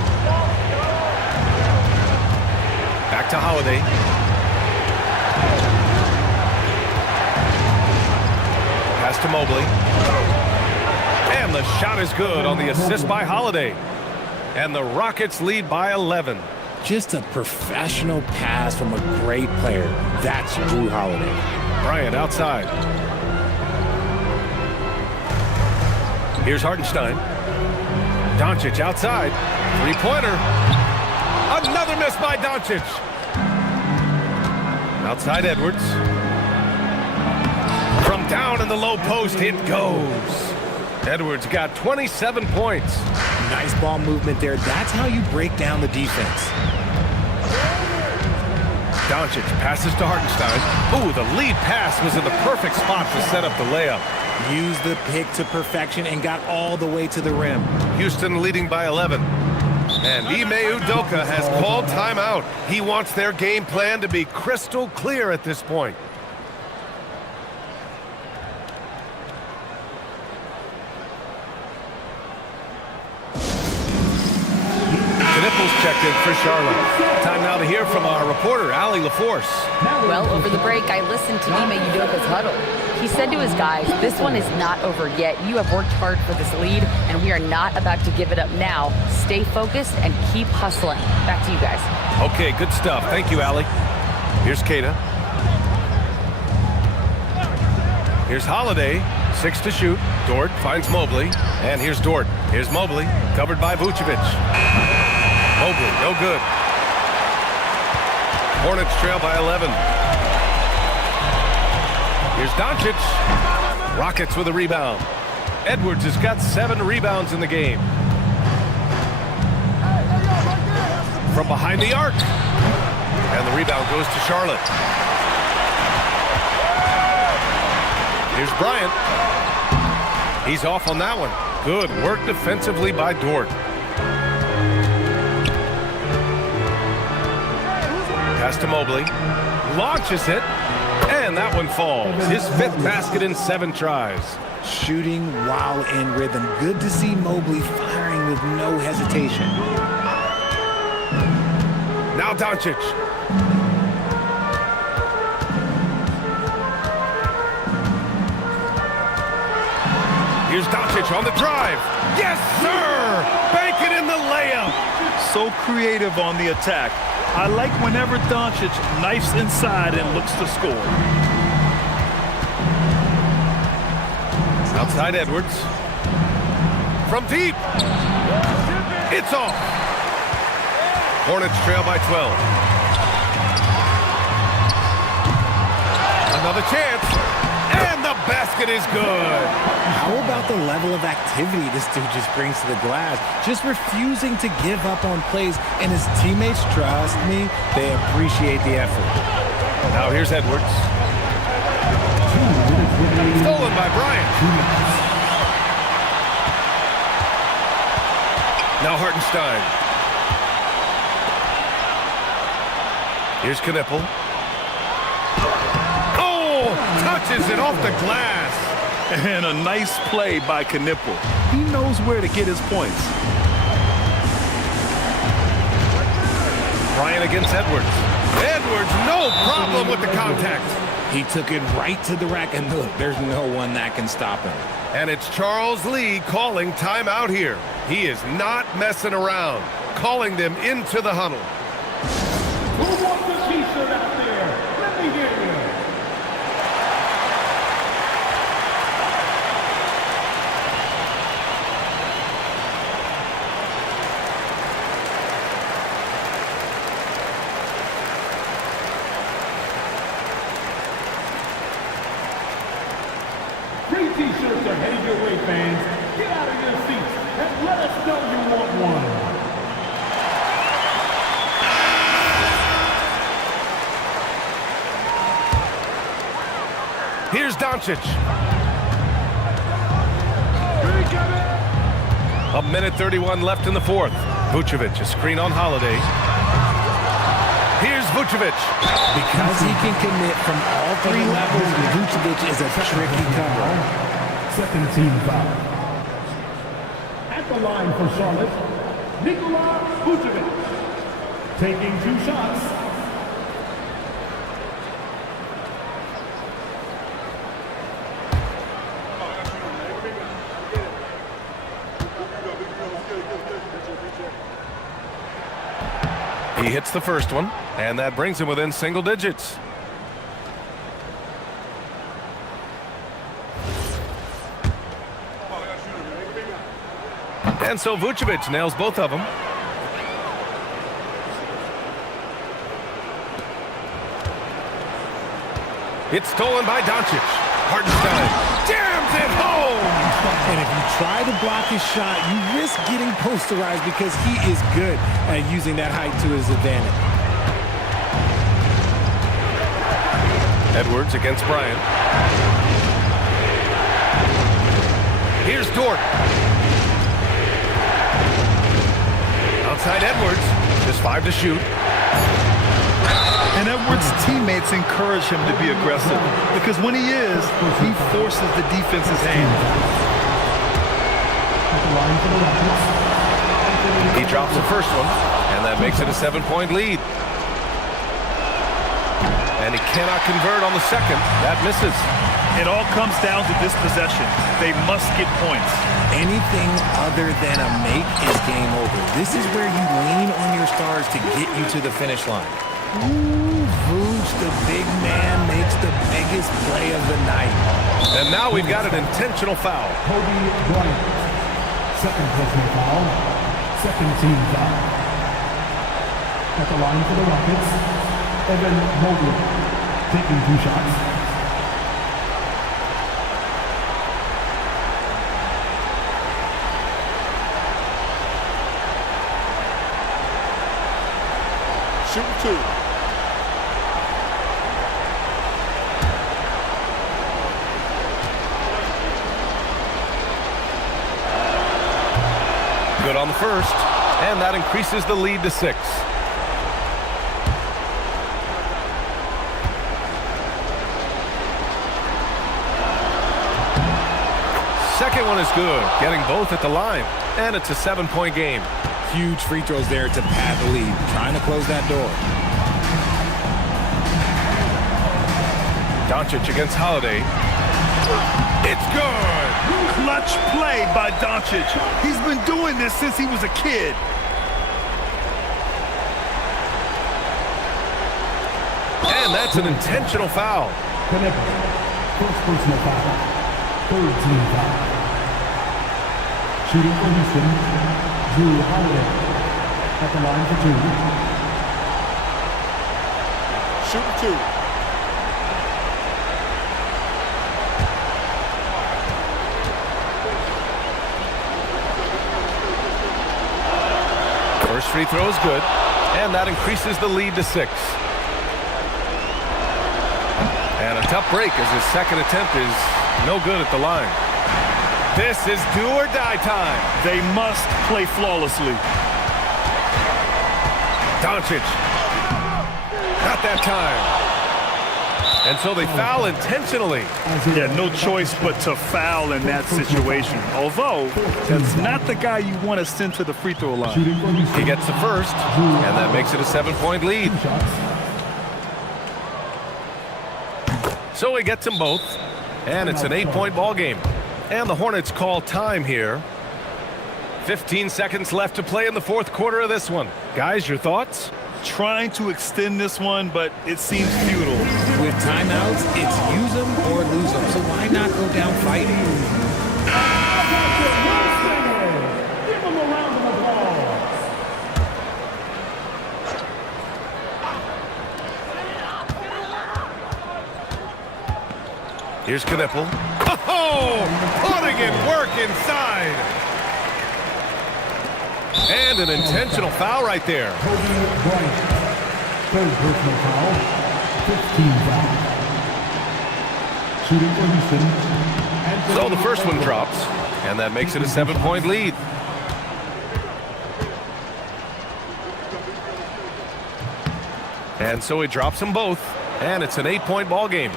Back to Holiday. Pass to Mobley. And the shot is good on the assist by Holiday. And the Rockets lead by 11. Just a professional pass from a great player. That's Jrue Holiday. Bryant outside. Here's Hartenstein. Doncic outside. Three-pointer. Another miss by Doncic. Outside Edwards. From down in the low post, it goes. Edwards got 27 points. Nice ball movement there. That's how you break down the defense. Doncic passes to Hartenstein. Ooh, the lead pass was in the perfect spot to set up the layup. Used the pick to perfection and got all the way to the rim. Houston leading by 11. And Ime Udoka has called timeout. He wants their game plan to be crystal clear at this point. Knipples checked in for Charlotte. Time now to hear from our reporter, Allie LaForce. Well, over the break, I listened to Ime Udoka's huddle. He said to his guys, this one is not over yet. You have worked hard for this lead, and we are not about to give it up now. Stay focused and keep hustling. Back to you guys. Okay, good stuff. Thank you, Allie. Here's Keita. Here's Holiday. 6 to shoot. Dort finds Mobley. And here's Dort. Here's Mobley. Covered by Vucevic. Mobley, no good. Hornets trail by 11. Here's Doncic. Rockets with a rebound. Edwards has got 7 rebounds in the game. From behind the arc. And the rebound goes to Charlotte. Here's Bryant. He's off on that one. Good work defensively by Dort. Pass to Mobley. Launches it. And that one falls. His 5th basket in 7 tries. Shooting while in rhythm. Good to see Mobley firing with no hesitation. Now Doncic. Here's Doncic on the drive. Yes, sir! Bank it in the layup. So creative on the attack. I like whenever Doncic knifes inside and looks to score. Outside Edwards. From deep. It's off. Hornets trail by 12. Another chance. And the basket is good. How about the level of activity this dude just brings to the glass? Just refusing to give up on plays, and his teammates, trust me, they appreciate the effort. Now here's Edwards. Stolen by Bryant. Now Hartenstein. Here's Knippel. Oh, touches it off the glass. And a nice play by Knippel. He knows where to get his points. Bryant against Edwards. Edwards, no problem with the contact. He took it right to the rack, and look, there's no one that can stop him. And it's Charles Lee calling timeout here. He is not messing around, calling them into the huddle. Who wants a t-shirt out there? Let me hear you. Free t-shirts are headed your way, fans. Get out of your seats and let us know you want one. Here's Doncic. A minute 31 left in the fourth. Vucevic, a screen on Holiday. Here's Vucevic. Because he can commit from all three levels, Vucevic is a tricky cover. Second team foul. At the line for Charlotte, Nikola Vucevic. Taking 2 shots. He hits the first one, and that brings him within single digits. And so Vucevic nails both of them. It's stolen by Doncic. Hartenstein jams it home. And if you try to block his shot, you risk getting posterized because he is good at using that height to his advantage. Edwards against Bryant. Here's Dort. Outside Edwards. Just 5 to shoot. And Edwards' teammates encourage him to be aggressive because when he is, he forces the defense's hand. He drops the first one, and that makes it a 7-point lead. And he cannot convert on the second. That misses. It all comes down to this possession. They must get points. Anything other than a make is game over. This is where you lean on your stars to get you to the finish line. Ooh, Vooch, the big man, makes the biggest play of the night. And now we've got an intentional foul. Kobe Bryant. Second personal foul. Second team foul. At the line for the Rockets, Evan Mobley. Taking 2 shots. Shoot 2. Good on the first, and that increases the lead to 6. Second one is good, getting both at the line, and it's a 7-point game. Huge free throws there to pad the lead, trying to close that door. Doncic against Holiday. It's good! Clutch play by Doncic. He's been doing this since he was a kid. And that's an intentional foul. First personal foul. Third team foul. Shooting for Houston, Drew Holiday. At the line for 2. Shoot 2. First free throw is good, and that increases the lead to 6. And a tough break as his second attempt is no good at the line. This is do or die time. They must play flawlessly. Doncic. Not that time. And so they foul intentionally. Yeah, no choice but to foul in that situation. Although, that's not the guy you want to send to the free throw line. He gets the first, and that makes it a 7-point lead. So he gets them both, and it's an 8-point ball game. And the Hornets call time here. 15 seconds left to play in the fourth quarter of this one. Guys, your thoughts? Trying to extend this one, but it seems futile. With timeouts, it's use them or lose them. So why not go down fighting? Give him a round of applause. Here's Knipple. Oh, putting in work inside. And an intentional foul right there. Kobe Bryant. Third personal foul. 15 foul. Shooting for Houston. So the first one drops, and that makes it a 7-point lead. And so he drops them both, and it's an 8-point ball game.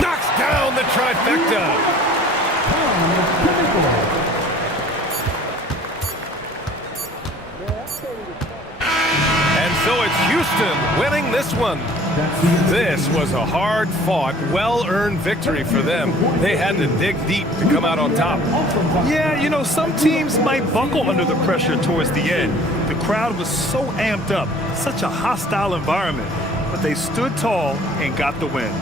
Knocks down the trifecta. And so it's Houston winning this one. This was a hard-fought, well-earned victory for them. They had to dig deep to come out on top. Yeah, you know, some teams might buckle under the pressure towards the end. The crowd was so amped up, such a hostile environment. But they stood tall and got the win.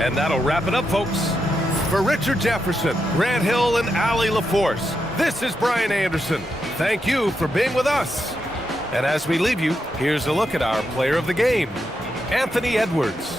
And that'll wrap it up, folks. For Richard Jefferson, Grant Hill, and Allie LaForce, this is Brian Anderson. Thank you for being with us. And as we leave you, here's a look at our player of the game, Anthony Edwards.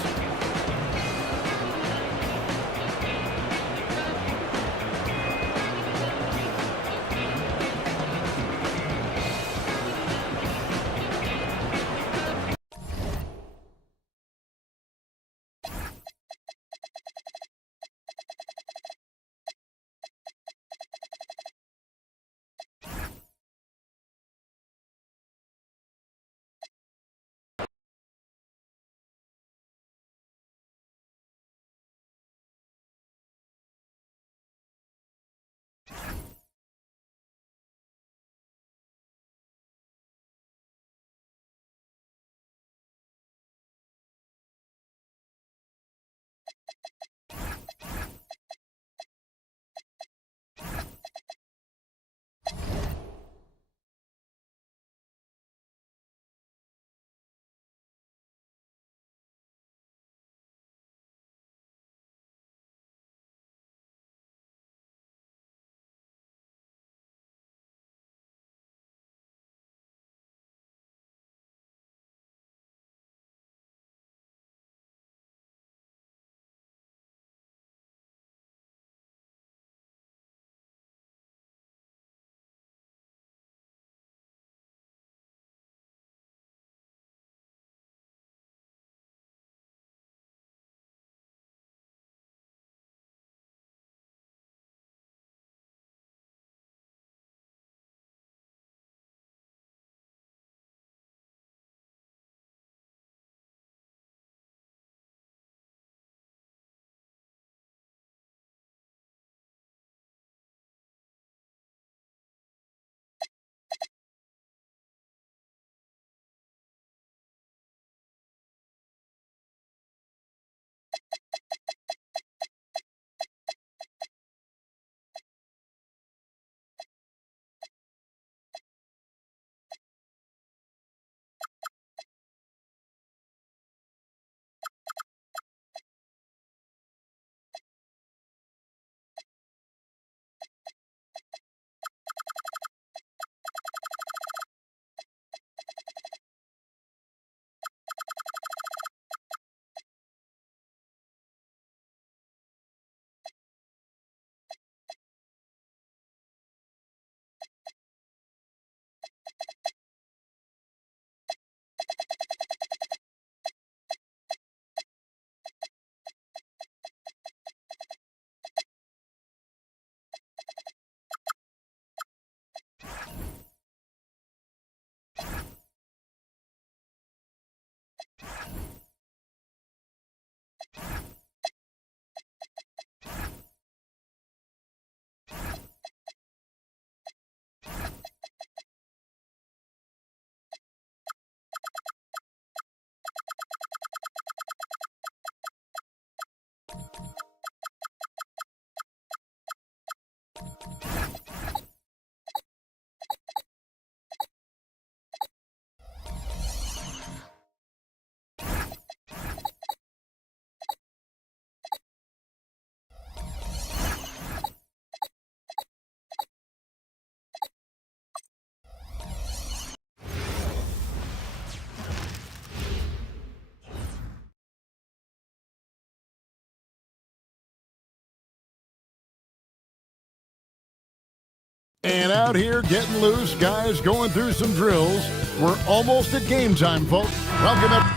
And out here getting loose, guys going through some drills. We're almost at game time, folks. Welcome everyone.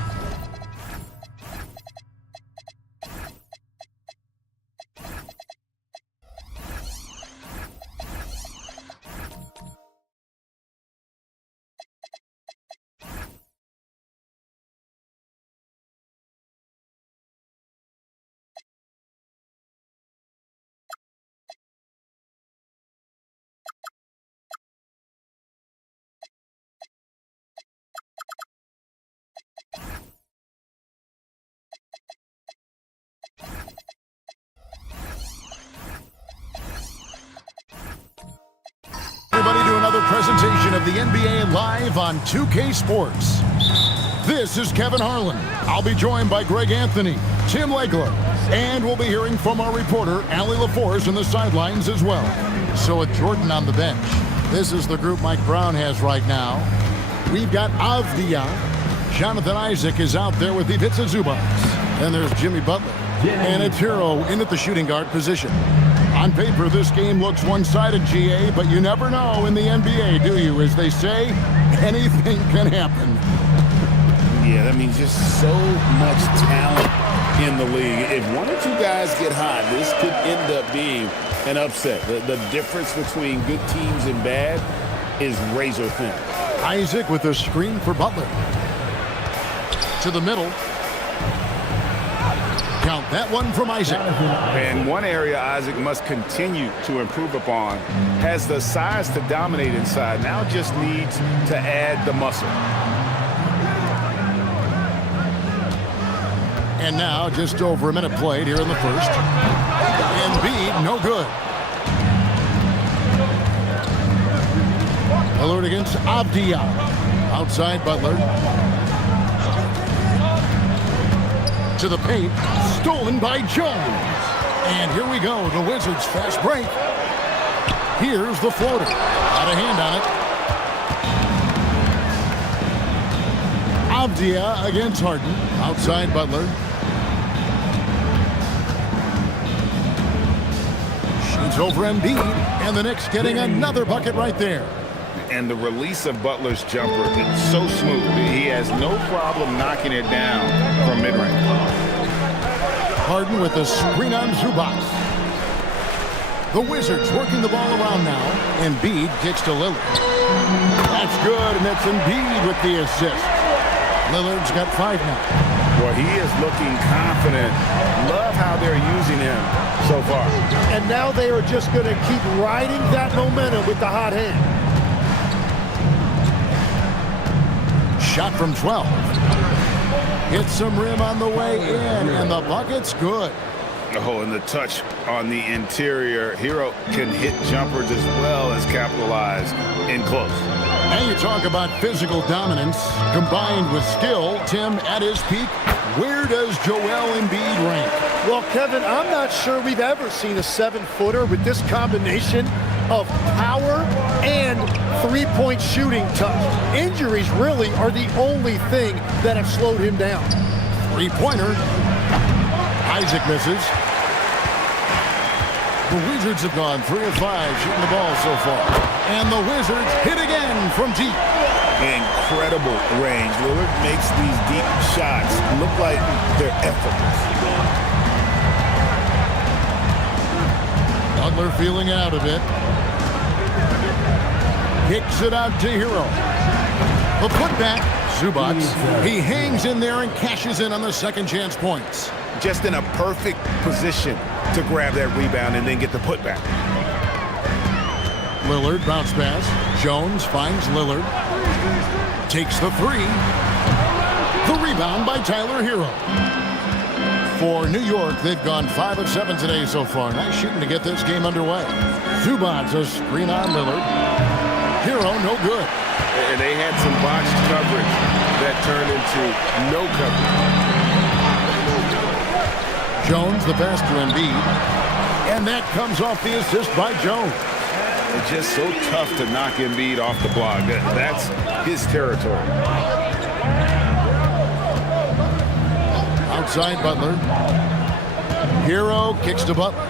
presentation of the NBA live on 2K Sports. This is Kevin Harlan. I'll be joined by Greg Anthony, Tim Legler, and we'll be hearing from our reporter, Allie LaForce, in the sidelines as well. So with Jordan on the bench, this is the group Mike Brown has right now. We've got Avdia. Jonathan Isaac is out there with Ivica Zubac. Then there's Jimmy Butler. And it's Hero in at the shooting guard position. On paper, this game looks one-sided, GA, but you never know in the NBA, do you? As they say, anything can happen. Yeah, that means just so much talent in the league. If one or two guys get hot, this could end up being an upset. The difference between good teams and bad is razor thin. Isaac with a screen for Butler. To the middle. Count that one from Isaac. And one area Isaac must continue to improve upon. Has the size to dominate inside. Now just needs to add the muscle. And now just over a minute played here in the first. Embiid, no good. Lillard against Avdia. Outside Butler. To the paint, stolen by Jones. And here we go, the Wizards fast break. Here's the floater. Got a hand on it. Avdia against Harden. Outside Butler. Shoots over Embiid. And the Knicks getting another bucket right there. And the release of Butler's jumper, it's so smooth. He has no problem knocking it down from mid-range. Harden with a screen on Zubac. The Wizards working the ball around now. Embiid kicks to Lillard. That's good, and that's Embiid with the assist. Lillard's got 5 now. Well, he is looking confident. Love how they're using him so far. And now they are just going to keep riding that momentum with the hot hand. Shot from 12. Hits some rim on the way in, and the bucket's good. Oh, and the touch on the interior. Hero can hit jumpers as well as capitalize in close. And you talk about physical dominance combined with skill. Tim, at his peak, where does Joel Embiid rank? Well, Kevin, I'm not sure we've ever seen a 7-footer with this combination of power and three-point shooting touch. Injuries really are the only thing that have slowed him down. Three-pointer. Isaac misses. The Wizards have gone 3 of 5 shooting the ball so far. And the Wizards hit again from deep. Incredible range. Lillard makes these deep shots look like they're effortless. Butler feeling out of it. Kicks it out to Hero. The putback. Zubac. He hangs in there and cashes in on the second chance points. Just in a perfect position to grab that rebound and then get the putback. Lillard bounce pass. Jones finds Lillard. Takes the 3. The rebound by Tyler Hero. For New York, they've gone 5 of 7 today so far. Nice shooting to get this game underway. Zubac a screen on Lillard. Hero no good. And they had some botched coverage that turned into no coverage. Jones the pass to Embiid. And that comes off the assist by Jones. It's just so tough to knock Embiid off the block. That's his territory. Outside Butler. Hero kicks to Butler.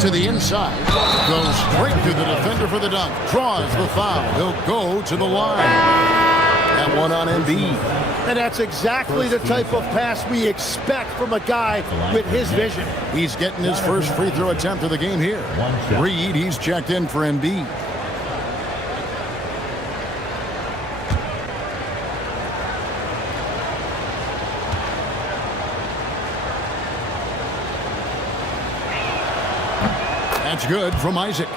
To the inside. Goes straight to the defender for the dunk. Draws the foul. He'll go to the line. That one on Embiid. And that's exactly the type of pass we expect from a guy with his vision. He's getting his first free throw attempt of the game here. Reed, he's checked in for Embiid. That's good from Isaac.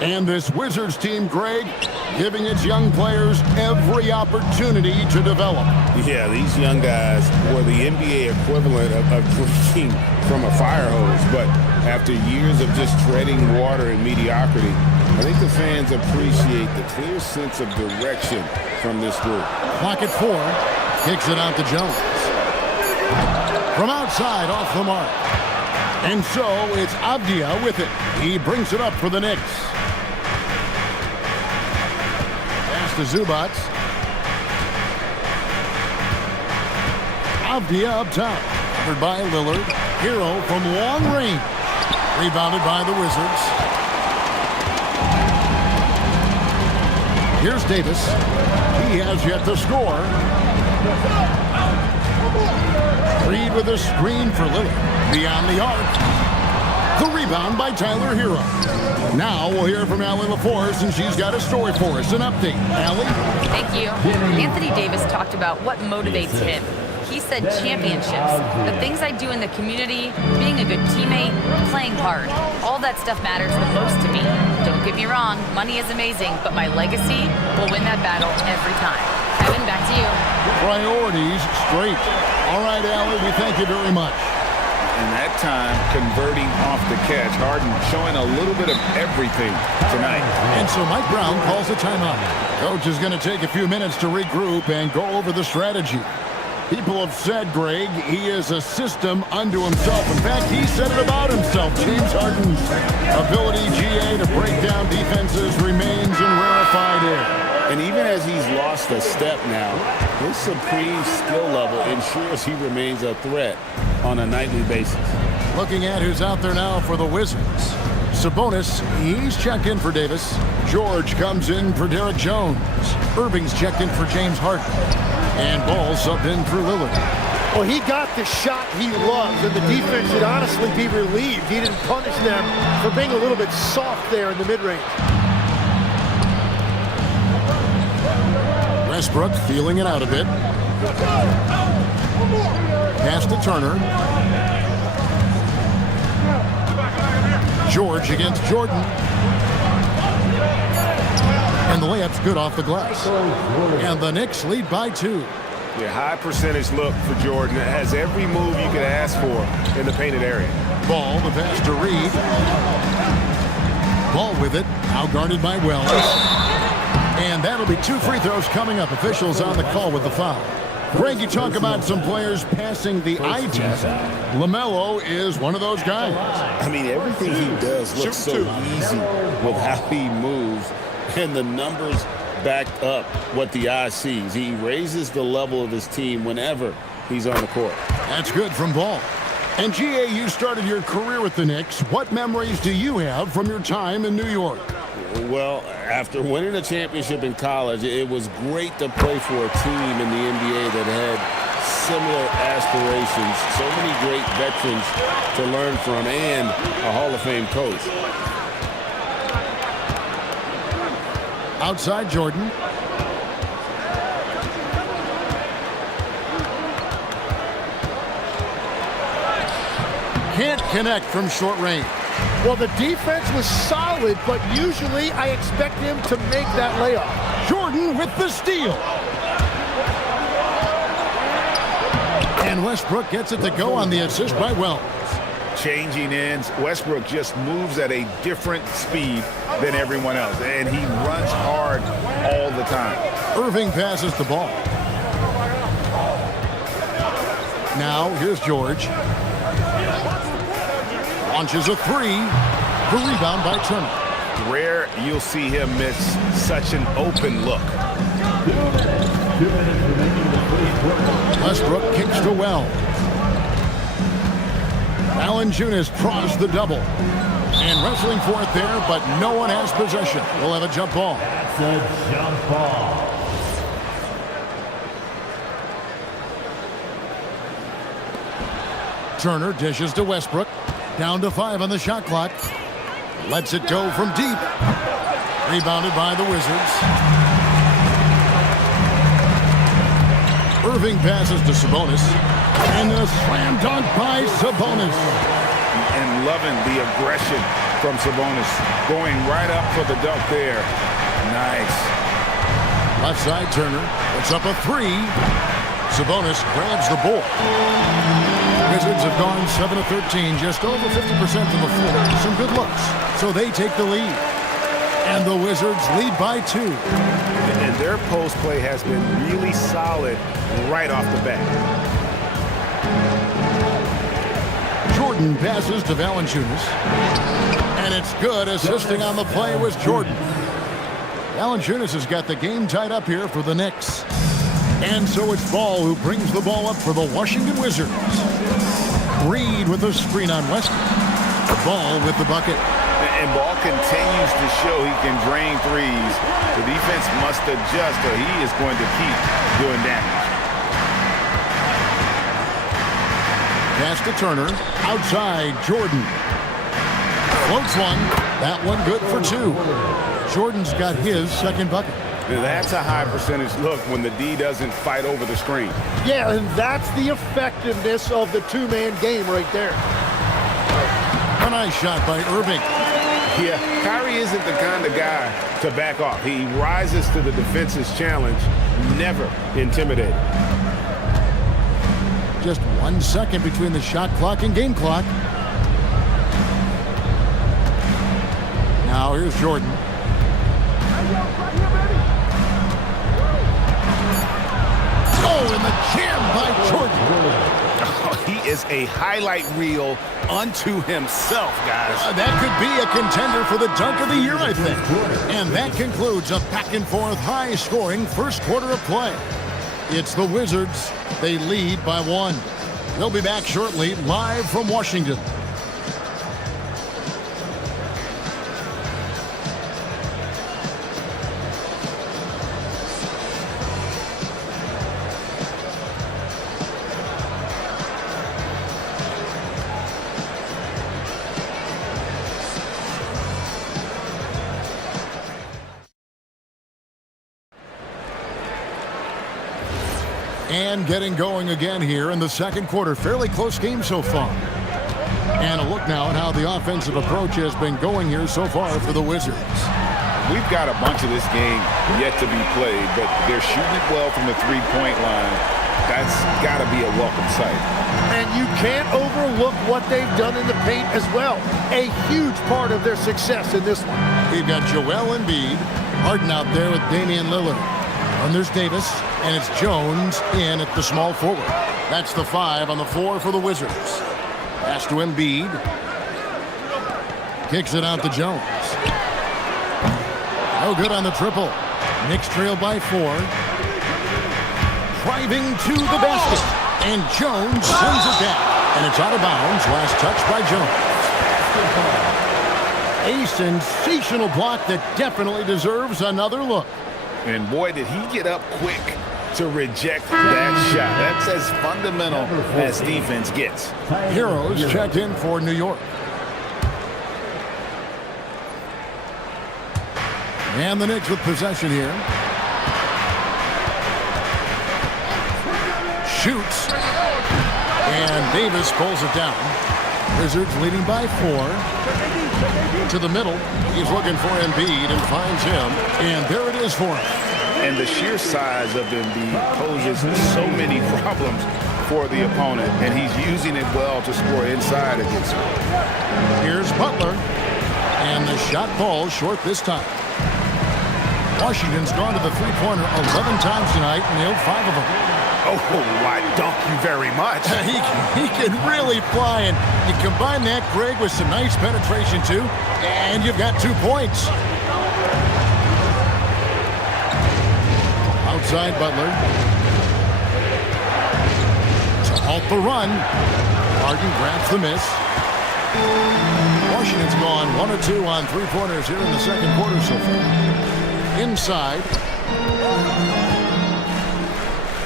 And this Wizards team, Greg, giving its young players every opportunity to develop. Yeah, these young guys were the NBA equivalent of drinking from a fire hose. But after years of just treading water and mediocrity, I think the fans appreciate the clear sense of direction from this group. Clock at 4. Kicks it out to Jones. From outside, off the mark. And so it's Avdia with it. He brings it up for the Knicks. Pass to Zubac. Avdia up top. Covered by Lillard. Hero from long range. Rebounded by the Wizards. Here's Davis. He has yet to score. Reed with a screen for Lillard. Beyond the arc. The rebound by Tyler Hero. Now we'll hear from Allie LaForce, and she's got a story for us. An update. Allie? Thank you. Anthony Davis talked about what motivates him. He said championships, the things I do in the community, being a good teammate, playing hard. All that stuff matters the most to me. Don't get me wrong, money is amazing, but my legacy will win that battle every time. Kevin, back to you. Priorities straight. All right, Allie, we thank you very much. And that time, converting off the catch. Harden showing a little bit of everything tonight. And so Mike Brown calls a timeout. Coach is going to take a few minutes to regroup and go over the strategy. People have said, Greg, he is a system unto himself. In fact, he said it about himself. James Harden's ability, GA, to break down defenses remains in rarefied air. And even as he's lost a step now, his supreme skill level ensures he remains a threat on a nightly basis. Looking at who's out there now for the Wizards. Sabonis, he's checked in for Davis. George comes in for Derek Jones. Irving's checked in for James Harden. And Ball subbed in for Lillard. Well, he got the shot he loves, and the defense should honestly be relieved. He didn't punish them for being a little bit soft there in the mid-range. Westbrook feeling it out a bit. Pass to Turner. George against Jordan. And the layup's good off the glass. And the Knicks lead by 2. Yeah, high percentage look for Jordan. It has every move you could ask for in the painted area. Ball, the pass to Reed. Ball with it. Now guarded by Wells. And that'll be 2 free throws coming up. Officials on the call with the foul. Greg, you talk about some players passing the eye test. LaMelo is one of those guys. I mean, everything he does looks so easy with how he moves. And the numbers back up what the eye sees. He raises the level of his team whenever he's on the court. That's good from Ball. And GA, you started your career with the Knicks. What memories do you have from your time in New York? Well, after winning a championship in college, it was great to play for a team in the NBA that had similar aspirations. So many great veterans to learn from and a Hall of Fame coach. Outside Jordan. Can't connect from short range. Well, the defense was solid, but usually I expect him to make that layup. Jordan with the steal. And Westbrook gets it to go on the assist by Wells. Changing ends, Westbrook just moves at a different speed than everyone else, and he runs hard all the time. Irving passes the ball. Now, here's George. Launches a 3. The rebound by Turner. Rare you'll see him miss such an open look. Westbrook kicks to Wells. Valanciunas draws the double. And wrestling for it there, but no one has possession. We'll have a jump ball. That's a jump ball. Turner dishes to Westbrook. Down to 5 on the shot clock. Lets it go from deep. Rebounded by the Wizards. Irving passes to Sabonis. And a slam dunk by Sabonis. And loving the aggression from Sabonis. Going right up for the dunk there. Nice. Left side, Turner. It's up a three. Sabonis grabs the ball. Wizards have gone 7 of 13, just over 50% from the floor. Some good looks. So they take the lead. And the Wizards lead by 2. And their post play has been really solid right off the bat. Jordan passes to Valanciunas. And it's good. Assisting on the play was Jordan. Valanciunas has got the game tied up here for the Knicks. And so it's Ball who brings the ball up for the Washington Wizards. Reed with a screen on Westbrook. Ball with the bucket. And Ball continues to show he can drain threes. The defense must adjust or he is going to keep doing damage. Pass to Turner. Outside, Jordan. Floats one. That one good for 2. Jordan's got his second bucket. That's a high percentage look when the D doesn't fight over the screen. Yeah, and that's the effectiveness of the two-man game right there. A nice shot by Irving. Yeah, Kyrie isn't the kind of guy to back off. He rises to the defense's challenge, never intimidated. Just 1 second between the shot clock and game clock. Now here's Jordan. Oh, and the jam by Jordan. Oh, he is a highlight reel unto himself, guys. That could be a contender for the dunk of the year, I think. And that concludes a back-and-forth, high-scoring first quarter of play. It's the Wizards. They lead by 1. They'll be back shortly, live from Washington. And getting going again here in the second quarter. Fairly close game so far. And a look now at how the offensive approach has been going here so far for the Wizards. We've got a bunch of this game yet to be played, but they're shooting it well from the three-point line. That's got to be a welcome sight. And you can't overlook what they've done in the paint as well. A huge part of their success in this one. We've got Joel Embiid, Harden out there with Damian Lillard. And there's Davis, and it's Jones in at the small forward. That's the 5 on the floor for the Wizards. Pass to Embiid. Kicks it out to Jones. No good on the triple. Knicks trail by 4. Driving to the basket. And Jones sends it down. And it's out of bounds. Last touch by Jones. A sensational block that definitely deserves another look. And boy, did he get up quick to reject that shot. That's as fundamental as defense gets. Heroes checked in for New York. And the Knicks with possession here. Shoots. And Davis pulls it down. Wizards leading by 4. To the middle. He's looking for Embiid and finds him. And there it is for him. And the sheer size of Embiid poses so many problems for the opponent. And he's using it well to score inside against him. Here's Butler. And the shot falls short this time. Washington's gone to the three-pointer 11 times tonight and nailed 5 of them. Oh, I dunk you very much. He can really fly, and you combine that, Greg, with some nice penetration, too, and you've got 2 points. Outside Butler. To halt the run. Harden grabs the miss. Washington's gone 1 or 2 on three-pointers here in the second quarter so far. Inside.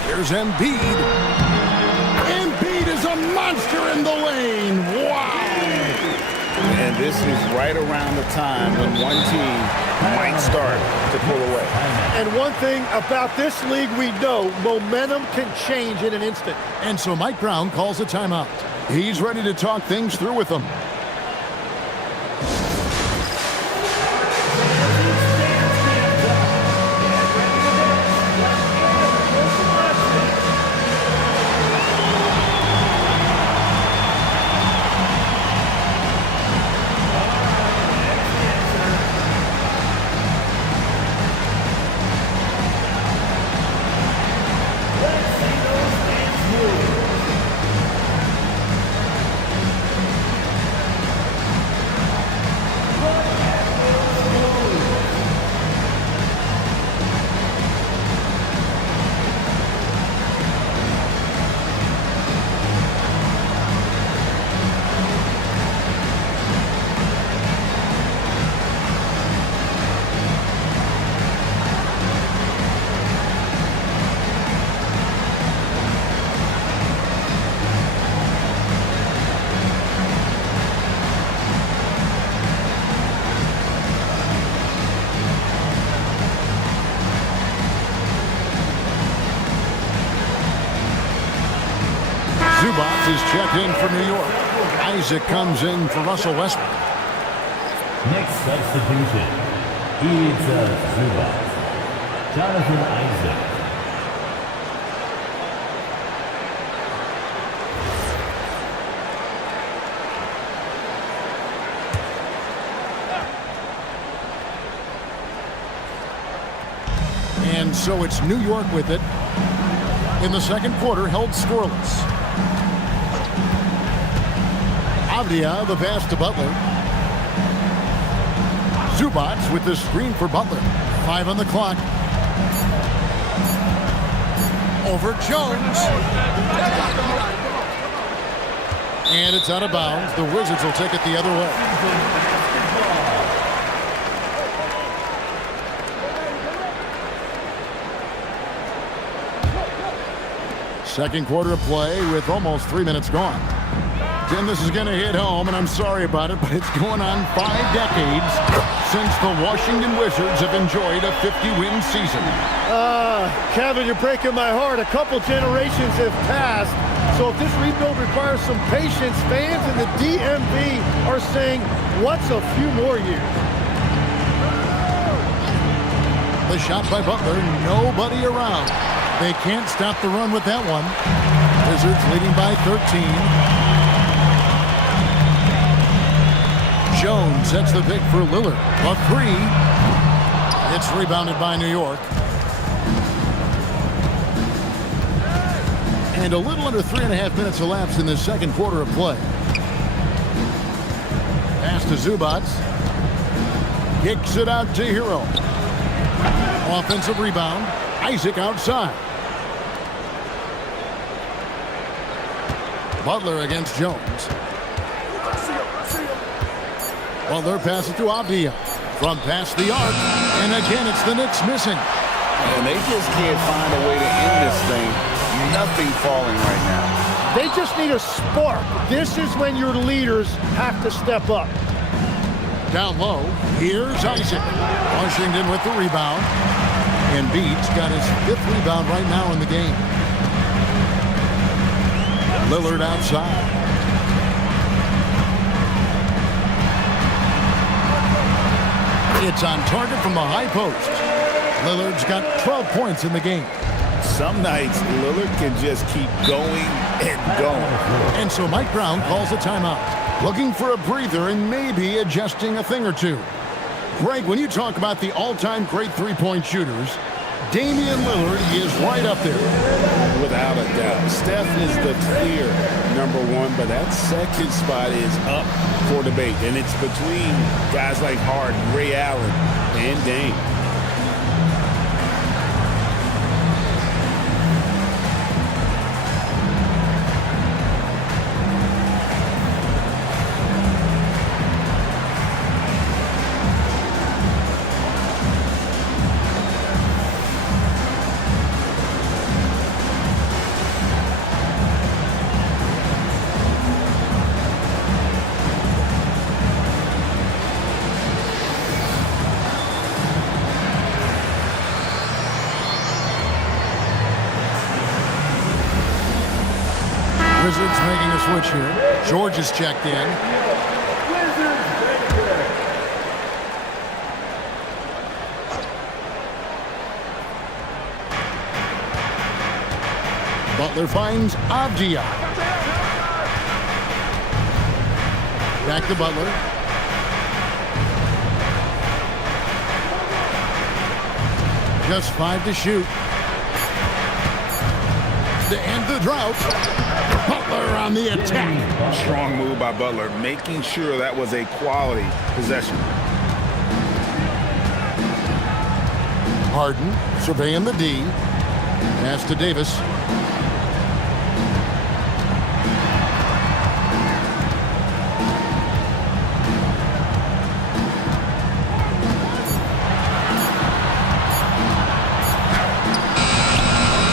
Here's Embiid. Embiid is a monster in the lane. Wow. And this is right around the time when one team might start to pull away. And one thing about this league we know, momentum can change in an instant. And so Mike Brown calls a timeout. He's ready to talk things through with them. Zubac is checked in for New York. Isaac comes in for Russell Westbrook. Next substitution, Ivica Zubac, Jonathan Isaac. And so it's New York with it. In the second quarter, held scoreless. Avdia, the pass to Butler. Zubac with the screen for Butler. 5 on the clock. Over Jones. And it's out of bounds. The Wizards will take it the other way. Second quarter of play with almost 3 minutes gone. Tim, this is going to hit home, and I'm sorry about it, but it's going on 5 decades since the Washington Wizards have enjoyed a 50-win season. Kevin, you're breaking my heart. A couple generations have passed. So if this rebuild requires some patience, fans in the DMV are saying, what's a few more years? The shot by Butler, nobody around. They can't stop the run with that one. Wizards leading by 13. Jones sets the pick for Lillard. A 3. It's rebounded by New York. And a little under 3.5 minutes elapsed in the second quarter of play. Pass to Zubac. Kicks it out to Hero. Offensive rebound. Isaac outside. Butler against Jones. Butler passes to Avdia from past the arc. And again, it's the Knicks missing. And they just can't find a way to end this thing. Nothing falling right now. They just need a spark. This is when your leaders have to step up. Down low, here's Isaac. Washington with the rebound. Embiid's got his 5th rebound right now in the game. Lillard outside. It's on target from the high post. Lillard's got 12 points in the game. Some nights, Lillard can just keep going and going. And so Mike Brown calls a timeout, looking for a breather and maybe adjusting a thing or two. Greg, when you talk about the all-time great three-point shooters, Damian Lillard is right up there. Without a doubt. Steph is the clear #1, but that second spot is up for debate. And it's between guys like Harden, Ray Allen, and Dame. Wizards making a switch here. George is checked in. Butler finds Avdia. Back to Butler. Just 5 to shoot. To end the drought. Butler on the attack. Strong move by Butler, making sure that was a quality possession. Harden surveying the D. Pass to Davis.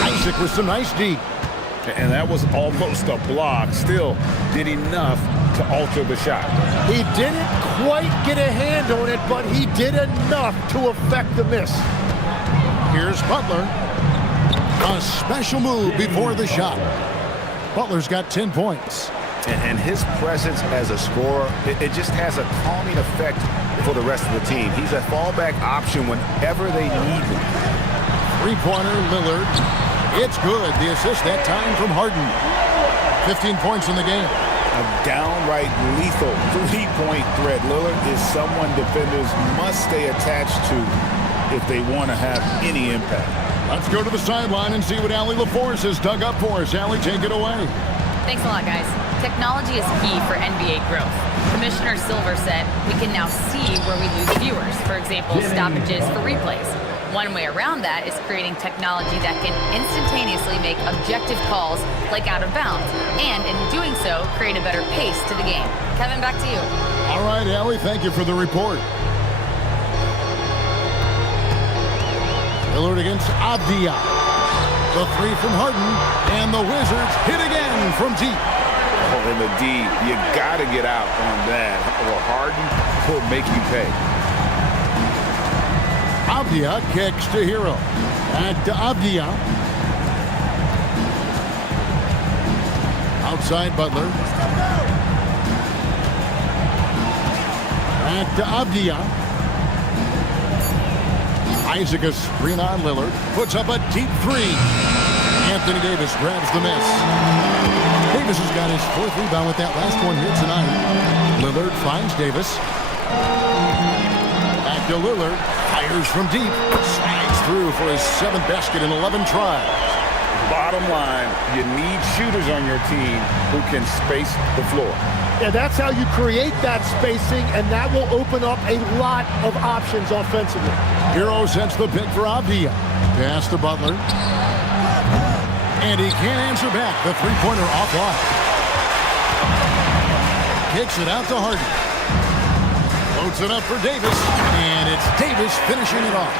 Isaac with some nice D. And that was almost a block. Still did enough to alter the shot. He didn't quite get a hand on it, but he did enough to affect the miss. Here's Butler. A special move before the shot. Butler's got 10 points. And his presence as a scorer, it just has a calming effect for the rest of the team. He's a fallback option whenever they need him. Three-pointer, Lillard. It's good. The assist that time from Harden. 15 points in the game. A downright lethal three-point threat. Lillard is someone defenders must stay attached to if they want to have any impact. Let's go to the sideline and see what Allie LaForce has dug up for us. Allie, take it away. Thanks a lot, guys. Technology is key for NBA growth. Commissioner Silver said we can now see where we lose viewers, for example, stoppages for replays. One way around that is creating technology that can instantaneously make objective calls like out of bounds, and in doing so, create a better pace to the game. Kevin, back to you. All right, Allie, thank you for the report. Lillard against Avdia. The three from Harden, and the Wizards hit again from deep. Oh, and the D, you got to get out on that, or Harden will make you pay. Avdia kicks to Hero. Back to Avdia. Outside Butler. Back to Avdia. Isaac a screen on Lillard. Puts up a deep three. Anthony Davis grabs the miss. Davis has got his fourth rebound with that last one here tonight. Lillard finds Davis. Back to Lillard. Fires from deep. Slides through for his seventh basket in 11 tries. Bottom line, you need shooters on your team who can space the floor. Yeah, that's how you create that spacing, and that will open up a lot of options offensively. Hero sets the pick for Avdia. Pass to Butler. And he can't answer back. The three-pointer offline. Kicks it out to Harden. Floats it up for Davis. And it's Davis finishing it off.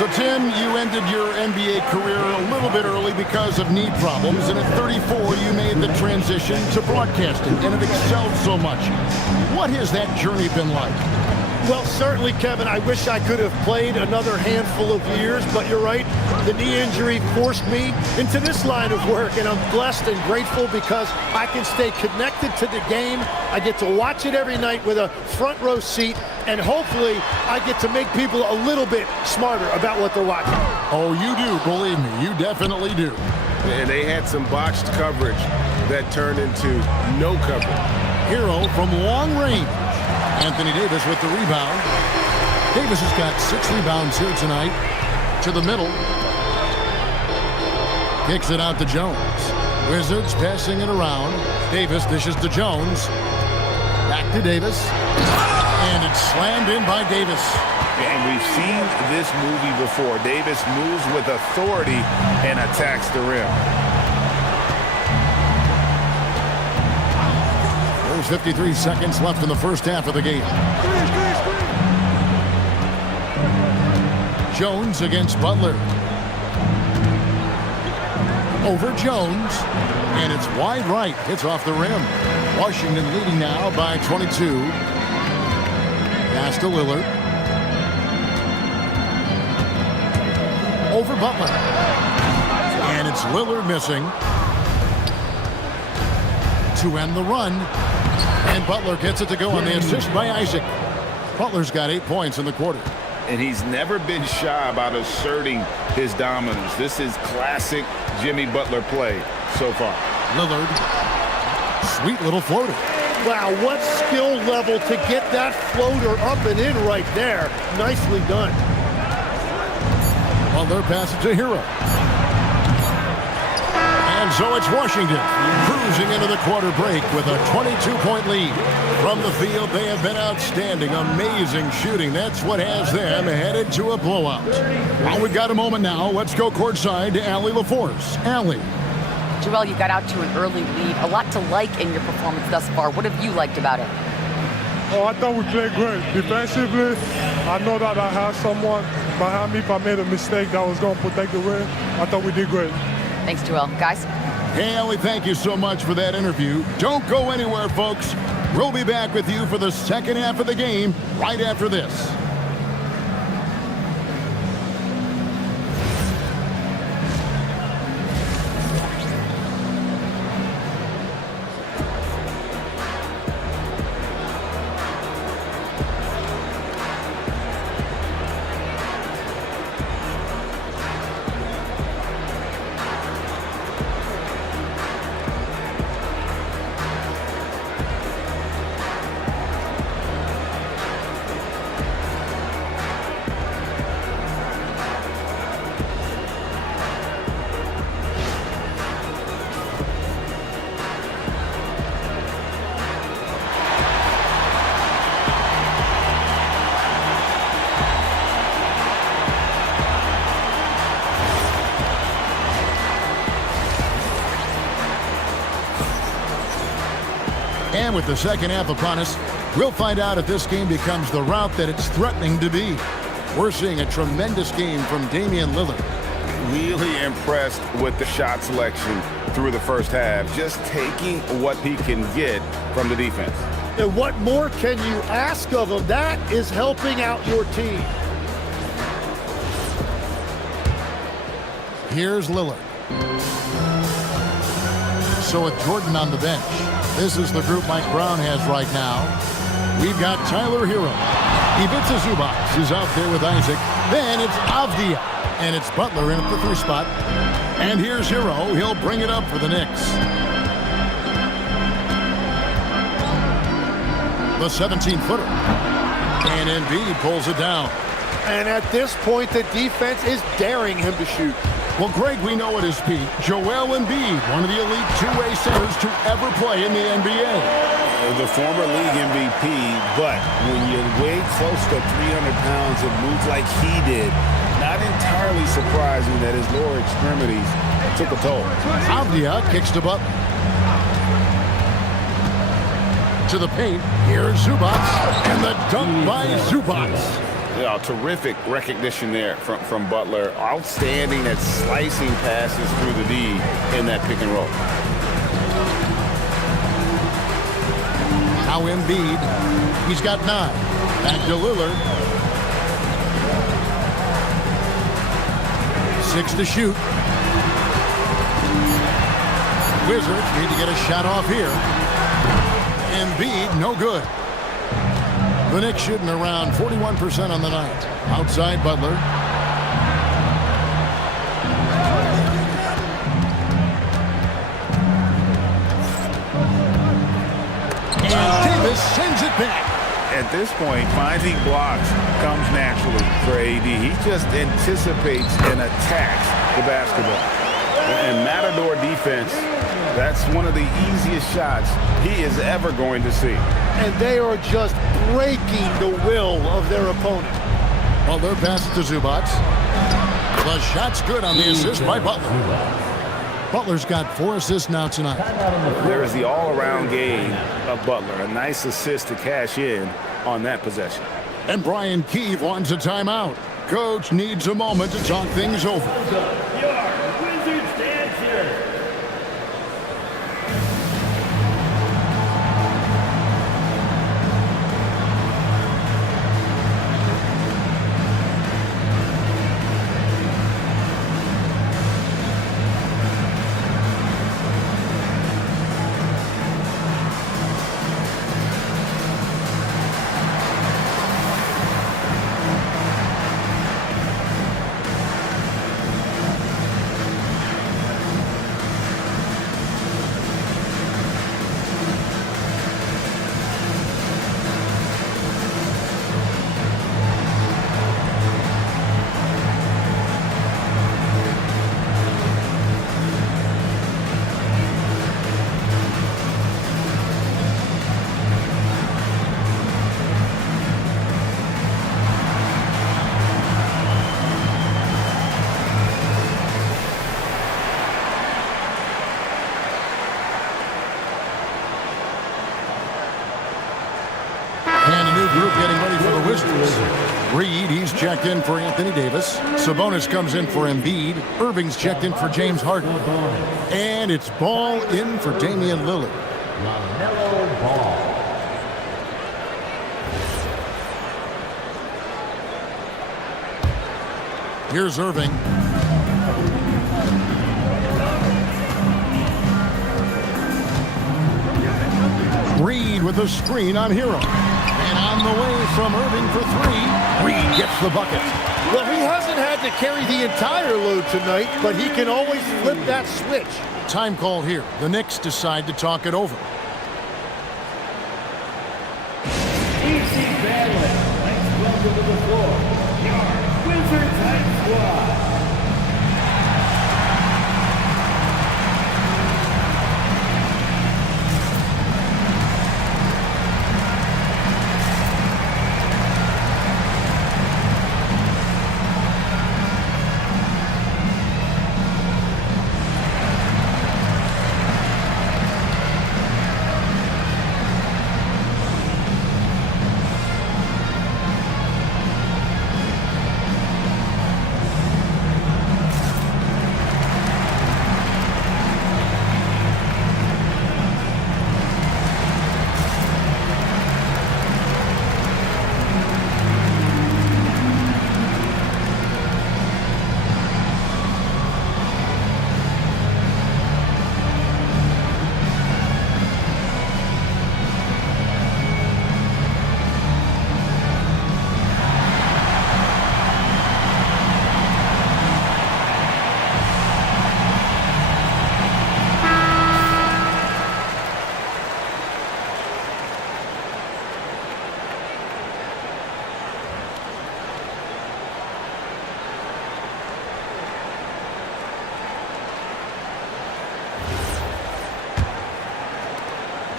So, Tim, you ended your NBA career a little bit early because of knee problems, and at 34, you made the transition to broadcasting, and have excelled so much. What has that journey been like? Well, certainly, Kevin, I wish I could have played another handful of years, but you're right. The knee injury forced me into this line of work, and I'm blessed and grateful because I can stay connected to the game. I get to watch it every night with a front row seat, and hopefully I get to make people a little bit smarter about what they're watching. Oh, you do, believe me. You definitely do. And they had some botched coverage that turned into no coverage. Hero from long range. Anthony Davis with the rebound. Davis has got 6 rebounds here tonight. To the middle. Kicks it out to Jones. Wizards passing it around. Davis dishes to Jones. Back to Davis. And it's slammed in by Davis. And we've seen this movie before. Davis moves with authority and attacks the rim. There's 53 seconds left in the first half of the game. Jones against Butler. Over Jones. And it's wide right. Hits off the rim. Washington leading now by 22. Pass to Lillard. Over Butler. And it's Lillard missing. To end the run. And Butler gets it to go on the assist by Isaac. Butler's got 8 points in the quarter. And he's never been shy about asserting his dominance. This is classic Jimmy Butler play so far. Lillard. Sweet little floater. Wow, what skill level to get that floater up and in right there. Nicely done. Butler passes to Hero. And so it's Washington cruising into the quarter break with a 22-point lead. From the field, they have been outstanding. Amazing shooting. That's what has them headed to a blowout. Well, we've got a moment now. Let's go courtside to Allie LaForce. Allie. Joel, you got out to an early lead. A lot to like in your performance thus far. What have you liked about it? Oh, I thought we played great. Defensively, I know that I had someone behind me if I made a mistake that was going to protect the rim. I thought we did great. Thanks, Joel. Guys? Hey, Allie, thank you so much for that interview. Don't go anywhere, folks. We'll be back with you for the second half of the game right after this. And with the second half upon us, we'll find out if this game becomes the rout that it's threatening to be. We're seeing a tremendous game from Damian Lillard. Really impressed with the shot selection through the first half, just taking what he can get from the defense. And what more can you ask of him? That is helping out your team. Here's Lillard. So with Jordan on the bench, this is the group Mike Brown has right now. We've got Tyler Hero. Ivica Zubac is out there with Isaac. Then it's Avdia. And it's Butler in at the 3 spot. And here's Hero. He'll bring it up for the Knicks. The 17-footer. And Embiid pulls it down. And at this point, the defense is daring him to shoot. Well, Greg, we know at his peak, Joel Embiid, one of the elite two-way centers to ever play in the NBA. The former league MVP, but when you weigh close to 300 pounds and move like he did, not entirely surprising that his lower extremities took a toll. Avdia kicks to Butler. To the paint, here's Zubac, and the dunk by Zubac. Terrific recognition there from Butler. Outstanding at slicing passes through the D in that pick and roll. Now Embiid, he's got 9. Back to Lillard. 6 to shoot. Wizards need to get a shot off here. Embiid, no good. The Knicks shooting around 41% on the night. Outside Butler. And Davis sends it back. At this point, finding blocks comes naturally for AD. He just anticipates and attacks the basketball. And Matador defense, that's one of the easiest shots he is ever going to see. And they are just breaking the will of their opponent. Butler passes to Zubac. The shot's good on the assist by Butler. Butler's got 4 assists now tonight. There is the all-around game of Butler. A nice assist to cash in on that possession. And Brian Keefe wants a timeout. Coach needs a moment to talk things over. Wizards dancer. Group getting ready for the Wizards. Reed, he's checked in for Anthony Davis. Sabonis comes in for Embiid. Irving's checked in for James Harden. And it's Ball in for Damian Lillard. LaMelo Ball. Here's Irving. Reed with a screen on Hero. And on the way from Irving for 3. Reed gets the bucket. Well, he hasn't had to carry the entire load tonight, but he can always flip that switch. Time call here. The Knicks decide to talk it over. Easy Badland. Let's welcome to the floor your Wizards Hype Squad.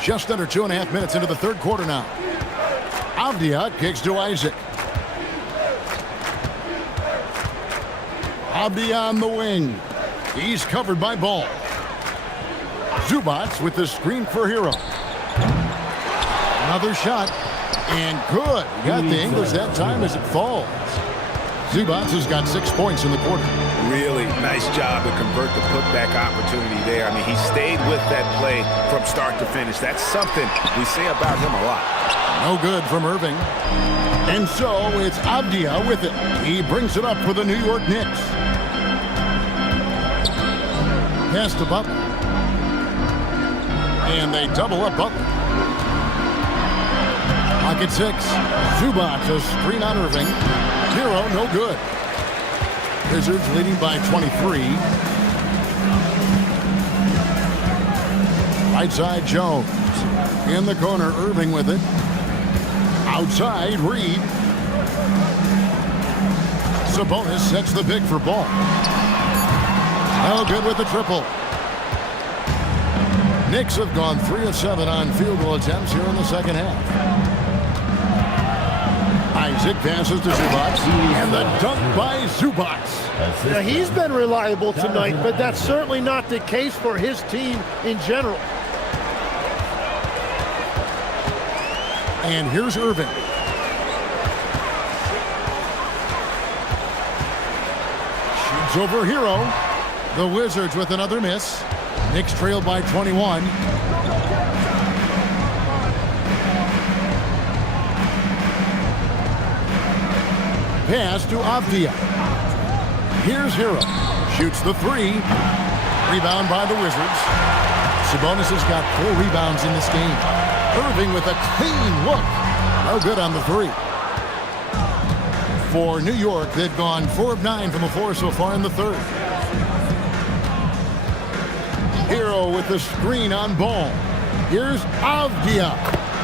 Just under 2.5 minutes into the third quarter now. Avdia kicks to Isaac. Avdia on the wing. He's covered by Ball. Zubac with the screen for Hero. Another shot. And good. Got the English that time as it falls. Zubac has got 6 points in the quarter. Really nice job to convert the putback opportunity there. I mean, he stayed with that play from start to finish. That's something we say about him a lot. No good from Irving. And so it's Avdia with it. He brings it up for the New York Knicks. Pass to Butler. And they double up Butler. Pocket 6. Zubac, a screen on Irving. Hero, no good. Wizards leading by 23. Right side, Jones. In the corner, Irving with it. Outside, Reed. Sabonis sets the pick for Ball. No good with the triple. Knicks have gone 3 of 7 on field goal attempts here in the second half. Isaac passes to Zubac, and the dunk by Zubac. Now, he's been reliable tonight, but that's certainly not the case for his team in general. And here's Irving. Shoots over Hero. The Wizards with another miss. Knicks trailed by 21. Pass to Avdia. Here's Hero. Shoots the 3. Rebound by the Wizards. Sabonis has got 4 rebounds in this game. Irving with a clean look. No good on the 3. For New York, they've gone 4 of 9 from the floor so far in the third. Hero with the screen on Ball. Here's Avdia.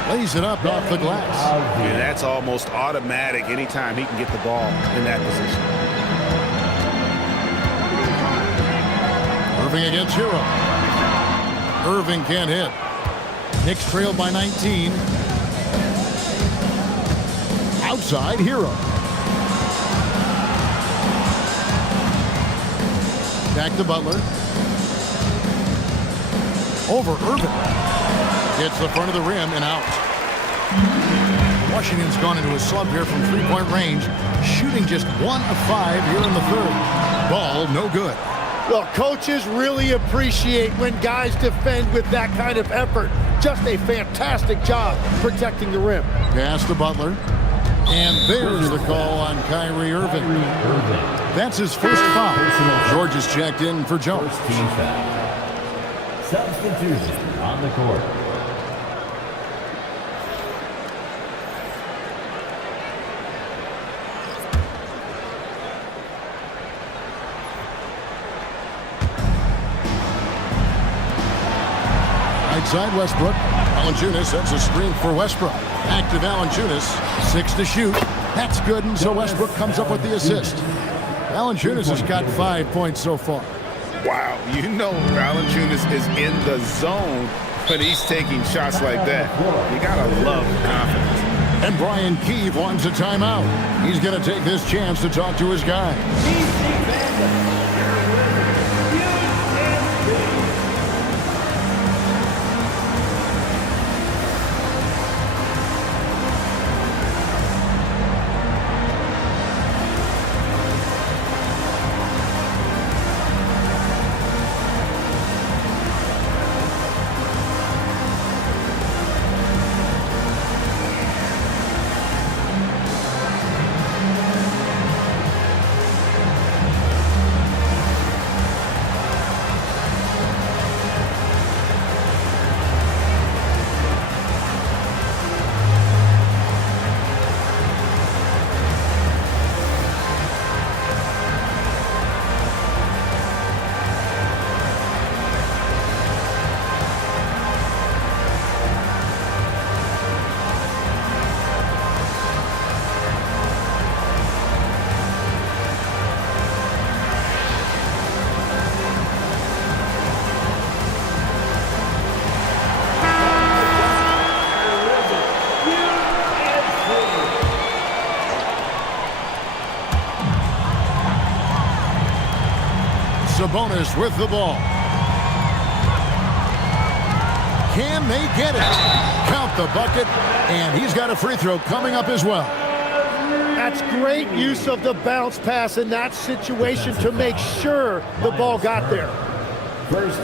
Lays it up off the glass. And that's almost automatic anytime he can get the ball in that position. Irving against Hero. Irving can't hit. Knicks trail by 19. Outside, Hero. Back to Butler. Over Irving. Hits the front of the rim and out. Washington's gone into a slump here from three-point range, shooting just 1 of 5 here in the third. Ball, no good. Well, coaches really appreciate when guys defend with that kind of effort. Just a fantastic job protecting the rim. Pass to Butler. And there's the call on Kyrie Irving. That's his first foul. George is checked in for Jones. Substitution on the court. Right side, Westbrook. Valanciunas sets a screen for Westbrook. Active Valanciunas. 6 to shoot. That's good, and so Westbrook comes up with the assist. Valanciunas has got 5 points so far. Wow, you know Valanciunas is in the zone when he's taking shots like that. You gotta love the confidence. And Brian Keefe wants a timeout. He's gonna take this chance to talk to his guy. Sabonis with the ball. Can they get it? Count the bucket, and he's got a free throw coming up as well. That's great use of the bounce pass in that situation to make sure the ball got there.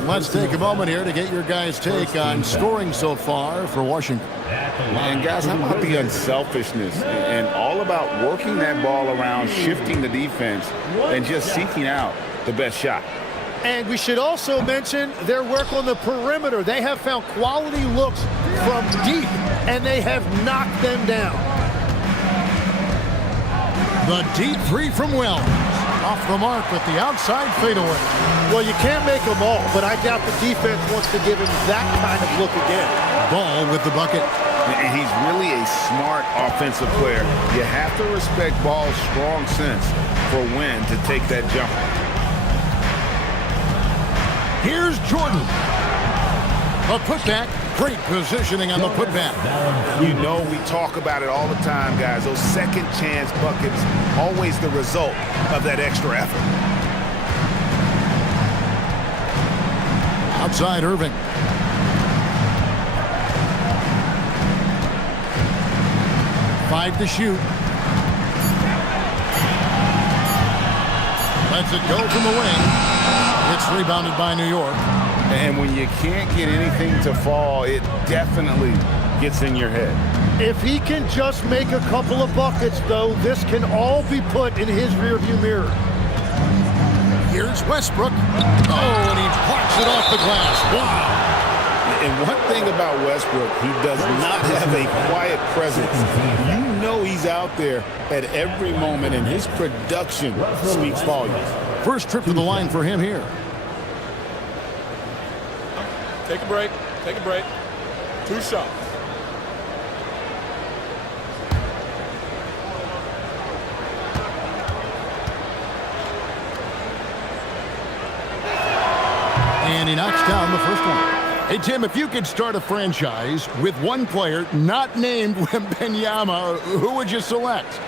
Let's take a moment here to get your guys' take on scoring so far for Washington. And guys, how about the unselfishness and all about working that ball around, shifting the defense, and just seeking out the best shot. And we should also mention their work on the perimeter. They have found quality looks from deep, and they have knocked them down. The deep three from Wells. Off the mark with the outside fadeaway. Well, you can't make them all, but I doubt the defense wants to give him that kind of look again. Ball with the bucket. And he's really a smart offensive player. You have to respect Ball's strong sense for when to take that jumper. Here's Jordan. A putback. Great positioning on the putback. You know we talk about it all the time, guys. Those second chance buckets, always the result of that extra effort. Outside Irving. Five to shoot. Lets it go from the wing. It's rebounded by New York. And when you can't get anything to fall, it definitely gets in your head. If he can just make a couple of buckets, though, this can all be put in his rearview mirror. Here's Westbrook. Oh, and he parks it off the glass. Wow. And one thing about Westbrook, he does not have a quiet presence. You know he's out there at every moment, and his production speaks volumes. First trip to the line for him here. Take a break. Take a break. 2 shots. And he knocks down the first one. Hey, Tim, if you could start a franchise with one player not named Wembanyama, who would you select?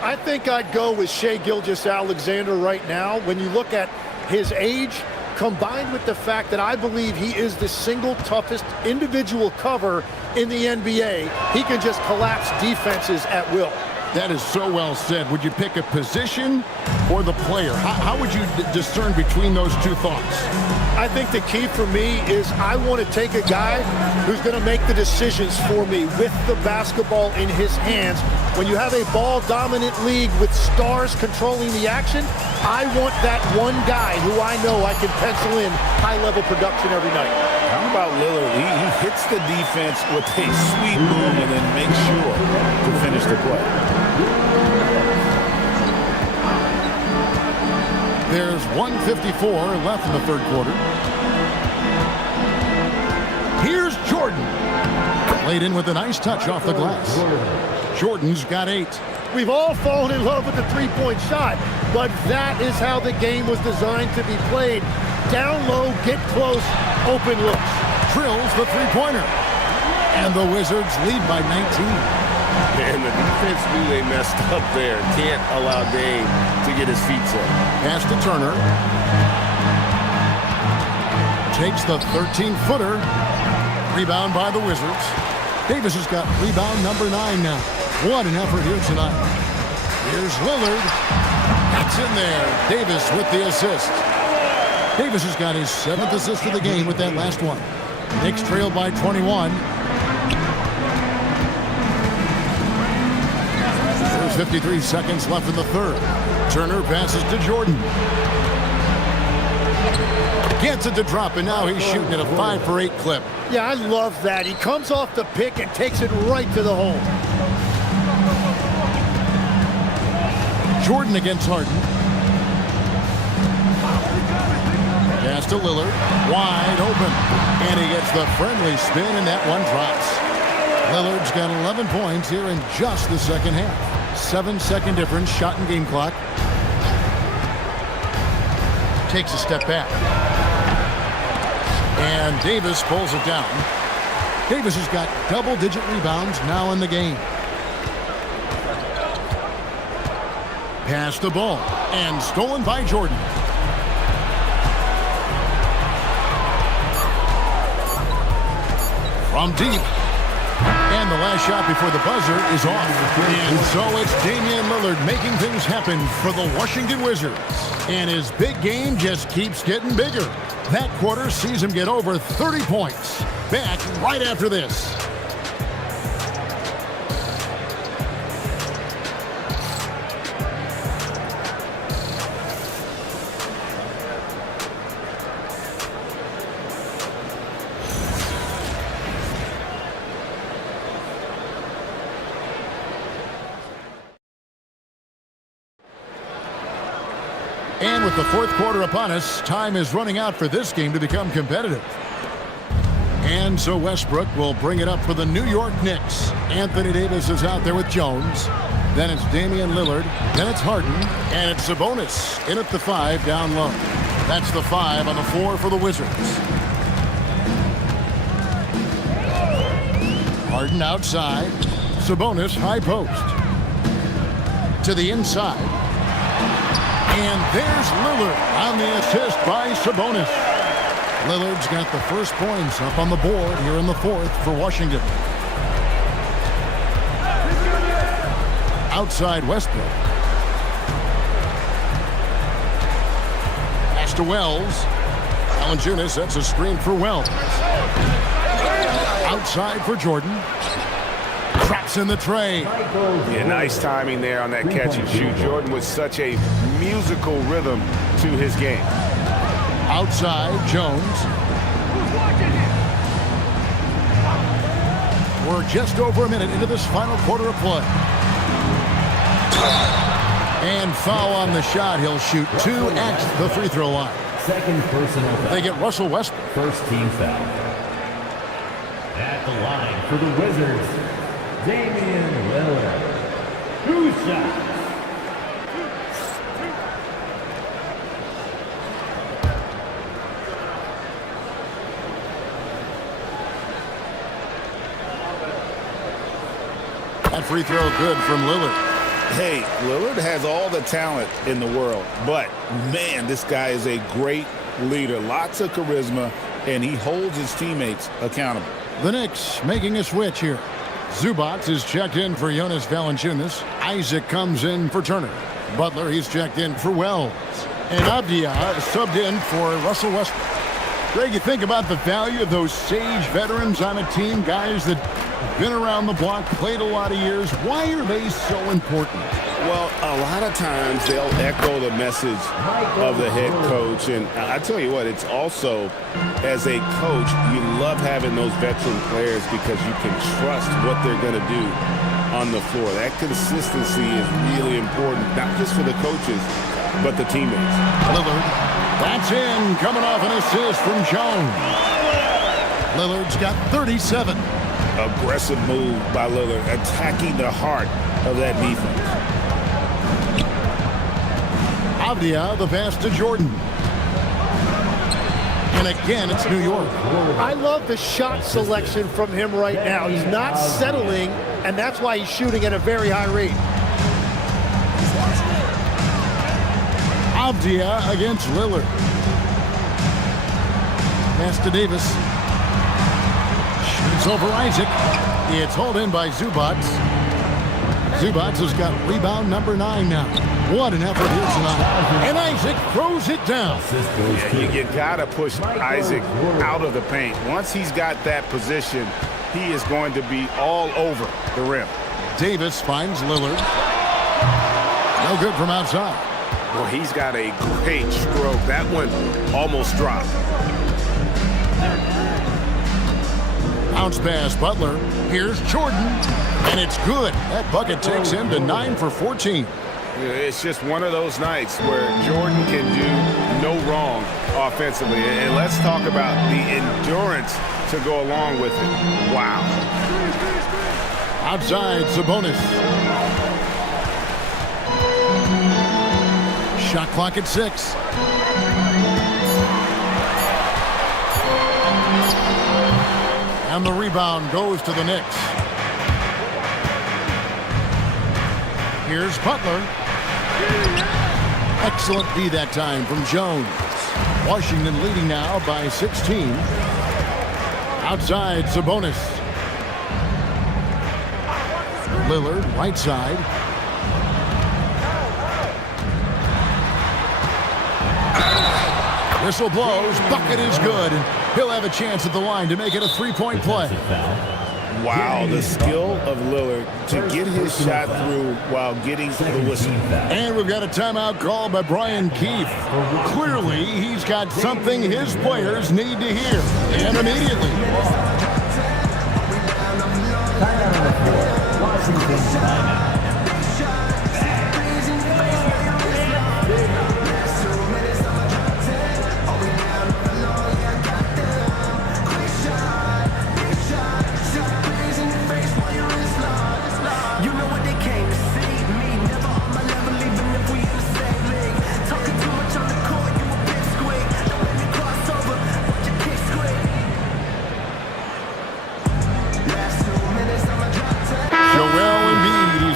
I think I'd go with Shai Gilgeous-Alexander right now. When you look at his age, combined with the fact that I believe he is the single toughest individual cover in the NBA, he can just collapse defenses at will. That is so well said. Would you pick a position or the player? How would you discern between those two thoughts? I think the key for me is I want to take a guy who's going to make the decisions for me with the basketball in his hands. When you have a ball-dominant league with stars controlling the action, I want that one guy who I know I can pencil in high-level production every night. How about Lillard? He hits the defense with a sweet move and then makes sure to finish the play. There's 1:54 left in the third quarter. Here's Jordan. Laid in with a nice touch off the glass. Jordan's got 8. We've all fallen in love with the three-point shot, but that is how the game was designed to be played. Down low, get close, open looks. Drills the three-pointer. And the Wizards lead by 19. And the defense knew they messed up there. Can't allow Dame to get his feet set. Pass to Turner. Takes the 13-footer. Rebound by the Wizards. Davis has got rebound number 9 now. What an effort here tonight. Here's Lillard. That's in there. Davis with the assist. Davis has got his 7th assist of the game with that last one. Knicks trail by 21. There's 53 seconds left in the third. Turner passes to Jordan. Gets it to drop, and now he's shooting at a 5 for 8 clip. Yeah, I love that. He comes off the pick and takes it right to the hole. Jordan against Harden. Pass to Lillard. Wide open. And he gets the friendly spin, and that one drops. Lillard's got 11 points here in just the second half. 7-second difference, shot and game clock. Takes a step back. And Davis pulls it down. Davis has got double-digit rebounds now in the game. Pass the ball. And stolen by Jordan. from deep. And the last shot before the buzzer is off. And so it's Damian Lillard making things happen for the Washington Wizards. And his big game just keeps getting bigger. That quarter sees him get over 30 points. Back right after this. And with the fourth quarter upon us, time is running out for this game to become competitive. And so Westbrook will bring it up for the New York Knicks. Anthony Davis is out there with Jones. Then it's Damian Lillard. Then it's Harden. And it's Sabonis in at the 5 down low. That's the 5 on the floor for the Wizards. Harden outside. Sabonis high post. To the inside. And there's Lillard on the assist by Sabonis. Lillard's got the first points up on the board here in the fourth for Washington. Outside Westbrook. Pass to Wells. Valanciunas sets a screen for Wells. Outside for Jordan. Traps in the tray. Yeah, nice timing there on that catch and shoot. Jordan with such a musical rhythm to his game. Outside, Jones. We're just over a minute into this final quarter of play. And foul on the shot. He'll shoot 2 at the free throw line. Second personal foul. They get Russell Westbrook. First team foul. At the line for the Wizards, Damian Lillard. 2 shots. That free throw good from Lillard. Hey, Lillard has all the talent in the world, but man, this guy is a great leader. Lots of charisma, and he holds his teammates accountable. The Knicks making a switch here. Zubac is checked in for Jonas Valanciunas. Isaac comes in for Turner. Butler, he's checked in for Wells. And Avdia subbed in for Russell Westbrook. Greg, you think about the value of those sage veterans on a team, guys that have been around the block, played a lot of years. Why are they so important? Well, a lot of times they'll echo the message of the head coach. And I tell you what, it's also, as a coach, you love having those veteran players because you can trust what they're going to do on the floor. That consistency is really important, not just for the coaches, but the teammates. Lillard, that's in, coming off an assist from Jones. Lillard's got 37. Aggressive move by Lillard, attacking the heart of that defense. Avdia, the pass to Jordan. And again, it's New York. I love the shot selection from him right now. He's not settling, and that's why he's shooting at a very high rate. Avdia against Lillard. Pass to Davis. Shoots over Isaac. It's hauled in by Zubac. Zubac has got rebound number 9 now. What an effort here tonight. And Isaac throws it down. Yeah, you got to push Isaac out of the paint. Once he's got that position, he is going to be all over the rim. Davis finds Lillard. No good from outside. Well, he's got a great stroke. That one almost dropped. Bounce pass, Butler. Here's Jordan, and it's good. That bucket takes him to 9 for 14. It's just one of those nights where Jordan can do no wrong offensively. And let's talk about the endurance to go along with it. Wow. Outside, Sabonis. Shot clock at 6. And the rebound goes to the Knicks. Here's Butler. Excellent D that time from Jones. Washington leading now by 16. Outside, Sabonis. Lillard, right side. Whistle blows. Bucket is good. And he'll have a chance at the line to make it a three-point play. Wow, the skill of Lillard to get his shot through while getting the whistle. And we've got a timeout called by Brian Keefe. Clearly, he's got something his players need to hear. And immediately. Washington timeout.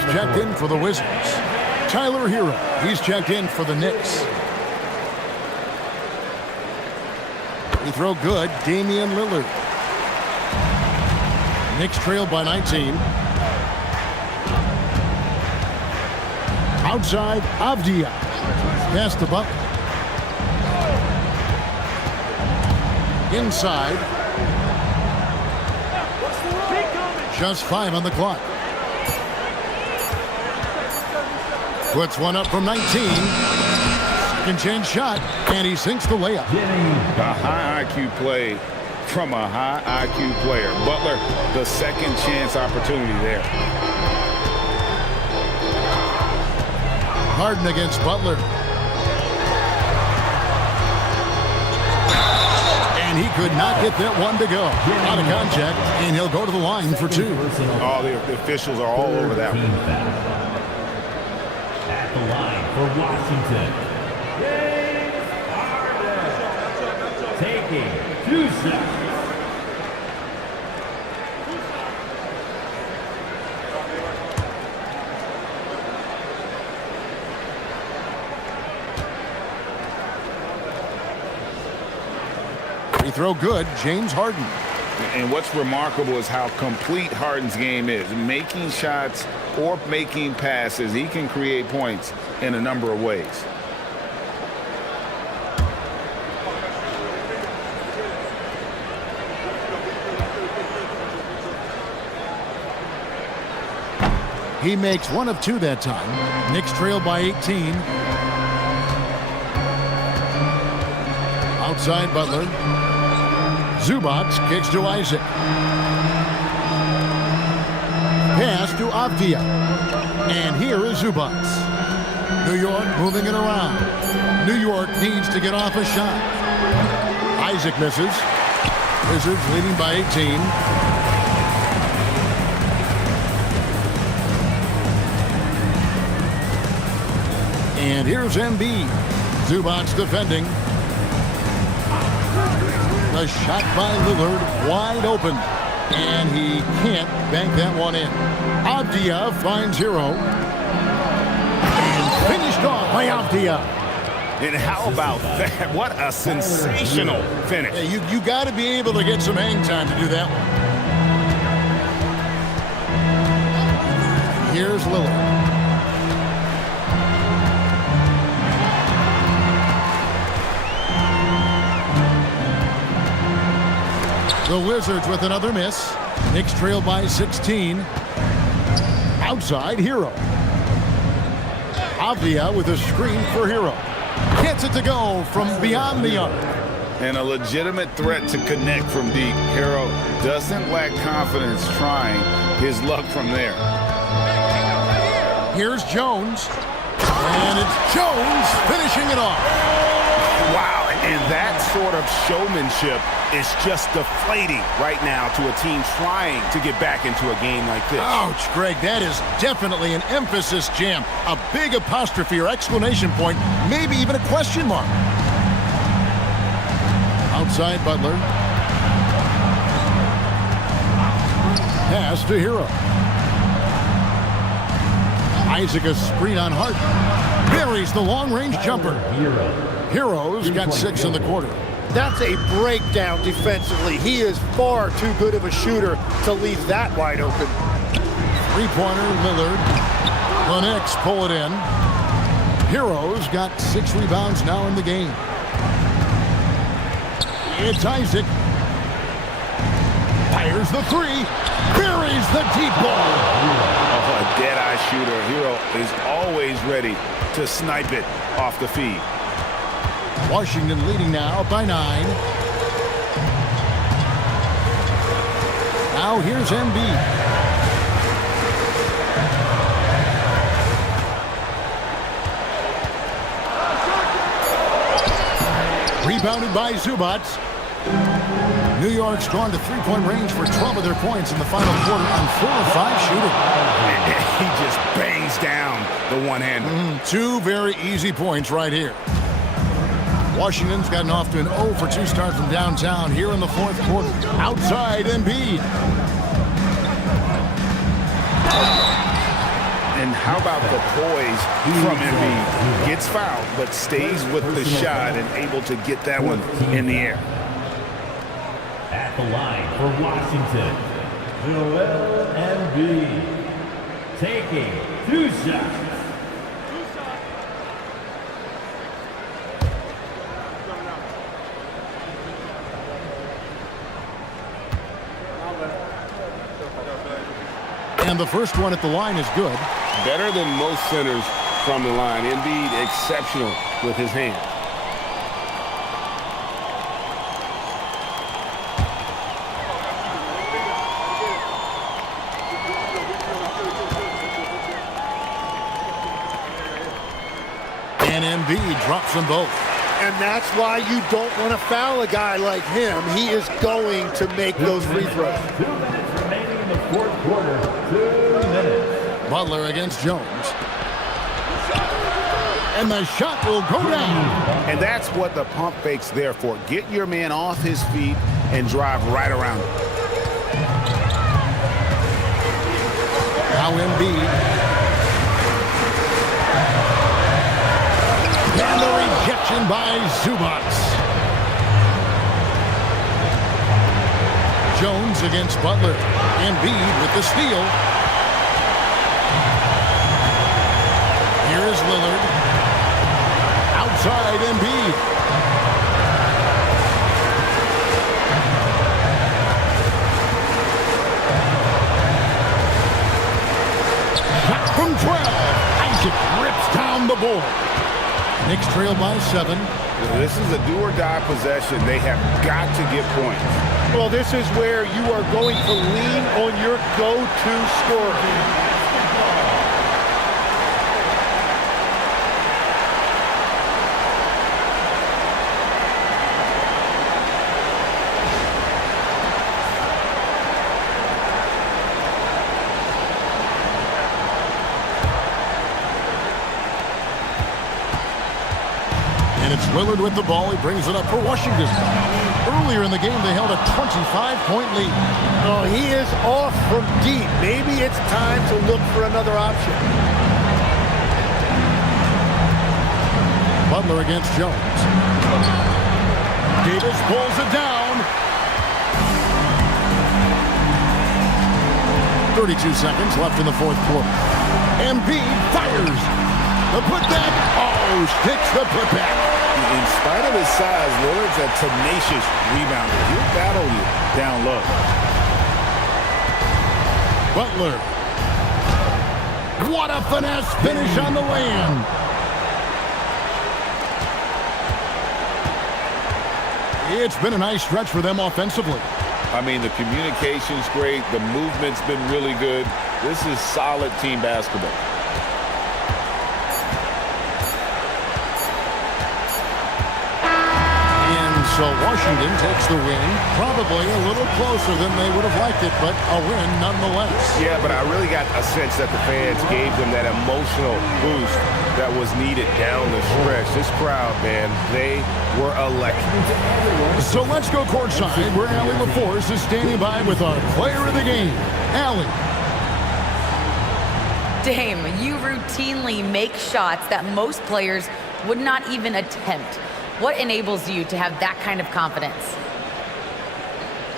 Checked in for the Wizards. Tyler Hero, he's checked in for the Knicks. Free throw good, Damian Lillard. Knicks trail by 19. Outside, Avdia. Pass the buck. Inside. Just 5 on the clock. Puts one up from 19. Second chance shot, and he sinks the layup. A high IQ play from a high IQ player. Butler, the second chance opportunity there. Harden against Butler. And he could not get that one to go. Out of contact, and he'll go to the line for 2. Oh, the officials are all over that one. At the line for Washington, James Harden, taking 2 shots. Free throw good, James Harden. And what's remarkable is how complete Harden's game is. Making shots or making passes, he can create points in a number of ways. He makes 1 of 2 that time. Knicks trail by 18. Outside Butler. Zubac kicks to Isaac. Pass to Avdia. And here is Zubac. New York moving it around. New York needs to get off a shot. Isaac misses. Wizards leading by 18. And here's Embiid. Zubac defending. A shot by Lillard, wide open. And he can't bank that one in. Avdia finds Hero. And finished off by Avdia. And how about that? What a sensational finish. Yeah, you got to be able to get some hang time to do that one. Here's Lillard. The Wizards with another miss. Knicks trail by 16. Outside, Hero. Avdia with a screen for Hero. Gets it to go from beyond the arc. And a legitimate threat to connect from deep. Hero doesn't lack confidence trying his luck from there. Here's Jones. And it's Jones finishing it off. Wow, and that sort of showmanship is just deflating right now to a team trying to get back into a game like this. Ouch, Greg, that is definitely an emphasis jam. A big apostrophe or exclamation point, maybe even a question mark. Outside Butler. Pass to Hero. Isaac a screen on Harden. Buries the long-range jumper. Hero's got 6 in the quarter. That's a breakdown defensively. He is far too good of a shooter to leave that wide open. Three-pointer, Lillard. The Knicks pull it in. Heroes got 6 rebounds now in the game. It's Isaac. Fires the three. Buries the deep ball. Oh, a dead-eye shooter. Hero is always ready to snipe it off the feed. Washington leading now by 9. Now here's Embiid. Rebounded by Zubac. New York's gone to three-point range for 12 of their points in the final quarter on 4 of 5 shooting. He just bangs down the one-hander. 2 very easy points right here. Washington's gotten off to an 0 for 2 start from downtown here in the fourth quarter. Outside Embiid. And how about the poise from Embiid? Gets fouled, but stays with the shot and able to get that one in the air. At the line for Washington, Joel Embiid, taking 2 shots. And the first one at the line is good. Better than most centers from the line. Embiid exceptional with his hands. And Embiid drops them both. And that's why you don't want to foul a guy like him. He is going to make those free throws. 2 minutes remaining in the fourth quarter. 2 minutes. Butler against Jones. And the shot will go down. And that's what the pump fake's there for. Get your man off his feet and drive right around him. Now Embiid. And the rejection by Zubac. Jones against Butler. Embiid with the steal. Here's Lillard. Outside Embiid. Shot from 12. Isaac rips down the board. Knicks trail by 7. This is a do-or-die possession. They have got to get points. Well, this is where you are going to lean on your go-to scorer. And it's Lillard with the ball. He brings it up for Washington. Earlier in the game, they held a 25-point lead. Oh, he is off from deep. Maybe it's time to look for another option. Butler against Jones. Davis pulls it down. 32 seconds left in the fourth quarter. Embiid fires. The putback. Oh, sticks the putback. In spite of his size, Lillard's a tenacious rebounder. He'll battle you down low. Butler. What a finesse finish on the lay-in. It's been a nice stretch for them offensively. I mean, the communication's great. The movement's been really good. This is solid team basketball. So Washington takes the win, probably a little closer than they would have liked it, but a win nonetheless. Yeah, but I really got a sense that the fans gave them that emotional boost that was needed down the stretch. This crowd, man, they were electric. So let's go courtside, where Allie LaForce is standing by with our player of the game, Allie. Dame, you routinely make shots that most players would not even attempt. What enables you to have that kind of confidence?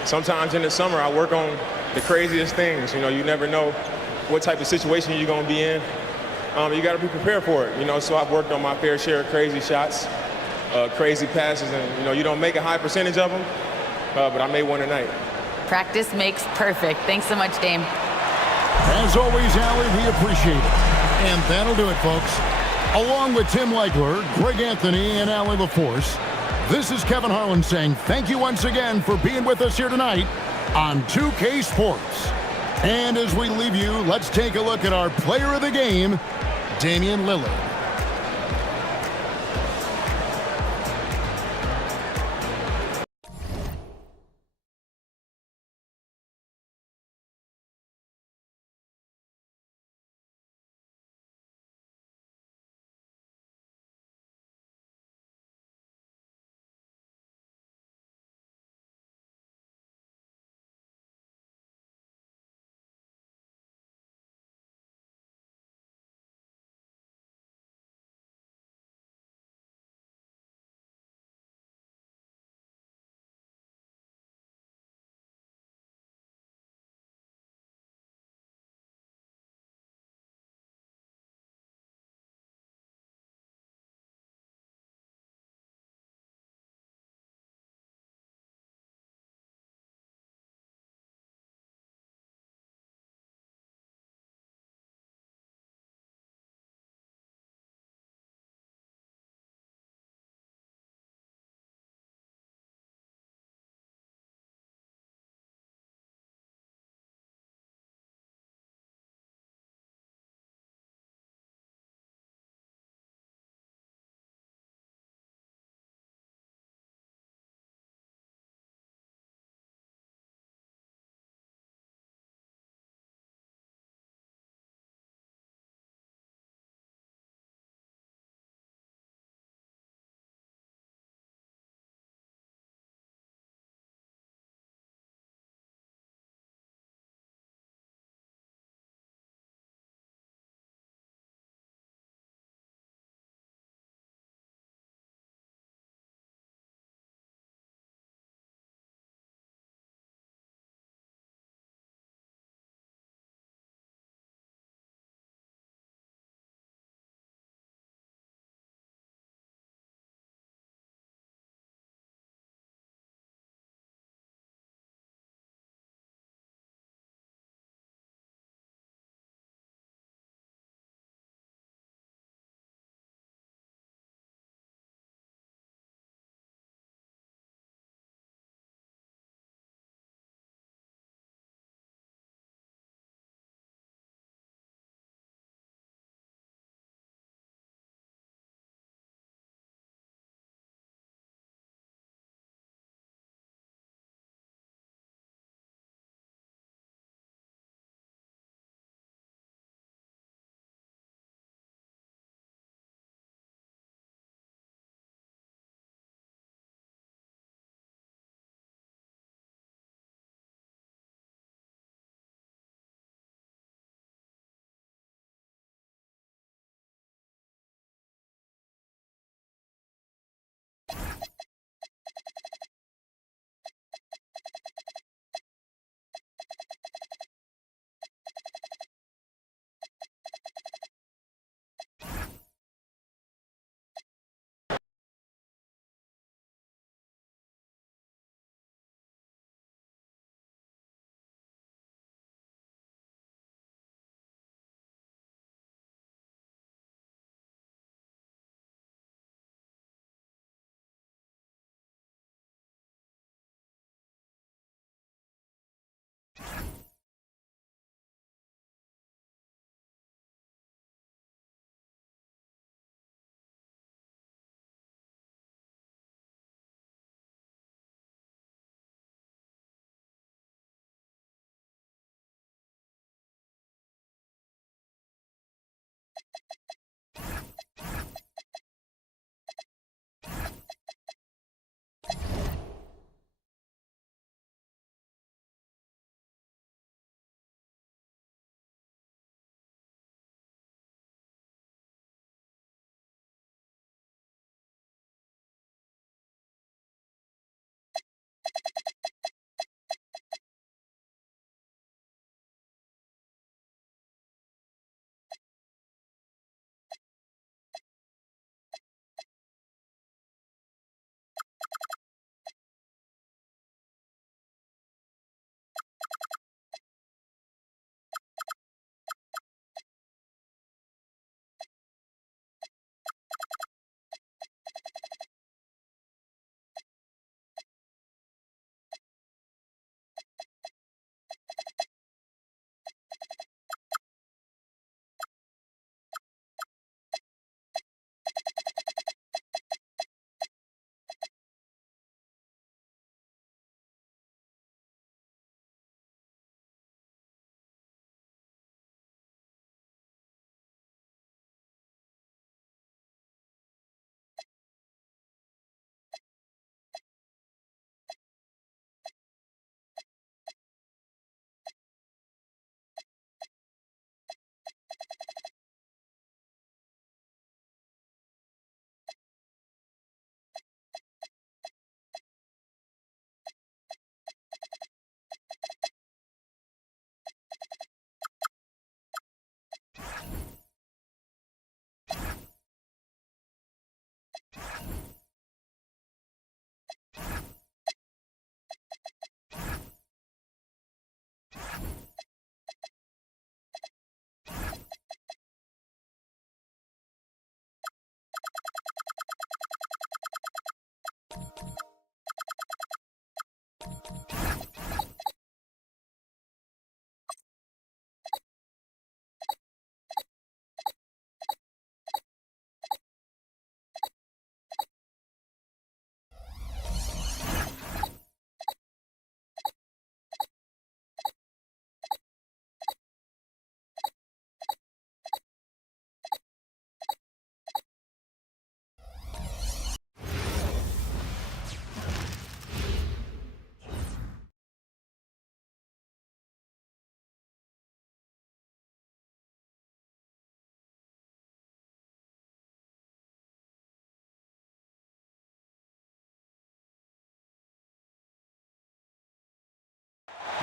Sometimes in the summer, I work on the craziest things. You know, you never know what type of situation you're going to be in. You got to be prepared for it, you know, so I've worked on my fair share of crazy shots, crazy passes, and, you know, you don't make a high percentage of them, but I made one tonight. Practice makes perfect. Thanks so much, Dame. As always, Allie, we appreciate it. And that'll do it, folks. Along with Tim Legler, Greg Anthony, and Allie LaForce, this is Kevin Harlan saying thank you once again for being with us here tonight on 2K Sports. And as we leave you, let's take a look at our player of the game, Damian Lillard.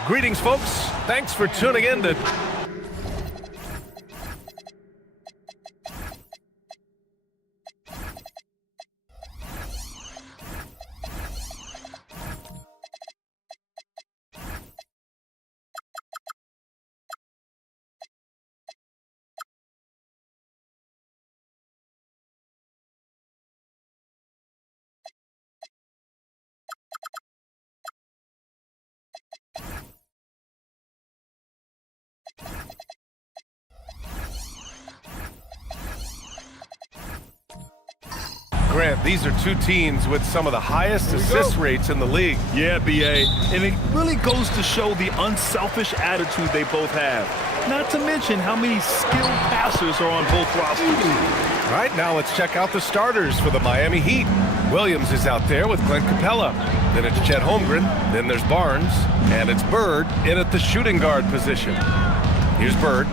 Greetings, folks. Thanks for tuning in to Grant. These are two teams with some of the highest assist rates in the league. Yeah, B.A. And it really goes to show the unselfish attitude they both have. Not to mention how many skilled passers are on both rosters. All right, now let's check out the starters for the Miami Heat. Williams is out there with Clint Capella. Then it's Chet Holmgren. Then there's Barnes. And it's Bird in at the shooting guard position. Here's Bird.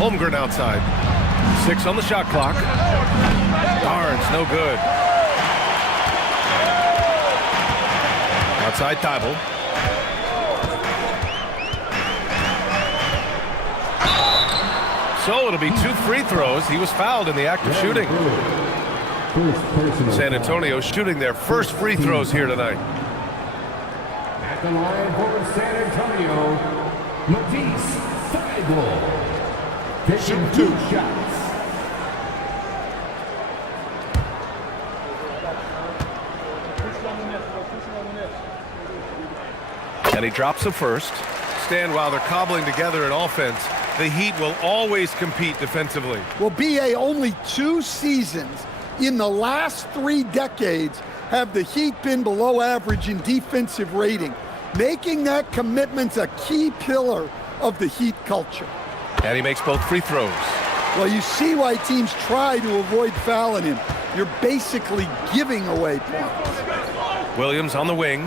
Holmgren outside. 6 on the shot clock. Barnes, no good. Outside Thibault. So it'll be 2 free throws. He was fouled in the act of shooting. San Antonio shooting their first free throws here tonight. At the line for San Antonio, Matisse Thybulle. Taking 2 shots. And he drops the first. Stan, while they're cobbling together an offense, the Heat will always compete defensively. Well, B.A., only 2 seasons in the last 3 decades have the Heat been below average in defensive rating, making that commitment a key pillar of the Heat culture. And he makes both free throws. Well, you see why teams try to avoid fouling him. You're basically giving away points. Williams on the wing.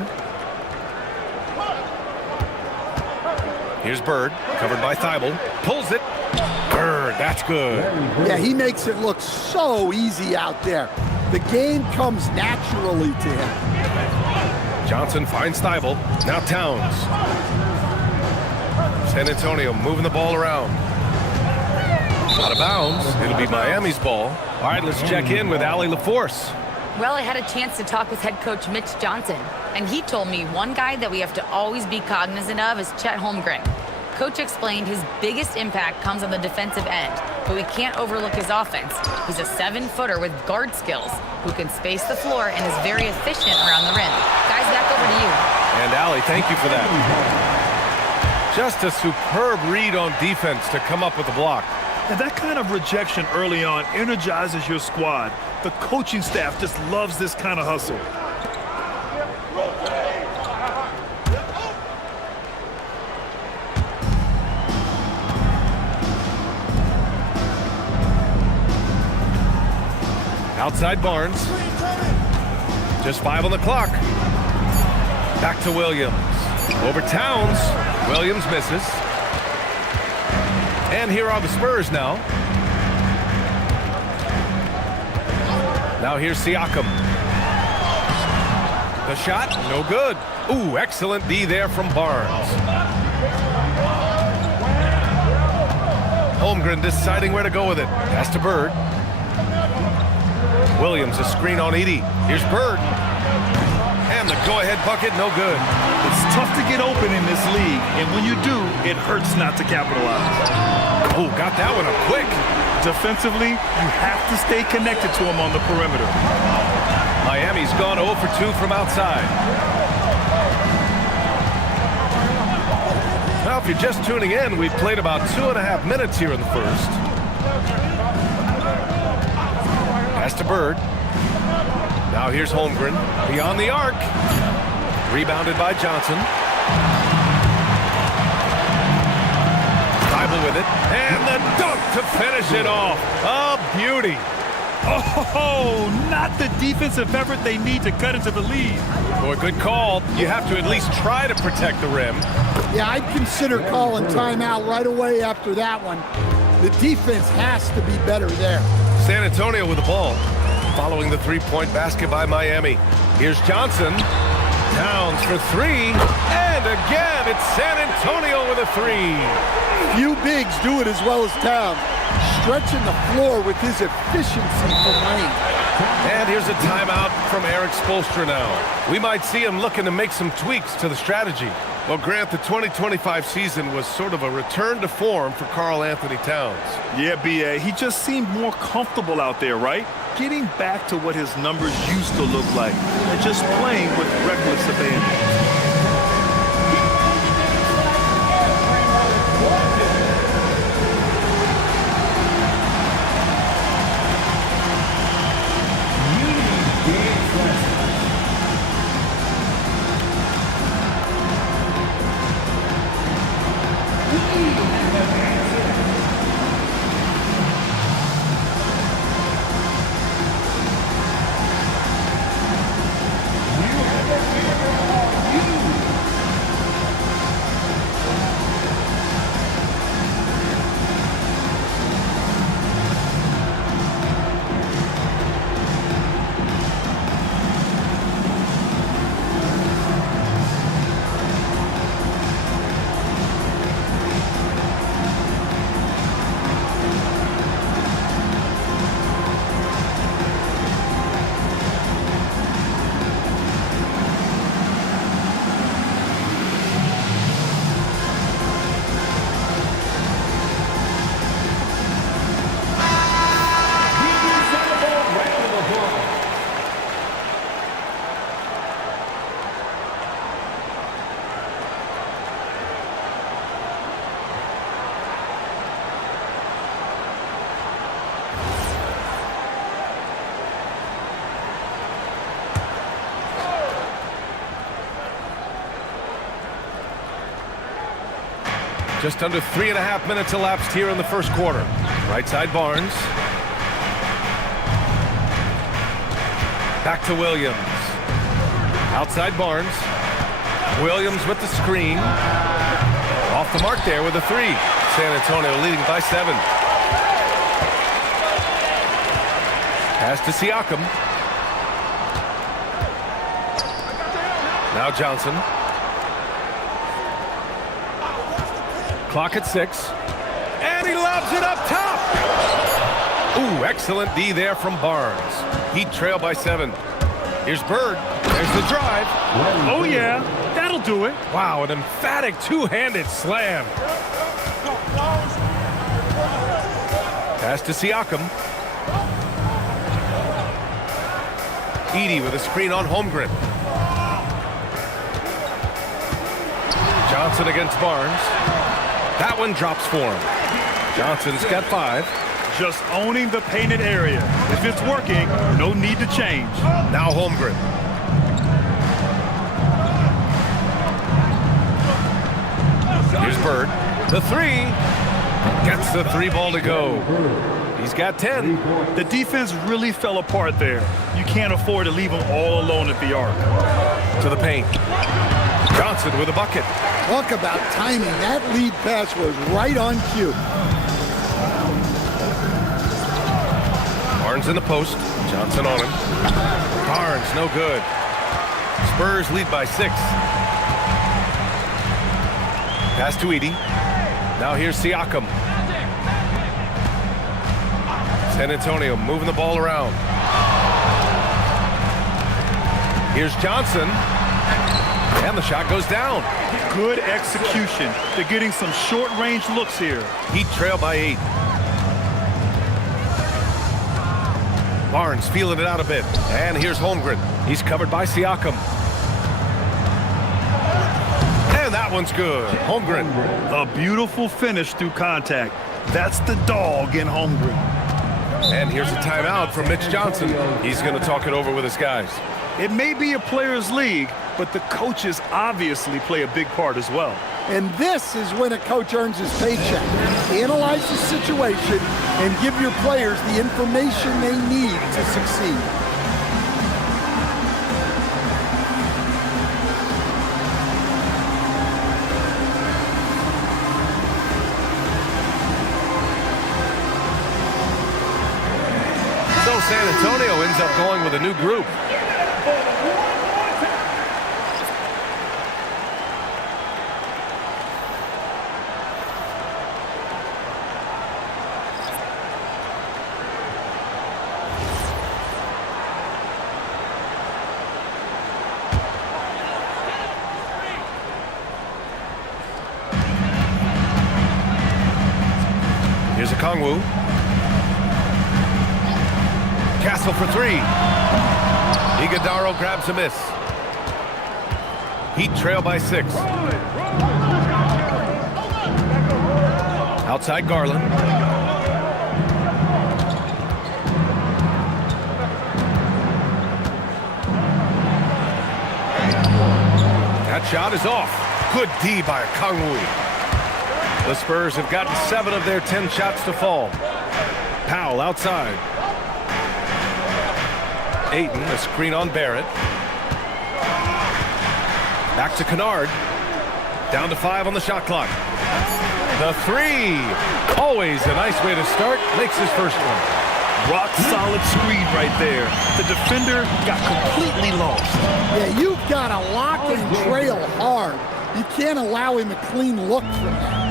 Here's Bird, covered by Thibault. Pulls it. Bird, that's good. Yeah, he makes it look so easy out there. The game comes naturally to him. Johnson finds Thibault. Now Towns. San Antonio moving the ball around. Out of bounds. It'll be Miami's ball. All right, let's check in with Allie LaForce. Well, I had a chance to talk with head coach Mitch Johnson, and he told me one guy that we have to always be cognizant of is Chet Holmgren. Coach explained his biggest impact comes on the defensive end, but we can't overlook his offense. He's a 7-footer with guard skills who can space the floor and is very efficient around the rim. Guys, back over to you. And Allie, thank you for that. Just a superb read on defense to come up with the block. And that kind of rejection early on energizes your squad. The coaching staff just loves this kind of hustle. Outside Barnes. Just 5 on the clock. Back to Williams. Over Towns. Williams misses. And here are the Spurs now. Now here's Siakam. The shot, no good. Ooh, excellent D there from Barnes. Holmgren deciding where to go with it. Pass to Bird. Williams, a screen on Edey. Here's Bird. And the go-ahead bucket, no good. It's tough to get open in this league, and when you do, it hurts not to capitalize. Oh, got that one up quick. Defensively, you have to stay connected to him on the perimeter. Miami's gone 0 for 2 from outside. Now, if you're just tuning in, we've played about 2.5 minutes here in the first. Pass to Bird. Now here's Holmgren. Beyond the arc. Rebounded by Johnson. Thibault with it. And the dunk to finish it off. A beauty. Oh, not the defensive effort they need to cut into the lead. Boy, good call. You have to at least try to protect the rim. Yeah, I'd consider calling timeout right away after that one. The defense has to be better there. San Antonio with the ball. Following the 3-point basket by Miami. Here's Johnson. Towns for three. And again, it's San Antonio with a three. Few bigs do it as well as Towns. Stretching the floor with his efficiency from range. And here's a timeout from Eric Spoelstra now. We might see him looking to make some tweaks to the strategy. Well, Grant, the 2025 season was sort of a return to form for Karl Anthony Towns. Yeah, B.A., he just seemed more comfortable out there, right? Getting back to what his numbers used to look like and just playing with reckless abandon. Just under 3.5 minutes elapsed here in the first quarter. Right side Barnes. Back to Williams. Outside Barnes. Williams with the screen. Off the mark there with a three. San Antonio leading by 7. Pass to Siakam. Now Johnson. Clock at 6. And he lobs it up top. Ooh, excellent D there from Barnes. Heat trail by 7. Here's Bird. There's the drive. Oh, yeah. That'll do it. Wow, an emphatic two-handed slam. Pass to Siakam. Edey with a screen on Holmgren. Johnson against Barnes. That one drops for him. Johnson's got 5. Just owning the painted area. If it's working, no need to change. Now Holmgren. Here's Bird. The 3. Gets the 3 ball to go. He's got 10. The defense really fell apart there. You can't afford to leave them all alone at the arc. To the paint. Johnson with a bucket. Talk about timing. That lead pass was right on cue. Barnes in the post. Johnson on him. Barnes, no good. Spurs lead by 6. Pass to Edey. Now here's Siakam. San Antonio moving the ball around. Here's Johnson. And the shot goes down. Good execution. They're getting some short-range looks here. Heat trail by 8. Barnes feeling it out a bit. And here's Holmgren. He's covered by Siakam. And that one's good. Holmgren. A beautiful finish through contact. That's the dog in Holmgren. And here's a timeout from Mitch Johnson. He's going to talk it over with his guys. It may be a players' league, but the coaches obviously play a big part as well. And this is when a coach earns his paycheck. Analyze the situation and give your players the information they need to succeed. So San Antonio ends up going with a new group. Okongwu. Castle for three. Iguodaro grabs a miss. Heat trail by 6. Outside Garland. That shot is off. Good D by Okongwu. The Spurs have gotten 7 of their 10 shots to fall. Powell outside. Ayton, a screen on Barrett. Back to Kennard. Down to 5 on the shot clock. The three. Always a nice way to start. Makes his first one. Rock solid screen right there. The defender got completely lost. Yeah, you've got to lock and trail hard. You can't allow him a clean look from that.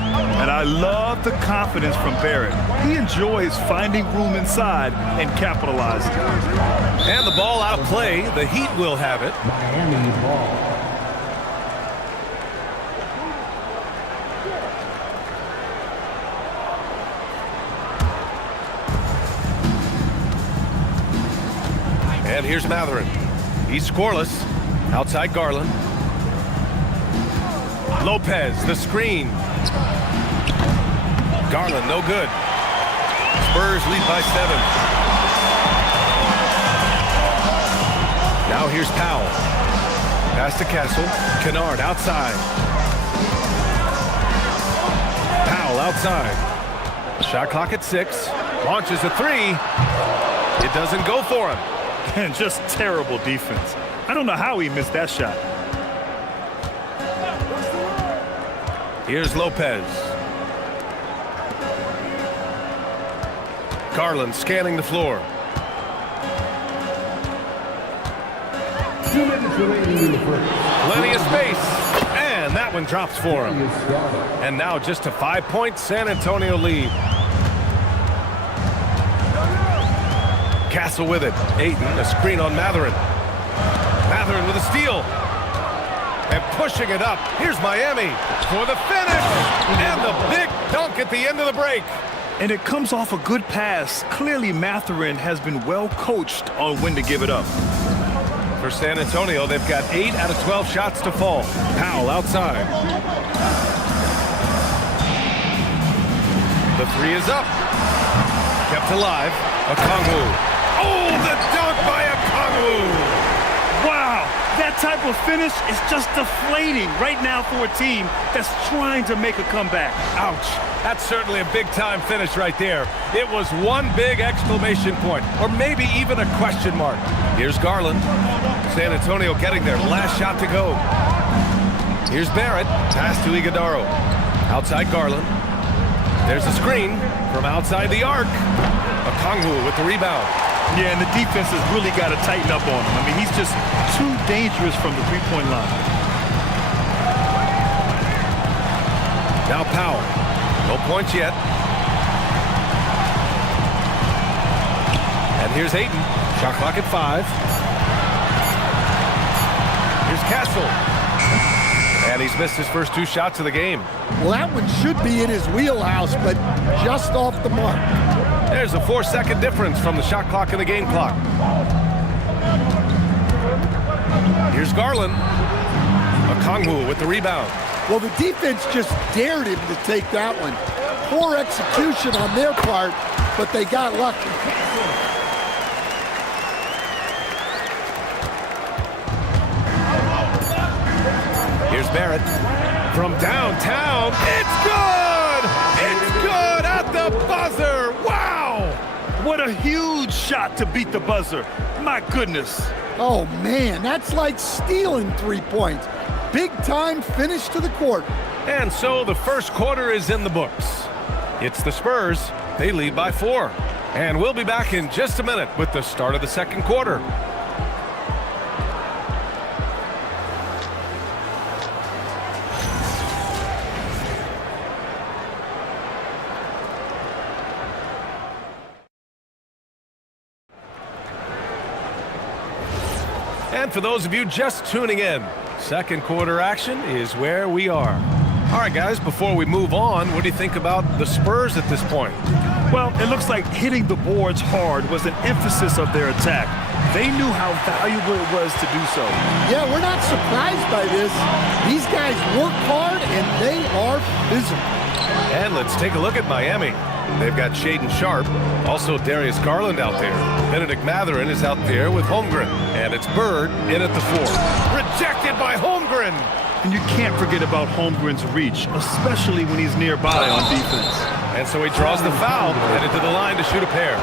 And I love the confidence from Barrett. He enjoys finding room inside and capitalizing. And the ball out of play. The Heat will have it. Miami ball. And here's Mathurin. He's scoreless. Outside Garland. Lopez, the screen. Garland, no good. Spurs lead by 7. Now here's Powell. Pass to Castle. Kennard outside. Powell outside. Shot clock at 6. Launches a 3. It doesn't go for him. And just terrible defense. I don't know how he missed that shot. Here's Lopez. Garland scanning the floor. 2 minutes remaining in the first. Plenty of space. And that one drops for him. And now just a 5-point San Antonio lead. Castle with it. Ayton, a screen on Mathurin. Mathurin with a steal. And pushing it up. Here's Miami for the finish. And the big dunk at the end of the break. And it comes off a good pass. Clearly, Mathurin has been well coached on when to give it up. For San Antonio, they've got 8 out of 12 shots to fall. Powell outside. The 3 is up. Kept alive. Okongwu. Oh, the dunk by Okongwu. Wow, that type of finish is just deflating right now for a team that's trying to make a comeback. Ouch. That's certainly a big-time finish right there. It was one big exclamation point, or maybe even a question mark. Here's Garland. San Antonio getting their last shot to go. Here's Barrett. Pass to Iguodaro. Outside Garland. There's a screen from outside the arc. Okongwu with the rebound. Yeah, and the defense has really got to tighten up on him. I mean, he's just too dangerous from the three-point line. Now Powell. No points yet. And here's Ayton. Shot clock at 5. Here's Castle. And he's missed his first 2 shots of the game. Well, that one should be in his wheelhouse, but just off the mark. There's a 4-second difference from the shot clock and the game clock. Here's Garland. Okongwu with the rebound. Well, the defense just dared him to take that one. Poor execution on their part, but they got lucky. Here's Barrett from downtown. It's good! It's good at the buzzer! Wow! What a huge shot to beat the buzzer. My goodness. Oh, man, that's like stealing 3 points. Big-time finish to the quarter. And so the first quarter is in the books. It's the Spurs. They lead by 4. And we'll be back in just a minute with the start of the second quarter. And for those of you just tuning in, second quarter action is where we are. All right, guys, before we move on, what do you think about the Spurs at this point? Well, it looks like hitting the boards hard was an emphasis of their attack. They knew how valuable it was to do so. Yeah, we're not surprised by this. These guys work hard, and they are physical. And let's take a look at Miami. They've got Shaedon Sharpe, also Darius Garland out there. Benedict Mathurin is out there with Holmgren. And it's Bird in at the 4. Rejected by Holmgren! And you can't forget about Holmgren's reach, especially when he's nearby on defense. And so he draws the foul, headed to the line to shoot a pair.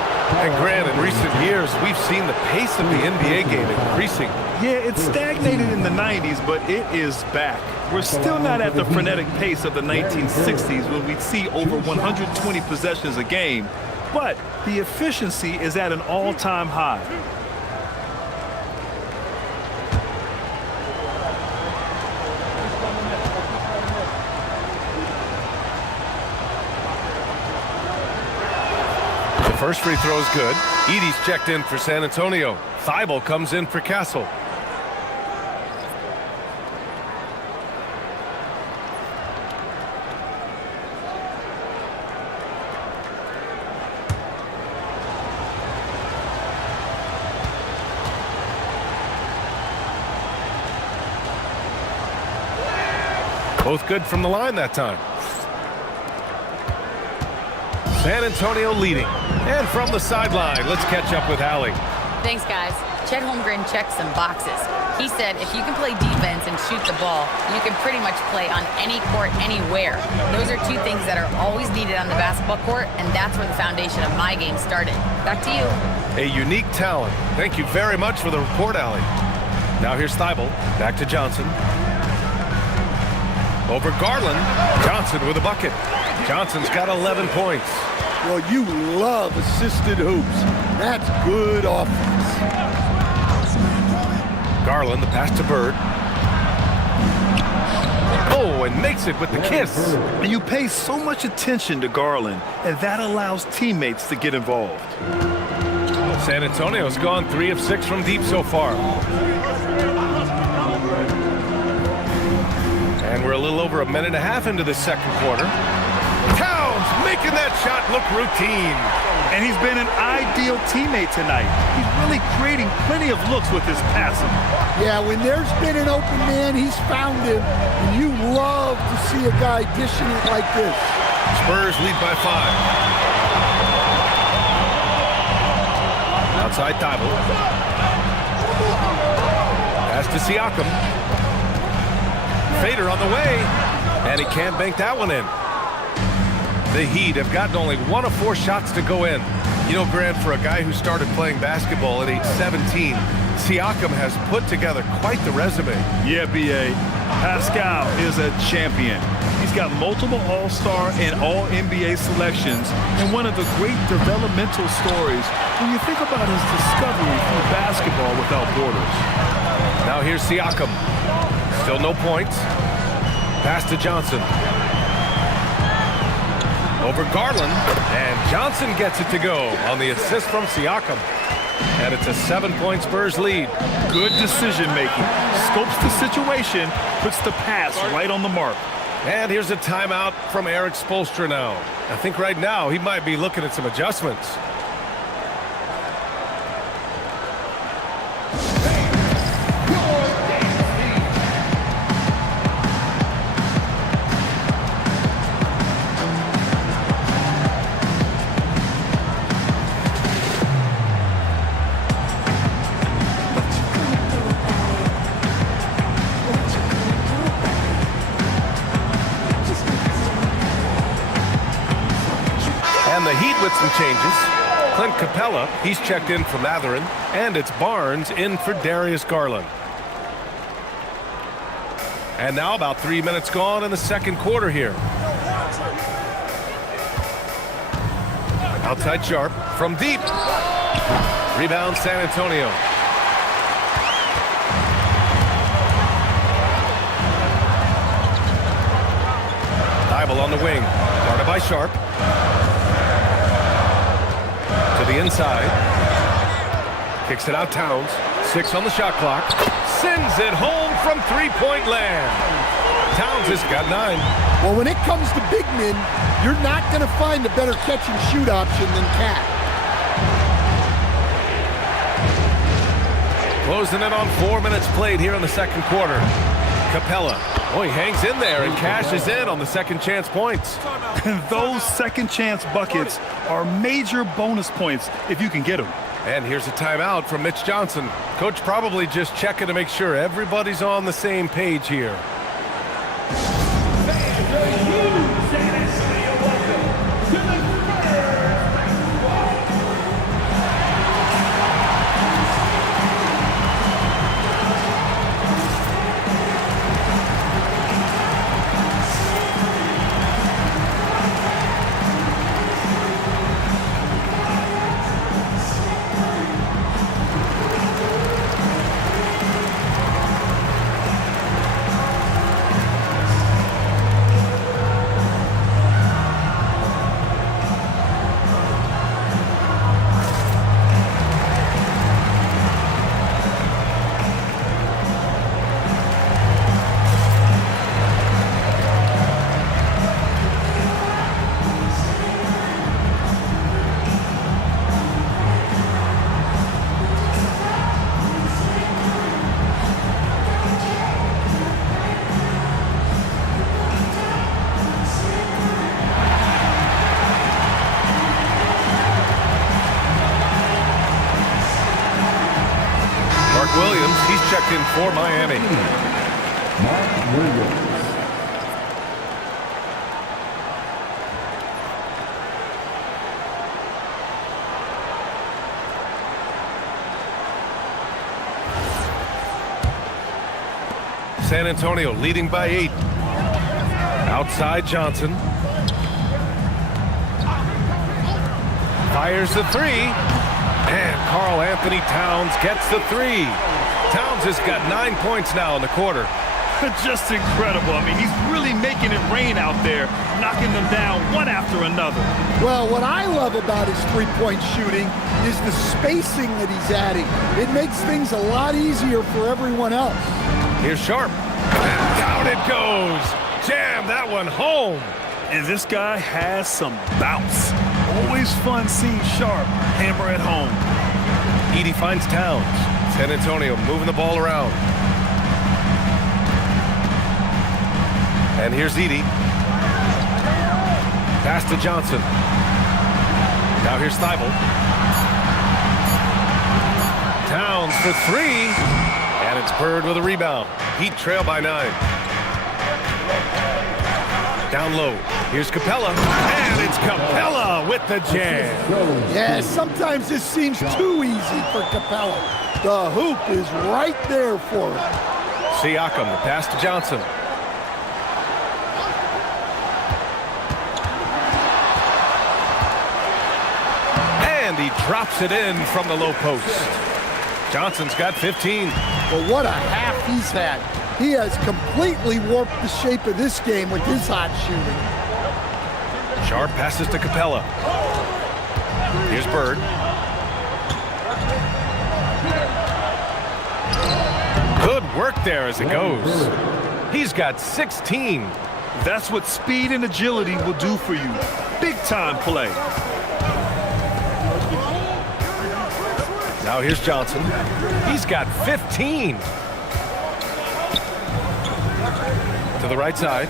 And Grant, in recent years, we've seen the pace of the NBA game increasing. Yeah, it stagnated in the 90s, but it is back. We're still not at the frenetic pace of the 1960s when we'd see over 120 possessions a game, but the efficiency is at an all-time high. First free throw is good. Edey's checked in for San Antonio. Thibault comes in for Castle. Both good from the line that time. San Antonio leading. And from the sideline, let's catch up with Allie. Thanks, guys. Chet Holmgren checked some boxes. He said if you can play defense and shoot the ball, you can pretty much play on any court, anywhere. Those are two things that are always needed on the basketball court, and that's where the foundation of my game started. Back to you. A unique talent. Thank you very much for the report, Allie. Now here's Thibault. Back to Johnson. Over Garland. Johnson with a bucket. Johnson's got 11 points. Well, you love assisted hoops. That's good offense. Garland, the pass to Bird. Oh, and makes it with the kiss. And you pay so much attention to Garland, and that allows teammates to get involved. San Antonio's gone 3 of 6 from deep so far. And we're a little over a minute and a half into the second quarter. Towns making that shot look routine. And he's been an ideal teammate tonight. He's really creating plenty of looks with his passing. Yeah, when there's been an open man, he's found him. And you love to see a guy dishing it like this. Spurs lead by 5. Outside Thibault. Pass to Siakam. Fader on the way. And he can't bank that one in. The Heat have gotten only 1 of 4 shots to go in. You know, Grant, for a guy who started playing basketball at age 17, Siakam has put together quite the resume. Yeah, B.A. Pascal is a champion. He's got multiple All-Star and All-NBA selections, and one of the great developmental stories when you think about his discovery through basketball without borders. Now here's Siakam. Still no points. Pass to Johnson. Over Garland, and Johnson gets it to go on the assist from Siakam. And it's a 7-point Spurs lead. Good decision-making. Scopes the situation, puts the pass right on the mark. And here's a timeout from Eric Spoelstra now. I think right now he might be looking at some adjustments. The Heat with some changes. Clint Capella, he's checked in for Mathurin, and it's Barnes in for Darius Garland. And now about 3 minutes gone in the second quarter here. Outside Sharpe from deep. Rebound San Antonio. Thibault on the wing. Guarded by Sharpe. To the inside. Kicks it out Towns. 6 on the shot clock. Sends it home from three-point land. Towns has got 9. Well, when it comes to big men, you're not going to find a better catch-and-shoot option than Cat. Closing in on 4 minutes played here in the second quarter. Capella. Oh, he hangs in there and cashes in on the second chance points. Those second chance buckets are major bonus points if you can get them. And here's a timeout from Mitch Johnson. Coach probably just checking to make sure everybody's on the same page here. Williams, he's checked in for Miami. Mark Williams. San Antonio leading by 8. Outside Johnson. Fires the 3. And Karl Anthony Towns gets the 3. Towns has got 9 points now in the quarter. Just incredible. I mean, he's really making it rain out there, knocking them down one after another. Well, what I love about his three-point shooting is the spacing that he's adding. It makes things a lot easier for everyone else. Here's Sharp. And down it goes. Jam that one home. And this guy has some bounce. Always fun seeing Sharp hammer at home. Edey finds Towns. San Antonio moving the ball around. And here's Edey. Pass to Johnson. Now here's Thybulle. Towns for 3. And it's Bird with a rebound. Heat trail by 9. Down low. Here's Capella. And it's Capella with the jam. Yeah, sometimes this seems too easy for Capella. The hoop is right there for him. Siakam, the pass to Johnson. And he drops it in from the low post. Johnson's got 15. Well, what a half he's had. He has completely warped the shape of this game with his hot shooting. Sharp passes to Capella. Here's Bird. Good work there as it goes. He's got 16. That's what speed and agility will do for you. Big time play. Now here's Johnson. He's got 15. To the right side.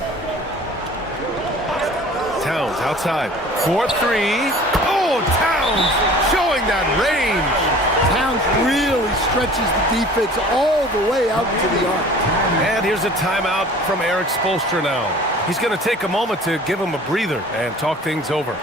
Towns outside. 4-3. Oh, Towns showing that range. Towns really stretches the defense all the way out to the arc. And here's a timeout from Eric Spoelstra now. He's going to take a moment to give him a breather and talk things over.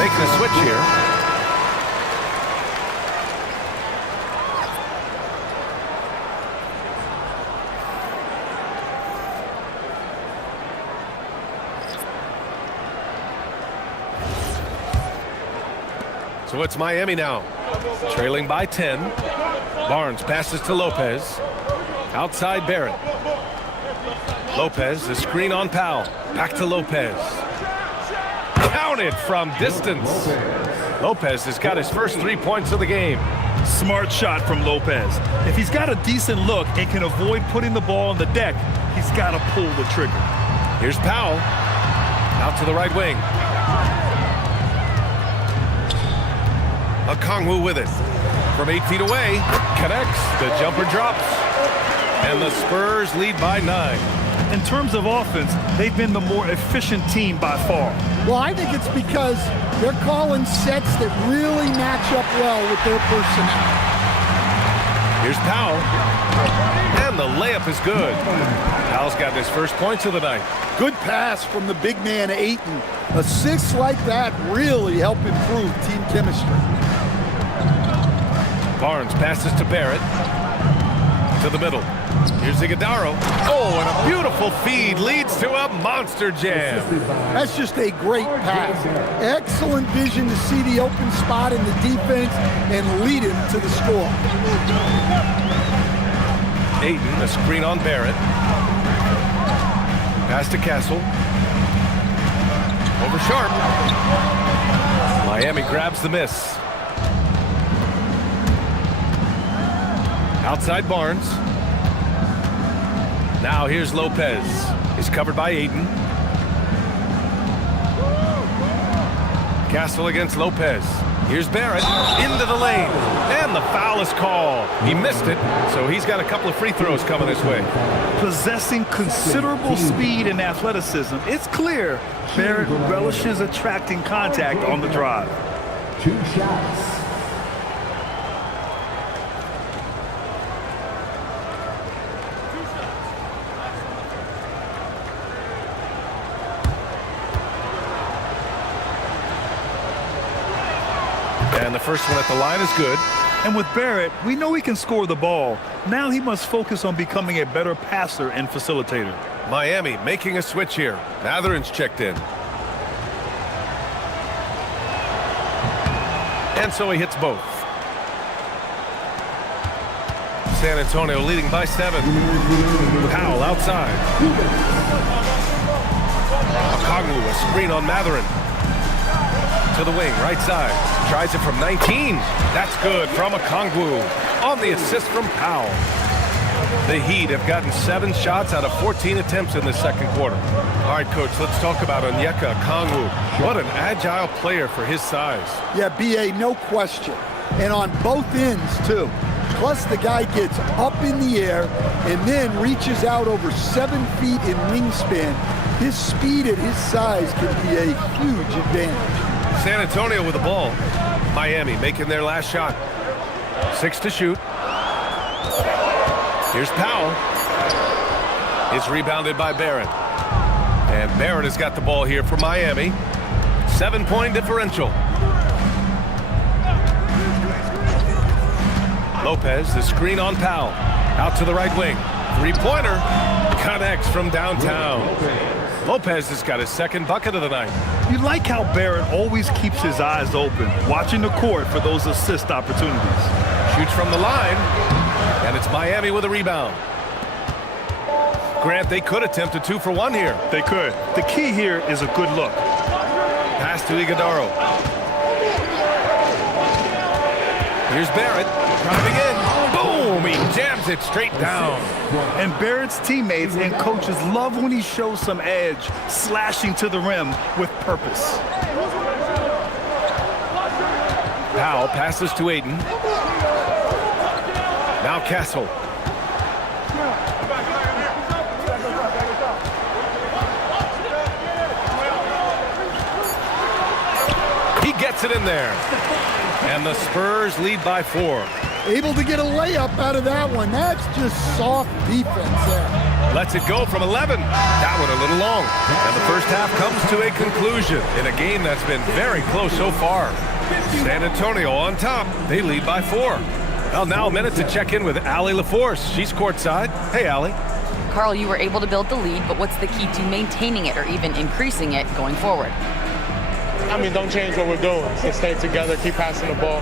making a switch here. So it's Miami now, trailing by 10. Barnes passes to Lopez. Outside Barrett. Lopez, the screen on Powell. Back to Lopez. Counted from distance. Lopez has got his first 3 points of the game. Smart shot from Lopez. If he's got a decent look and can avoid putting the ball on the deck, he's got to pull the trigger. Here's Powell. Out to the right wing. Okongwu with it. From 8 feet away. Connects. The jumper drops. And the Spurs lead by 9. In terms of offense, they've been the more efficient team by far. Well, I think it's because they're calling sets that really match up well with their personnel. Here's Powell. And the layup is good. Powell's got his first points of the night. Good pass from the big man, Ayton. Assists like that really help improve team chemistry. Barnes passes to Barrett. To the middle. Here's Iguodala. Oh, and a beautiful feed leads to a monster jam. That's just a great pass. Excellent vision to see the open spot in the defense and lead him to the score. Ayton, a screen on Barrett. Pass to Castle. Over Sharp. Miami grabs the miss. Outside Barnes. Now here's Lopez. He's covered by Ayton. Castle against Lopez. Here's Barrett into the lane. And the foul is called. He missed it, so he's got a couple of free throws coming his way. Possessing considerable speed and athleticism, it's clear Barrett relishes attracting contact on the drive. 2 shots. And the first one at the line is good. And with Barrett, we know he can score the ball. Now he must focus on becoming a better passer and facilitator. Miami making a switch here. Mathurin's checked in. And so he hits both. San Antonio leading by 7. Powell outside. Okongwu, a screen on Mathurin. To the wing, right side. Tries it from 19. That's good from Okongwu. On the assist from Powell. The Heat have gotten 7 shots out of 14 attempts in the second quarter. All right, Coach, let's talk about Onyeka Okongwu. What an agile player for his size. Yeah, B.A., no question. And on both ends, too. Plus, the guy gets up in the air and then reaches out over 7 feet in wingspan. His speed at his size can be a huge advantage. San Antonio with the ball. Miami making their last shot. 6 to shoot. Here's Powell. It's rebounded by Barrett. And Barrett has got the ball here for Miami. 7-point differential. Lopez, the screen on Powell. Out to the right wing. 3-pointer. Connects from downtown. Lopez has got his second bucket of the night. You like how Barrett always keeps his eyes open, watching the court for those assist opportunities. Shoots from the line, and it's Miami with a rebound. Grant, they could attempt a 2-for-1 here. They could. The key here is a good look. Pass to Iguodala. Here's Barrett, driving in. Boom! He jams it straight down. And Barrett's teammates and coaches love when he shows some edge, slashing to the rim with purpose. Powell passes to Ayton. Now Castle. He gets it in there. And the Spurs lead by 4. Able to get a layup out of that one. That's just soft defense there. Lets it go from 11. That one a little long. And the first half comes to a conclusion in a game that's been very close so far. San Antonio on top. They lead by 4. Well, now a minute to check in with Allie LaForce. She's courtside. Hey, Allie. Carl, you were able to build the lead, but what's the key to maintaining it or even increasing it going forward? I mean, don't change what we're doing. Just stay together, keep passing the ball,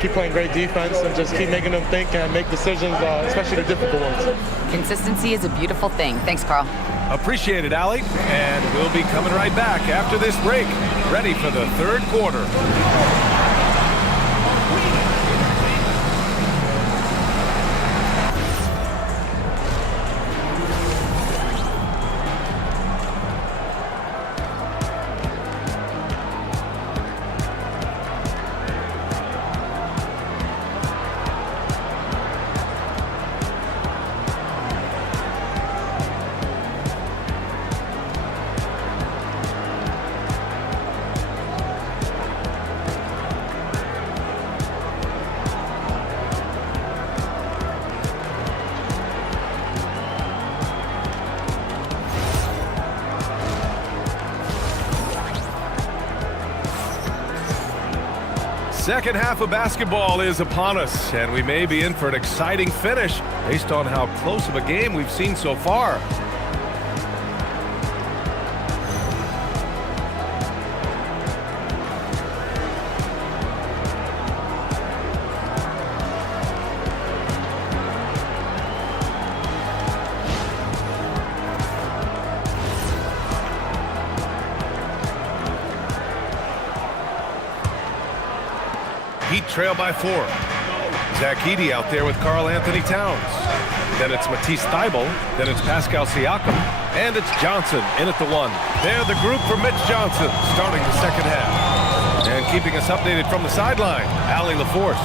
keep playing great defense, and just keep making them think and make decisions, especially the difficult ones. Consistency is a beautiful thing. Thanks, Carl. Appreciate it, Allie. And we'll be coming right back after this break, ready for the third quarter. Second half of basketball is upon us, and we may be in for an exciting finish based on how close of a game we've seen so far. Heat trail by 4. Zach Edey out there with Karl Anthony Towns. Then it's Matisse Thybulle. Then it's Pascal Siakam. And it's Johnson in at the 1. They're the group for Mitch Johnson starting the second half. And keeping us updated from the sideline, Allie LaForce.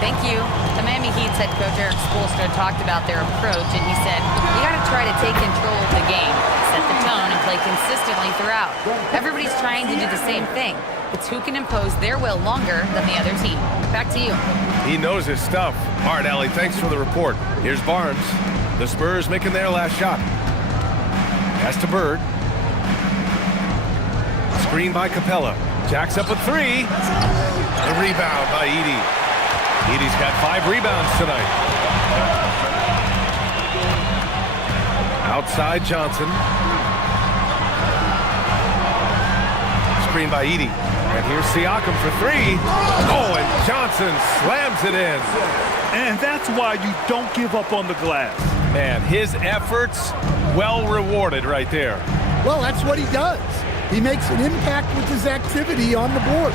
Thank you. The Miami Heat's head coach Eric Spoelstra talked about their approach, and he said, we got to try to take control of the game, set the tone, and play consistently throughout. Everybody's trying to do the same thing. It's who can impose their will longer than the other team. Back to you. He knows his stuff. All right, Allie, thanks for the report. Here's Barnes. The Spurs making their last shot. Pass to Bird. Screen by Capella. Jacks up a 3. The rebound by Edey. Edey's got 5 rebounds tonight. Outside Johnson. Screen by Edey. And here's Siakam for 3. Oh, and Johnson slams it in. And that's why you don't give up on the glass. Man, his efforts well rewarded right there. Well, that's what he does. He makes an impact with his activity on the board.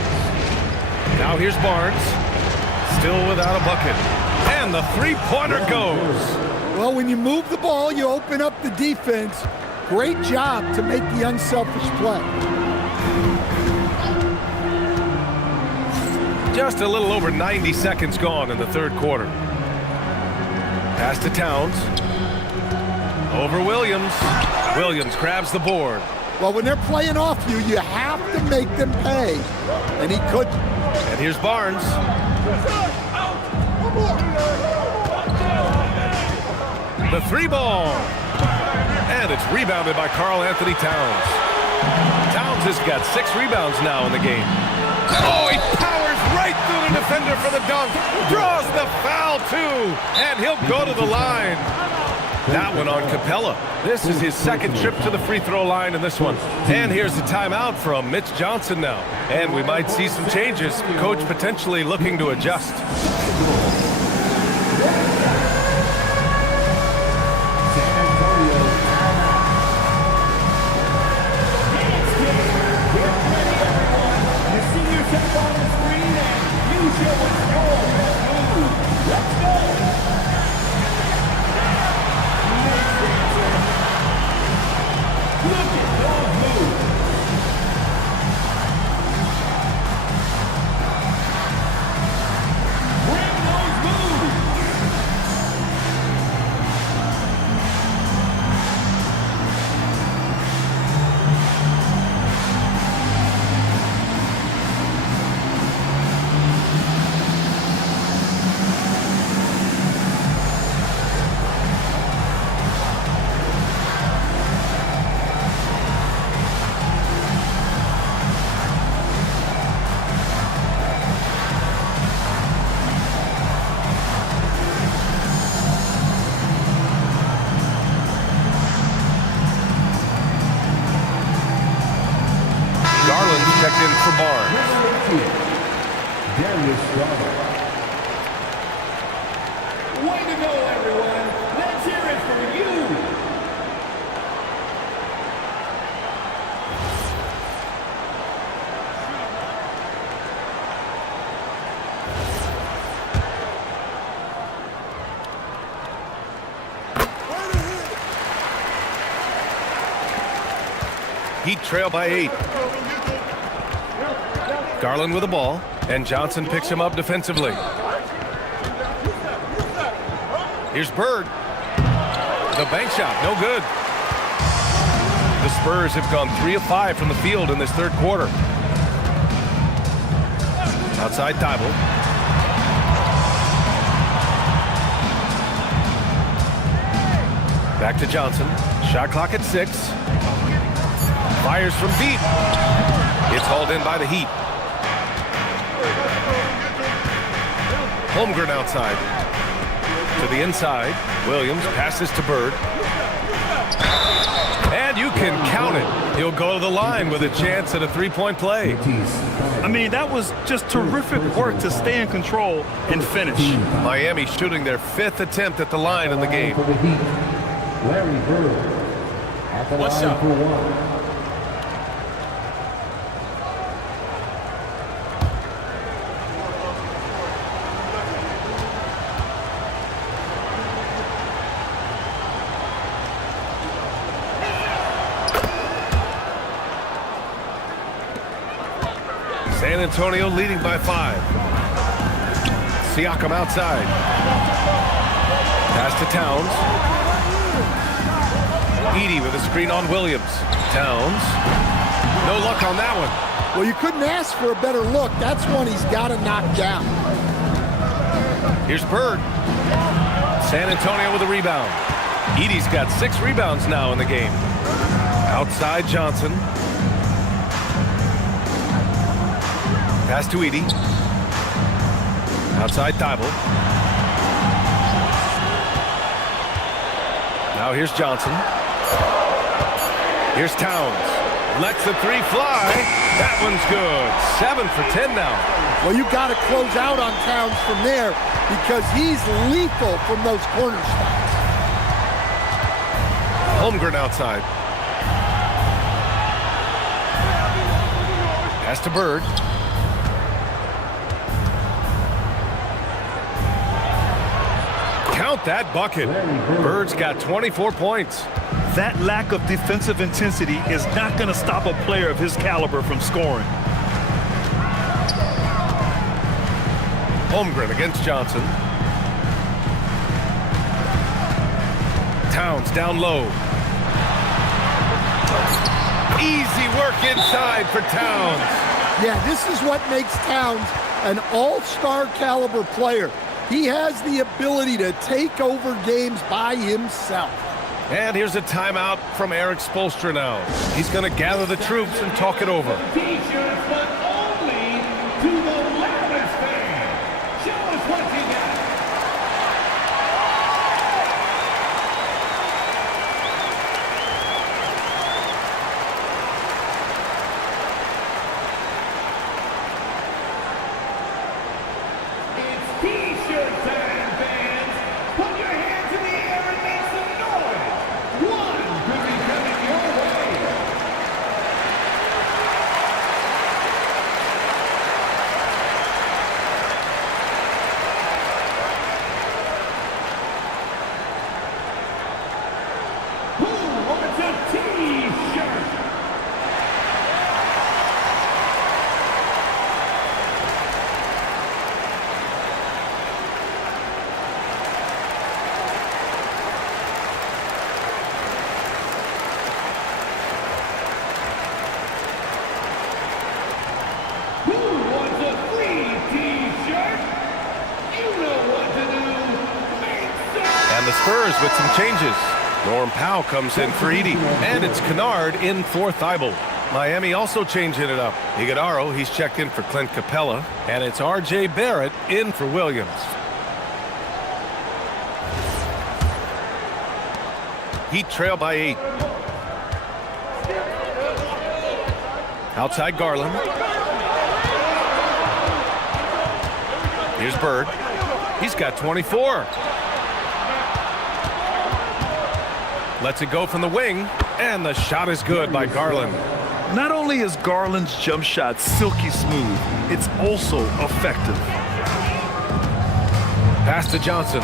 Now here's Barnes. Still without a bucket. And the three-pointer goes. Well, when you move the ball, you open up the defense. Great job to make the unselfish play. Just a little over 90 seconds gone in the third quarter. Pass to Towns. Over Williams. Williams grabs the board. Well, when they're playing off you, you have to make them pay. And he couldn't. And here's Barnes. The 3 ball. And it's rebounded by Karl Anthony Towns. Towns has got 6 rebounds now in the game. Oh, he powers right through the defender for the dunk. Draws the foul, too. And he'll go to the line. That one on Capella. This is his second trip to the free throw line in this one. And here's the timeout from Mitch Johnson now. And we might see some changes. Coach potentially looking to adjust. in for Barnes. Darius Garland. Way to go, everyone. Let's hear it for you. Heat trail by 8. Garland with the ball, and Johnson picks him up defensively. Here's Bird. The bank shot, no good. The Spurs have gone 3 of 5 from the field in this third quarter. Outside Thibault. Back to Johnson. Shot clock at 6. Fires from deep. It's hauled in by the Heat. Holmgren outside. To the inside. Williams passes to Bird. And you can count it. He'll go to the line with a chance at a three-point play. I mean, that was just terrific work to stay in control and finish. Miami shooting their 5th attempt at the line in the game. Larry Bird at the line for one. San Antonio leading by 5. Siakam outside. Pass to Towns. Edey with a screen on Williams. Towns. No luck on that one. Well, you couldn't ask for a better look. That's one he's got to knock down. Here's Bird. San Antonio with a rebound. Edey's got 6 rebounds now in the game. Outside Johnson. Pass to Edey. Outside Thibault. Now here's Johnson. Here's Towns. Lets the 3 fly. That one's good. 7 for 10 now. Well, you got to close out on Towns from there because he's lethal from those corner spots. Holmgren outside. Pass to Bird. Count that bucket. Bird's got 24 points. That lack of defensive intensity is not going to stop a player of his caliber from scoring. Holmgren against Johnson. Towns down low. Easy work inside for Towns. Yeah, this is what makes Towns an all-star caliber player. He has the ability to take over games by himself. And here's a timeout from Eric Spoelstra now. He's going to gather the troops and talk it over. T-shirts, but only to the loudest fan. Show us what you got. It's T-shirt time, fans. Put your hands in the air and make some noise. One could be coming your way. Who wants a T-shirt? Who wants a free T-shirt? You know what to do. Make some. And the Spurs with some changes. Norm Powell comes in for Edey. And it's Kennard in for Thibault. Miami also changing it up. Iguodaro, he's checked in for Clint Capella. And it's R.J. Barrett in for Williams. Heat trail by 8. Outside Garland. Here's Bird. He's got 24. Lets it go from the wing, and the shot is good by Garland. Not only is Garland's jump shot silky smooth, it's also effective. Pass to Johnson.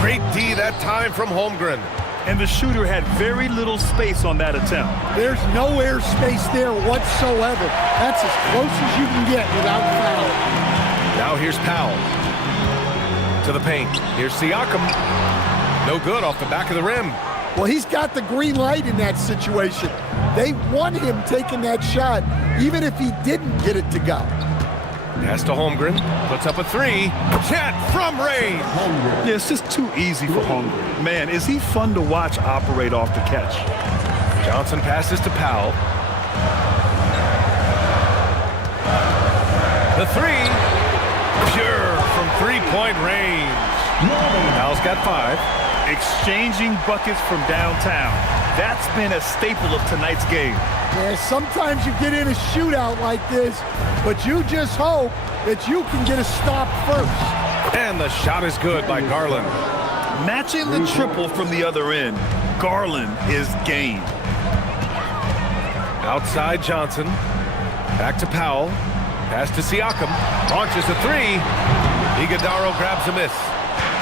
Great D that time from Holmgren. And the shooter had very little space on that attempt. There's no air space there whatsoever. That's as close as you can get without fouling. Now here's Powell. To the paint. Here's Siakam. No good off the back of the rim. Well, he's got the green light in that situation. They want him taking that shot, even if he didn't get it to go. Pass to Holmgren. Puts up a three. Chet from range. Yeah, it's just too easy for Holmgren. Man, is he fun to watch operate off the catch. Johnson passes to Powell. The three. Pure from three-point range. Powell's got 5. Exchanging buckets from downtown. That's been a staple of tonight's game. Yeah, sometimes you get in a shootout like this, but you just hope that you can get a stop first. And the shot is good by Garland. Matching the triple from the other end, Garland is game. Outside Johnson. Back to Powell. Pass to Siakam. Launches a three. Iguodaro grabs a miss.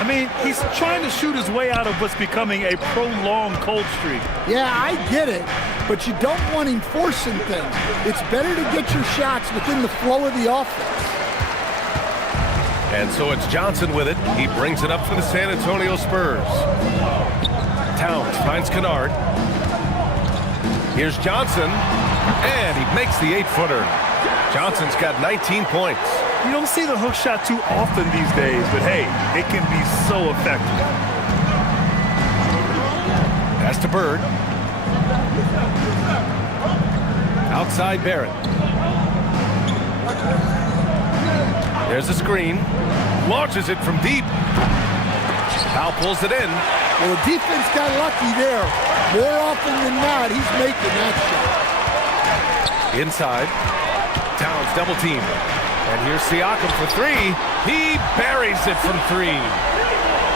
I mean, he's trying to shoot his way out of what's becoming a prolonged cold streak. Yeah, I get it, but you don't want him forcing things. It's better to get your shots within the flow of the offense. And so it's Johnson with it. He brings it up for the San Antonio Spurs. Towns finds Kennard. Here's Johnson, and he makes the 8-footer. Johnson's got 19 points. You don't see the hook shot too often these days, but hey, it can be so effective. Pass to Bird. Outside Barrett. There's a screen. Launches it from deep. Powell pulls it in. Well, the defense got lucky there. More often than not, he's making that shot. Inside. Towns double team. And here's Siakam for three. He buries it from 3.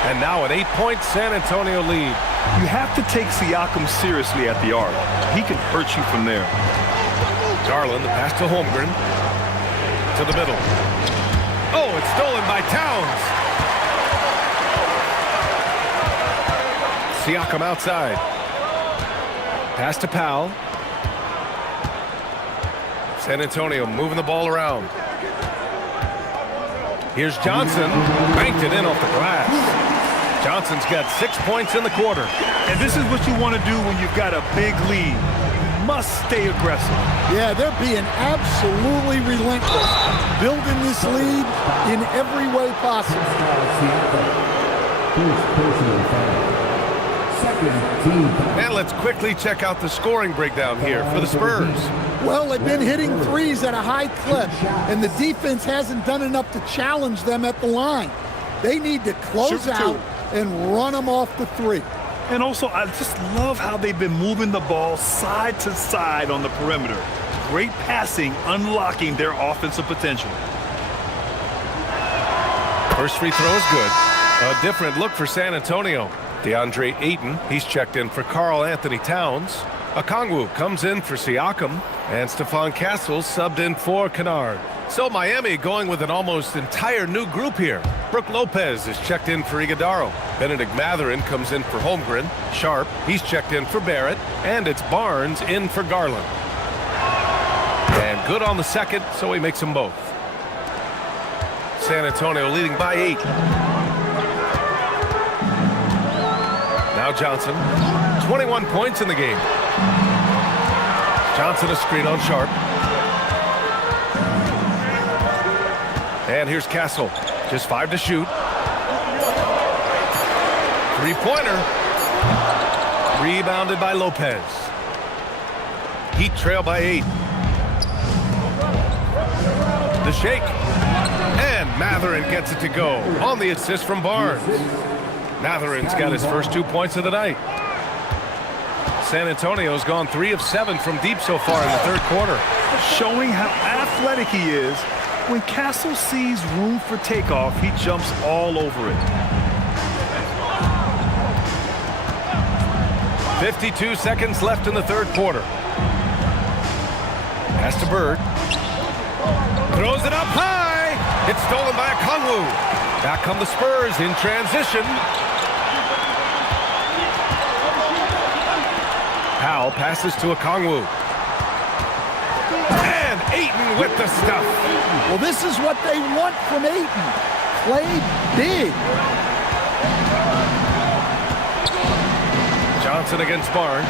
And now an 8-point San Antonio lead. You have to take Siakam seriously at the arc. He can hurt you from there. Garland, the pass to Holmgren. To the middle. Oh, it's stolen by Towns. Siakam outside. Pass to Powell. San Antonio moving the ball around. Here's Johnson. Banked it in off the glass. Johnson's got 6 points in the quarter. And this is what you want to do when you've got a big lead. You must stay aggressive. Yeah, they're being absolutely relentless. Building this lead in every way possible. And let's quickly check out the scoring breakdown here for the Spurs. Well, they've been hitting threes at a high clip, and the defense hasn't done enough to challenge them at the line. They need to close out and run them off the 3. And also, I just love how they've been moving the ball side to side on the perimeter. Great passing, unlocking their offensive potential. First free throw is good. A different look for San Antonio. DeAndre Ayton, he's checked in for Karl Anthony Towns. Okongwu comes in for Siakam. And Stephon Castles subbed in for Kennard. So Miami going with an almost entire new group here. Brook Lopez is checked in for Iguodaro. Benedict Mathurin comes in for Holmgren. Sharp, he's checked in for Barrett. And it's Barnes in for Garland. And good on the second, so he makes them both. San Antonio leading by 8. Now Johnson, 21 points in the game. Johnson a screen on Sharp. And here's Castle, just 5 to shoot. 3-pointer. Rebounded by Lopez. Heat trail by 8. The shake. And Mathurin gets it to go on the assist from Barnes. Mathurin's got his first 2 points of the night. San Antonio's gone 3 of 7 from deep so far in the third quarter. Showing how athletic he is. When Castle sees room for takeoff, he jumps all over it. 52 seconds left in the third quarter. Pass to Bird. Throws it up high. It's stolen by Okongwu. Back come the Spurs in transition. Powell passes to Okongwu. And Ayton with the stuff. Well, this is what they want from Ayton. Play big. Johnson against Barnes.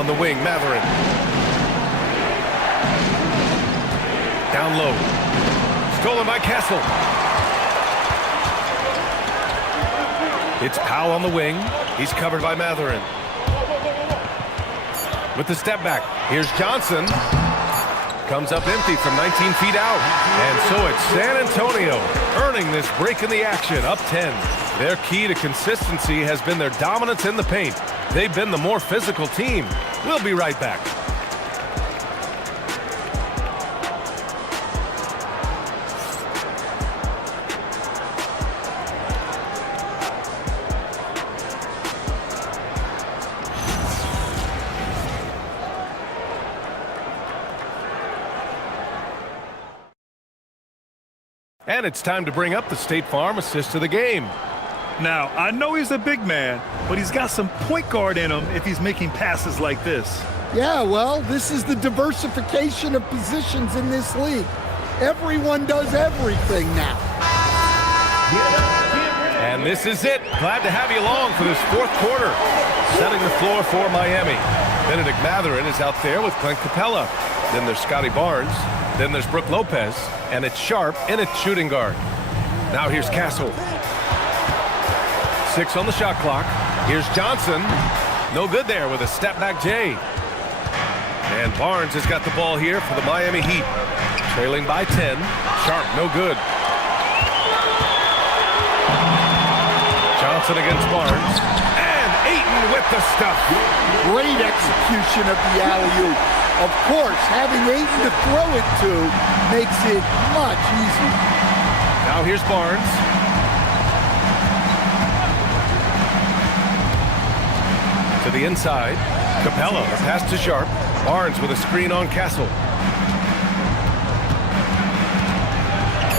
On the wing, Mathurin. Down low. Stolen by Castle. It's Powell on the wing. He's covered by Mathurin. With the step back, here's Johnson. Comes up empty from 19 feet out. And so it's San Antonio earning this break in the action, up 10. Their key to consistency has been their dominance in the paint. They've been the more physical team. We'll be right back. And it's time to bring up the State Farm assist of the game. Now, I know he's a big man, but he's got some point guard in him if he's making passes like this. Yeah, well, this is the diversification of positions in this league. Everyone does everything now. And this is it. Glad to have you along for this fourth quarter. Setting the floor for Miami. Benedict Mathurin is out there with Clint Capella. Then there's Scotty Barnes. Then there's Brook Lopez. And it's Sharp in at shooting guard. Now here's Castle. 6 on the shot clock. Here's Johnson. No good there with a step back J. And Barnes has got the ball here for the Miami Heat. Trailing by 10. Sharp, no good. Johnson against Barnes. And Ayton with the stuff. Great execution of the alley-oop. Of course, having Ayton to throw it to makes it much easier. Now here's Barnes. To the inside. Capella, a pass to Sharp. Barnes with a screen on Castle.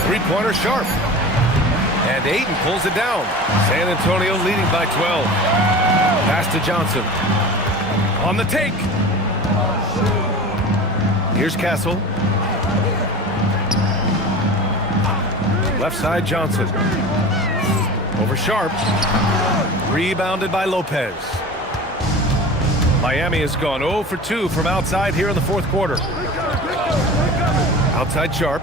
Three-pointer Sharp. And Ayton pulls it down. San Antonio leading by 12. Pass to Johnson. On the take. Here's Castle. Left side Johnson. Over Sharp. Rebounded by Lopez. Miami has gone 0 for 2 from outside here in the fourth quarter. Outside Sharp.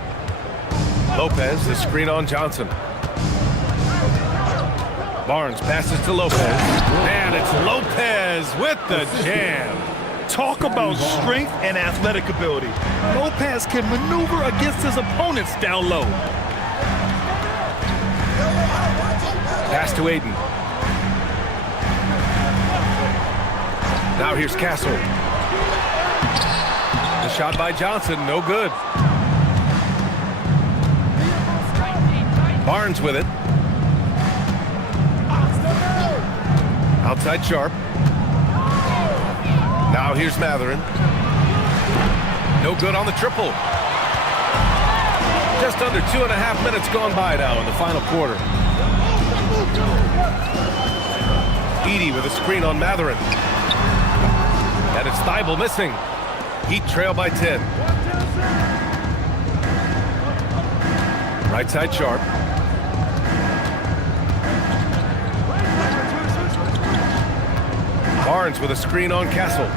Lopez, the screen on Johnson. Barnes passes to Lopez. And it's Lopez with the jam. Talk about strength and athletic ability. Lopez can maneuver against his opponents down low. Pass to Ayton. Now here's Castle. The shot by Johnson, no good. Barnes with it. Outside Sharp. Now here's Mathurin. No good on the triple. Just under 2.5 minutes gone by now in the final quarter. Edey with a screen on Mathurin. And it's Thibault missing. Heat trail by 10. Right side Sharp. Barnes with a screen on Castle.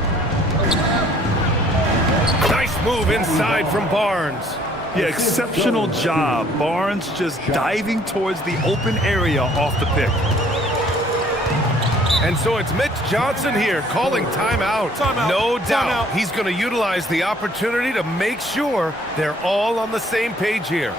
Nice move inside from Barnes. Yeah, exceptional job. Barnes just diving towards the open area off the pick. And so it's Mitch Johnson here calling timeout. No doubt he's going to utilize the opportunity to make sure they're all on the same page here.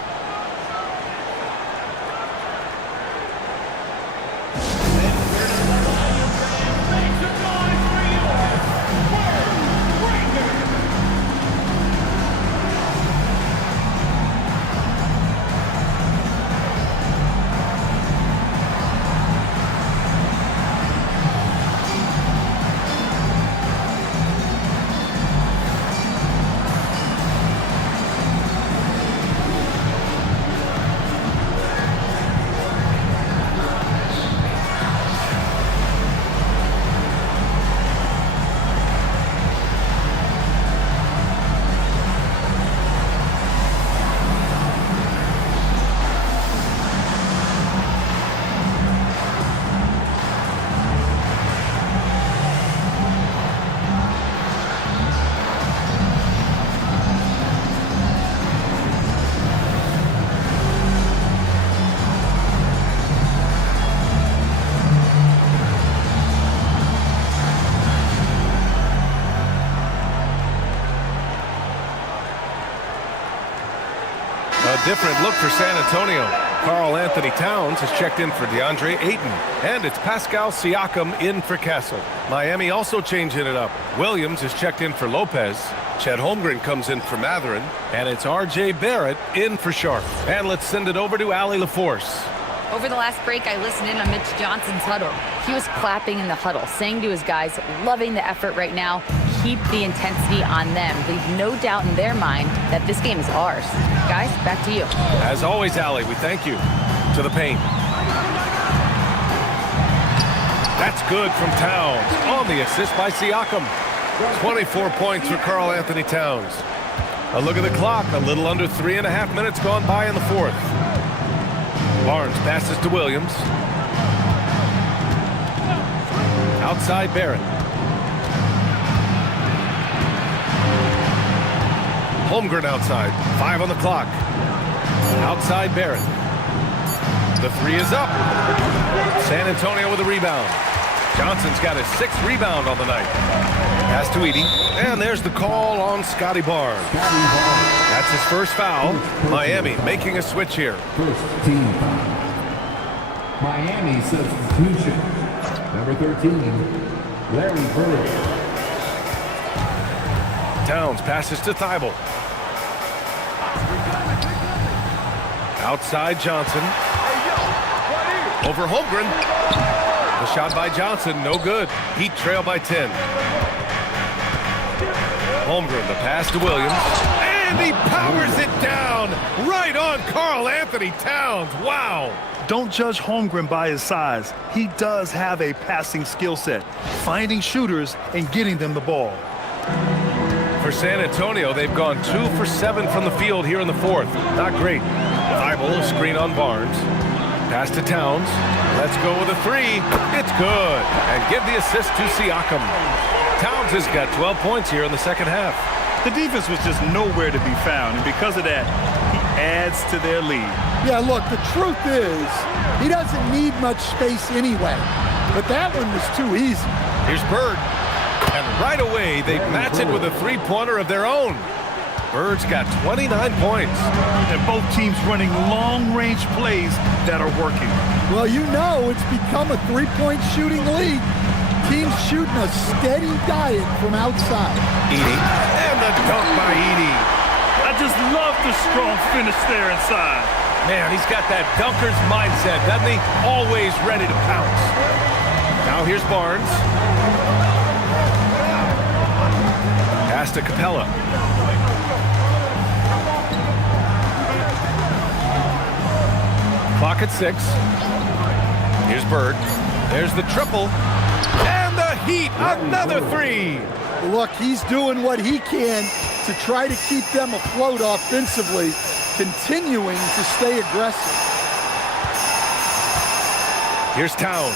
different look for San Antonio. Karl Anthony Towns has checked in for DeAndre Ayton. And it's Pascal Siakam in for Castle. Miami also changing it up. Williams is checked in for Lopez. Chet Holmgren comes in for Mathurin. And it's R.J. Barrett in for Sharp. And let's send it over to Allie LaForce. Over the last break, I listened in on Mitch Johnson's huddle. He was clapping in the huddle, saying to his guys, loving the effort right now. Keep the intensity on them. Leave no doubt in their mind that this game is ours. Guys, back to you. As always, Allie, we thank you. To the paint. That's good from Towns. On the assist by Siakam. 24 points for Karl Anthony Towns. A look at the clock. A little under 3.5 minutes gone by in the fourth. Barnes passes to Williams. Outside Barrett. Holmgren outside. 5 on the clock. Outside Barrett. The three is up. San Antonio with a rebound. Johnson's got his 6th rebound on the night. Pass to Edey. And there's the call on Scotty Barnes. That's his first foul. Miami making a switch here. First team foul. Miami substitution. Number 13, Larry Bird. Towns passes to Thibault. Outside Johnson. Over Holmgren. The shot by Johnson, no good. Heat trail by 10. Holmgren, the pass to Williams. And he powers it down right on Karl Anthony Towns. Wow. Don't judge Holmgren by his size. He does have a passing skill set, finding shooters and getting them the ball. For San Antonio, they've gone 2 for 7 from the field here in the fourth. Not great. Thibault, screen on Barnes. Pass to Towns. Let's go with a three. It's good. And give the assist to Siakam. Towns has got 12 points here in the second half. The defense was just nowhere to be found, and because of that, he adds to their lead. Yeah, look, the truth is, he doesn't need much space anyway. But that one was too easy. Here's Bird. And right away, they match it with a three-pointer of their own. Bird's got 29 points. And both teams running long-range plays that are working. Well, you know it's become a three-point shooting league. Teams shooting a steady diet from outside. Edey. And the dunk by Edey. I just love the strong finish there inside. Man, he's got that dunker's mindset, doesn't he? Always ready to pounce. Now here's Barnes. Pass to Capella. Clock at 6. Here's Bird. There's the triple. And the Heat, another three. Look, he's doing what he can to try to keep them afloat offensively, continuing to stay aggressive. Here's Towns.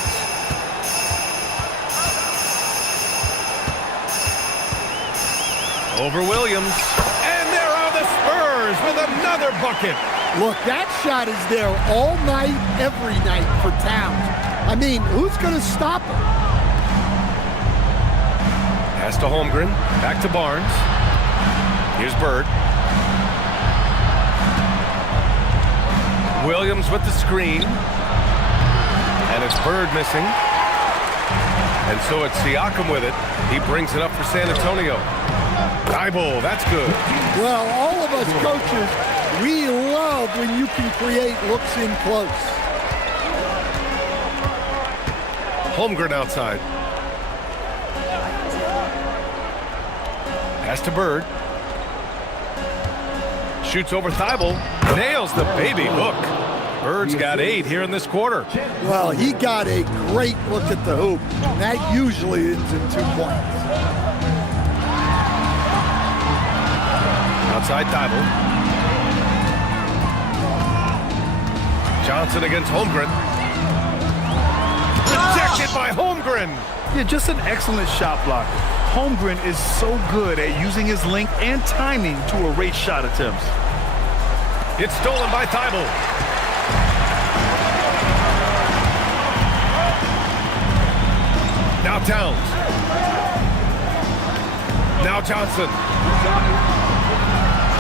Over Williams. And there are the Spurs with another bucket. Look, that shot is there all night, every night for Towns. I mean, who's going to stop him? Pass to Holmgren. Back to Barnes. Here's Bird. Williams with the screen. And it's Bird missing. And so it's Siakam with it. He brings it up for San Antonio. Thibault, that's good. Well, all of us coaches, we love when you can create looks in close. Holmgren outside. Pass to Bird. Shoots over Thibault. Nails the baby hook. Bird's got 8 here in this quarter. Well, he got a great look at the hoop. And that usually ends in 2 points. Outside Thibault. Johnson against Holmgren. Rejected by Holmgren. Yeah, just an excellent shot blocker. Holmgren is so good at using his length and timing to erase shot attempts. It's stolen by Thibault. Now Towns. Now Johnson.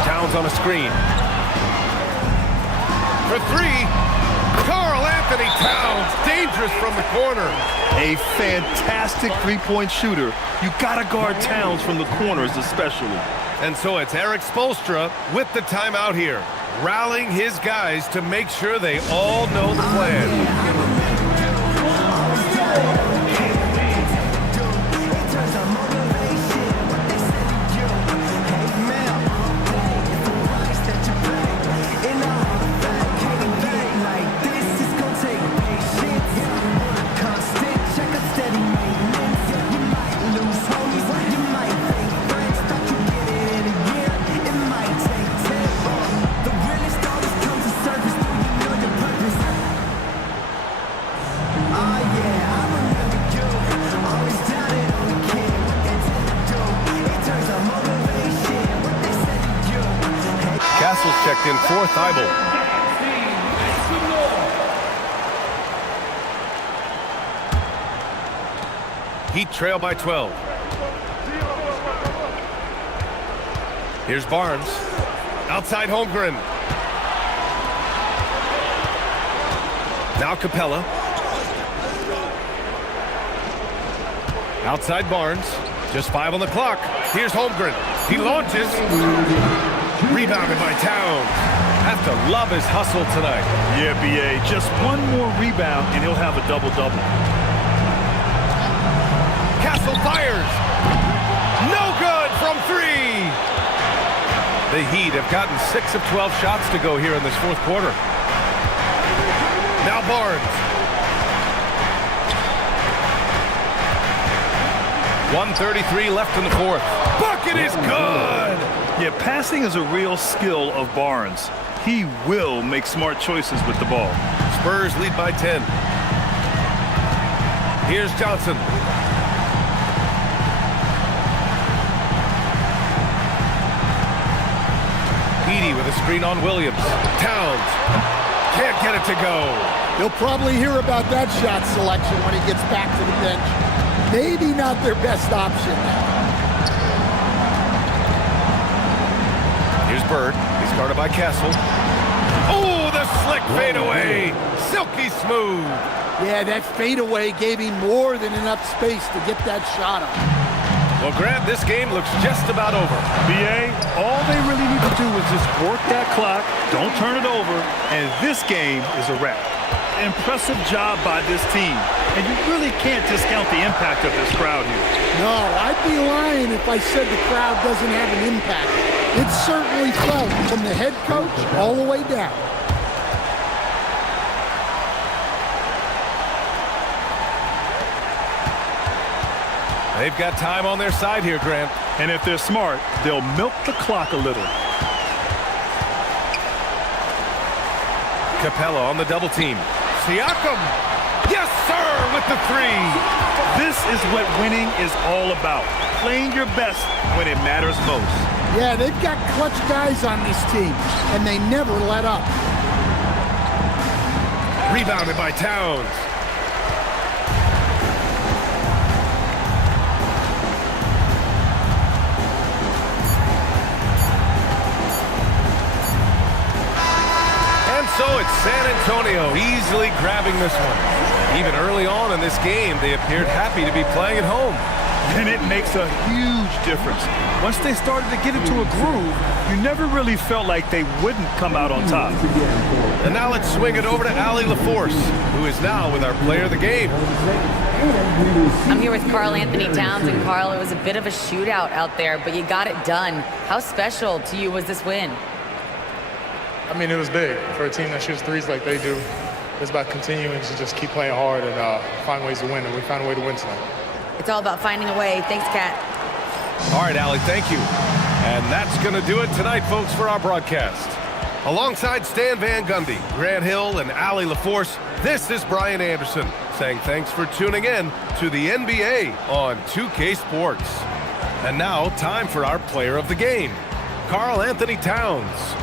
Towns on a screen. for three. Karl Anthony Towns, dangerous from the corner. A fantastic three-point shooter. You gotta guard Towns from the corners especially. And so it's Erik Spoelstra with the timeout here, rallying his guys to make sure they all know the plan. Castles checked in for Thibault. Heat trail by 12. Here's Barnes. Outside Holmgren. Now Capella. Outside Barnes. Just 5 on the clock. Here's Holmgren. He launches. Rebounded by Towns. Have to love his hustle tonight. Yeah, B.A. Just one more rebound and he'll have a double-double. Castle fires. No good from 3. The Heat have gotten 6 of 12 shots to go here in this fourth quarter. Now Barnes. 1:33 left in the fourth. Bucket is good. Yeah, passing is a real skill of Barnes. He will make smart choices with the ball. Spurs lead by 10. Here's Johnson. Edey with a screen on Williams. Towns can't get it to go. He'll probably hear about that shot selection when he gets back to the bench. Maybe not their best option now. Here's Bird. He's guarded by Castle. Oh, the slick fadeaway. Silky smooth. Yeah, that fadeaway gave him more than enough space to get that shot up. Well, Grant, this game looks just about over. B.A., all they really need to do is just work that clock, don't turn it over, and this game is a wrap. Impressive job by this team. And you really can't discount the impact of this crowd here. No, I'd be lying if I said the crowd doesn't have an impact. It's certainly felt from the head coach all the way down. They've got time on their side here, Grant. And if they're smart, they'll milk the clock a little. Capella on the double team. Siakam. Yes, sir, with the 3. This is what winning is all about. Playing your best when it matters most. Yeah, they've got clutch guys on this team, and they never let up. Rebounded by Towns. So it's San Antonio easily grabbing this one. Even early on in this game, they appeared happy to be playing at home. And it makes a huge difference. Once they started to get into a groove, you never really felt like they wouldn't come out on top. And now let's swing it over to Allie LaForce, who is now with our player of the game. I'm here with Karl Anthony Towns, and Karl, it was a bit of a shootout out there, but you got it done. How special to you was this win? I mean, it was big for a team that shoots threes like they do. It's about continuing to just keep playing hard and find ways to win, and we found a way to win tonight. It's all about finding a way. Thanks, Kat. All right, Allie, thank you. And that's going to do it tonight, folks, for our broadcast. Alongside Stan Van Gundy, Grant Hill, and Allie LaForce, this is Brian Anderson saying thanks for tuning in to the NBA on 2K Sports. And now, time for our player of the game, Karl Anthony Towns.